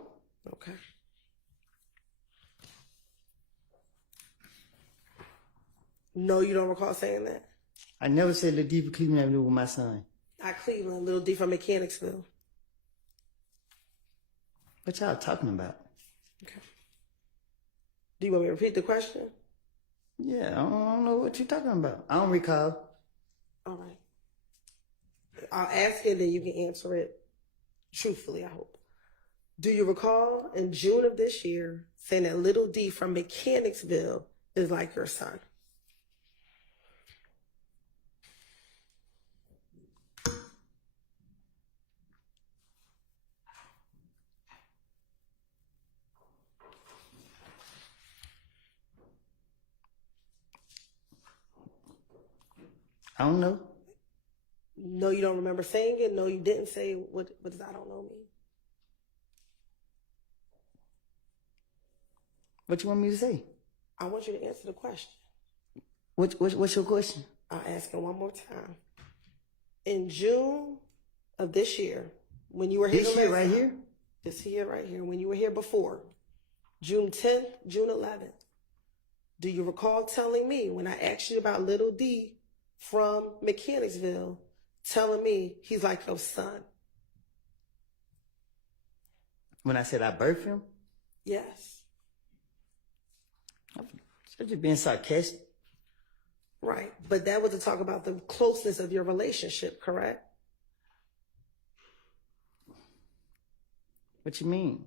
Okay. No, you don't recall saying that? I never said Lil D for Cleveland Avenue with my son. Not Cleveland, little D from Mechanicsville. What y'all talking about? Okay. Do you want me to repeat the question? Yeah, I don't know what you're talking about. I don't recall. All right. I'll ask it, then you can answer it truthfully, I hope. Do you recall in June of this year saying that little D from Mechanicsville is like your son? I don't know. No, you don't remember saying it? No, you didn't say it. What does I don't know mean? What you want me to say? I want you to answer the question. What's your question? I'll ask it one more time. In June of this year, when you were here, This year right here? This year right here, when you were here before, June 10th, June 11th, do you recall telling me when I asked you about little D from Mechanicsville, telling me he's like your son? When I said I birthed him? Yes. I'm just being sarcastic. Right. But that was to talk about the closeness of your relationship, correct? What you mean?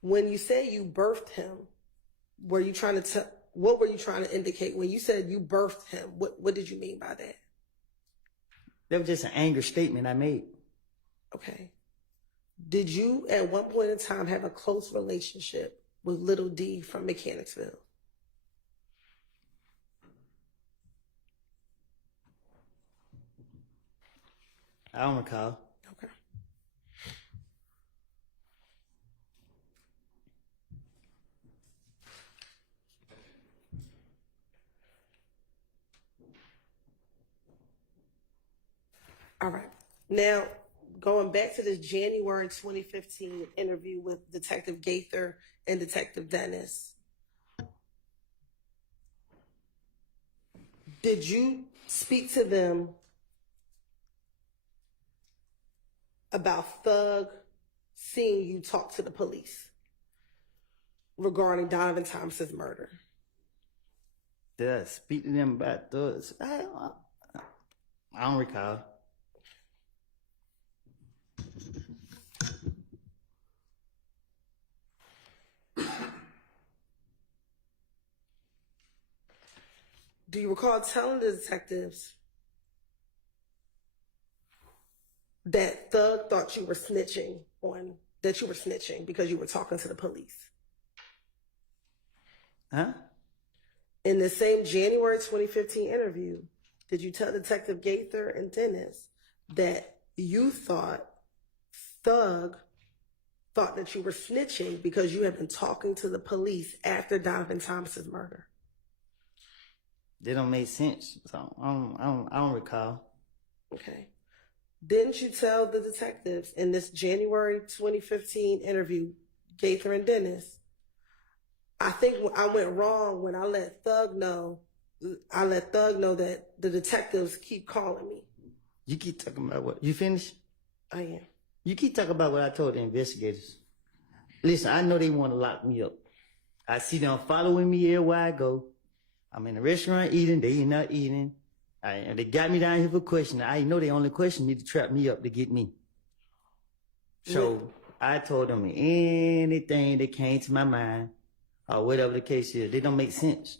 When you say you birthed him, were you trying to what were you trying to indicate when you said you birthed him? What did you mean by that? That was just an anger statement I made. Okay. Did you at one point in time have a close relationship with little D from Mechanicsville? I don't recall. Okay. All right. Now, going back to this January 2015 interview with Detective Gaither and Detective Dennis, did you speak to them about Thug seeing you talk to the police regarding Donovan Thomas's murder? Did I speak to them about thugs? I don't recall. Do you recall telling the detectives that Thug thought you were snitching because you were talking to the police? Huh? In the same January 2015 interview, did you tell Detective Gaither and Dennis that you thought Thug thought that you were snitching because you had been talking to the police after Donovan Thomas's murder? They don't make sense. So I don't recall. Okay. Didn't you tell the detectives in this January 2015 interview, Gaither and Dennis, I think I went wrong when I let Thug know that the detectives keep calling me. You keep talking about what? You finished? I am. You keep talking about what I told the investigators. Listen, I know they want to lock me up. I see them following me everywhere I go. I'm in the restaurant eating, they not eating. And they got me down here for questioning. I know they only question me to trap me up to get me. So I told them anything that came to my mind, or whatever the case is, they don't make sense.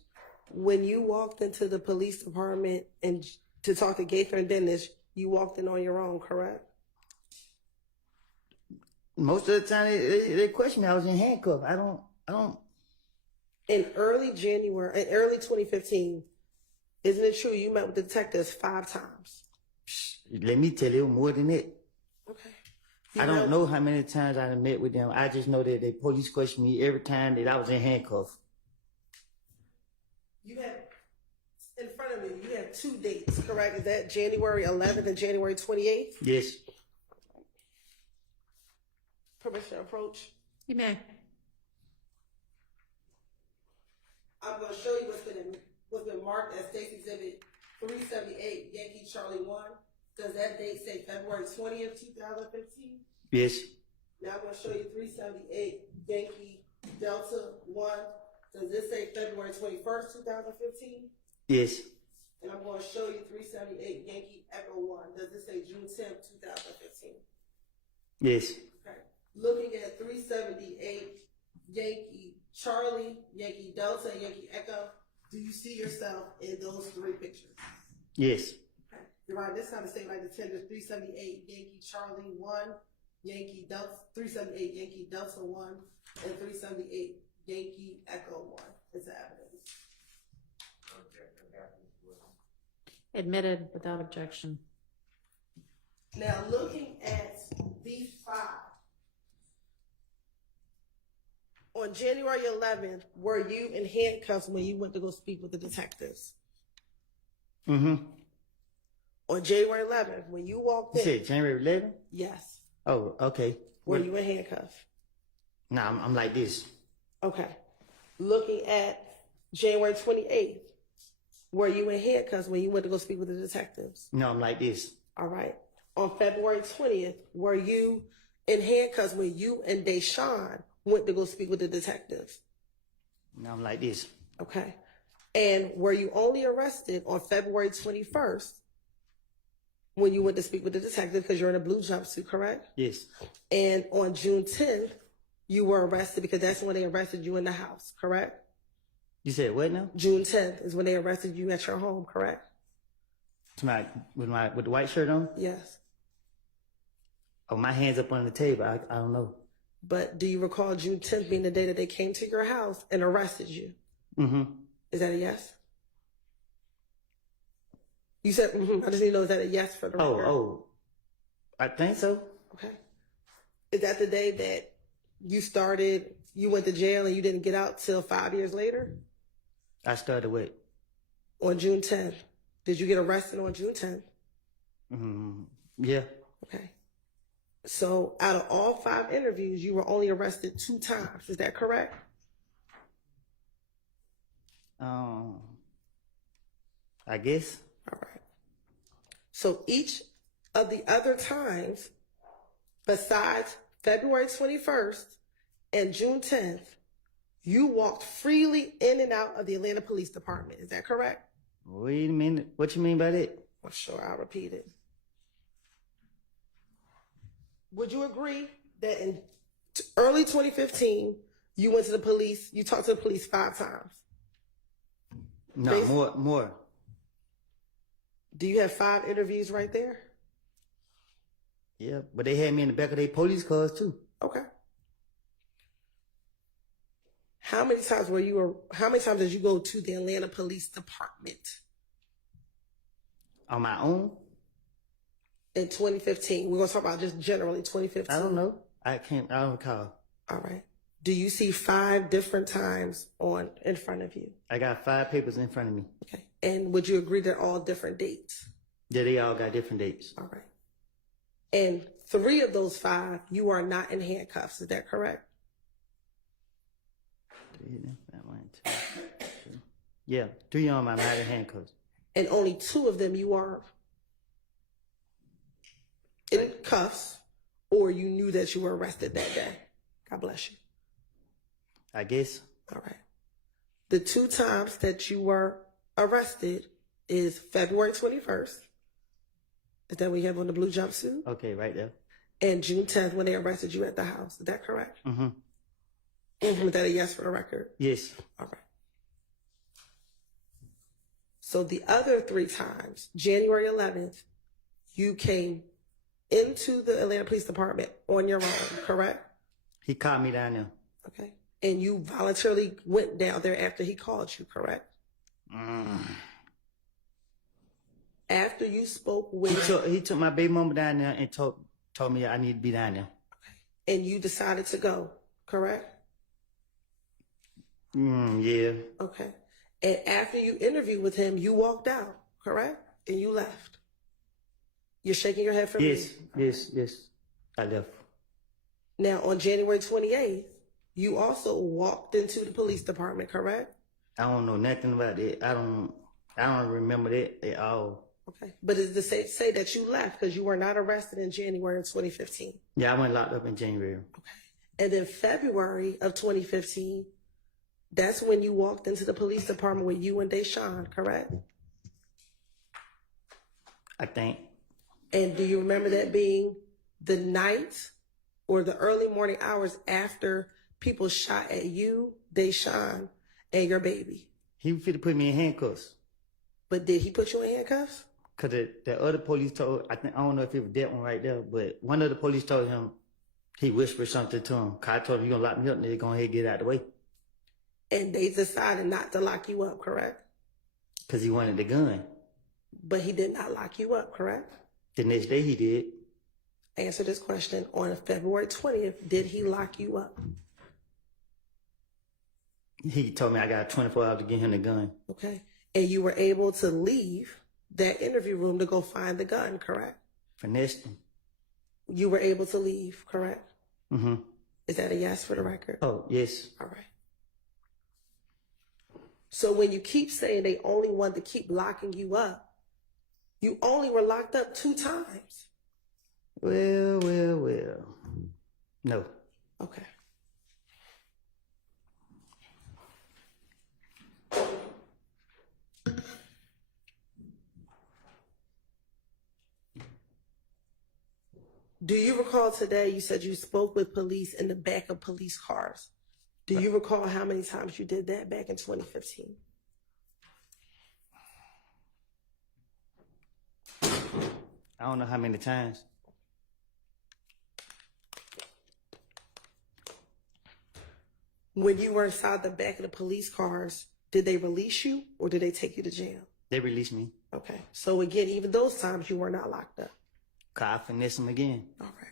When you walked into the police department and to talk to Gaither and Dennis, you walked in on your own, correct? Most of the time they question me. I was in handcuffs. I don't. In early 2015, isn't it true you met with the detectives 5 times? Let me tell you more than that. Okay. I don't know how many times I done met with them. I just know that the police questioned me every time that I was in handcuffs. You have, in front of you, you have 2 dates, correct? Is that January 11th and January 28th? Yes. Permission to approach? You may. I'm going to show you what's been marked as State's Exhibit 378, Yankee Charlie 1. Does that date say February 20th, 2015? Yes. Now I'm going to show you 378, Yankee Delta 1. Does this say February 21st, 2015? Yes. And I'm going to show you 378, Yankee Echo 1. Does this say June 10th, 2015? Yes. Okay. Looking at 378, Yankee Charlie, Yankee Delta, Yankee Echo, do you see yourself in those 3 pictures? Yes. Okay. You're right. This kind of same like the tender 378, Yankee Charlie 1, Yankee Delta, 378, Yankee Delta 1, and 378, Yankee Echo 1 is the evidence. Admitted without objection. Now, looking at these 5, on January 11th, were you in handcuffs when you went to go speak with the detectives? Mm-hmm. On January 11th, when you walked You in, said January 11th? yes, Oh, okay. were you in handcuffs? Nah, I'm like this. Okay. Looking at January 28th, were you in handcuffs when you went to go speak with the detectives? No, I'm like this. All right. On February 20th, were you in handcuffs when you and Deshaun went to go speak with the detectives? No, I'm like this. Okay. And were you only arrested on February 21st when you went to speak with the detective because you're in a blue jumpsuit, correct? Yes. And on June 10th, you were arrested because that's when they arrested you in the house, correct? You said what now? June 10th is when they arrested you at your home, correct? Tonight with the white shirt on? Yes. Oh, my hands up on the table. I don't know. But do you recall June 10th being the day that they came to your house and arrested you? Mm-hmm. Is that a yes? You said, mm-hmm. I just need to know, is that a yes for the record? Oh, I think so. Okay. Is that the day that you went to jail and you didn't get out till 5 years later? I started with. On June 10th. Did you get arrested on June 10th? Yeah. Okay. So out of all 5 interviews, you were only arrested 2 times. Is that correct? I guess. All right. So each of the other times, besides February 21st and June 10th, you walked freely in and out of the Atlanta Police Department. Is that correct? Wait a minute. What you mean by that? Well, sure, I'll repeat it. Would you agree that in early 2015, you went to the police, you talked to the police 5 times? No, more. Do you have 5 interviews right there? Yeah, but they had me in the back of their police cars too. Okay. How many times did you go to the Atlanta Police Department? On my own? In 2015. We're going to talk about just generally 2015. I don't know. I don't recall. All right. Do you see 5 different times in front of you? I got 5 papers in front of me. Okay. And would you agree they're all different dates? Yeah, they all got different dates. All right. And 3 of those 5, you are not in handcuffs. Is that correct? Yeah, 3 of them I'm not in handcuffs. And only 2 of them you are in cuffs, or you knew that you were arrested that day. God bless you. I guess. All right. The 2 times that you were arrested is February 21st. Is that what you have on the blue jumpsuit? Okay, right there. And June 10th when they arrested you at the house. Is that correct? Mm-hmm. Is that a yes for the record? Yes. All right. So the other 3 times, January 11th, you came into the Atlanta Police Department on your own, correct? He called me down there. Okay. And you voluntarily went down there after he called you, correct? after you spoke with He took my baby mama down there and told me I need to be down there. and you decided to go, correct? Yeah. Okay. And after you interviewed with him, you walked out, correct? And you left. You're shaking your head for me. Yes. I left. Now, on January 28th, you also walked into the police department, correct? I don't know nothing about it. I don't remember that at all. Okay. But it's to say that you left because you were not arrested in January of 2015. Yeah, I went locked up in January. Okay. And then February of 2015, that's when you walked into the police department with you and Deshaun, correct? I think. And do you remember that being the night or the early morning hours after people shot at you, Deshaun, and your baby? He was fit to put me in handcuffs. But did he put you in handcuffs? Cause the other police told, I don't know if it was that one right there, but one of the police told him, he whispered something to him. Cause I told him, you gonna lock me up, nigga, go ahead and get out of the way. And they decided not to lock you up, correct? Cause he wanted the gun. But he did not lock you up, correct? The next day he did. Answer this question. On February 20th, did he lock you up? He told me I got 24 hours to get him the gun. Okay. And you were able to leave that interview room to go find the gun, correct? Finessed him. You were able to leave, correct? Mm-hmm. Is that a yes for the record? Oh, yes. All right. So when you keep saying they only want to keep locking you up, you only were locked up 2 times. Well. No. Okay. Do you recall today you said you spoke with police in the back of police cars? Do you recall how many times you did that back in 2015? I don't know how many times. When you were inside the back of the police cars, did they release you or did they take you to jail? They released me. Okay. So again, even those times you were not locked up. Cause I finessed him again. All right.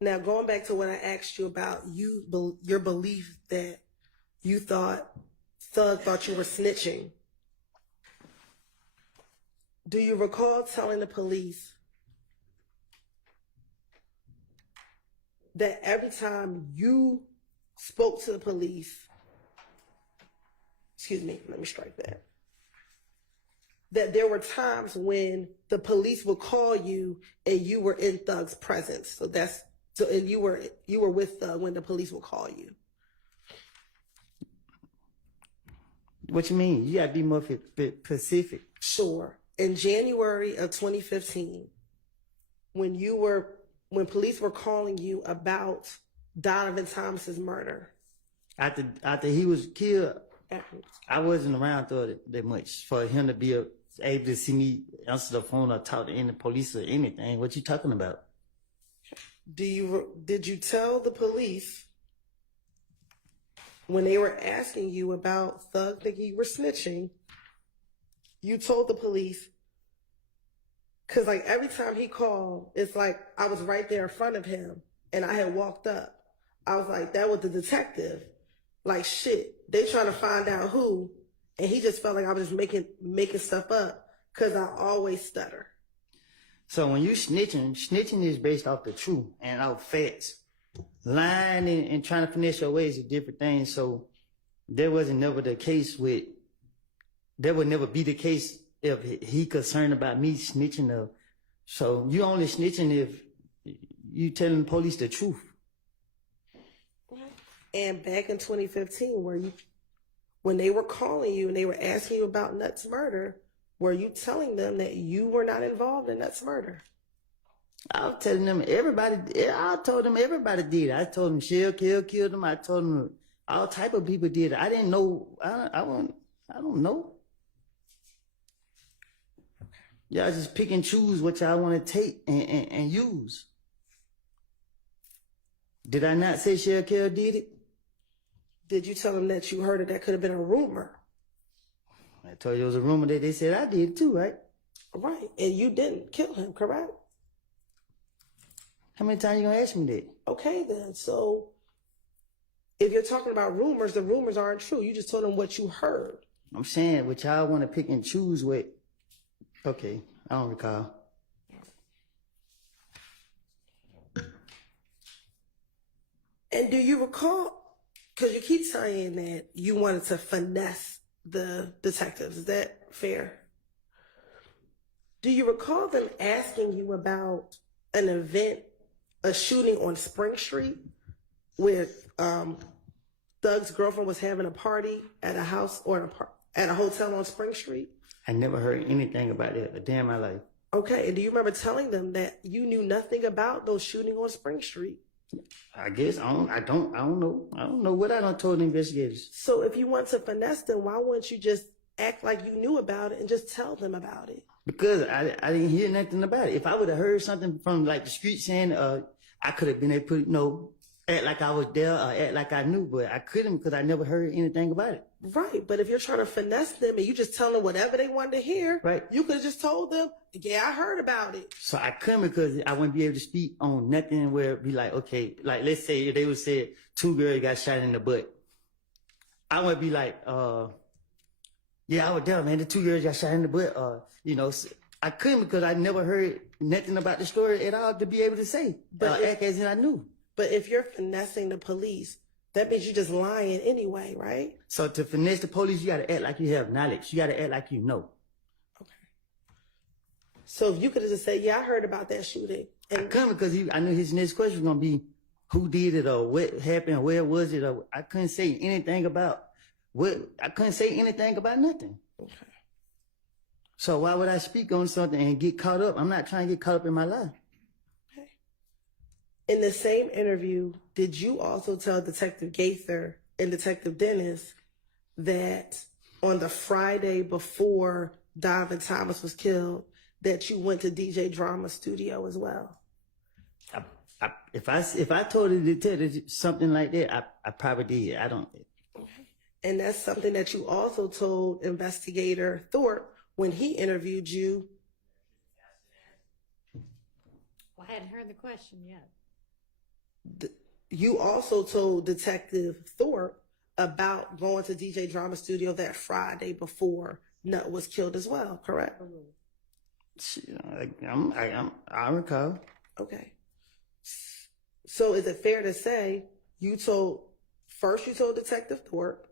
Now, going back to what I asked you about your belief that you thought Thug thought you were snitching. Do you recall telling the police that every time you spoke to the police, excuse me, let me strike that, that there were times when the police would call you and you were in Thug's presence? And you were with Thug when the police would call you. What you mean? You gotta be more specific. Sure. In January of 2015, when police were calling you about Donovan Thomas's murder. After he was killed, I wasn't around that much for him to be able to see me answer the phone or talk to any police or anything. What you talking about? Did you tell the police when they were asking you about Thug thinking you were snitching, you told the police, because like every time he called, it's like I was right there in front of him and I had walked up. I was like, that was the detective. Like, shit, they trying to find out who, and he just felt like I was just making stuff up because I always stutter. So when you snitching is based off the truth and off facts. Lying and trying to finesse your ways are different things. So there would never be the case if he concerned about me snitching. So you only snitching if you telling the police the truth. And back in 2015, when they were calling you and they were asking you about Nuts' murder, were you telling them that you were not involved in Nuts' murder? I was telling them I told them everybody did. I told them Shell killed them. I told them all type of people did. I didn't know. I don't know. Y'all just pick and choose what y'all want to take and use. Did I not say Shell did it? did you tell them that you heard that could have been a rumor? I told you it was a rumor that they said I did too, right? Right. And you didn't kill him, correct? How many times you gonna ask me that? Okay, then. So if you're talking about rumors, the rumors aren't true. You just told them what you heard. I'm saying what y'all want to pick and choose with. Okay, I don't recall. And do you recall, because you keep saying that you wanted to finesse the detectives, is that fair? Do you recall them asking you about an event, a shooting on Spring Street, where Thug's girlfriend was having a party at a house or at a hotel on Spring Street? I never heard anything about that a day in my life. Okay, and do you remember telling them that you knew nothing about those shooting on Spring Street? I guess I don't know. I don't know what I done told the investigators. So if you want to finesse them, why wouldn't you just act like you knew about it and just tell them about it? Because I didn't hear nothing about it. If I would have heard something from like the street saying, I could have been able to, act like I was there or act like I knew, but I couldn't because I never heard anything about it. Right, but if you're trying to finesse them and you just tell them whatever they wanted to hear, right, you could have just told them, yeah, I heard about it. So I couldn't because I wouldn't be able to speak on nothing where it'd be like, okay, like let's say if they would say 2 girls got shot in the butt. I would be like, yeah, I was there, man. The 2 girls got shot in the butt. I couldn't because I never heard nothing about the story at all to be able to say, act as if I knew. But if you're finessing the police, that means you're just lying anyway, right? So to finesse the police, you got to act like you have knowledge. You got to act like you know. Okay. So if you could have just said, yeah, I heard about that shooting. And I couldn't because I knew his next question was going to be who did it or what happened, where was it? Or I couldn't say anything about nothing. Okay. So why would I speak on something and get caught up? I'm not trying to get caught up in my life. Okay. In the same interview, did you also tell Detective Gaither and Detective Dennis that on the Friday before Donovan Thomas was killed, that you went to DJ Drama's studio as well? If I told the detective something like that, I probably did. I don't. Okay. And that's something that you also told Investigator Thorpe when he interviewed you. Well, I hadn't heard the question yet. You also told Detective Thorpe about going to DJ Drama Studio that Friday before Nut was killed as well, correct? I recall. Okay. So is it fair to say you told Detective Thorpe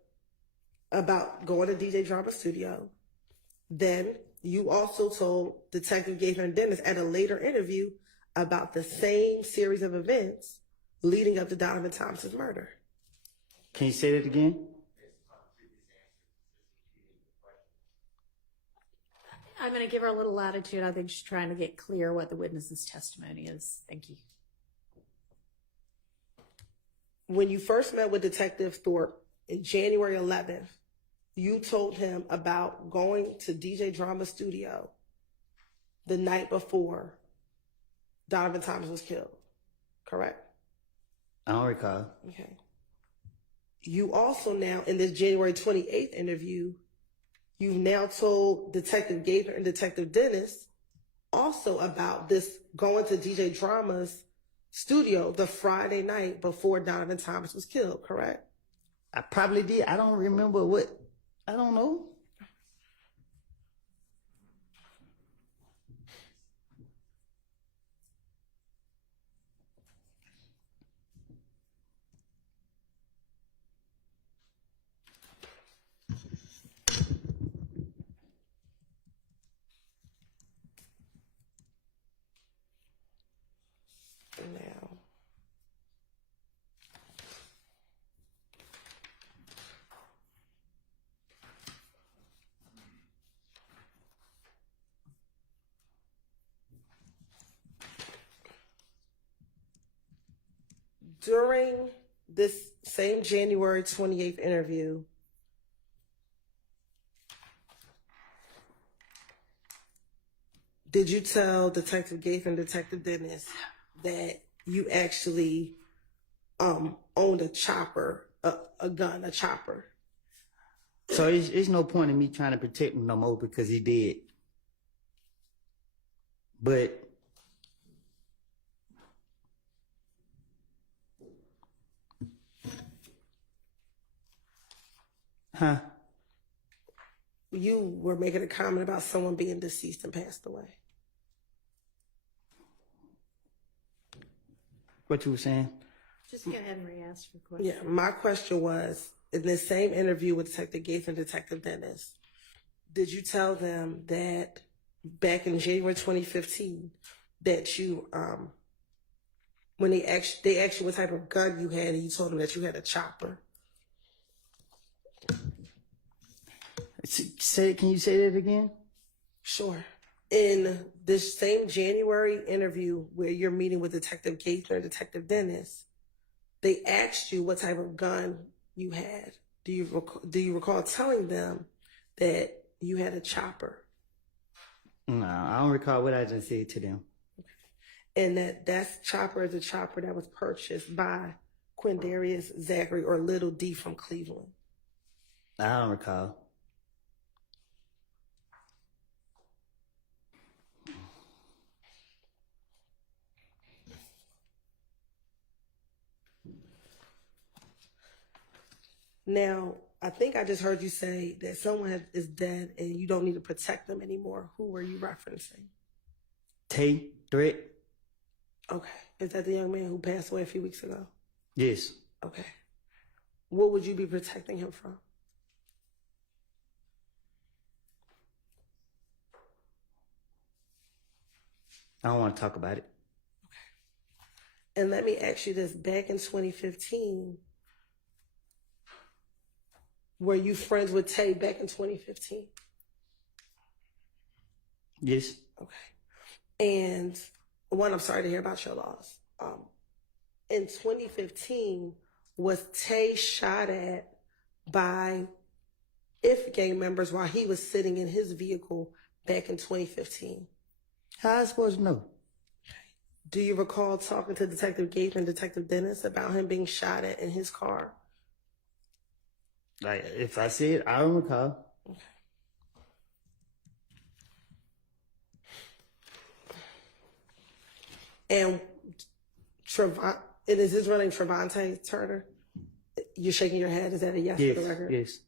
about going to DJ Drama Studio, then you also told Detective Gaither and Dennis at a later interview about the same series of events leading up to Donovan Thomas's murder? Can you say that again? I'm going to give her a little latitude. I think she's trying to get clear what the witness's testimony is. Thank you. When you first met with Detective Thorpe in January 11th, you told him about going to DJ Drama Studio the night before Donovan Thomas was killed, correct? I don't recall. Okay. You also now, in this January 28th interview, you've now told Detective Gaither and Detective Dennis also about this going to DJ Drama's studio the Friday night before Donovan Thomas was killed, correct? I probably did. I don't remember what. I don't know. Now, during this same January 28th interview, did you tell Detective Gaither and Detective Dennis that you actually owned a chopper a gun, a chopper. So it's no point in me trying to protect him no more because he did. But You were making a comment about someone being deceased and passed away. what you were saying? Just go ahead and re-ask your question. Yeah, my question was, in this same interview with Detective Gates and Detective Dennis, did you tell them that back in January 2015 that you, when they asked you what type of gun you had and you told them that you had a chopper? Can you say that again? Sure. In this same January interview where you're meeting with Detective Gates and Detective Dennis, they asked you what type of gun you had. Do you recall telling them that you had a chopper? No, I don't recall what I just said to them. And that chopper is a chopper that was purchased by Quindarius Zachary or Little D from Cleveland. I don't recall. Now, I think I just heard you say that someone is dead and you don't need to protect them anymore. Who were you referencing? Tay Threat? Okay. Is that the young man who passed away a few weeks ago? Yes. Okay. What would you be protecting him from? I don't want to talk about it. Okay. And let me ask you this. Back in 2015, were you friends with Tay back in 2015? Yes. Okay. And one, I'm sorry to hear about your loss. In 2015, was Tay shot at by IF gang members while he was sitting in his vehicle back in 2015? How am I supposed to know? Do you recall talking to Detective Gates and Detective Dennis about him being shot at in his car? Like, if I see it, I don't recall. Okay. And is his real name Trevante Turner? You're shaking your head. Is that a yes for the record? Yes.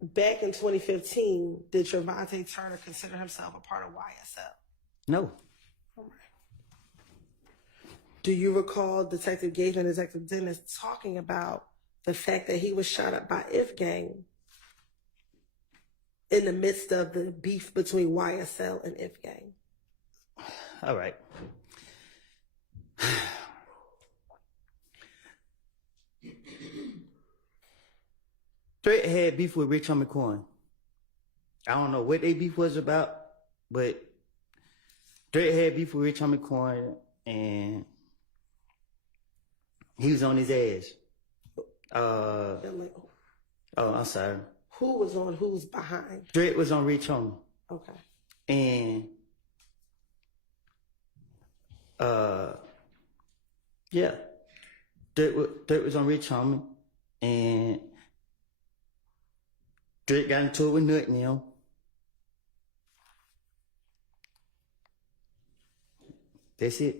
Back in 2015, did Trevante Turner consider himself a part of YSL? No. All right. Do you recall Detective Gates and Detective Dennis talking about the fact that he was shot up by IF gang in the midst of the beef between YSL and IF gang? All right. Threat had beef with Rich Homie Coin. I don't know what they beef was about, but Threat had beef with Rich Homie Coin, and he was on his ass. I'm sorry. Who was on who's behind? Threat was on Rich Homie. Okay. And yeah, Threat was on Rich Homie, and Threat got into it with Nut now. That's it.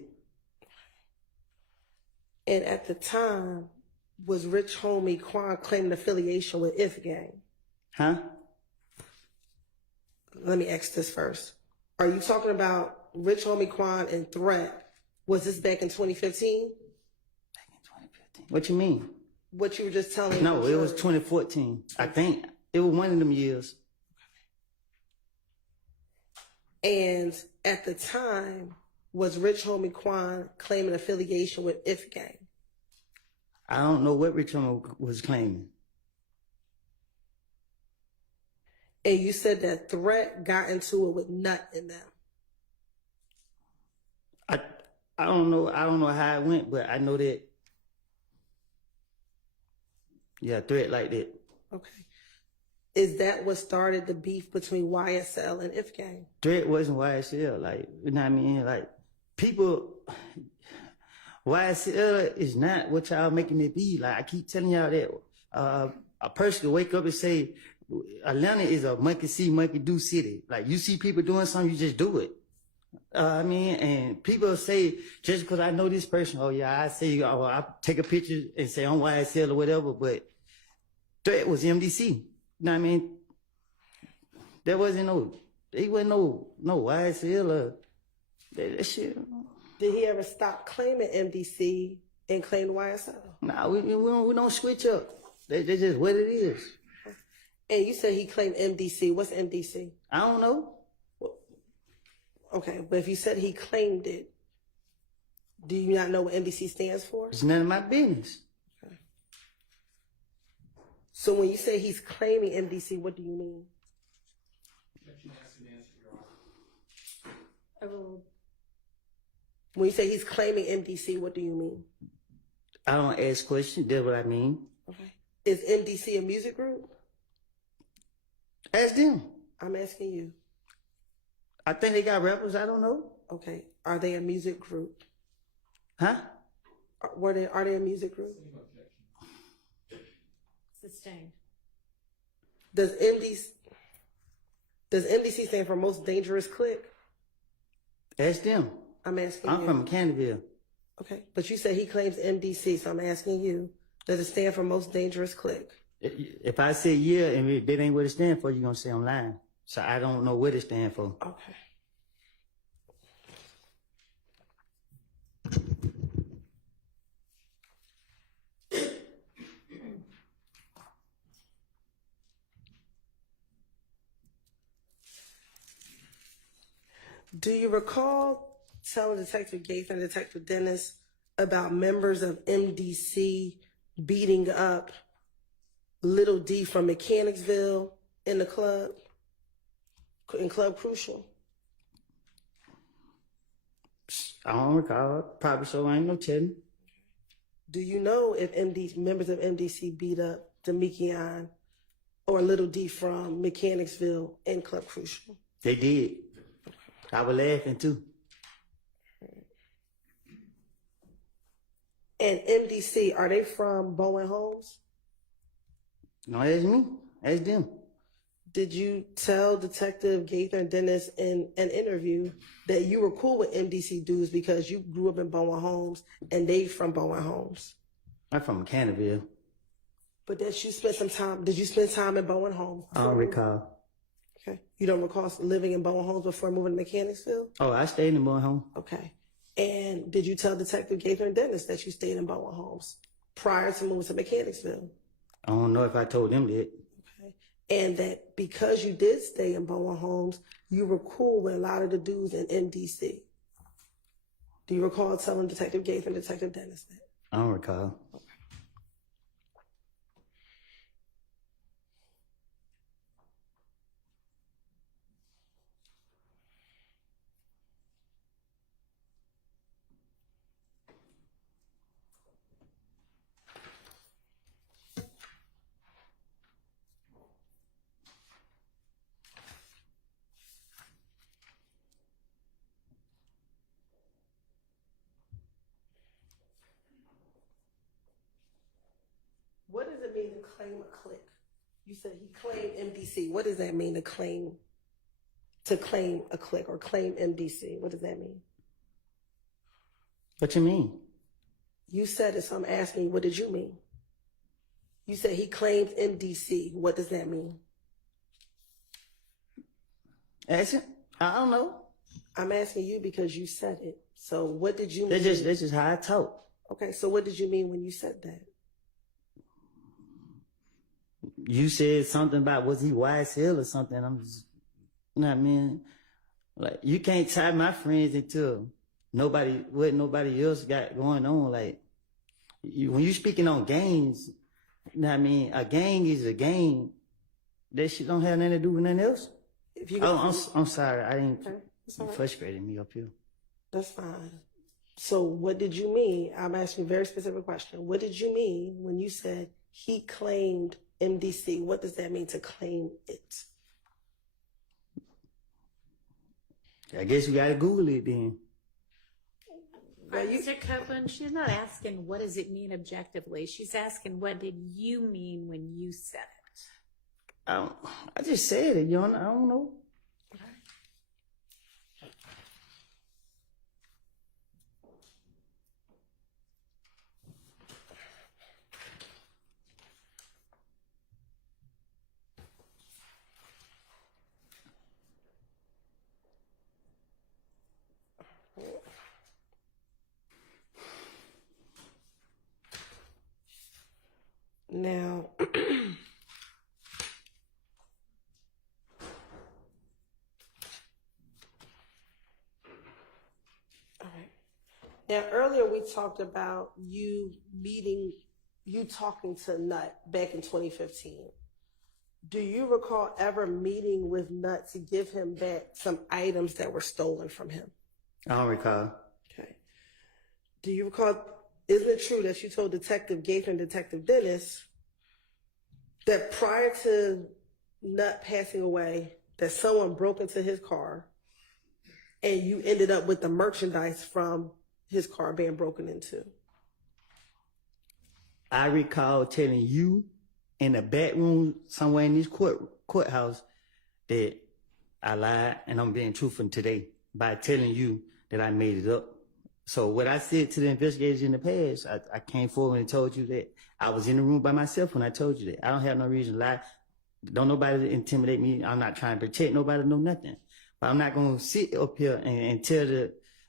And at the time, was Rich Homie Quan claiming affiliation with IF gang? Huh? Let me ask this first. Are you talking about Rich Homie Quan and Threat? Was this back in 2015? Back in 2015. What you mean? What you were just telling me? No, it was 2014. I think it was one of them years. And at the time, was Rich Homie Quan claiming affiliation with IF gang? I don't know what Rich Homie was claiming. And you said that Threat got into it with Nut in them. I don't know how it went, but I know that. Yeah, Threat like that. Okay. Is that what started the beef between YSL and IF gang? Threat wasn't YSL, like, you know what I mean? Like, people, YSL is not what y'all making it be. Like I keep telling y'all that a person can wake up and say Atlanta is a monkey see, monkey do city. Like you see people doing something, you just do it. I mean, and people say just because I know this person, oh yeah, I say, oh, I take a picture and say I'm YSL or whatever, but that was MDC. You know what I mean? There wasn't no YSL or that shit. Did he ever stop claiming MDC and claim YSL? Nah, we don't switch up. That's just what it is. And you said he claimed MDC. What's MDC? I don't know. Okay, but if you said he claimed it, do you not know what MDC stands for? It's none of my business. Okay. So when you say he's claiming MDC, what do you mean? When you say he's claiming MDC, what do you mean? I don't ask questions. That's what I mean. Okay. Is MDC a music group? Ask them. I'm asking you. I think they got rappers. I don't know. Okay. Are they a music group? Huh? Are they a music group? Sustained. Does MDC stand for Most Dangerous Clique? Ask them. I'm asking I'm you. from Canterville. Okay. But you said he claims MDC, so I'm asking you, does it stand for Most Dangerous Clique? If I say yeah and that ain't what it stands for, you're going to say I'm lying. So I don't know what it stands for. Okay. Do you recall telling Detective Gates and Detective Dennis about members of MDC beating up Little D from Mechanicsville in the club, in Club Crucial? I don't recall. Probably so. I ain't no telling. Do you know if members of MDC beat up Demekion or Little D from Mechanicsville in Club Crucial? They did. I was laughing too. And MDC, are they from Bowen Homes? No, ask me. Ask them. Did you tell Detective Gaither and Dennis in an interview that you were cool with MDC dudes because you grew up in Bowen Homes and they from Bowen Homes? I'm from Canterville. But did you spend time in Bowen Homes? I don't recall. Okay. You don't recall living in Bowen Homes before moving to Mechanicsville? Oh, I stayed in Bowen Home. Okay. And did you tell Detective Gaither and Dennis that you stayed in Bowen Homes prior to moving to Mechanicsville? I don't know if I told them that. Okay. And that because you did stay in Bowen Homes, you were cool with a lot of the dudes in MDC. Do you recall telling Detective Gaither and Detective Dennis that? I don't recall. Okay. What does it mean to claim a clique? You said he claimed MDC. What does that mean to claim a clique or claim MDC? What does that mean? What you mean? You said it, so I'm asking you, what did you mean? You said he claimed MDC. What does that mean? Ask him. I don't know. I'm asking you because you said it. So what did you mean? That's just how I talk. Okay, so what did you mean when you said that? You said something about was he YSL or something. I'm just, you know what I mean? Like, you can't tie my friends into what nobody else got going on. Like, when you speaking on gangs, you know what I mean? A gang is a gang. That shit don't have nothing to do with nothing else. If you I'm sorry. I didn't. Okay, that's all right. Frustrating me up here. That's fine. So what did you mean? I'm asking a very specific question. What did you mean when you said he claimed MDC? What does that mean to claim it? I guess you gotta Google it then. you- Mr. Copeland, she's not asking what does it mean objectively. She's asking what did you mean when you said it. I just said it, Your Honor. I don't know. Now, all right. Now, earlier we talked about you talking to Nut back in 2015. Do you recall ever meeting with Nut to give him back some items that were stolen from him? I don't recall. Okay. Do you recall, isn't it true that you told Detective Gaither and Detective Dennis that prior to Nut passing away, that someone broke into his car and you ended up with the merchandise from his car being broken into? I recall telling you in a back room somewhere in this courthouse that I lied, and I'm being truthful today by telling you that I made it up. So what I said to the investigators in the past, I came forward and told you that I was in the room by myself when I told you that. I don't have no reason to lie. Don't nobody intimidate me. I'm not trying to protect nobody, no nothing. But I'm not going to sit up here and tell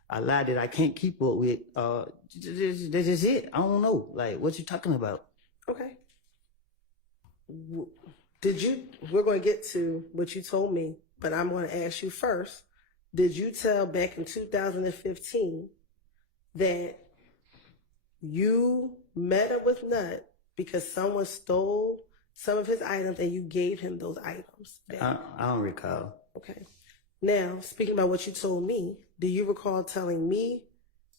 a lie that I can't keep up with. That's just it. I don't know. Like, what you talking about? Okay. We're going to get to what you told me, but I'm going to ask you first. Did you tell back in 2015 that you met up with Nut because someone stole some of his items and you gave him those items? I don't recall. Okay. Now, speaking about what you told me, do you recall telling me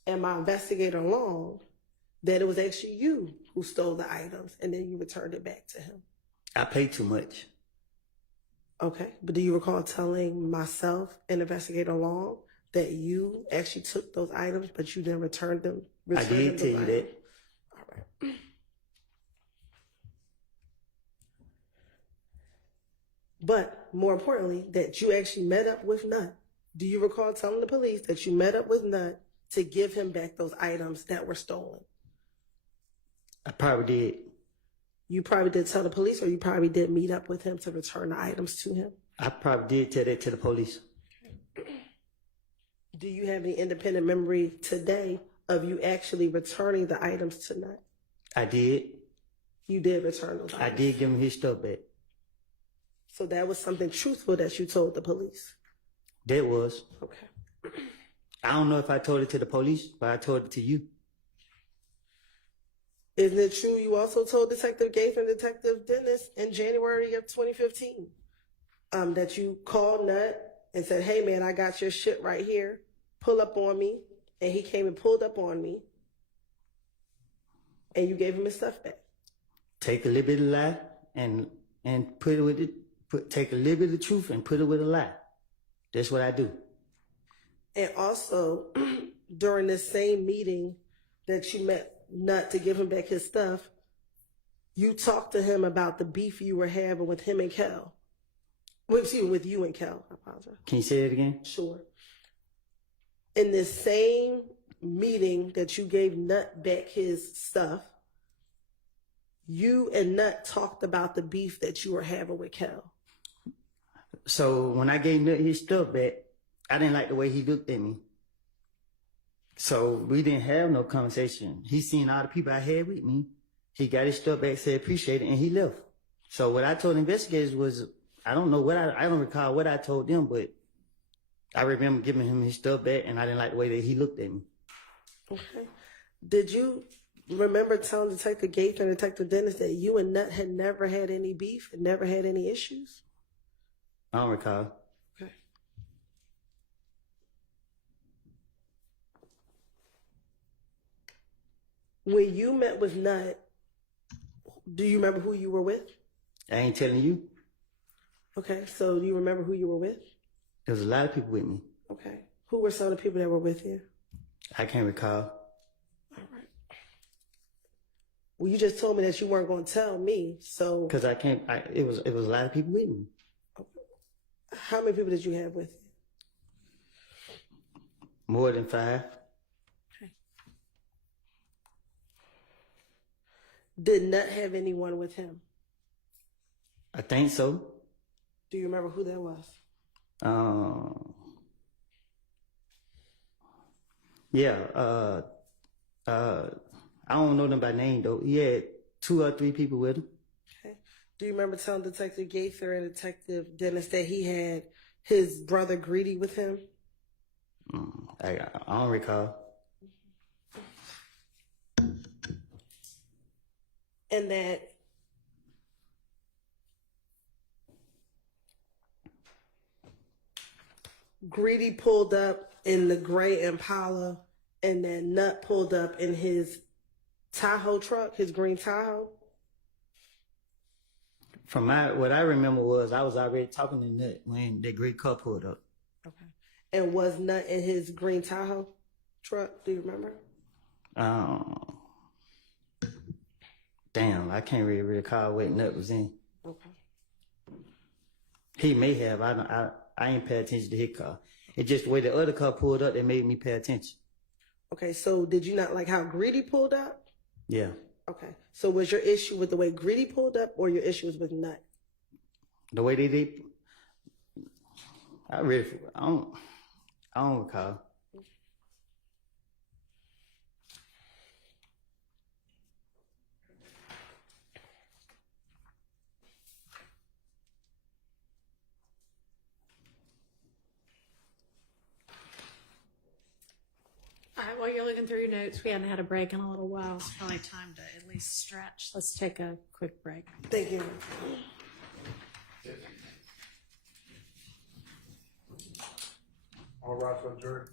and my investigator Long that it was actually you who stole the items and then you returned it back to him? I paid too much. Okay. But do you recall telling myself and investigator Long that you actually took those items, but you then returned them? I did tell you that. All right. But more importantly, that you actually met up with Nut. Do you recall telling the police that you met up with Nut to give him back those items that were stolen? I probably did. You probably did tell the police, or you probably did meet up with him to return the items to him? I probably did tell that to the police. Do you have any independent memory today of you actually returning the items to Nut? I did. You did return those items? I did give him his stuff back. So that was something truthful that you told the police? That was. Okay. I don't know if I told it to the police, but I told it to you. Isn't it true you also told Detective Gaither and Detective Dennis in January of 2015 that you called Nut and said, hey man, I got your shit right here, pull up on me, and he came and pulled up on me and you gave him his stuff back? Take a little bit of lie and put it with it. Take a little bit of truth and put it with a lie. That's what I do. And also, during this same meeting that you met Nut to give him back his stuff, you talked to him about the beef you were having with him and Kel. Well, excuse me, with you and Kel. I apologize. Can you say it again? Sure. In this same meeting that you gave Nut back his stuff, you and Nut talked about the beef that you were having with Kel. So when I gave Nut his stuff back, I didn't like the way he looked at me. So we didn't have no conversation. He seen all the people I had with me. He got his stuff back, said appreciate it, and he left. So what I told investigators was, I don't recall what I told them, but I remember giving him his stuff back, and I didn't like the way that he looked at me. Okay. Did you remember telling Detective Gaither and Detective Dennis that you and Nut had never had any beef and never had any issues? I don't recall. Okay. When you met with Nut, do you remember who you were with? I ain't telling you. Okay, so do you remember who you were with? There was a lot of people with me. Okay. Who were some of the people that were with you? I can't recall. Well, you just told me that you weren't going to tell me, so. Because it was a lot of people with me. How many people did you have with you? More than 5. Did Nut have anyone with him? I think so. Do you remember who that was? Yeah, I don't know them by name though. He had 2 or 3 people with him. Okay. Do you remember telling Detective Gaither and Detective Dennis that he had his brother Greedy with him? I don't recall. And that Greedy pulled up in the gray Impala, and then Nut pulled up in his Tahoe truck, his green Tahoe. From what I remember was I was already talking to Nut when that great car pulled up. Okay. And was Nut in his green Tahoe truck? Do you remember? Damn, I can't really recall what Nut was in. Okay. He may have. I ain't pay attention to his car. It's just the way the other car pulled up that made me pay attention. Okay, so did you not like how Greedy pulled up? Yeah. Okay. So was your issue with the way Greedy pulled up, or your issue was with Nut? The way they did, I don't recall. All right, while you're looking through your notes, we hadn't had a break in a little while. It's probably time to at least stretch. Let's take a quick break. Thank you. All right, so adjourned.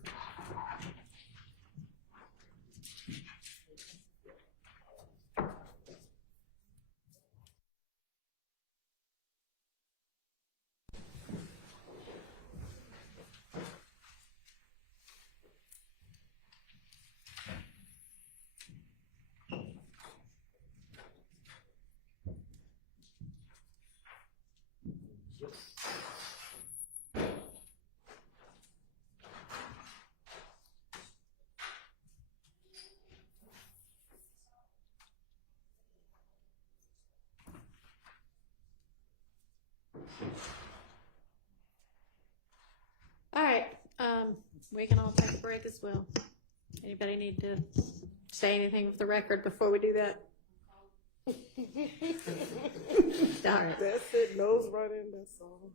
All right, we can all take a break as well. Anybody need to say anything with the record before we do that? All right. That's it. Nose running. That's all.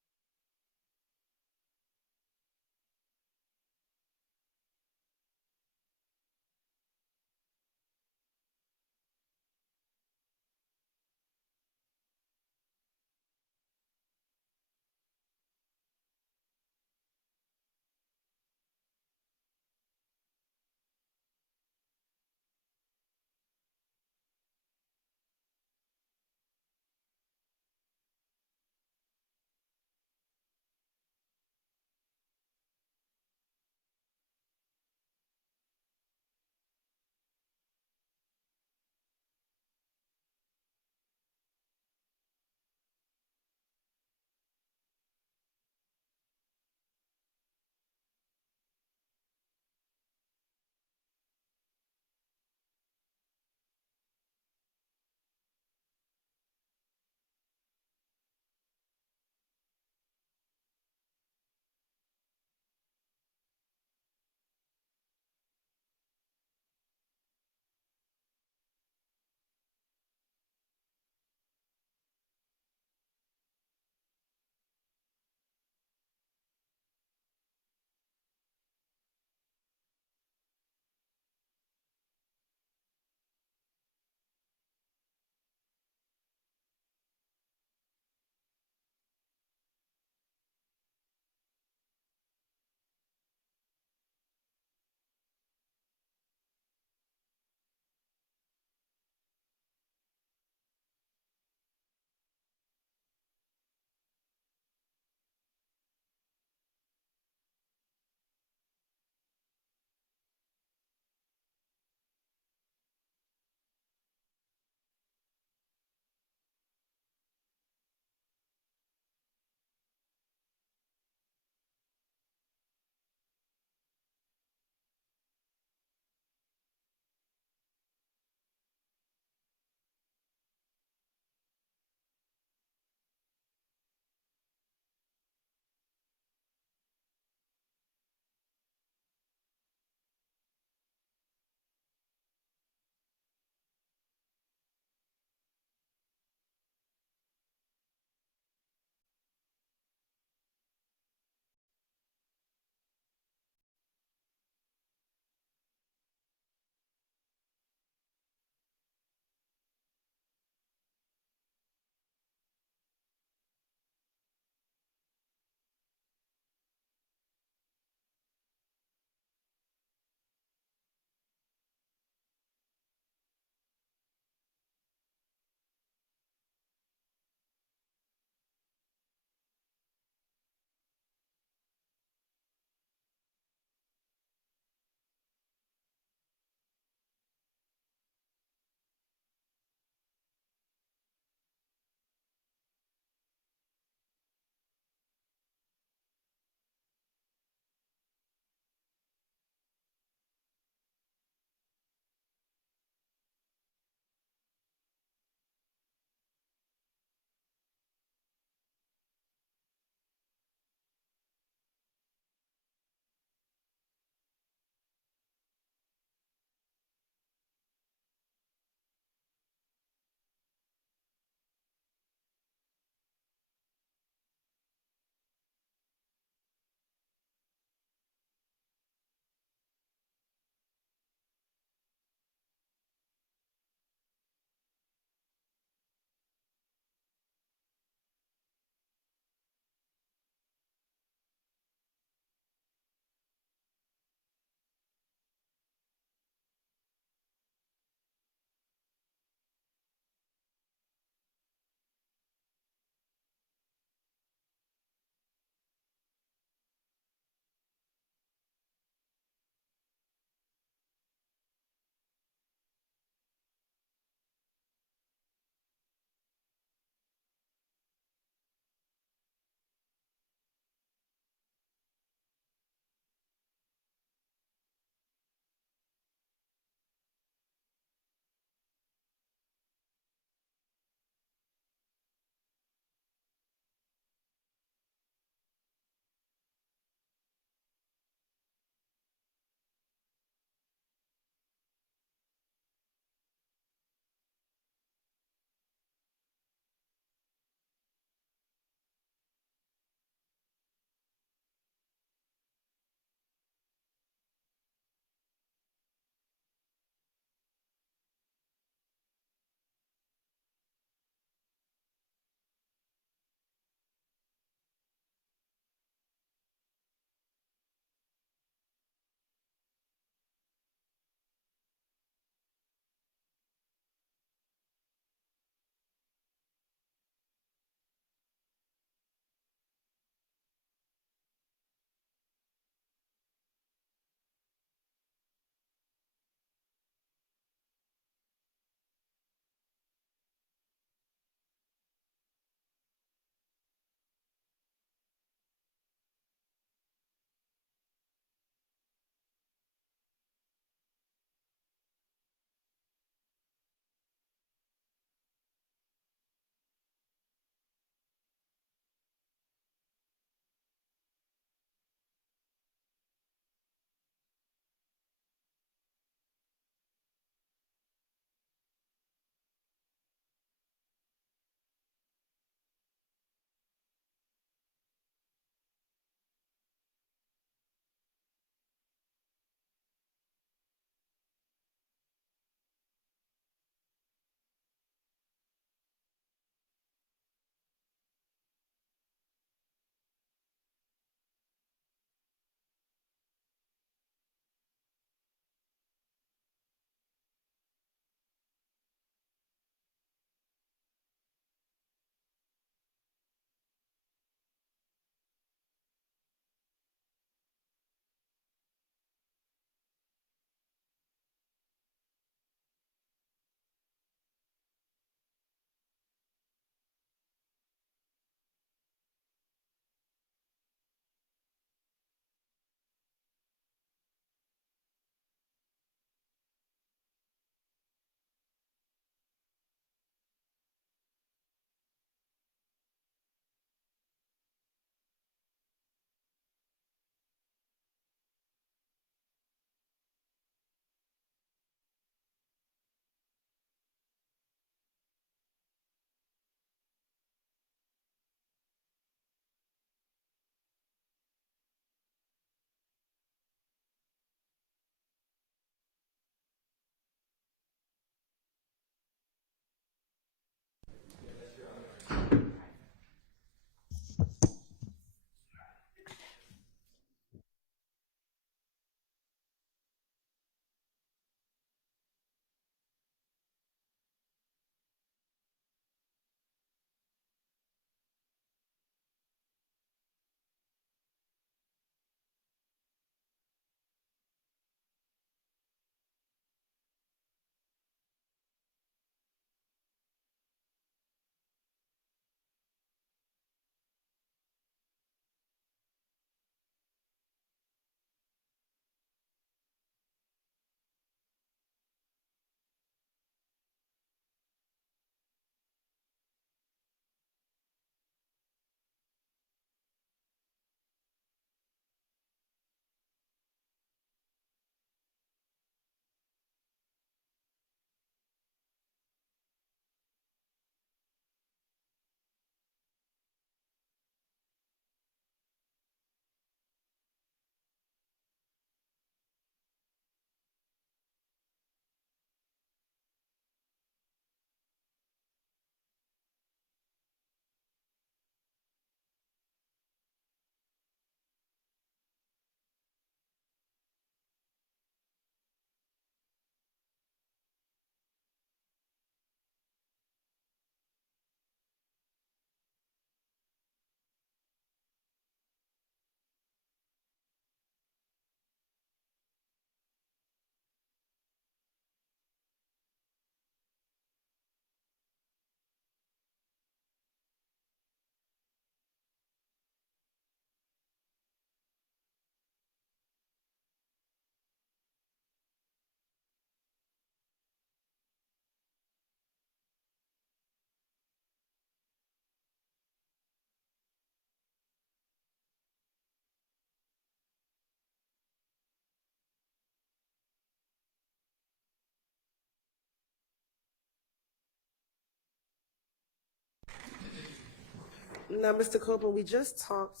Now, Mr. Copeland, we just talked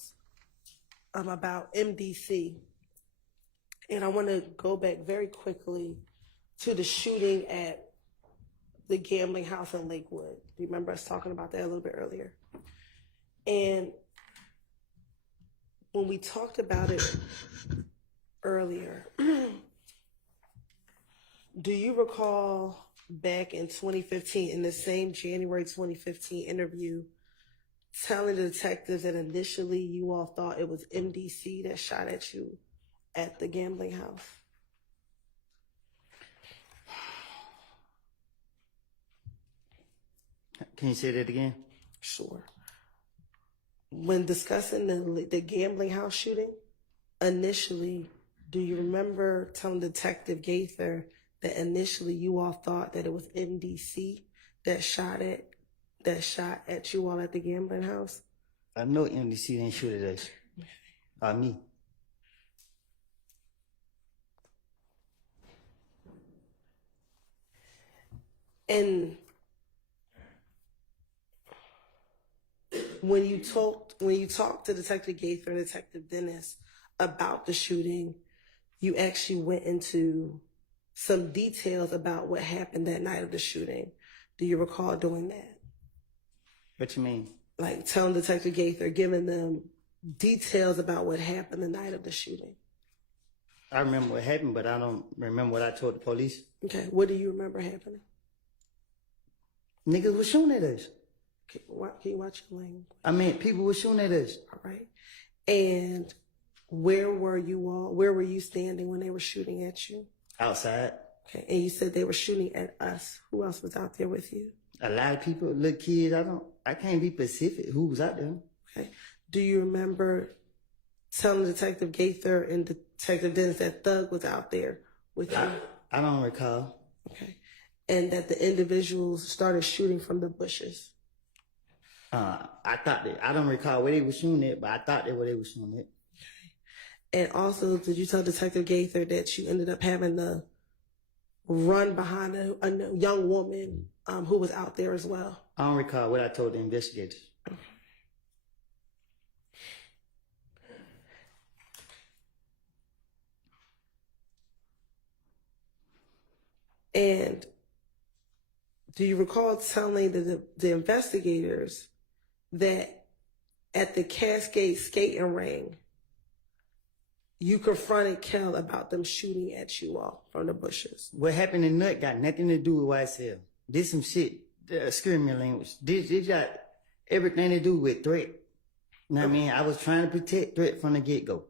about MDC, and I want to go back very quickly to the shooting at the gambling house in Lakewood. Do you remember us talking about that a little bit earlier? And when we talked about it earlier, do you recall back in 2015, in the same January 2015 interview, telling the detectives that initially you all thought it was MDC that shot at you at the gambling house? Can you say that again? Sure. When discussing the gambling house shooting, initially, do you remember telling Detective Gaither that initially you all thought that it was MDC that shot at you all at the gambling house? I know MDC didn't shoot at us. Me. And when you talked to Detective Gaither and Detective Dennis about the shooting, you actually went into some details about what happened that night of the shooting. Do you recall doing that? What you mean? Like telling Detective Gaither, giving them details about what happened the night of the shooting. I remember what happened, but I don't remember what I told the police. Okay, what do you remember happening? Niggas was shooting at us. Can you watch your language? I mean, people were shooting at us. All right. And where were you all? Where were you standing when they were shooting at you? Outside. Okay. And you said they were shooting at us. Who else was out there with you? A lot of people, little kids. I can't be specific who was out there. Okay. Do you remember telling Detective Gaither and Detective Dennis that Thug was out there with you? I don't recall. Okay. And that the individuals started shooting from the bushes? I don't recall where they were shooting at, but I thought they were shooting at. And also, did you tell Detective Gaither that you ended up having to run behind a young woman who was out there as well? I don't recall what I told the investigators. And do you recall telling the investigators that at the Cascade skating ring, you confronted Kel about them shooting at you all from the bushes? What happened in Nut got nothing to do with YSL. This some shit, screaming language. This got everything to do with threat. You know what I mean? I was trying to protect threat from the get-go.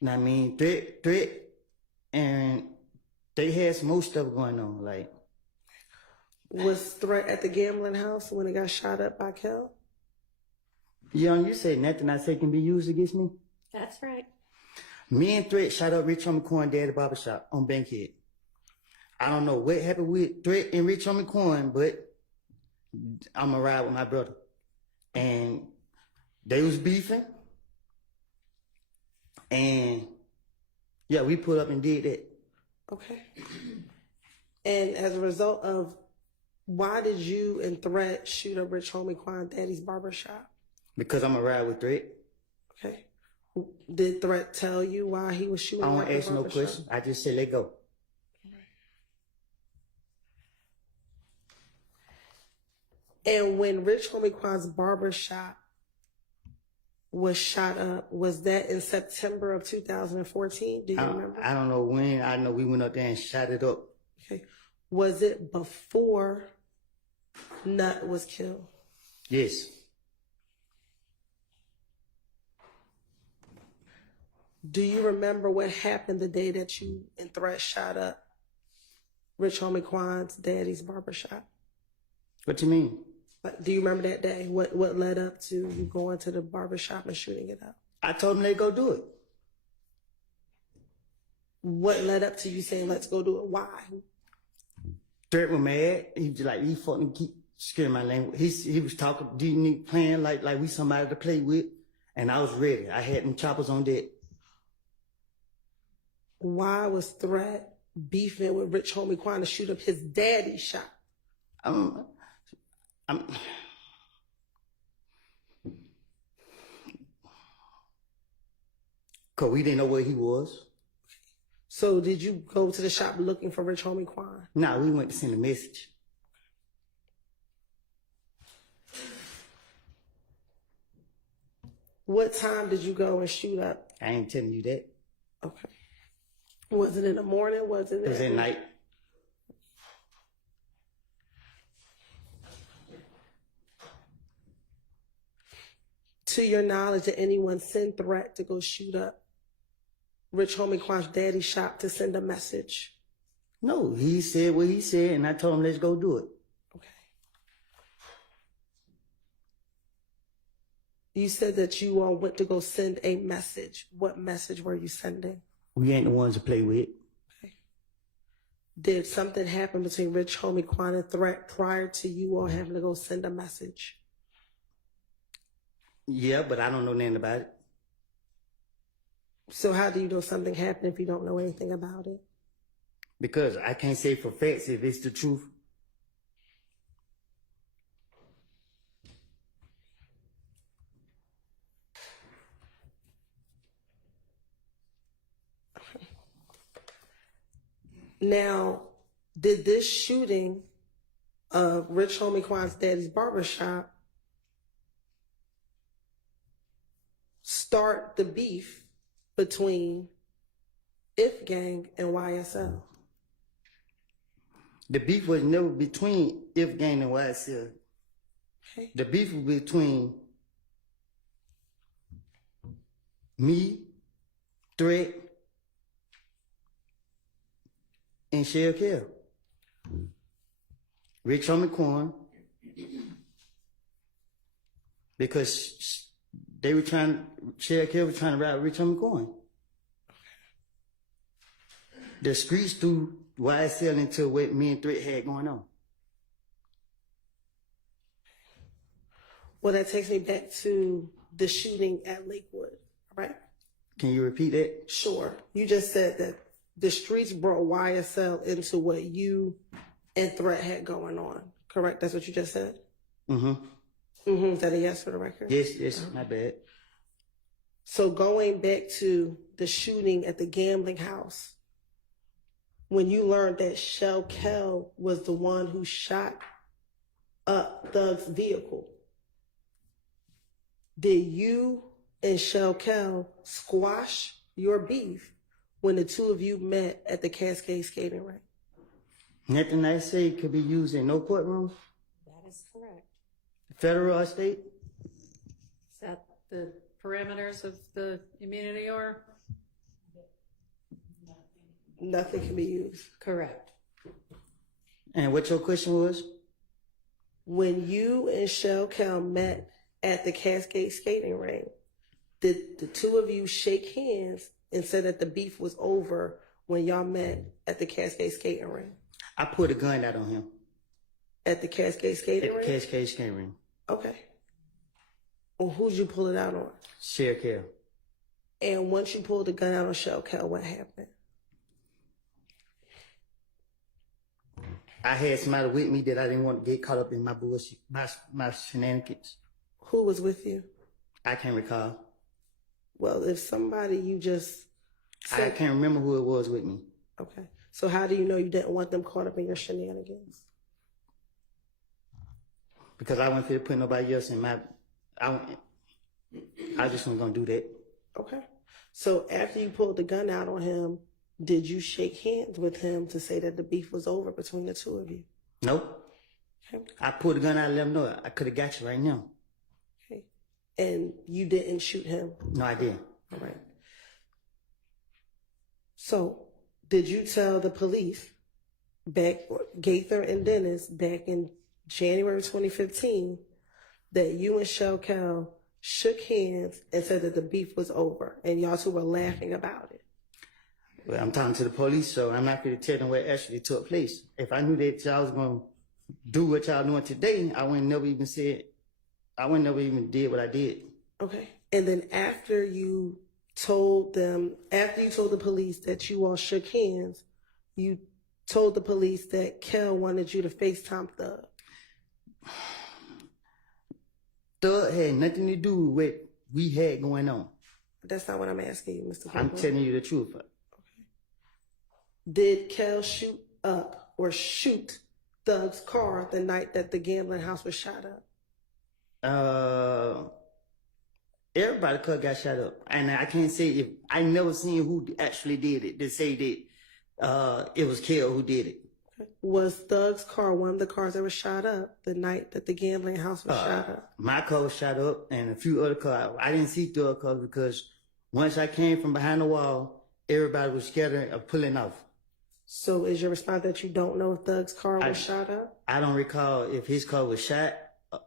You know what I mean? Threat, and they had some more stuff going on, like. Was Threat at the gambling house when it got shot up by Kel? Young, you say nothing I say can be used against me? That's right. Me and Threat shot up Rich Homie Coin Daddy Barbershop on Bankhead. I don't know what happened with Threat and Rich Homie Coin, but I'm a ride with my brother. And they was beefing. And yeah, we put up and did that. Okay. And as a result of, why did you and Threat shoot up Rich Homie Quan Daddy's barbershop? Because I'm a ride with Threat. Okay. Did Threat tell you why he was shooting? I don't at the ask no barbershop? question. I just say let go. And when Rich Homie Quan's barbershop was shot up, was that in September of 2014? Do you remember? I don't know when. I know we went up there and shot it up. Okay. Was it before Nut was killed? Yes. Do you remember what happened the day that you and Threat shot up Rich Homie Quan's daddy's barbershop? What you mean? Like, do you remember that day? What led up to you going to the barbershop and shooting it up? I told him they go do it. What led up to you saying, let's go do it? Why? Threat was mad. He was like, he fucking keep scaring my language. He was talking, playing like we somebody to play with. And I was ready. I had them choppers on deck. Why was Threat beefing with Rich Homie Quan to shoot up his daddy's shop? Because we didn't know where he was. So did you go to the shop looking for Rich Homie Quan? Nah, we went to send a message. What time did you go and shoot up? I ain't telling you that. Okay. Was it in the morning? Was it? It was at night. To your knowledge, did anyone send threat to go shoot up Rich Homie Quan's daddy's shop to send a message? No, he said what he said, and I told him, let's go do it. Okay. You said that you all went to go send a message. What message were you sending? We ain't the ones to play with. Okay. Did something happen between Rich Homie Quan and Threat prior to you all having to go send a message? Yeah, but I don't know nothing about it. So how do you know something happened if you don't know anything about it? Because I can't say for facts if it's the truth. Now, did this shooting of Rich Homie Quan's daddy's barbershop start the beef between If Gang and YSL? The beef was never between If Gang and YSL. Okay. The beef was between me, Threat, and Shell Kell. Rich Homie Quan, because they were trying, Shell Kell was trying to rob Rich Homie Quan. The streets threw YSL into what me and Threat had going on. Well, that takes me back to the shooting at Lakewood, right? Can you repeat that? Sure. You just said that the streets brought YSL into what you and Threat had going on, correct? That's what you just said? Mm-hmm. Mm-hmm. Is that a yes for the record? Yes, my bad. So going back to the shooting at the gambling house, when you learned that Shell Kell was the one who shot up Thug's vehicle, did you and Shell Kell squash your beef when the two of you met at the Cascade skating rink? Nothing I say could be used in no courtroom, That is correct. federal or state. Is that the parameters of the immunity or? Nothing can be used. Correct. And what your question was? When you and Shell Kell met at the Cascade skating rink, did the two of you shake hands and say that the beef was over when y'all met at the Cascade skating rink? I put a gun out on him. At the Cascade skating At rink? Cascade skating ring. Okay. Well, who'd you pull it out on? Shell Kell. And once you pulled the gun out on Shell Kell, what happened? I had somebody with me that I didn't want to get caught up in my bullshit, my shenanigans. Who was with you? I can't recall. Well, if somebody you just I said, can't remember who it was with me. okay. So how do you know you didn't want them caught up in your shenanigans? Because I wasn't fit to put nobody else in my. I just wasn't gonna do that. Okay. So after you pulled the gun out on him, did you shake hands with him to say that the beef was over between the two of you? Nope. Okay. I pulled the gun out and let him know I could have got you right now. Okay. And you didn't shoot him? No, I didn't. All right. So did you tell the police Gaither and Dennis back in January 2015 that you and Shell Kell shook hands and said that the beef was over and y'all two were laughing about it? Well, I'm talking to the police, so I'm not going to tell them what actually took place. If I knew that y'all was going to do what y'all doing today, I wouldn't never even did what I did. Okay. And then after you told the police that you all shook hands, you told the police that Kell wanted you to FaceTime Thug. Thug had nothing to do with what we had going on. That's not what I'm asking you, Mr. I'm Copeland. telling you the truth. Did Kel shoot up or shoot Thug's car the night that the gambling house was shot up? Everybody could got shot up, and I can't say if I never seen who actually did it. They say that it was Kel who did it. Was Thug's car one of the cars that was shot up the night that the gambling house was shot up? My car was shot up, and a few other cars. I didn't see Thug's car because once I came from behind the wall, everybody was scattering or pulling off. So is your response that you don't know if Thug's car was shot up? I don't recall if his car was shot.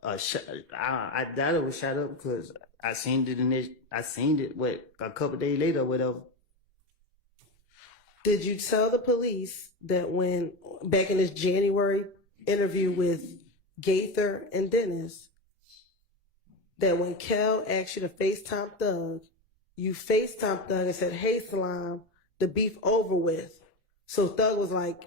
I doubt it was shot up because I seen it a couple days later or whatever. Did you tell the police that when back in this January interview with Gaither and Dennis, that when Kel asked you to FaceTime Thug, you FaceTime Thug and said, "Hey, Slime, the beef over with." So Thug was like,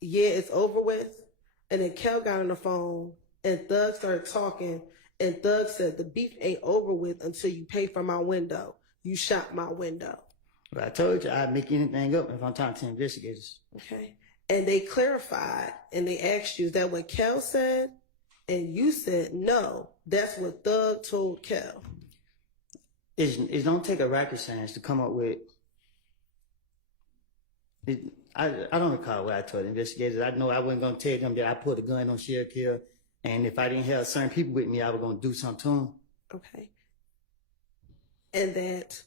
"Yeah, it's over with." And then Kel got on the phone and Thug started talking, and Thug said, "The beef ain't over with until you pay for my window. You shot my window." But I told you I'd make anything up if I'm talking to investigators. Okay. And they clarified and they asked you, is that what Kel said? And you said, no, that's what Thug told Kel. It don't take a rocket science to come up with it. I don't recall what I told investigators. I know I wasn't going to tell them that I put a gun on Sheriff Hill, and if I didn't have certain people with me, I was going to do something to them. Okay. And that,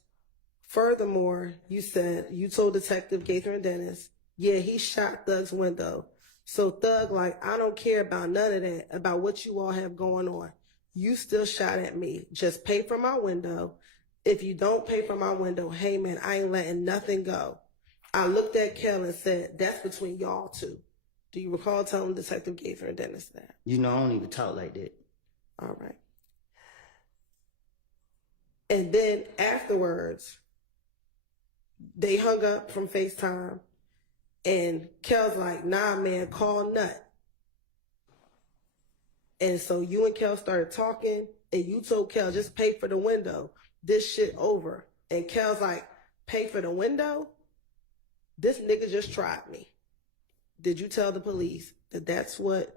furthermore, you said, you told Detective Gaither and Dennis, yeah, he shot Thug's window. So Thug, like, I don't care about none of that, about what you all have going on. You still shot at me. Just pay for my window. If you don't pay for my window, hey man, I ain't letting nothing go. I looked at Kel and said, that's between y'all two. Do you recall telling Detective Gaither and Dennis that? You know, I don't even talk like that. All right. And then afterwards, they hung up from FaceTime, and Kel's like, nah, man, call Nut. And so you and Kel started talking, and you told Kel, just pay for the window. This shit over. And Kel's like, pay for the window? This nigga just tried me. Did you tell the police that that's what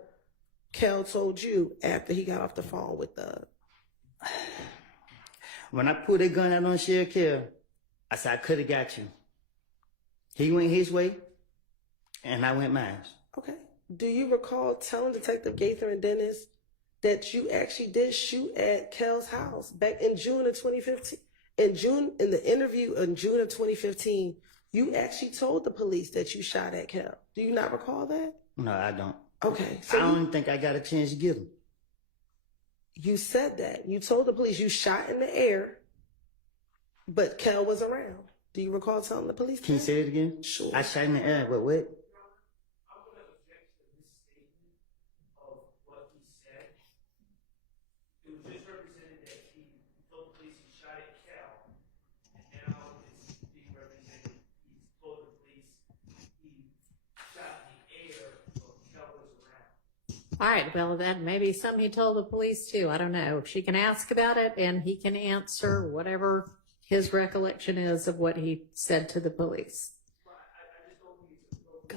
Kel told you after he got off the phone with Thug? When I pulled that gun out on Sheriff Kel, I said, I could have got you. He went his way, and I went mine. Okay. Do you recall telling Detective Gaither and Dennis that you actually did shoot at Kel's house back in June of 2015? In the interview in June of 2015, you actually told the police that you shot at Kel. Do you not recall that? No, I don't. Okay. So I don't think I got a chance to get him. You said that. You told the police you shot in the air, but Kel was around. Do you recall telling the police Can you that? say it again? Sure. I shot in the air, but what? All right, well, that may be something he told the police too. I don't know. She can ask about it and he can answer whatever his recollection is of what he said to the police. Go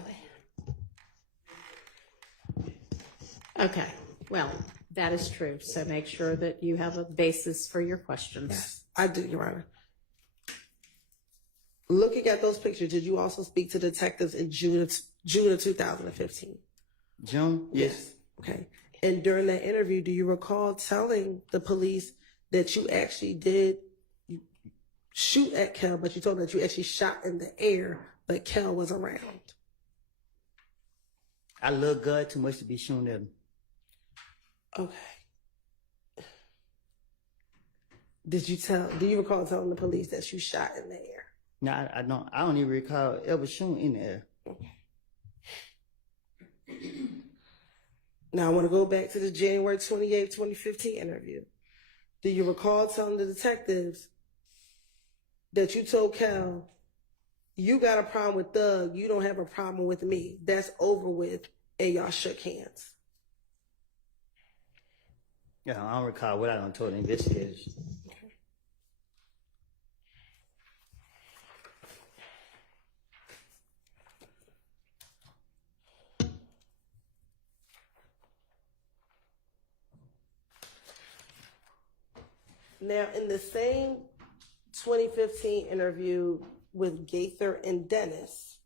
ahead. Okay, well, that is true. So make sure that you have a basis for your questions. Yes, I do, Your Honor. Looking at those pictures, did you also speak to detectives in June of 2015? June? Yes. Okay. And during that interview, do you recall telling the police that you actually did shoot at Kel, but you told them that you actually shot in the air, but Kel was around? I love God too much to be shooting at him. Okay. Do you recall telling the police that you shot in the air? No, I don't even recall ever shooting in the air. Okay. Now, I want to go back to the January 28, 2015 interview. Do you recall telling the detectives that you told Kel, you got a problem with Thug, you don't have a problem with me. That's over with, and y'all shook hands? Yeah, I don't recall what I done told the investigators. Now, in the same 2015 interview with Gaither and Dennis,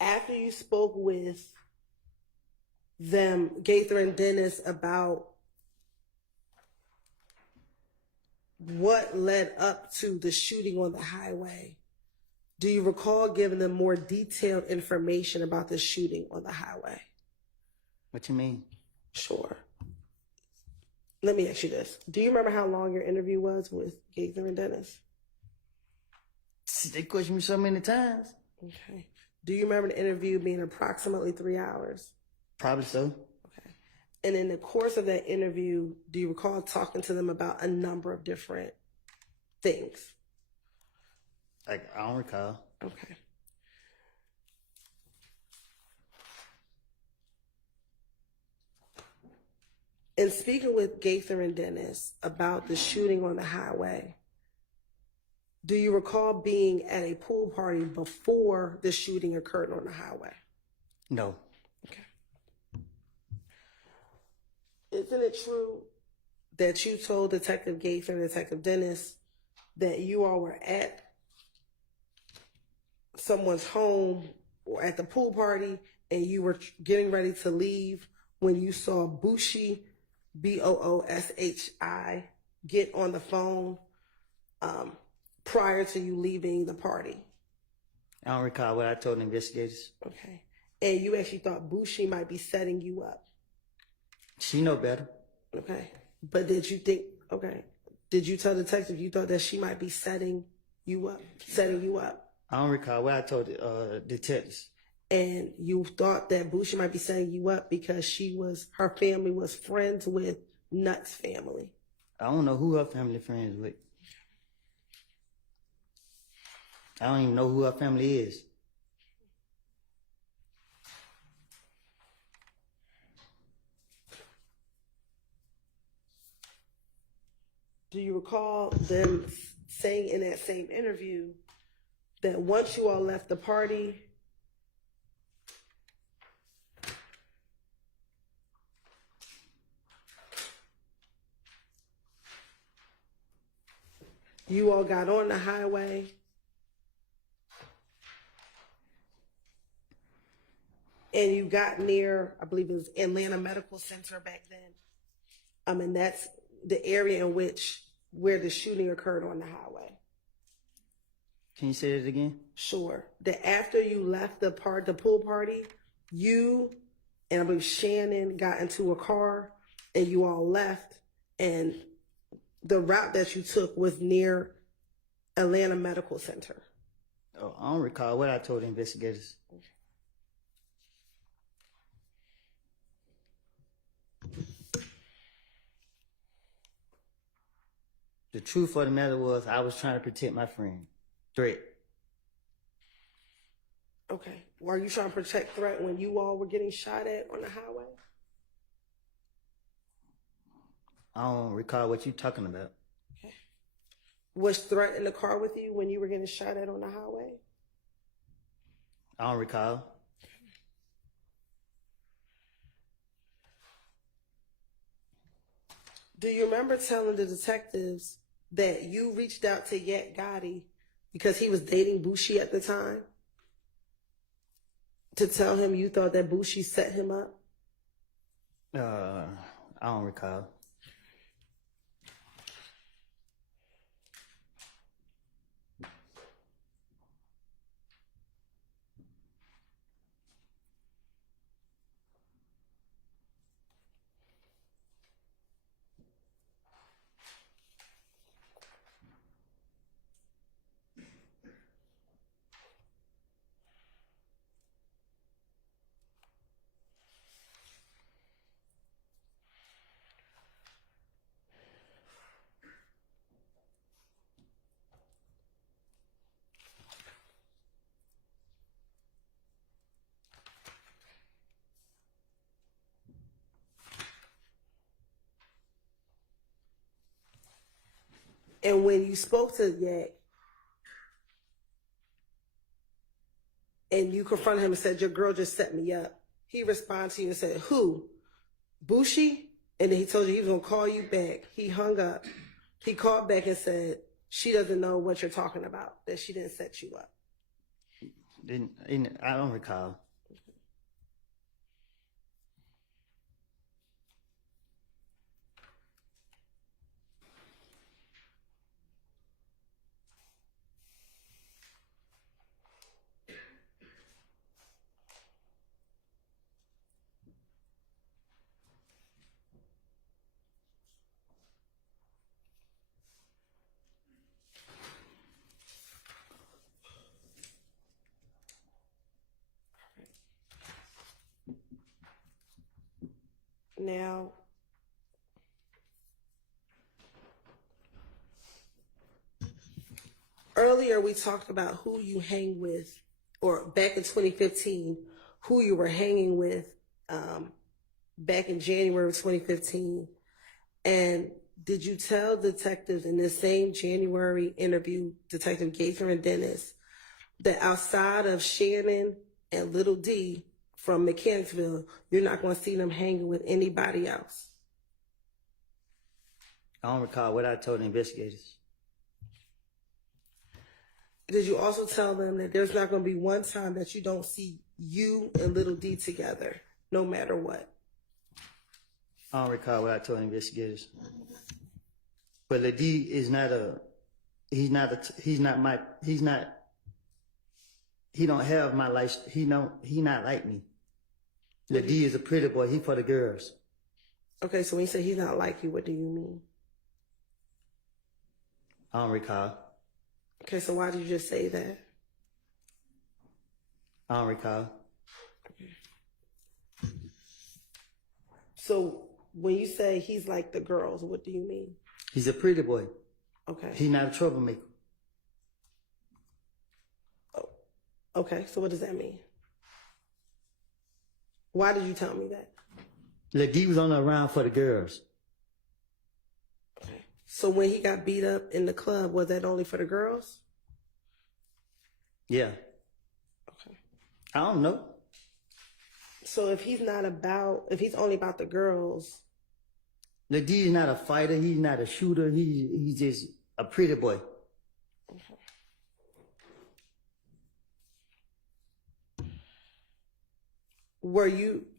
after you spoke with them, Gaither and Dennis, about what led up to the shooting on the highway, do you recall giving them more detailed information about the shooting on the highway? What you mean? Sure. Let me ask you this. Do you remember how long your interview was with Gaither and Dennis? They questioned me so many times. Okay. Do you remember the interview being approximately 3 hours? Probably so. Okay. And in the course of that interview, do you recall talking to them about a number of different things? I don't recall. Okay. In speaking with Gaither and Dennis about the shooting on the highway, do you recall being at a pool party before the shooting occurred on the highway? No. Okay. Isn't it true that you told Detective Gaither and Detective Dennis that you all were at someone's home or at the pool party and you were getting ready to leave when you saw Booshi, Booshi, get on the phone prior to you leaving the party? I don't recall what I told the investigators. Okay. And you actually thought Booshi might be setting you up? She know better. Okay. But did you think, did you tell the detective you thought that she might be setting you up? I don't recall what I told the detectives. And you thought that Booshi might be setting you up because her family was friends with Nutt's family? I don't know who her family friends with. I don't even know who her family is. Do you recall them saying in that same interview that once you all left the party, you all got on the highway and you got near, I believe it was Atlanta Medical Center back then? And that's the area in where the shooting occurred on the highway. Can you say it again? Sure. That after you left the pool party, you and I believe Shannon got into a car and you all left, and the route that you took was near Atlanta Medical Center. Oh, I don't recall what I told the investigators. The truth of the matter was I was trying to protect my friend. Threat. Okay. Were you trying to protect Threat when you all were getting shot at on the highway? I don't recall what you're talking about. Okay. Was Threat in the car with you when you were getting shot at on the highway? I don't recall. Do you remember telling the detectives that you reached out to Yak Gotti because he was dating Booshi at the time, to tell him you thought that Booshi set him up? I don't recall. And when you spoke to Yak and you confronted him and said, your girl just set me up, he responded to you and said, who? Booshi? And then he told you he was going to call you back. He hung up. He called back and said, she doesn't know what you're talking about, that she didn't set you up. I don't recall. Now, earlier we talked about who you hang with, or back in 2015, who you were hanging with back in January of 2015. And did you tell detectives in this same January interview, Detective Gaither and Dennis, that outside of Shannon and Little D from Mechanicsville, you're not going to see them hanging with anybody else? I don't recall what I told the investigators. Did you also tell them that there's not going to be one time that you don't see you and Little D together, no matter what? I don't recall what I told the investigators. But Lil D is not he don't have my life, he not like me. Lil D is a pretty boy, he for the girls. Okay, so when you say he's not like you, what do you mean? I don't recall. Okay, so why did you just say that? I don't recall. So when you say he's like the girls, what do you mean? He's a pretty boy. Okay. He's not a troublemaker. Oh, okay, so what does that mean? Why did you tell me that? Lil D was only around for the girls. Okay. So when he got beat up in the club, was that only for the girls? Yeah. Okay. I don't know. So if he's only about the girls. Lil D is not a fighter, he's not a shooter, he's just a pretty boy. Okay.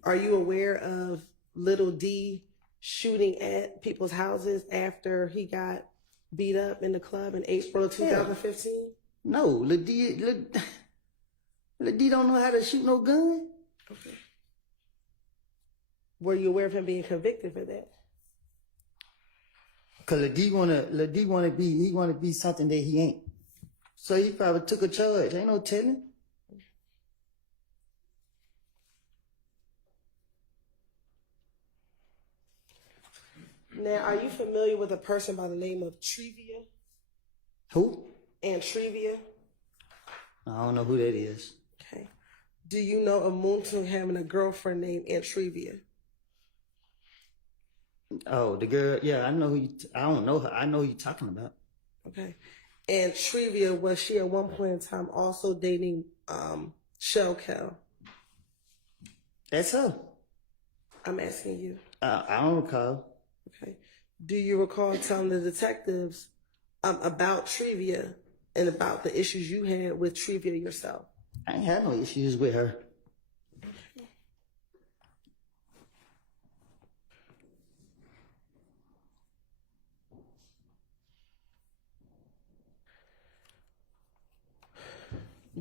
Are you aware of Little D shooting at people's houses after he got beat up in the club in April of 2015? No, Lil D don't know how to shoot no gun. Okay. Were you aware of him being convicted for that? Cause Lil D wanna be something that he ain't. So he probably took a charge. Ain't no telling. Now, are you familiar with a person by the name of Trevia? Who? Trevia? I don't know who that is. Okay. Do you know of Moontung having a girlfriend named Trevia? Oh, the girl. Yeah, I know who. I don't know her. I know who you're talking about. Okay. And Trevia, was she at one point in time also dating Shell Cal? That's her. I'm asking you. I don't recall. Okay. Do you recall telling the detectives about Trevia and about the issues you had with Trevia yourself? I ain't had no issues with her.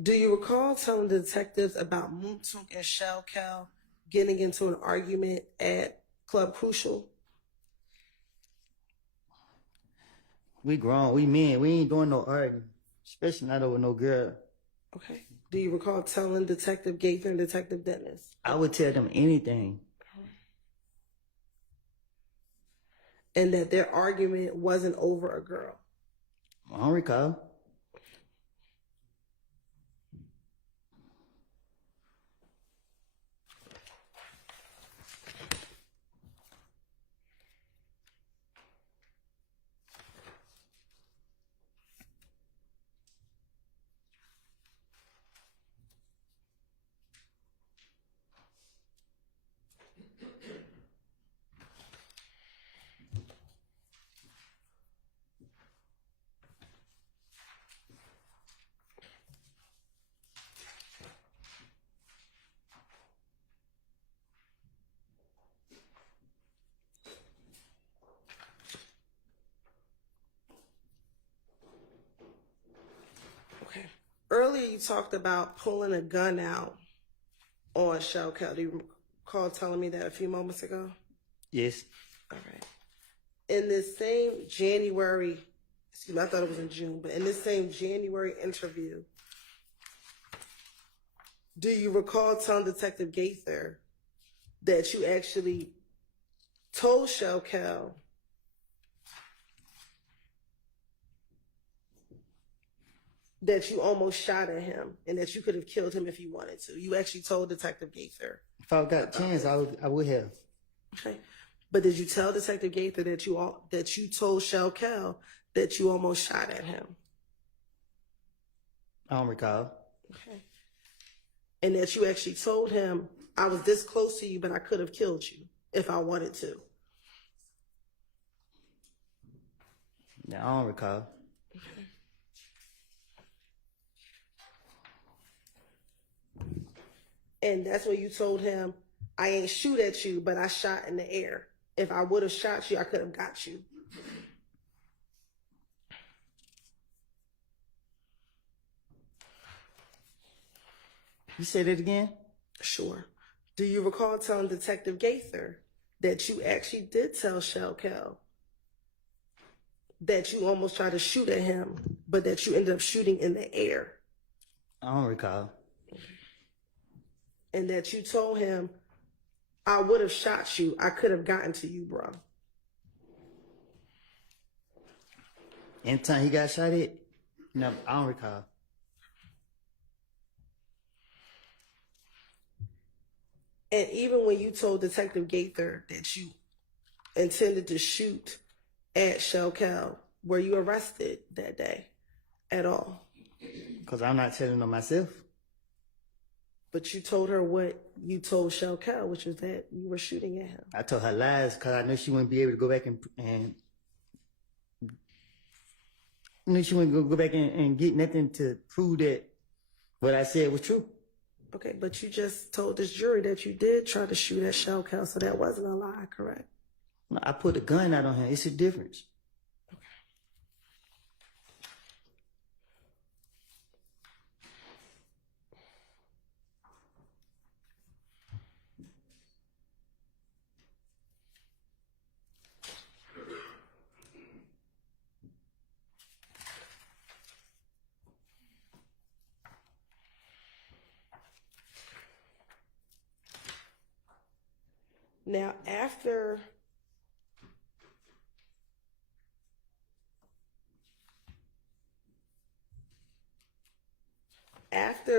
Do you recall telling the detectives about Moontung and Shell Cal getting into an argument at Club Crucial? We grown, we men, we ain't doing no arguing, especially not over no girl. Okay. Do you recall telling Detective Gaither and Detective Dennis? I would tell them anything. And that their argument wasn't over a girl? I don't recall. Earlier you talked about pulling a gun out on Shell Cal. Do you recall telling me that a few moments ago? Yes. All right. In this same January, excuse me, I thought it was in June, but in this same January interview, do you recall telling Detective Gaither that you actually told Shell Cal that you almost shot at him and that you could have killed him if you wanted to? You actually told Detective Gaither. If I got a chance, I would have. Okay. But did you tell Detective Gaither that you told Shell Cal that you almost shot at him? I don't recall. Okay. And that you actually told him, I was this close to you, but I could have killed you if I wanted to. No, I don't recall. Okay. And that's when you told him, I ain't shoot at you, but I shot in the air. If I would have shot you, I could have got you. You say that again? Sure. Do you recall telling Detective Gaither that you actually did tell Shell Cal that you almost tried to shoot at him, but that you ended up shooting in the air? I don't recall. And that you told him, I would have shot you. I could have gotten to you, bro. Anytime he got shot at? No, I don't recall. And even when you told Detective Gaither that you intended to shoot at Shell Cal, were you arrested that day at all? Because I'm not telling on myself. But you told her what you told Shell Cal, which was that you were shooting at him. I told her lies because I knew she wouldn't be able to go back and knew she wouldn't go back and get nothing to prove that what I said was true. Okay, but you just told this jury that you did try to shoot at Shell Cal, so that wasn't a lie, correct? No, I put a gun out on him. It's a difference. Now, after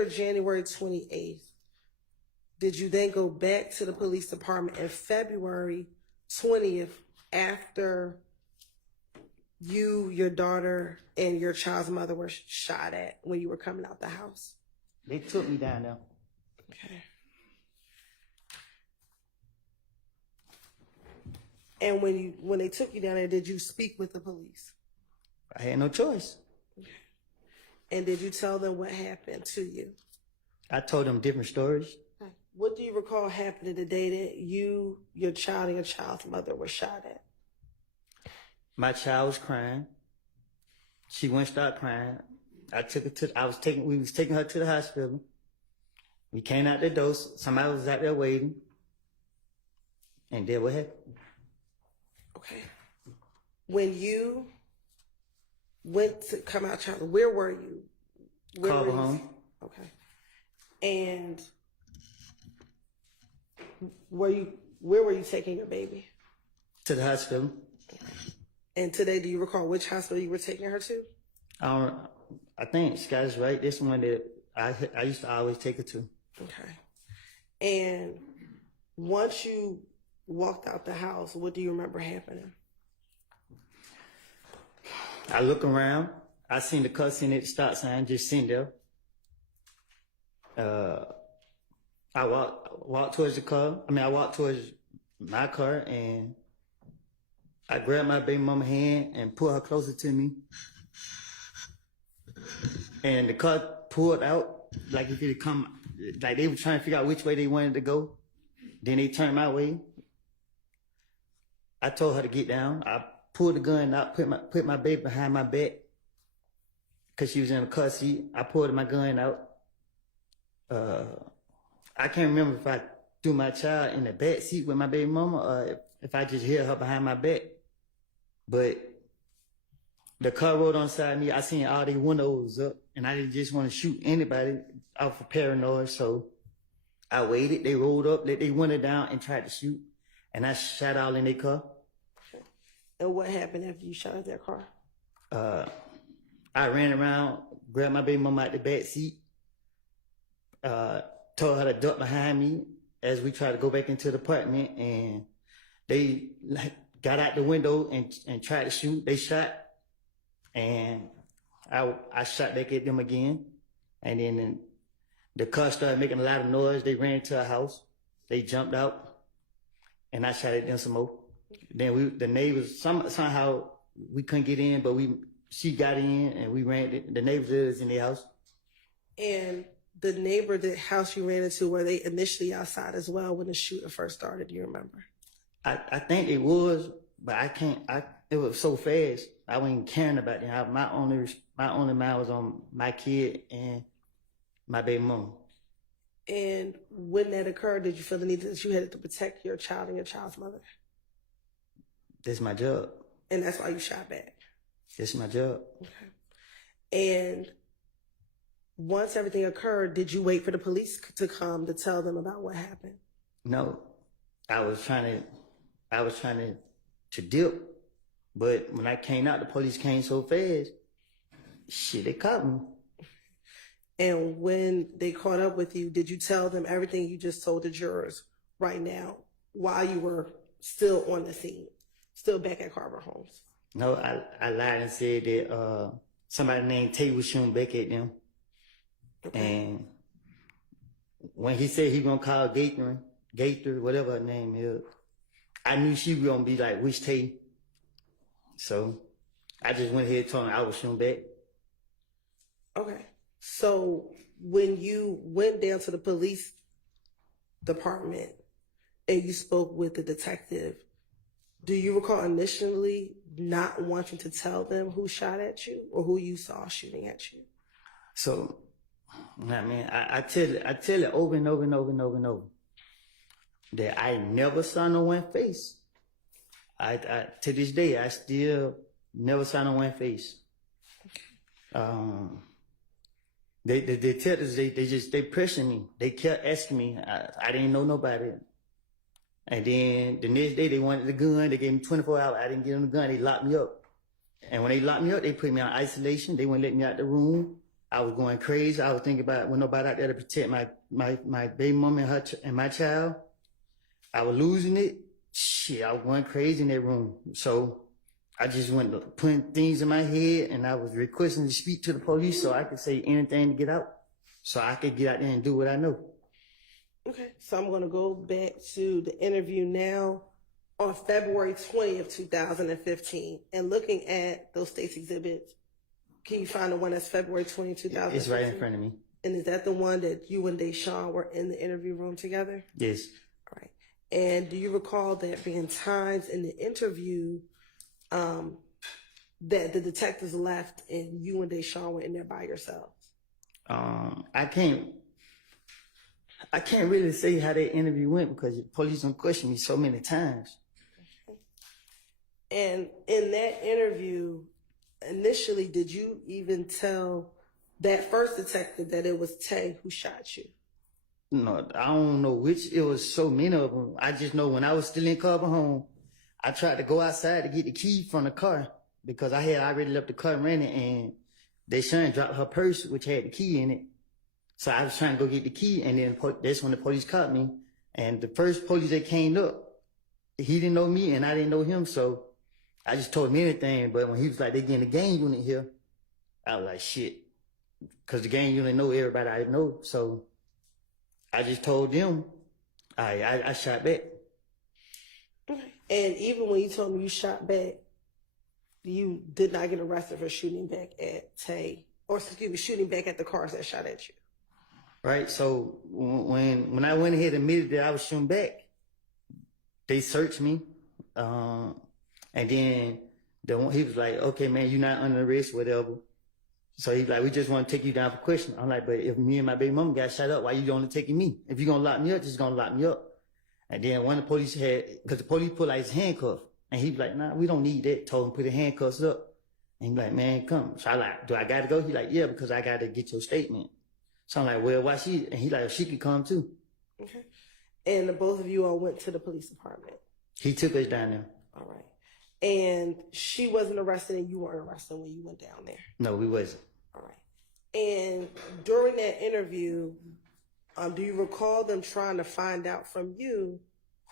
January 28th, did you then go back to the police department in February 20th after you, your daughter, and your child's mother were shot at when you were coming out the house? They took me down there. Okay. And when they took you down there, did you speak with the police? I had no choice. And did you tell them what happened to you? I told them different stories. What do you recall happening the day that you, your child, and your child's mother were shot at? My child was crying. She wouldn't stop crying. We was taking her to the hospital. We came out the door. Somebody was out there waiting. And then what happened? Okay. When you went to come out, child, where were you? Carver home. Okay. And where were you taking your baby? To the hospital. And today, do you recall which hospital you were taking her to? I think Scott's right. This one that I used to always take her to. Okay. And once you walked out the house, what do you remember happening? I look around. I seen the car sitting at the stop sign, just sitting there. I walked towards the car. I walked towards my car, and I grabbed my baby mama's hand and pulled her closer to me. And the car pulled out like if it come, like they were trying to figure out which way they wanted to go. Then they turned my way. I told her to get down. I pulled the gun out, put my baby behind my back, because she was in the car seat. I pulled my gun out. I can't remember if I threw my child in the back seat with my baby mama or if I just held her behind my back. But the car rolled on side of me. I seen all the windows up, and I didn't just want to shoot anybody off of paranoia. So I waited. They rolled up, let their window down, and tried to shoot. And I shot all in their car. And what happened after you shot at their car? I ran around, grabbed my baby mama out the back seat, told her to duck behind me as we tried to go back into the apartment, and they got out the window and tried to shoot. They shot, and I shot back at them again, and then the car started making a lot of noise. They ran to a house. They jumped out, and I shot at them some more. Then the neighbors, somehow we couldn't get in, but she got in, and we ran. The neighbors was in their house. And the neighbor, the house you ran into, were they initially outside as well when the shooting first started? Do you remember? I think it was, but I can't. It was so fast. I wasn't caring about it. My only mind was on my kid and my baby mom. And when that occurred, did you feel the need that you had to protect your child and your child's mother? That's my job. And that's why you shot back? That's my job. Okay. And once everything occurred, did you wait for the police to come to tell them about what happened? No, I was trying to dip, but when I came out, the police came so fast. Shit, they caught me. And when they caught up with you, did you tell them everything you just told the jurors right now while you were still on the scene, still back at Carver Homes? No, I lied and said that somebody named Tate was shooting back at them. Okay. And when he said he gonna call Gator, whatever her name is, I knew she was gonna be like, which Tate? So I just went ahead and told him I was shooting back. Okay. So when you went down to the police department and you spoke with the detective, do you recall initially not wanting to tell them who shot at you or who you saw shooting at you? So, I mean, I tell it over and over and over and over and over that I never saw no one face. I to this day, I still never saw no one face. The detectives, they pressured me. They kept asking me. I didn't know nobody. And then the next day they wanted the gun. They gave me 24 hours. I didn't get them the gun. They locked me up. And when they locked me up, they put me on isolation. They wouldn't let me out the room. I was going crazy. I was thinking about when nobody out there to protect my baby mama and her and my child. I was losing it. Shit, I was going crazy in that room. So I just went putting things in my head, and I was requesting to speak to the police so I could say anything to get out, so I could get out there and do what I know. Okay, so I'm going to go back to the interview now on February 20th, 2015, and looking at those state's exhibits. Can you find the one that's February 20, 2015? It's right in front of me. And is that the one that you and Deshaun were in the interview room together? Yes. All right. And do you recall there being times in the interview that the detectives left and you and Deshaun were in there by yourselves? I can't really say how that interview went because the police don't question me so many times. And in that interview, initially, did you even tell that first detective that it was Tay who shot you? No, I don't know which. It was so many of them. I just know when I was still in Carver Home, I tried to go outside to get the key from the car because I had already left the car running, and Deshaun dropped her purse, which had the key in it. So I was trying to go get the key, and then that's when the police caught me. And the first police that came up, he didn't know me, and I didn't know him, so I just told him anything. But when he was like, they getting the gang unit here, I was like, shit. Because the gang unit know everybody I know, so I just told them, I shot back. Okay. And even when you told me you shot back, you did not get arrested for shooting back at Tay, or excuse me, shooting back at the cars that shot at you. Right. So when I went ahead and admitted that I was shooting back, they searched me, and then he was like, "Okay, man, you're not under arrest, whatever." So he's like, we just want to take you down for questioning. I'm like, but if me and my baby mama got shot up, why you only taking me? If you're going to lock me up, just going to lock me up. And then one of the police because the police put like his handcuff. And he was like, nah, we don't need that. Told him put the handcuffs up. And he's like, man, come. So I like, do I got to go? He like, yeah, because I got to get your statement. So I'm like, well, why she? And he like, she could come too. Okay. And the both of you all went to the police department. He took us down there. All right. And she wasn't arrested and you weren't arrested when you went down there. No, we wasn't. All right. And during that interview, do you recall them trying to find out from you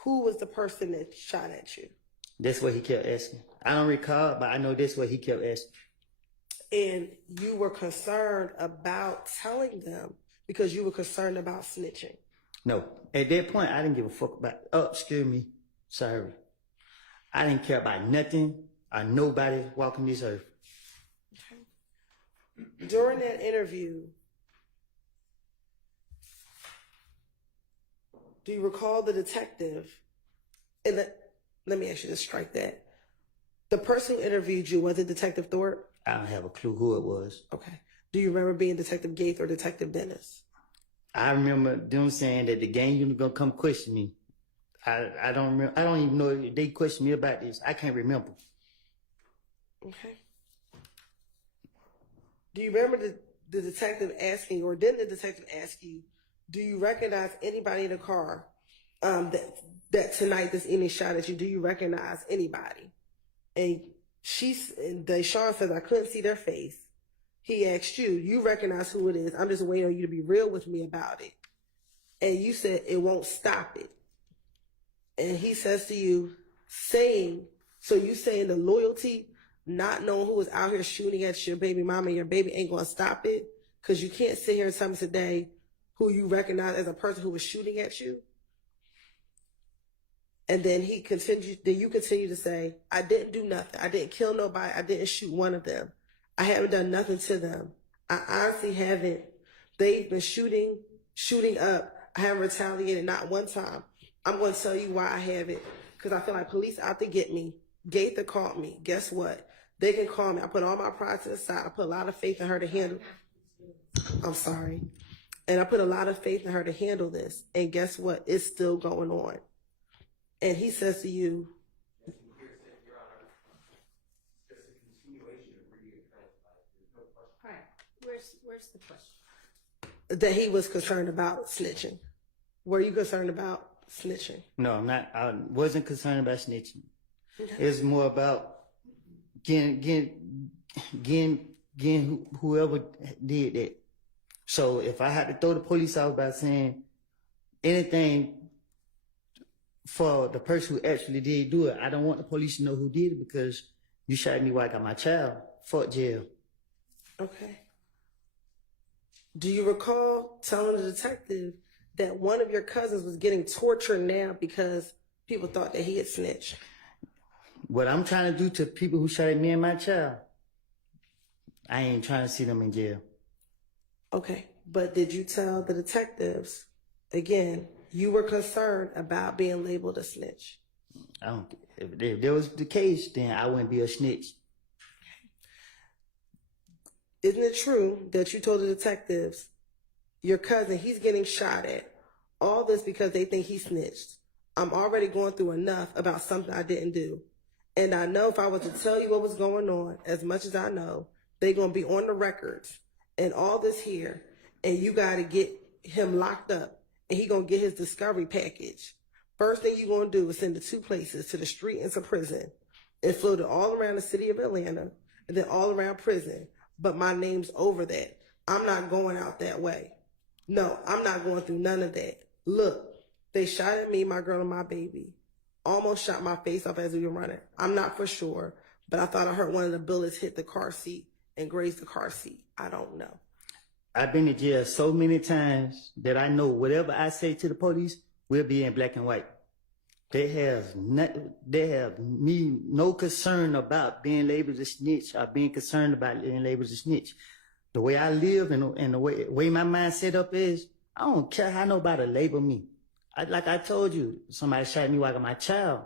who was the person that shot at you? That's what he kept asking. I don't recall, but I know that's what he kept asking. And you were concerned about telling them because you were concerned about snitching. No. At that point, I didn't give a fuck about, oh, excuse me. Sorry. I didn't care about nothing or nobody walking this earth. Okay. During that interview, do you recall the detective? And let me actually just strike that. The person who interviewed you, was it Detective Thorpe? I don't have a clue who it was. Okay. Do you remember being Detective Gaith or Detective Dennis? I remember them saying that the gang unit gonna come question me. I don't remember. I don't even know if they questioned me about this. I can't remember. Okay. Do you remember the detective asking, or didn't the detective ask you, do you recognize anybody in the car that tonight this any shot at you? Do you recognize anybody? And Deshaun says, I couldn't see their face. He asked you, you recognize who it is. I'm just waiting on you to be real with me about it. And you said it won't stop it. And he says to you, so you saying the loyalty, not knowing who was out here shooting at your baby mama and your baby ain't going to stop it? Because you can't sit here and tell me today who you recognize as a person who was shooting at you. And then you continue to say, I didn't do nothing. I didn't kill nobody. I didn't shoot one of them. I haven't done nothing to them. I honestly haven't. They've been shooting up. I haven't retaliated not one time. I'm going to tell you why I haven't. Because I feel like police out to get me. Gaither called me. Guess what? They can call me. I put all my pride to the side. I put a lot of faith in her to handle. I'm sorry. And I put a lot of faith in her to handle this. And guess what? It's still going on. And he says to you, all right, where's the question? That he was concerned about snitching. Were you concerned about snitching? No, I'm not. I wasn't concerned about snitching. It's more about getting whoever did that. So if I had to throw the police out by saying anything for the person who actually did do it, I don't want the police to know who did it because you shot me while I got my child. Fuck jail. Okay. Do you recall telling the detective that one of your cousins was getting tortured now because people thought that he had snitched? What I'm trying to do to people who shot at me and my child, I ain't trying to see them in jail. Okay. But did you tell the detectives, again, you were concerned about being labeled a snitch? If that was the case, then I wouldn't be a snitch. Isn't it true that you told the detectives, your cousin, he's getting shot at? All this because they think he snitched. I'm already going through enough about something I didn't do. And I know if I was to tell you what was going on, as much as I know, they're going to be on the records and all this here, and you got to get him locked up, and he going to get his discovery package. First thing you're going to do is send the two places, to the street and to prison, and float it all around the city of Atlanta, and then all around prison. But my name's over that. I'm not going out that way. No, I'm not going through none of that. Look, they shot at me, my girl, and my baby. Almost shot my face off as we were running. I'm not for sure, but I thought I heard one of the bullets hit the car seat and grazed the car seat. I don't know. I've been to jail so many times that I know whatever I say to the police will be in black and white. They have me no concern about being labeled a snitch or being concerned about being labeled a snitch. The way I live and the way my mind set up is, I don't care how nobody label me. Like I told you, somebody shot me while I got my child.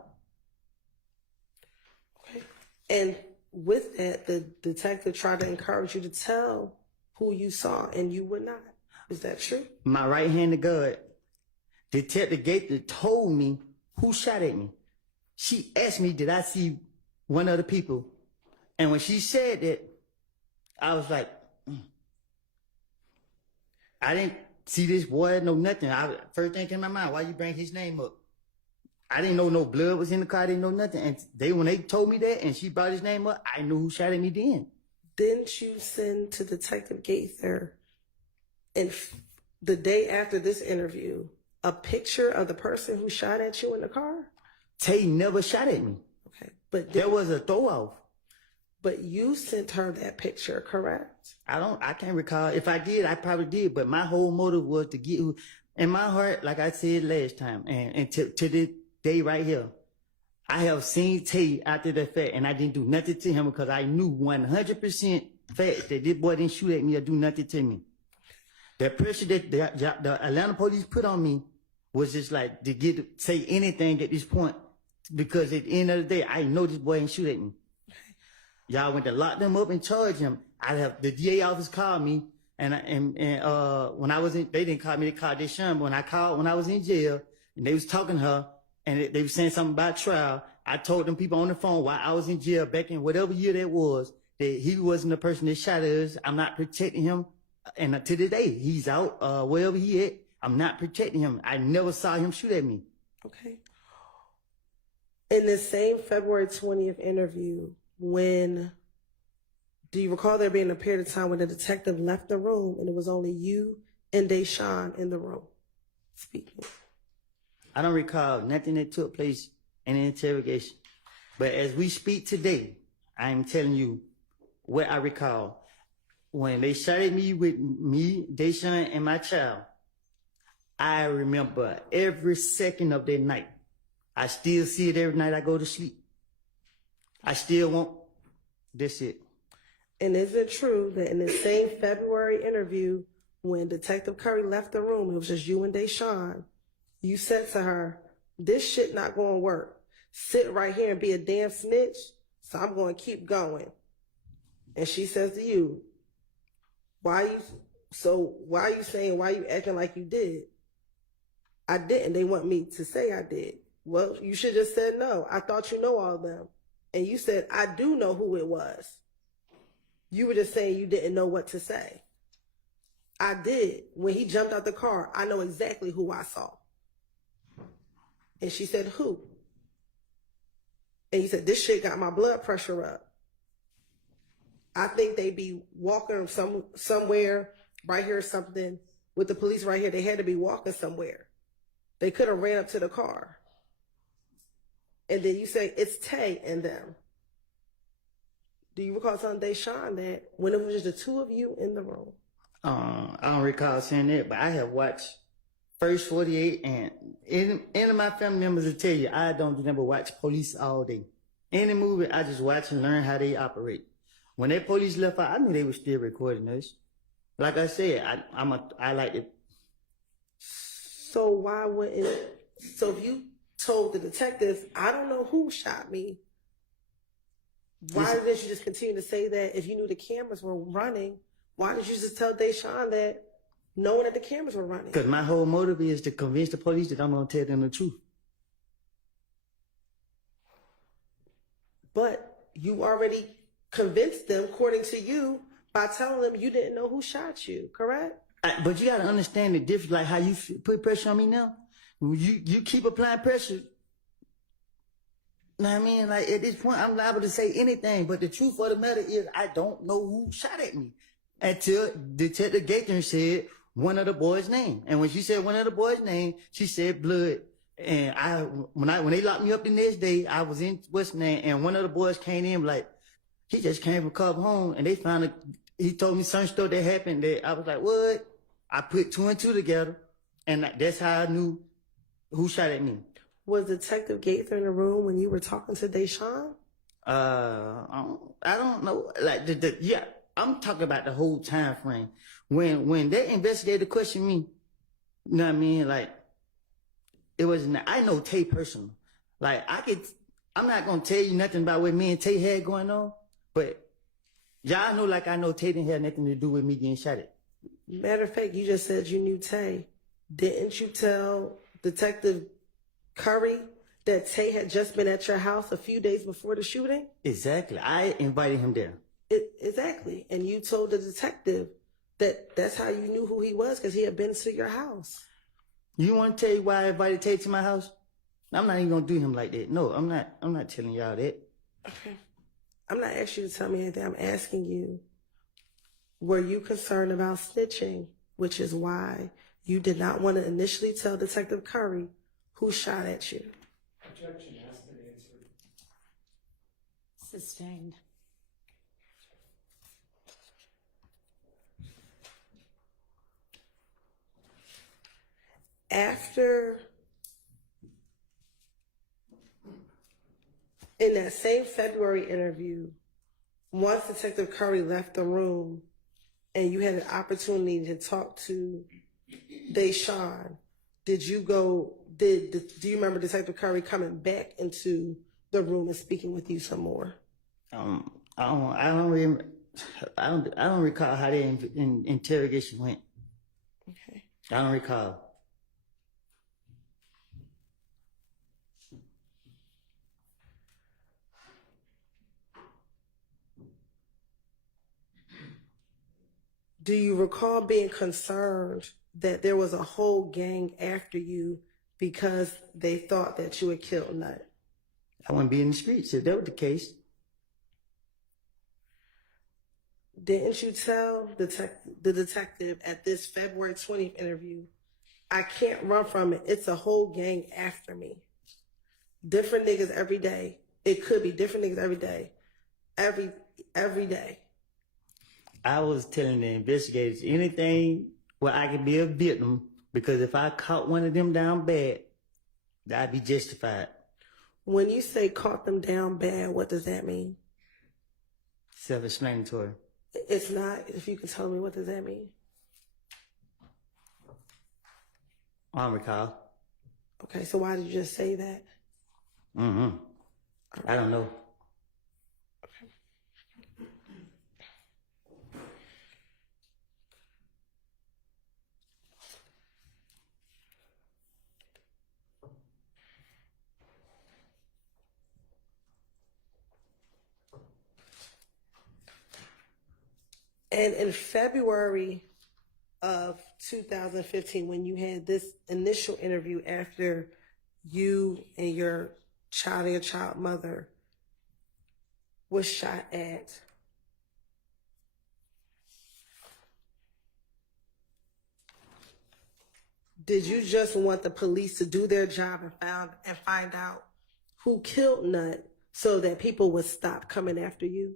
Okay. And with that, the detective tried to encourage you to tell who you saw, and you would not. Is that true? My right-handed guard, Detective Gaither, told me who shot at me. She asked me, did I see one of the people? And when she said that, I was like, I didn't see this boy, no nothing. First thing came to my mind, why you bring his name up? I didn't know no blood was in the car, I didn't know nothing. And when they told me that and she brought his name up, I knew who shot at me then. Didn't you send to Detective Gaither, and the day after this interview, a picture of the person who shot at you in the car? Tay never shot at me. Okay, but there was a throw off. But you sent her that picture, correct? I can't recall. If I did, I probably did. But my whole motive was to get who, in my heart, like I said last time, and to this day right here, I have seen Tay after the fact, and I didn't do nothing to him because I knew 100% fact that this boy didn't shoot at me or do nothing to me. The pressure that the Atlanta police put on me was just like to say anything at this point, because at the end of the day, I know this boy ain't shoot at me. Y'all went to lock them up and charge him. The DA office called me, and when I was in, they didn't call me, they called Deshaun. But when I was in jail, and they was talking to her, and they was saying something about trial, I told them people on the phone while I was in jail back in whatever year that was, that he wasn't the person that shot us. I'm not protecting him. And to this day, he's out, wherever he at. I'm not protecting him. I never saw him shoot at me. Okay. In the same February 20th interview, do you recall there being a period of time when the detective left the room and it was only you and Deshaun in the room speaking? I don't recall nothing that took place in the interrogation. But as we speak today, I am telling you what I recall. When they shot at me with me, Deshaun, and my child, I remember every second of that night. I still see it every night I go to sleep. I still want this it. And is it true that in the same February interview, when Detective Curry left the room, it was just you and Deshaun, you said to her, this shit not going to work. Sit right here and be a damn snitch, so I'm going to keep going. And she says to you, why are you saying, why you acting like you did? I didn't. They want me to say I did. Well, you should just said no. I thought you know all of them. And you said, I do know who it was. You were just saying you didn't know what to say. I did. When he jumped out the car, I know exactly who I saw. And she said, who? And you said, this shit got my blood pressure up. I think they be walking somewhere right here or something with the police right here. They had to be walking somewhere. They could have ran up to the car. And then you say, it's Tay and them. Do you recall telling Deshaun that when it was just the two of you in the room? I don't recall saying that, but I have watched First 48, and any of my family members will tell you, I don't remember watch police all day. Any movie, I just watch and learn how they operate. When that police left out, I knew they were still recording us. Like I said, I like it. So why wouldn't, so if you told the detectives, I don't know who shot me, why didn't you just continue to say that if you knew the cameras were running? Why didn't you just tell Deshaun that knowing that the cameras were running? Because my whole motive is to convince the police that I'm going to tell them the truth. But you already convinced them, according to you, by telling them you didn't know who shot you, correct? But you got to understand the difference, like how you put pressure on me now. You keep applying pressure. Know what I mean? Like at this point, I'm liable to say anything. But the truth of the matter is, I don't know who shot at me until Detective Gaither said one of the boys' name. And when she said one of the boys' name, she said blood. And when they locked me up the next day, I was in what's name, and one of the boys came in like, he just came from Cub home, and they found he told me some stuff that happened that I was like, what? I put 2 and 2 together, and that's how I knew who shot at me. Was Detective Gaither in the room when you were talking to Deshaun? I don't know. Like yeah, I'm talking about the whole time frame. When that investigator questioned me, you know what I mean? Like, it wasn't, I know Tay personally. Like, I'm not gonna tell you nothing about what me and Tay had going on, But y'all know, like I know, Tay didn't have nothing to do with me getting shot at. Matter of fact, you just said you knew Tay. Didn't you tell Detective Curry that Tay had just been at your house a few days before the shooting? Exactly. I invited him there. Exactly. And you told the detective that that's how you knew who he was, because he had been to your house. You want to tell you why I invited Tay to my house? I'm not even gonna do him like that. No, I'm not telling y'all that. Okay. I'm not asking you to tell me anything. I'm asking you, were you concerned about snitching, which is why you did not want to initially tell Detective Curry who shot at you? Objection, asked and answered. Sustained. After, in that same February interview, once Detective Curry left the room and you had an opportunity to talk to Deshawn, do you remember Detective Curry coming back into the room and speaking with you some more? I don't recall how the interrogation went. Okay. I don't recall. Do you recall being concerned that there was a whole gang after you because they thought that you had killed Nut? I wouldn't be in the streets if that was the case. Didn't you tell the detective at this February 20th interview, I can't run from it. It's a whole gang after me. Different niggas every day. It could be different niggas every day. Every day. I was telling the investigators anything where I could be a victim, because if I caught one of them down bad, I'd be justified. When you say caught them down bad, what does that mean? Self-explanatory. It's not. If you can tell me, what does that mean? I don't recall. Okay, so why did you just say that? I don't know. And in February of 2015, when you had this initial interview after you and your child mother was shot at, did you just want the police to do their job and find out who killed Nut so that people would stop coming after you?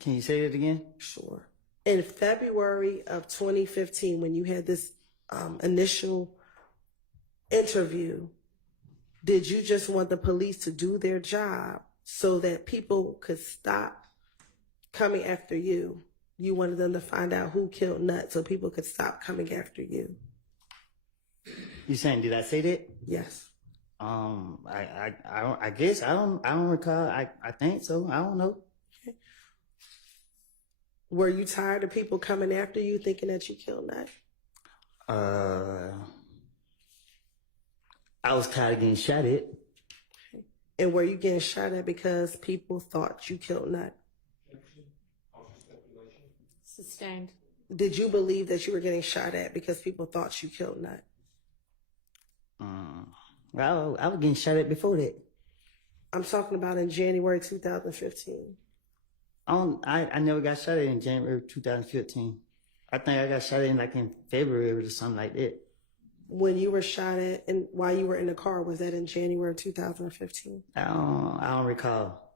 Can you say it again? Sure. In February of 2015, when you had this initial interview, did you just want the police to do their job so that people could stop coming after you? You wanted them to find out who killed Nut so people could stop coming after you. You saying, did I say that? Yes. I guess I don't recall. I think so. I don't know. Were you tired of people coming after you thinking that you killed Nut? I was tired of getting shot at. And were you getting shot at because people thought you killed Nut? Sustained. Did you believe that you were getting shot at because people thought you killed Nut? Well, I was getting shot at before that. I'm talking about in January 2015. I never got shot at in January 2015. I think I got shot at in February or something like that. When you were shot at and while you were in the car, was that in January 2015? I don't recall.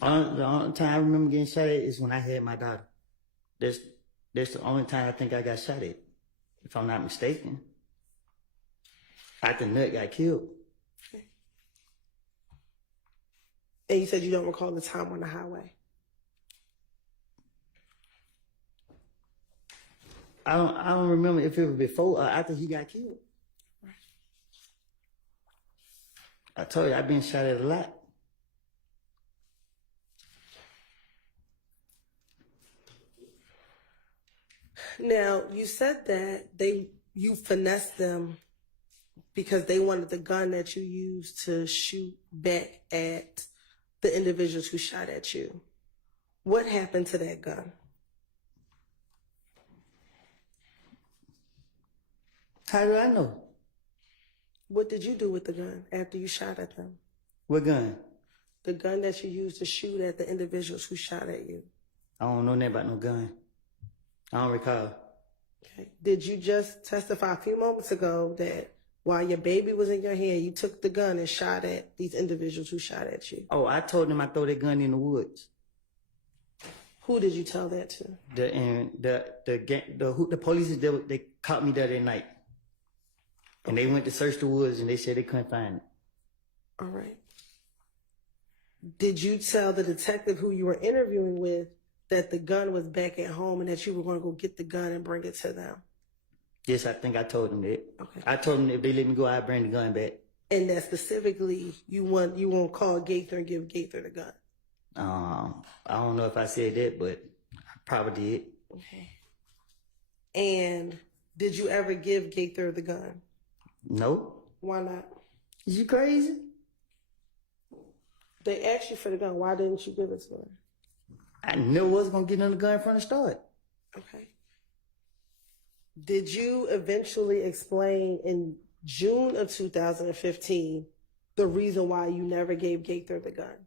The only time I remember getting shot at is when I had my daughter. That's the only time I think I got shot at, if I'm not mistaken. After Nut got killed. And you said you don't recall the time on the highway. I don't remember if it was before or after he got killed. I told you I've been shot at a lot. Now, you said that you finessed them because they wanted the gun that you used to shoot back at the individuals who shot at you. What happened to that gun? How do I know? What did you do with the gun after you shot at them? What gun? The gun that you used to shoot at the individuals who shot at you. I don't know nothing about no gun. I don't recall. Okay. Did you just testify a few moments ago that while your baby was in your hand, you took the gun and shot at these individuals who shot at you? Oh, I told them I throw that gun in the woods. Who did you tell that to? The police, they caught me there that night. And they went to search the woods and they said they couldn't find it. All right. Did you tell the detective who you were interviewing with that the gun was back at home and that you were going to go get the gun and bring it to them? Yes, I think I told them that. Okay. I told them if they let me go, I'd bring the gun back. And that specifically, you won't call Gaither and give Gaither the gun? I don't know if I said that, but I probably did. Okay. And did you ever give Gaither the gun? No. Why not? Is you crazy? They asked you for the gun. Why didn't you give it to her? I knew I wasn't going to get on the gun from the start. Okay. Did you eventually explain in June of 2015 the reason why you never gave Gaither the gun?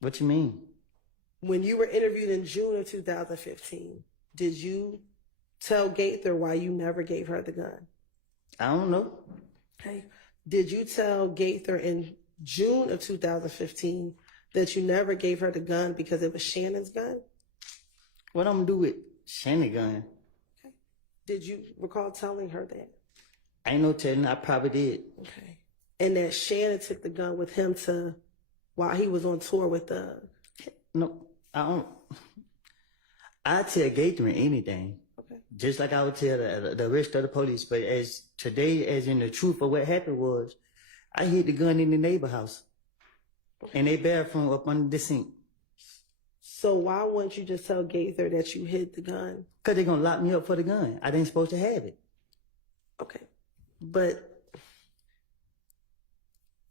What you mean? When you were interviewed in June of 2015, did you tell Gaither why you never gave her the gun? I don't know. Okay. Did you tell Gaither in June of 2015 that you never gave her the gun because it was Shannon's gun? What I'm going to do with Shannon's gun? Okay. Did you recall telling her that? Ain't no telling. I probably did. Okay. And that Shannon took the gun with him while he was on tour with the... No, I don't. I tell Gaither anything. Okay. Just like I would tell the rest of the police. But as today, as in the truth of what happened was, I hid the gun in the neighbor house. In their bathroom up under the sink. So why wouldn't you just tell Gaither that you hid the gun? Because they're going to lock me up for the gun. I ain't supposed to have it. Okay. But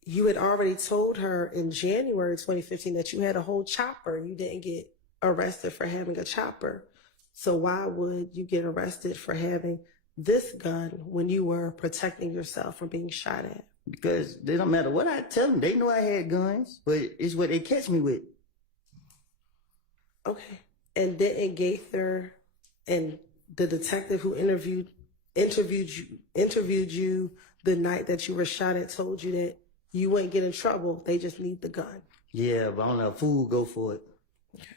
you had already told her in January 2015 that you had a whole chopper. You didn't get arrested for having a chopper. So why would you get arrested for having this gun when you were protecting yourself from being shot at? Because they don't matter what I tell them. They know I had guns, but it's what they catch me with. Okay. And didn't Gaither and the detective who interviewed you the night that you were shot at told you that you wouldn't get in trouble, they just need the gun? Yeah, but I don't know, a fool go for it. Okay.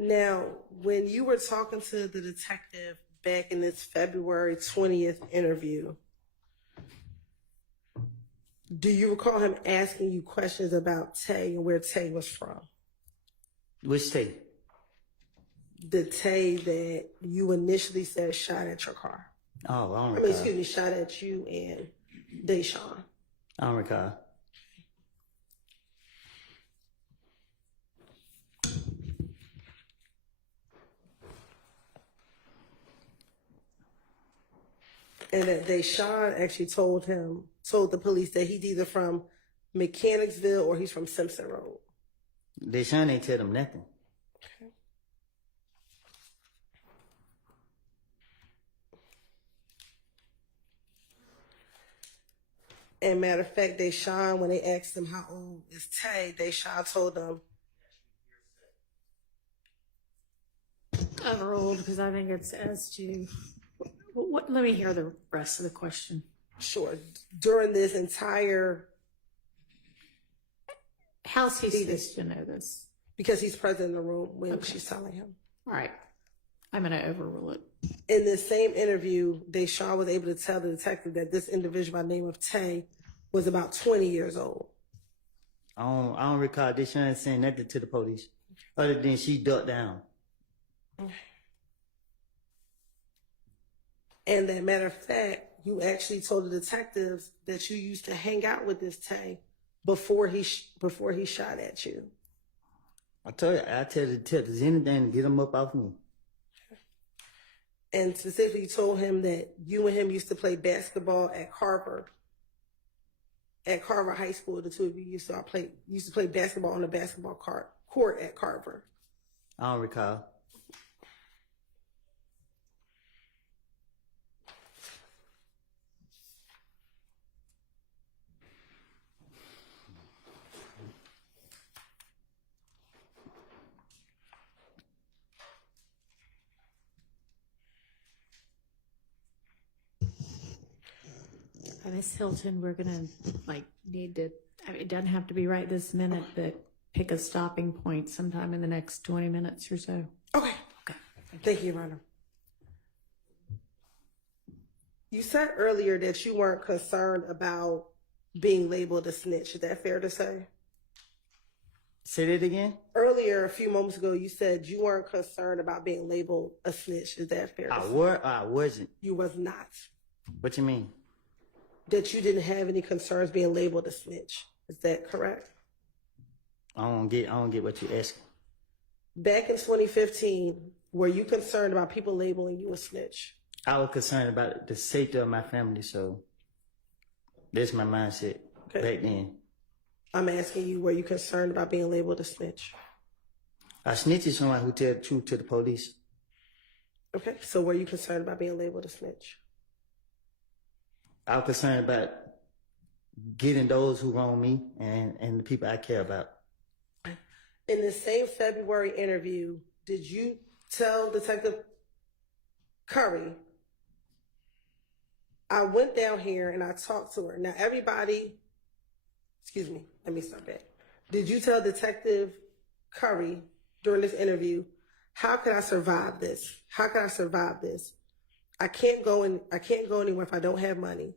Now, when you were talking to the detective back in this February 20th interview, do you recall him asking you questions about Tay and where Tay was from? Which Tay? The Tay that you initially said shot at your car. Oh, I don't recall. Excuse me, shot at you and Deshaun. I don't recall. And that Deshaun actually told the police that he's either from Mechanicsville or he's from Simpson Road. Deshaun ain't tell them nothing. Okay. And matter of fact, Deshaun, when they asked him how old is Tay, Deshaun told them overruled because I think it's as to let me hear the rest of the question. Sure. During this entire how's he supposed to know this? because he's present in the room when she's telling him. All right. I'm going to overrule it. In this same interview, Deshaun was able to tell the detective that this individual by the name of Tay was about 20 years old. I don't recall Deshaun saying nothing to the police, other than she ducked down. And that matter of fact, you actually told the detectives that you used to hang out with this Tay before he shot at you. I tell the detectives anything to get him up off me. And specifically told him that you and him used to play basketball at Carver High School. The two of you used to play basketball on the basketball court at Carver. I don't recall. Miss Hilton, we're gonna need to. I mean, it doesn't have to be right this minute, but pick a stopping point sometime in the next 20 minutes or so. Okay. Thank you, Your Honor. You said earlier that you weren't concerned about being labeled a snitch. Is that fair to say? Say that again? Earlier, a few moments ago, you said you weren't concerned about being labeled a snitch. Is that fair to say? I wasn't. You was not. What you mean? That you didn't have any concerns being labeled a snitch. Is that correct? I don't get what you're asking. Back in 2015, were you concerned about people labeling you a snitch? I was concerned about the safety of my family, so that's my mindset back then. I'm asking you, were you concerned about being labeled a snitch? A snitch is someone who tells the truth to the police. Okay, so were you concerned about being labeled a snitch? I was concerned about getting those who wrong me and the people I care about. In the same February interview, did you tell Detective Curry, I went down here and I talked to her. Now everybody, excuse me, let me start back. Did you tell Detective Curry during this interview, how can I survive this? How can I survive this? I can't go anywhere if I don't have money.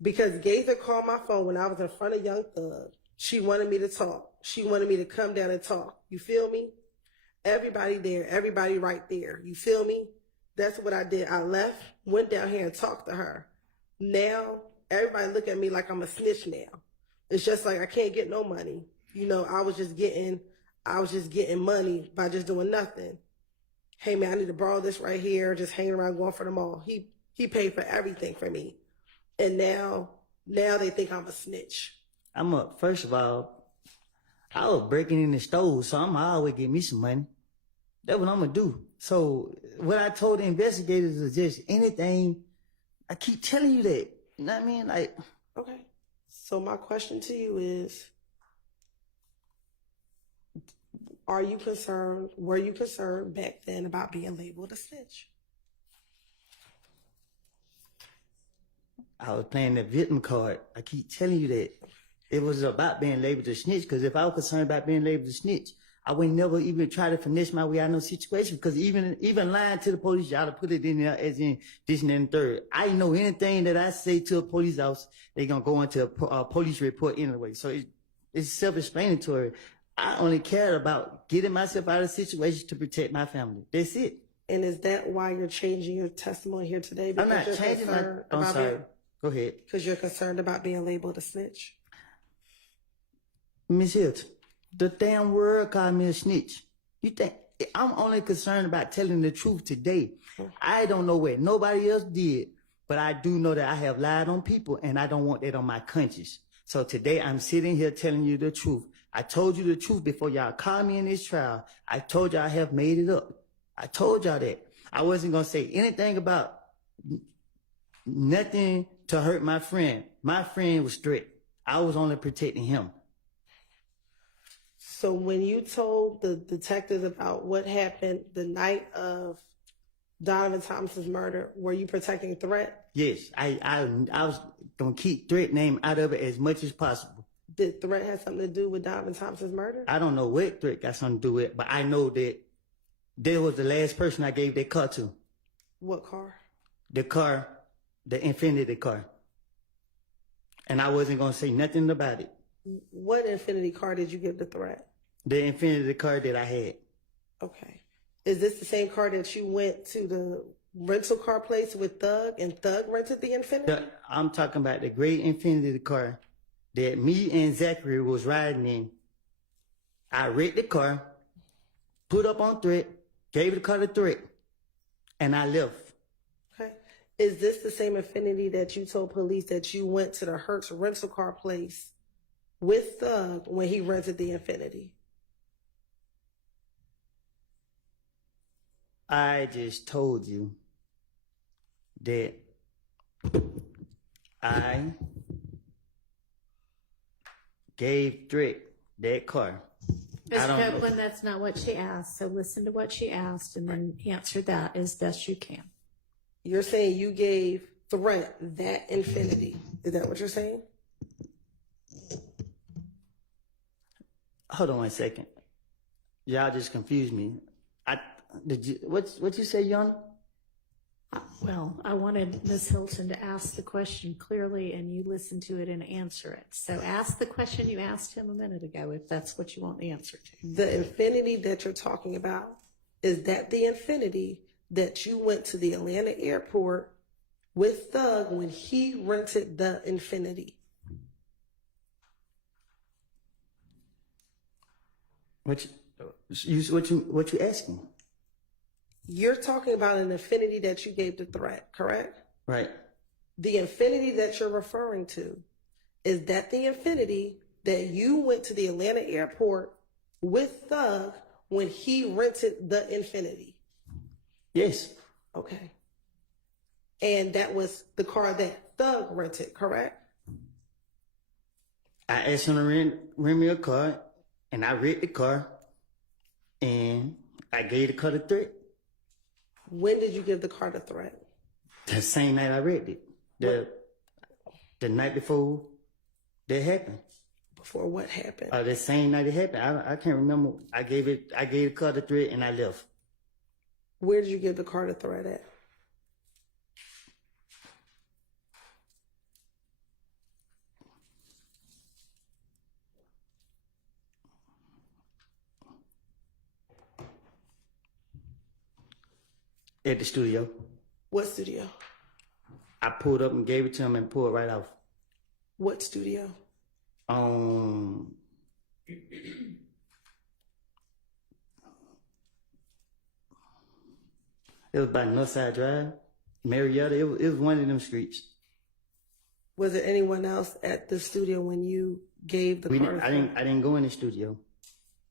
Because Gaither called my phone when I was in front of Young Thug. She wanted me to talk. She wanted me to come down and talk. You feel me? Everybody there, everybody right there. You feel me? That's what I did. I left, went down here and talked to her. Now, everybody look at me like I'm a snitch now. It's just like I can't get no money. You know, I was just getting money by just doing nothing. Hey man, I need to borrow this right here, just hanging around going for the mall. He paid for everything for me. And now they think I'm a snitch. First of all, I was breaking in the stove, so I'm always get me some money. That's what I'm gonna do. So what I told the investigators is just anything. I keep telling you that. You know what I mean? Like, okay. So my question to you is, were you concerned back then about being labeled a snitch? I was playing the victim card. I keep telling you that. It was about being labeled a snitch, because if I was concerned about being labeled a snitch, I would never even try to finesse my way out of no situation, because even lying to the police, y'all to put it in there as in this and then third. I know anything that I say to a police officer, they're going to go into a police report anyway. So it's self-explanatory. I only cared about getting myself out of the situation to protect my family. That's it. And is that why you're changing your testimony here today? I'm not changing I'm sorry. Go ahead. Because you're concerned about being labeled a snitch? Miss Hilton, the damn world called me a snitch. You think I'm only concerned about telling the truth today? I don't know what nobody else did, but I do know that I have lied on people, and I don't want that on my conscience. So today I'm sitting here telling you the truth. I told you the truth before y'all called me in this trial. I told y'all I have made it up. I told y'all that. I wasn't going to say anything about nothing to hurt my friend. My friend was strict. I was only protecting him. So when you told the detectives about what happened the night of Donovan Thomas's murder, were you protecting Threat? Yes, I was going to keep Threat name out of it as much as possible. Did threat have something to do with Donovan Thompson's murder? I don't know what threat got something to do with it, but I know that there was the last person I gave that car to. What car? The car, the Infiniti car. And I wasn't going to say nothing about it. What Infiniti car did you give the threat? The Infiniti car that I had. Okay. Is this the same car that you went to the rental car place with Thug and Thug rented the Infiniti? I'm talking about the gray Infiniti car that me and Zachary was riding in. I wrecked the car, put up on threat, gave the car the threat, and I left. Okay. Is this the same Infiniti that you told police that you went to the Hertz rental car place with Thug when he rented the Infiniti? I just told you that I gave Threat that car. Ms. Copeland, that's not what she asked, so listen to what she asked and then answer that as best you can. You're saying you gave Threat that Infiniti. Is that what you're saying? Hold on 1 second. Y'all just confused me. What you say, Yana? Well, I wanted Ms. Hilton to ask the question clearly and you listen to it and answer it. So ask the question you asked him a minute ago if that's what you want the answer to. The Infiniti that you're talking about, is that the Infiniti that you went to the Atlanta airport with Thug when he rented the Infiniti? What you asking? You're talking about an Infiniti that you gave the Threat, correct? Right. The Infiniti that you're referring to, is that the Infiniti that you went to the Atlanta airport with Thug when he rented the Infiniti? Yes. Okay. And that was the car that Thug rented, correct? I asked him to rent me a car, and I rent the car, and I gave the car the Threat. When did you give the car the Threat? The same night I read it. The night before that happened. Before what happened? The same night it happened. I can't remember. I gave the car the Threat and I left. Where did you give the car the Threat at? At the studio. What studio? I pulled up and gave it to him and pulled right off. What studio? It was by Northside Drive, Marietta. It was one of them streets. Was there anyone else at the studio when you gave the car? I didn't go in the studio.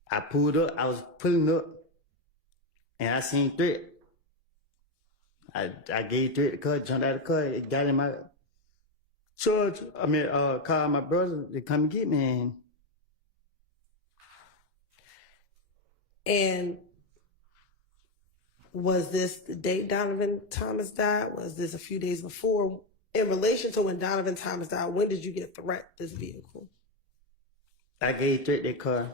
I pulled up. I was pulling up, and I seen Threat. I gave Threat the car, jumped out of the car. It got in my called my brother to come and get me. And was this the date Donovan Thomas died? Was this a few days before? In relation to when Donovan Thomas died, when did you get Threat this vehicle? I gave Threat that car.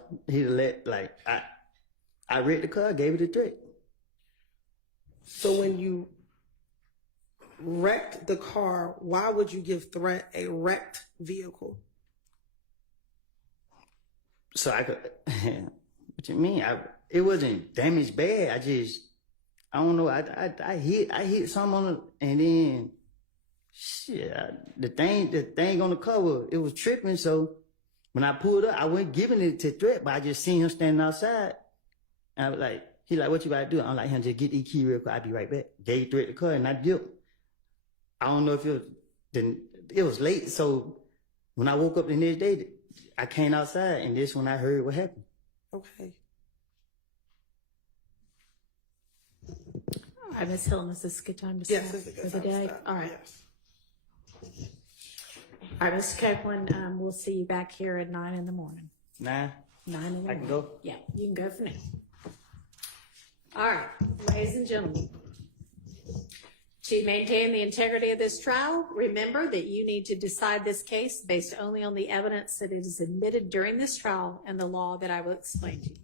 I read the car, gave it to Threat. So when you wrecked the car, why would you give Threat a wrecked vehicle? So I could, what you mean? It wasn't damaged bad. I don't know. I hit something on it, and then shit, the thing on the cover, it was tripping. So when I pulled up, I wasn't giving it to Threat, but I just seen him standing outside. And I was like, he like, what you about to do? I'm like, him, just get the key real quick. I'll be right back. Gave Threat the car, and I dipped. I don't know if it was late. So when I woke up the next day, I came outside, and this when I heard what happened. Okay. All right, Ms. Hilton, is this a good time to Yes, stop it's a good for the time to day? stop. All right. Yes. All right, Mr. Copeland, we'll see you back here at 9 in the morning. 9? 9 in the morning. I can go? Yeah, you can go for now. All right, ladies and gentlemen. To maintain the integrity of this trial, remember that you need to decide this case based only on the evidence that is admitted during this trial and the law that I will explain to you.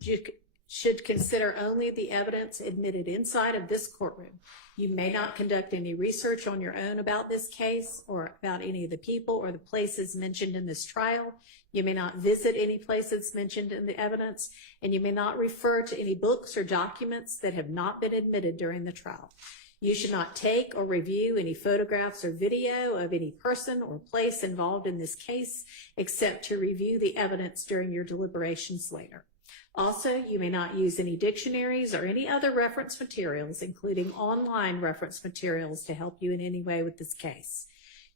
You should consider only the evidence admitted inside of this courtroom. You may not conduct any research on your own about this case or about any of the people or the places mentioned in this trial. You may not visit any places mentioned in the evidence, and you may not refer to any books or documents that have not been admitted during the trial. You should not take or review any photographs or video of any person or place involved in this case, except to review the evidence during your deliberations later. Also, you may not use any dictionaries or any other reference materials, including online reference materials, to help you in any way with this case.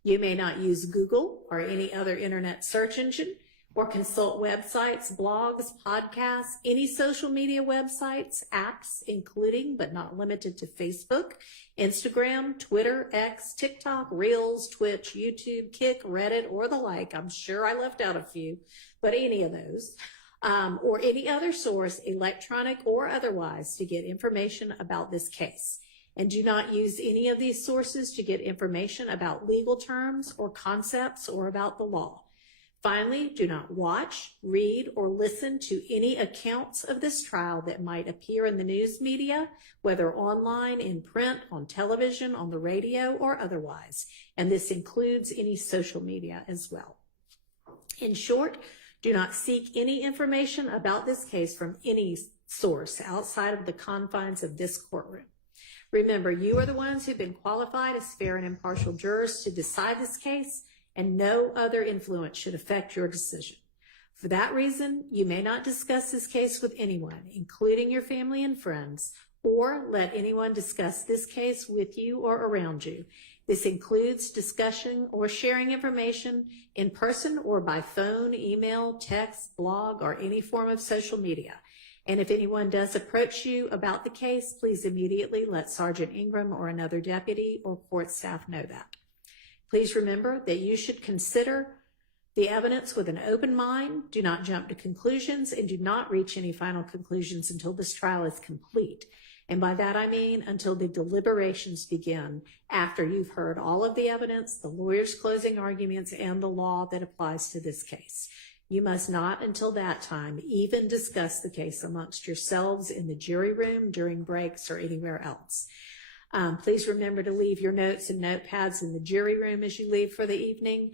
You may not use Google or any other internet search engine or consult websites, blogs, podcasts, any social media websites, apps, including but not limited to Facebook, Instagram, Twitter, X, TikTok, Reels, Twitch, YouTube, Kick, Reddit, or the like. I'm sure I left out a few, but any of those. Or any other source, electronic or otherwise, to get information about this case. And do not use any of these sources to get information about legal terms or concepts or about the law. Finally, do not watch, read, or listen to any accounts of this trial that might appear in the news media, whether online, in print, on television, on the radio, or otherwise. And this includes any social media as well. In short, do not seek any information about this case from any source outside of the confines of this courtroom. Remember, you are the ones who've been qualified as fair and impartial jurors to decide this case, and no other influence should affect your decision. For that reason, you may not discuss this case with anyone, including your family and friends, or let anyone discuss this case with you or around you. This includes discussion or sharing information in person or by phone, email, text, blog, or any form of social media. And if anyone does approach you about the case, please immediately let Sergeant Ingram or another deputy or court staff know that. Please remember that you should consider the evidence with an open mind, do not jump to conclusions, and do not reach any final conclusions until this trial is complete. And by that I mean until the deliberations begin, after you've heard all of the evidence, the lawyer's closing arguments, and the law that applies to this case. You must not, until that time, even discuss the case amongst yourselves in the jury room, during breaks, or anywhere else. Please remember to leave your notes and notepads in the jury room as you leave for the evening.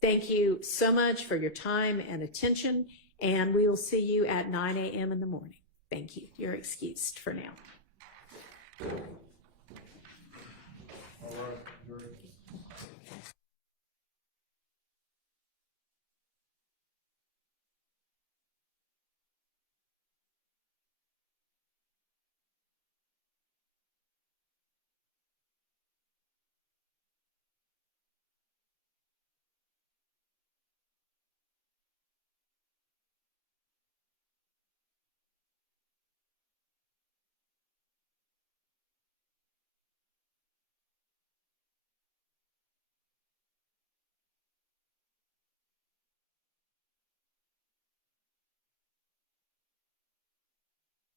Thank you so much for your time and attention, and we will see you at 9 a.m. in the morning. Thank you. You're excused for now. All right.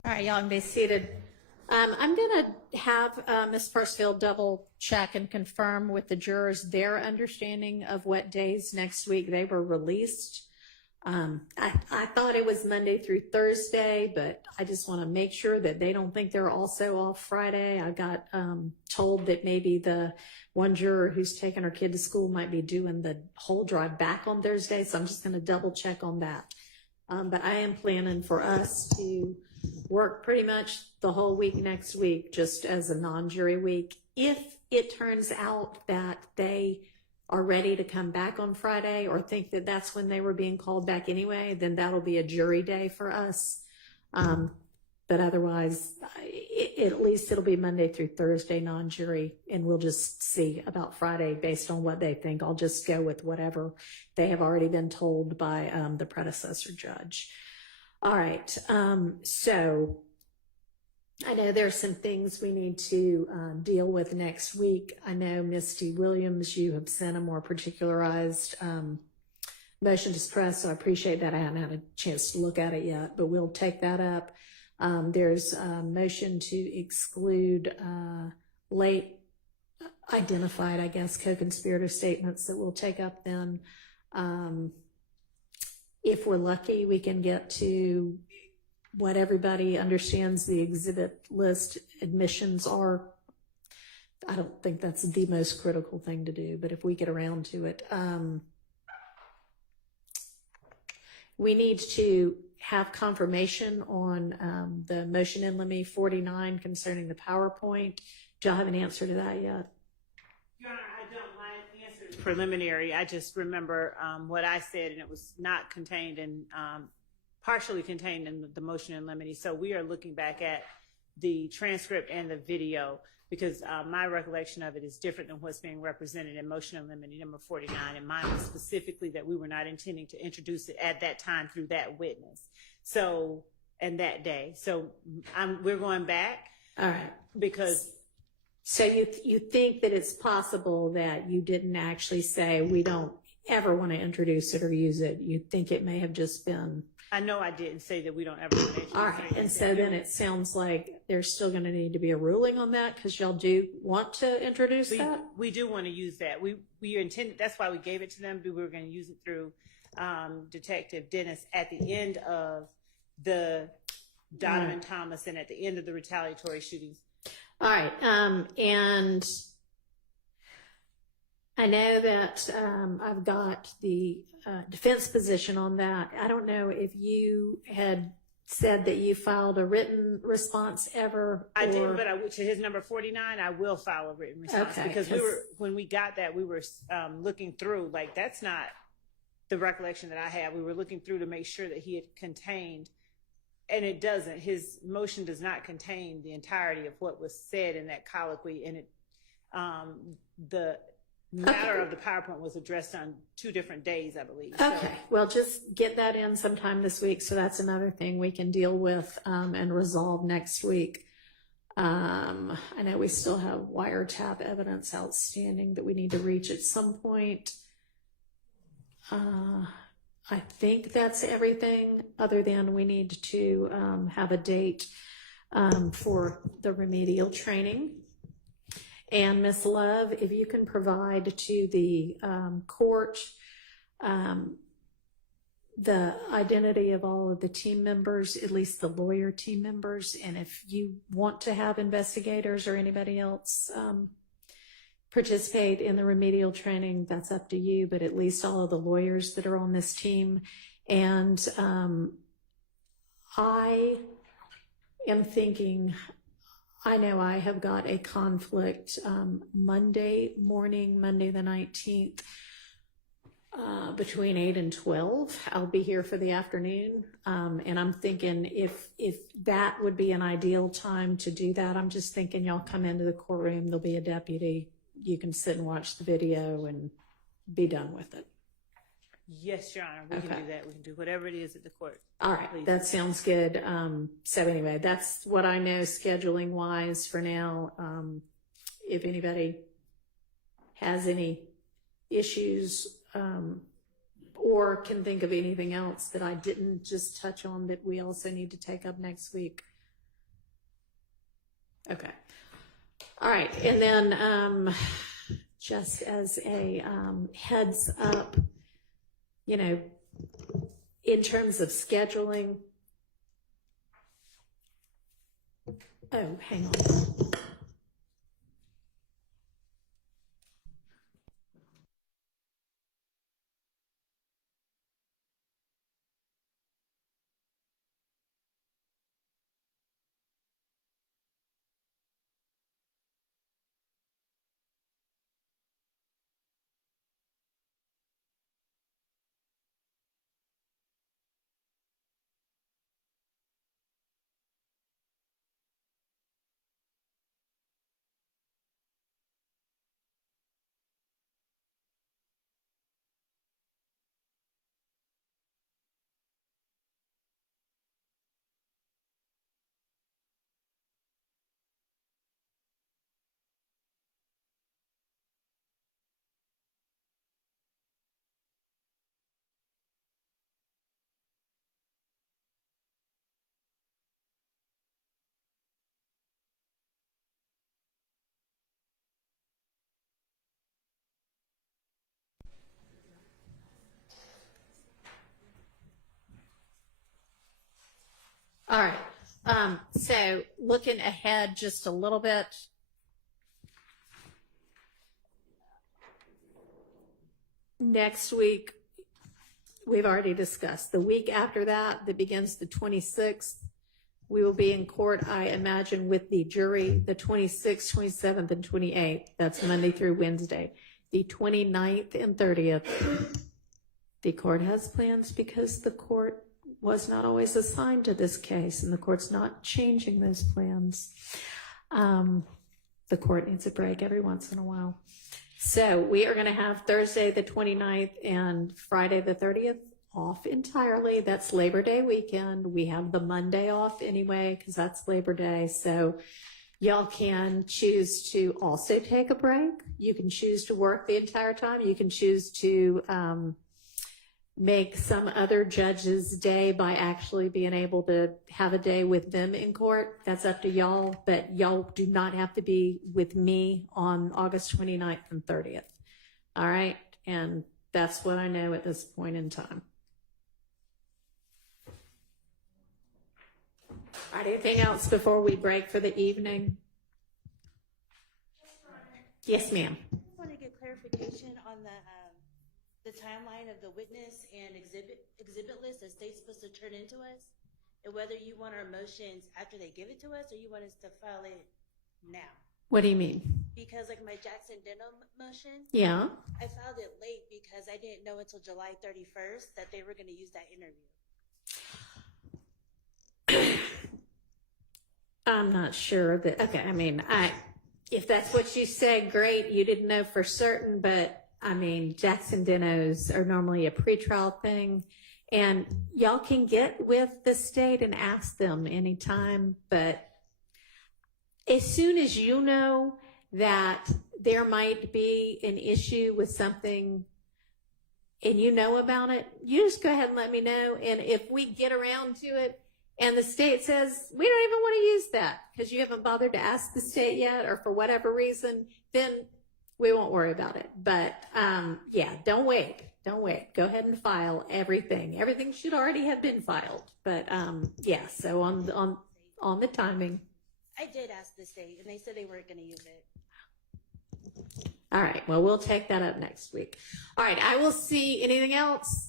All right, y'all can be seated. I'm going to have Ms. Pursfield double check and confirm with the jurors their understanding of what days next week they were released. I thought it was Monday through Thursday, but I just want to make sure that they don't think they're also off Friday. I got told that maybe the one juror who's taking her kid to school might be doing the whole drive back on Thursday, so I'm just going to double check on that. But I am planning for us to work pretty much the whole week next week just as a non-jury week. If it turns out that they are ready to come back on Friday or think that that's when they were being called back anyway, then that'll be a jury day for us. But otherwise, at least it'll be Monday through Thursday non-jury, and we'll just see about Friday based on what they think. I'll just go with whatever they have already been told by the predecessor judge. All right, so I know there's some things we need to deal with next week. I know, Misty Williams, you have sent a more particularized motion to suppress, so I appreciate that. I haven't had a chance to look at it yet, but we'll take that up. There's a motion to exclude late identified, I guess, co-conspirator statements that we'll take up then. If we're lucky, we can get to what everybody understands the exhibit list admissions are. I don't think that's the most critical thing to do, but if we get around to it, we need to have confirmation on the motion in limine 49 concerning the PowerPoint. Do y'all have an answer to that yet? Your Honor, I don't. My answer is preliminary. I just remember what I said, and it was not contained in, partially contained in the motion in limine. So we are looking back at the transcript and the video, because my recollection of it is different than what's being represented in motion in limine number 49, and mine was specifically that we were not intending to introduce it at that time through that witness. So, and that day. So we're going back. All right. Because. So you think that it's possible that you didn't actually say we don't ever want to introduce it or use it? You think it may have just been. I know I didn't say that we don't ever want to introduce it. All right, and so then it sounds like there's still going to need to be a ruling on that, because y'all do want to introduce that? We do want to use that. We intended, that's why we gave it to them. We were going to use it through Detective Dennis at the end of the Donovan Thomas and at the end of the retaliatory shootings. All right, and I know that I've got the defense position on that. I don't know if you had said that you filed a written response ever. I did, but to his number 49, I will file a written response, because when we got that, we were looking through, like, that's not the recollection that I have. We were looking through to make sure that he had contained. And it doesn't. His motion does not contain the entirety of what was said in that colloquy. And the matter of the PowerPoint was addressed on 2 different days, I believe. Okay. Well, just get that in sometime this week. So that's another thing we can deal with and resolve next week. I know we still have wiretap evidence outstanding that we need to reach at some point. I think that's everything, other than we need to have a date for the remedial training. And Ms. Love, if you can provide to the court the identity of all of the team members, at least the lawyer team members, and if you want to have investigators or anybody else participate in the remedial training, that's up to you, but at least all of the lawyers that are on this team. And I am thinking, I know I have got a conflict Monday morning, Monday the 19th, between 8 and 12. I'll be here for the afternoon. And I'm thinking if that would be an ideal time to do that, I'm just thinking y'all come into the courtroom, there'll be a deputy. You can sit and watch the video and be done with it. Yes, Your Honor, we can do that. We can do whatever it is at the court. All right, Please. that sounds good. So anyway, that's what I know scheduling wise for now. If anybody has any issues or can think of anything else that I didn't just touch on that we also need to take up next week. Okay. All right, and then just as a heads up, you know, in terms of scheduling. Oh, hang on. All right. So looking ahead just a little bit. Next week, we've already discussed. The week after that begins the 26th, we will be in court, I imagine, with the jury, the 26th, 27th, and 28th. That's Monday through Wednesday. The 29th and 30th, the court has plans because the court was not always assigned to this case, and the court's not changing those plans. The court needs a break every once in a while. So we are going to have Thursday the 29th and Friday the 30th off entirely. That's Labor Day weekend. We have the Monday off anyway because that's Labor Day. So y'all can choose to also take a break. You can choose to work the entire time. You can choose to make some other judge's day by actually being able to have a day with them in court. That's up to y'all, but y'all do not have to be with me on August 29th and 30th. All right? And that's what I know at this point in time. All right, anything else before we break for the evening? Yes, ma'am. I just want to get clarification on the timeline of the witness and exhibit list that state's supposed to turn into us, and whether you want our motions after they give it to us, or you want us to file it now. What do you mean? Because like my Jackson Denham motion, Yeah. I filed it late because I didn't know until July 31st that they were going to use that interview. I'm not sure that, okay, I mean, if that's what you said, great, you didn't know for certain, but I mean, Jackson Denos are normally a pretrial thing, and y'all can get with the state and ask them anytime, but as soon as you know that there might be an issue with something and you know about it, you just go ahead and let me know, and if we get around to it, and the state says, we don't even want to use that because you haven't bothered to ask the state yet or for whatever reason, then we won't worry about it. But yeah, don't wait. Don't wait. Go ahead and file everything. Everything should already have been filed. But yeah, so on the timing. I did ask the state, and they said they weren't going to use it. All right. Well, we'll take that up next week. All right. I will see. Anything else?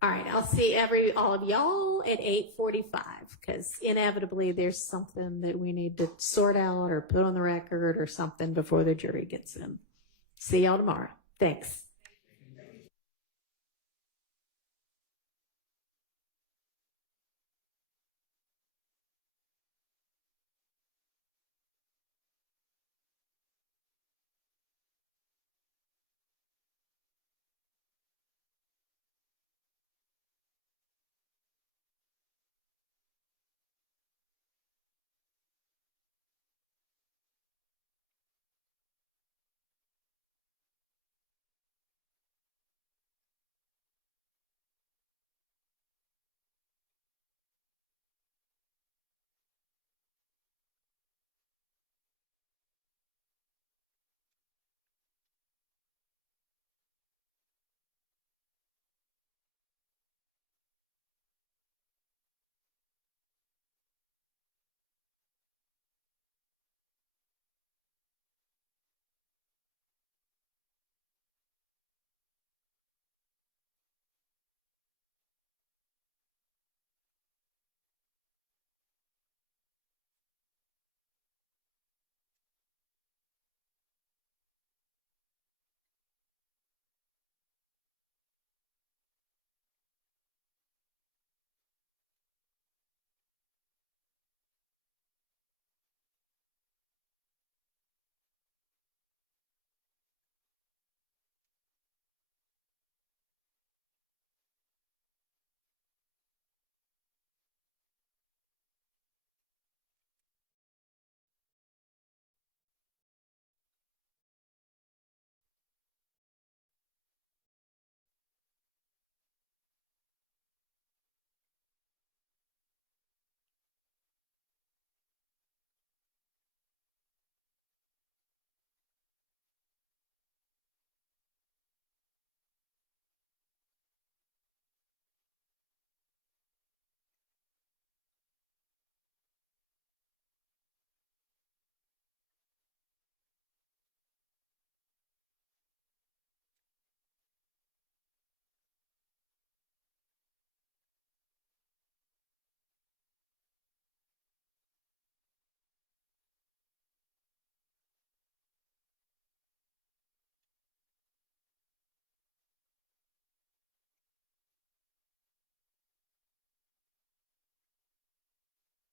All right, I'll see all of y'all at 8:45 because inevitably there's something that we need to sort out or put on the record or something before the jury gets in. See y'all tomorrow. Thanks.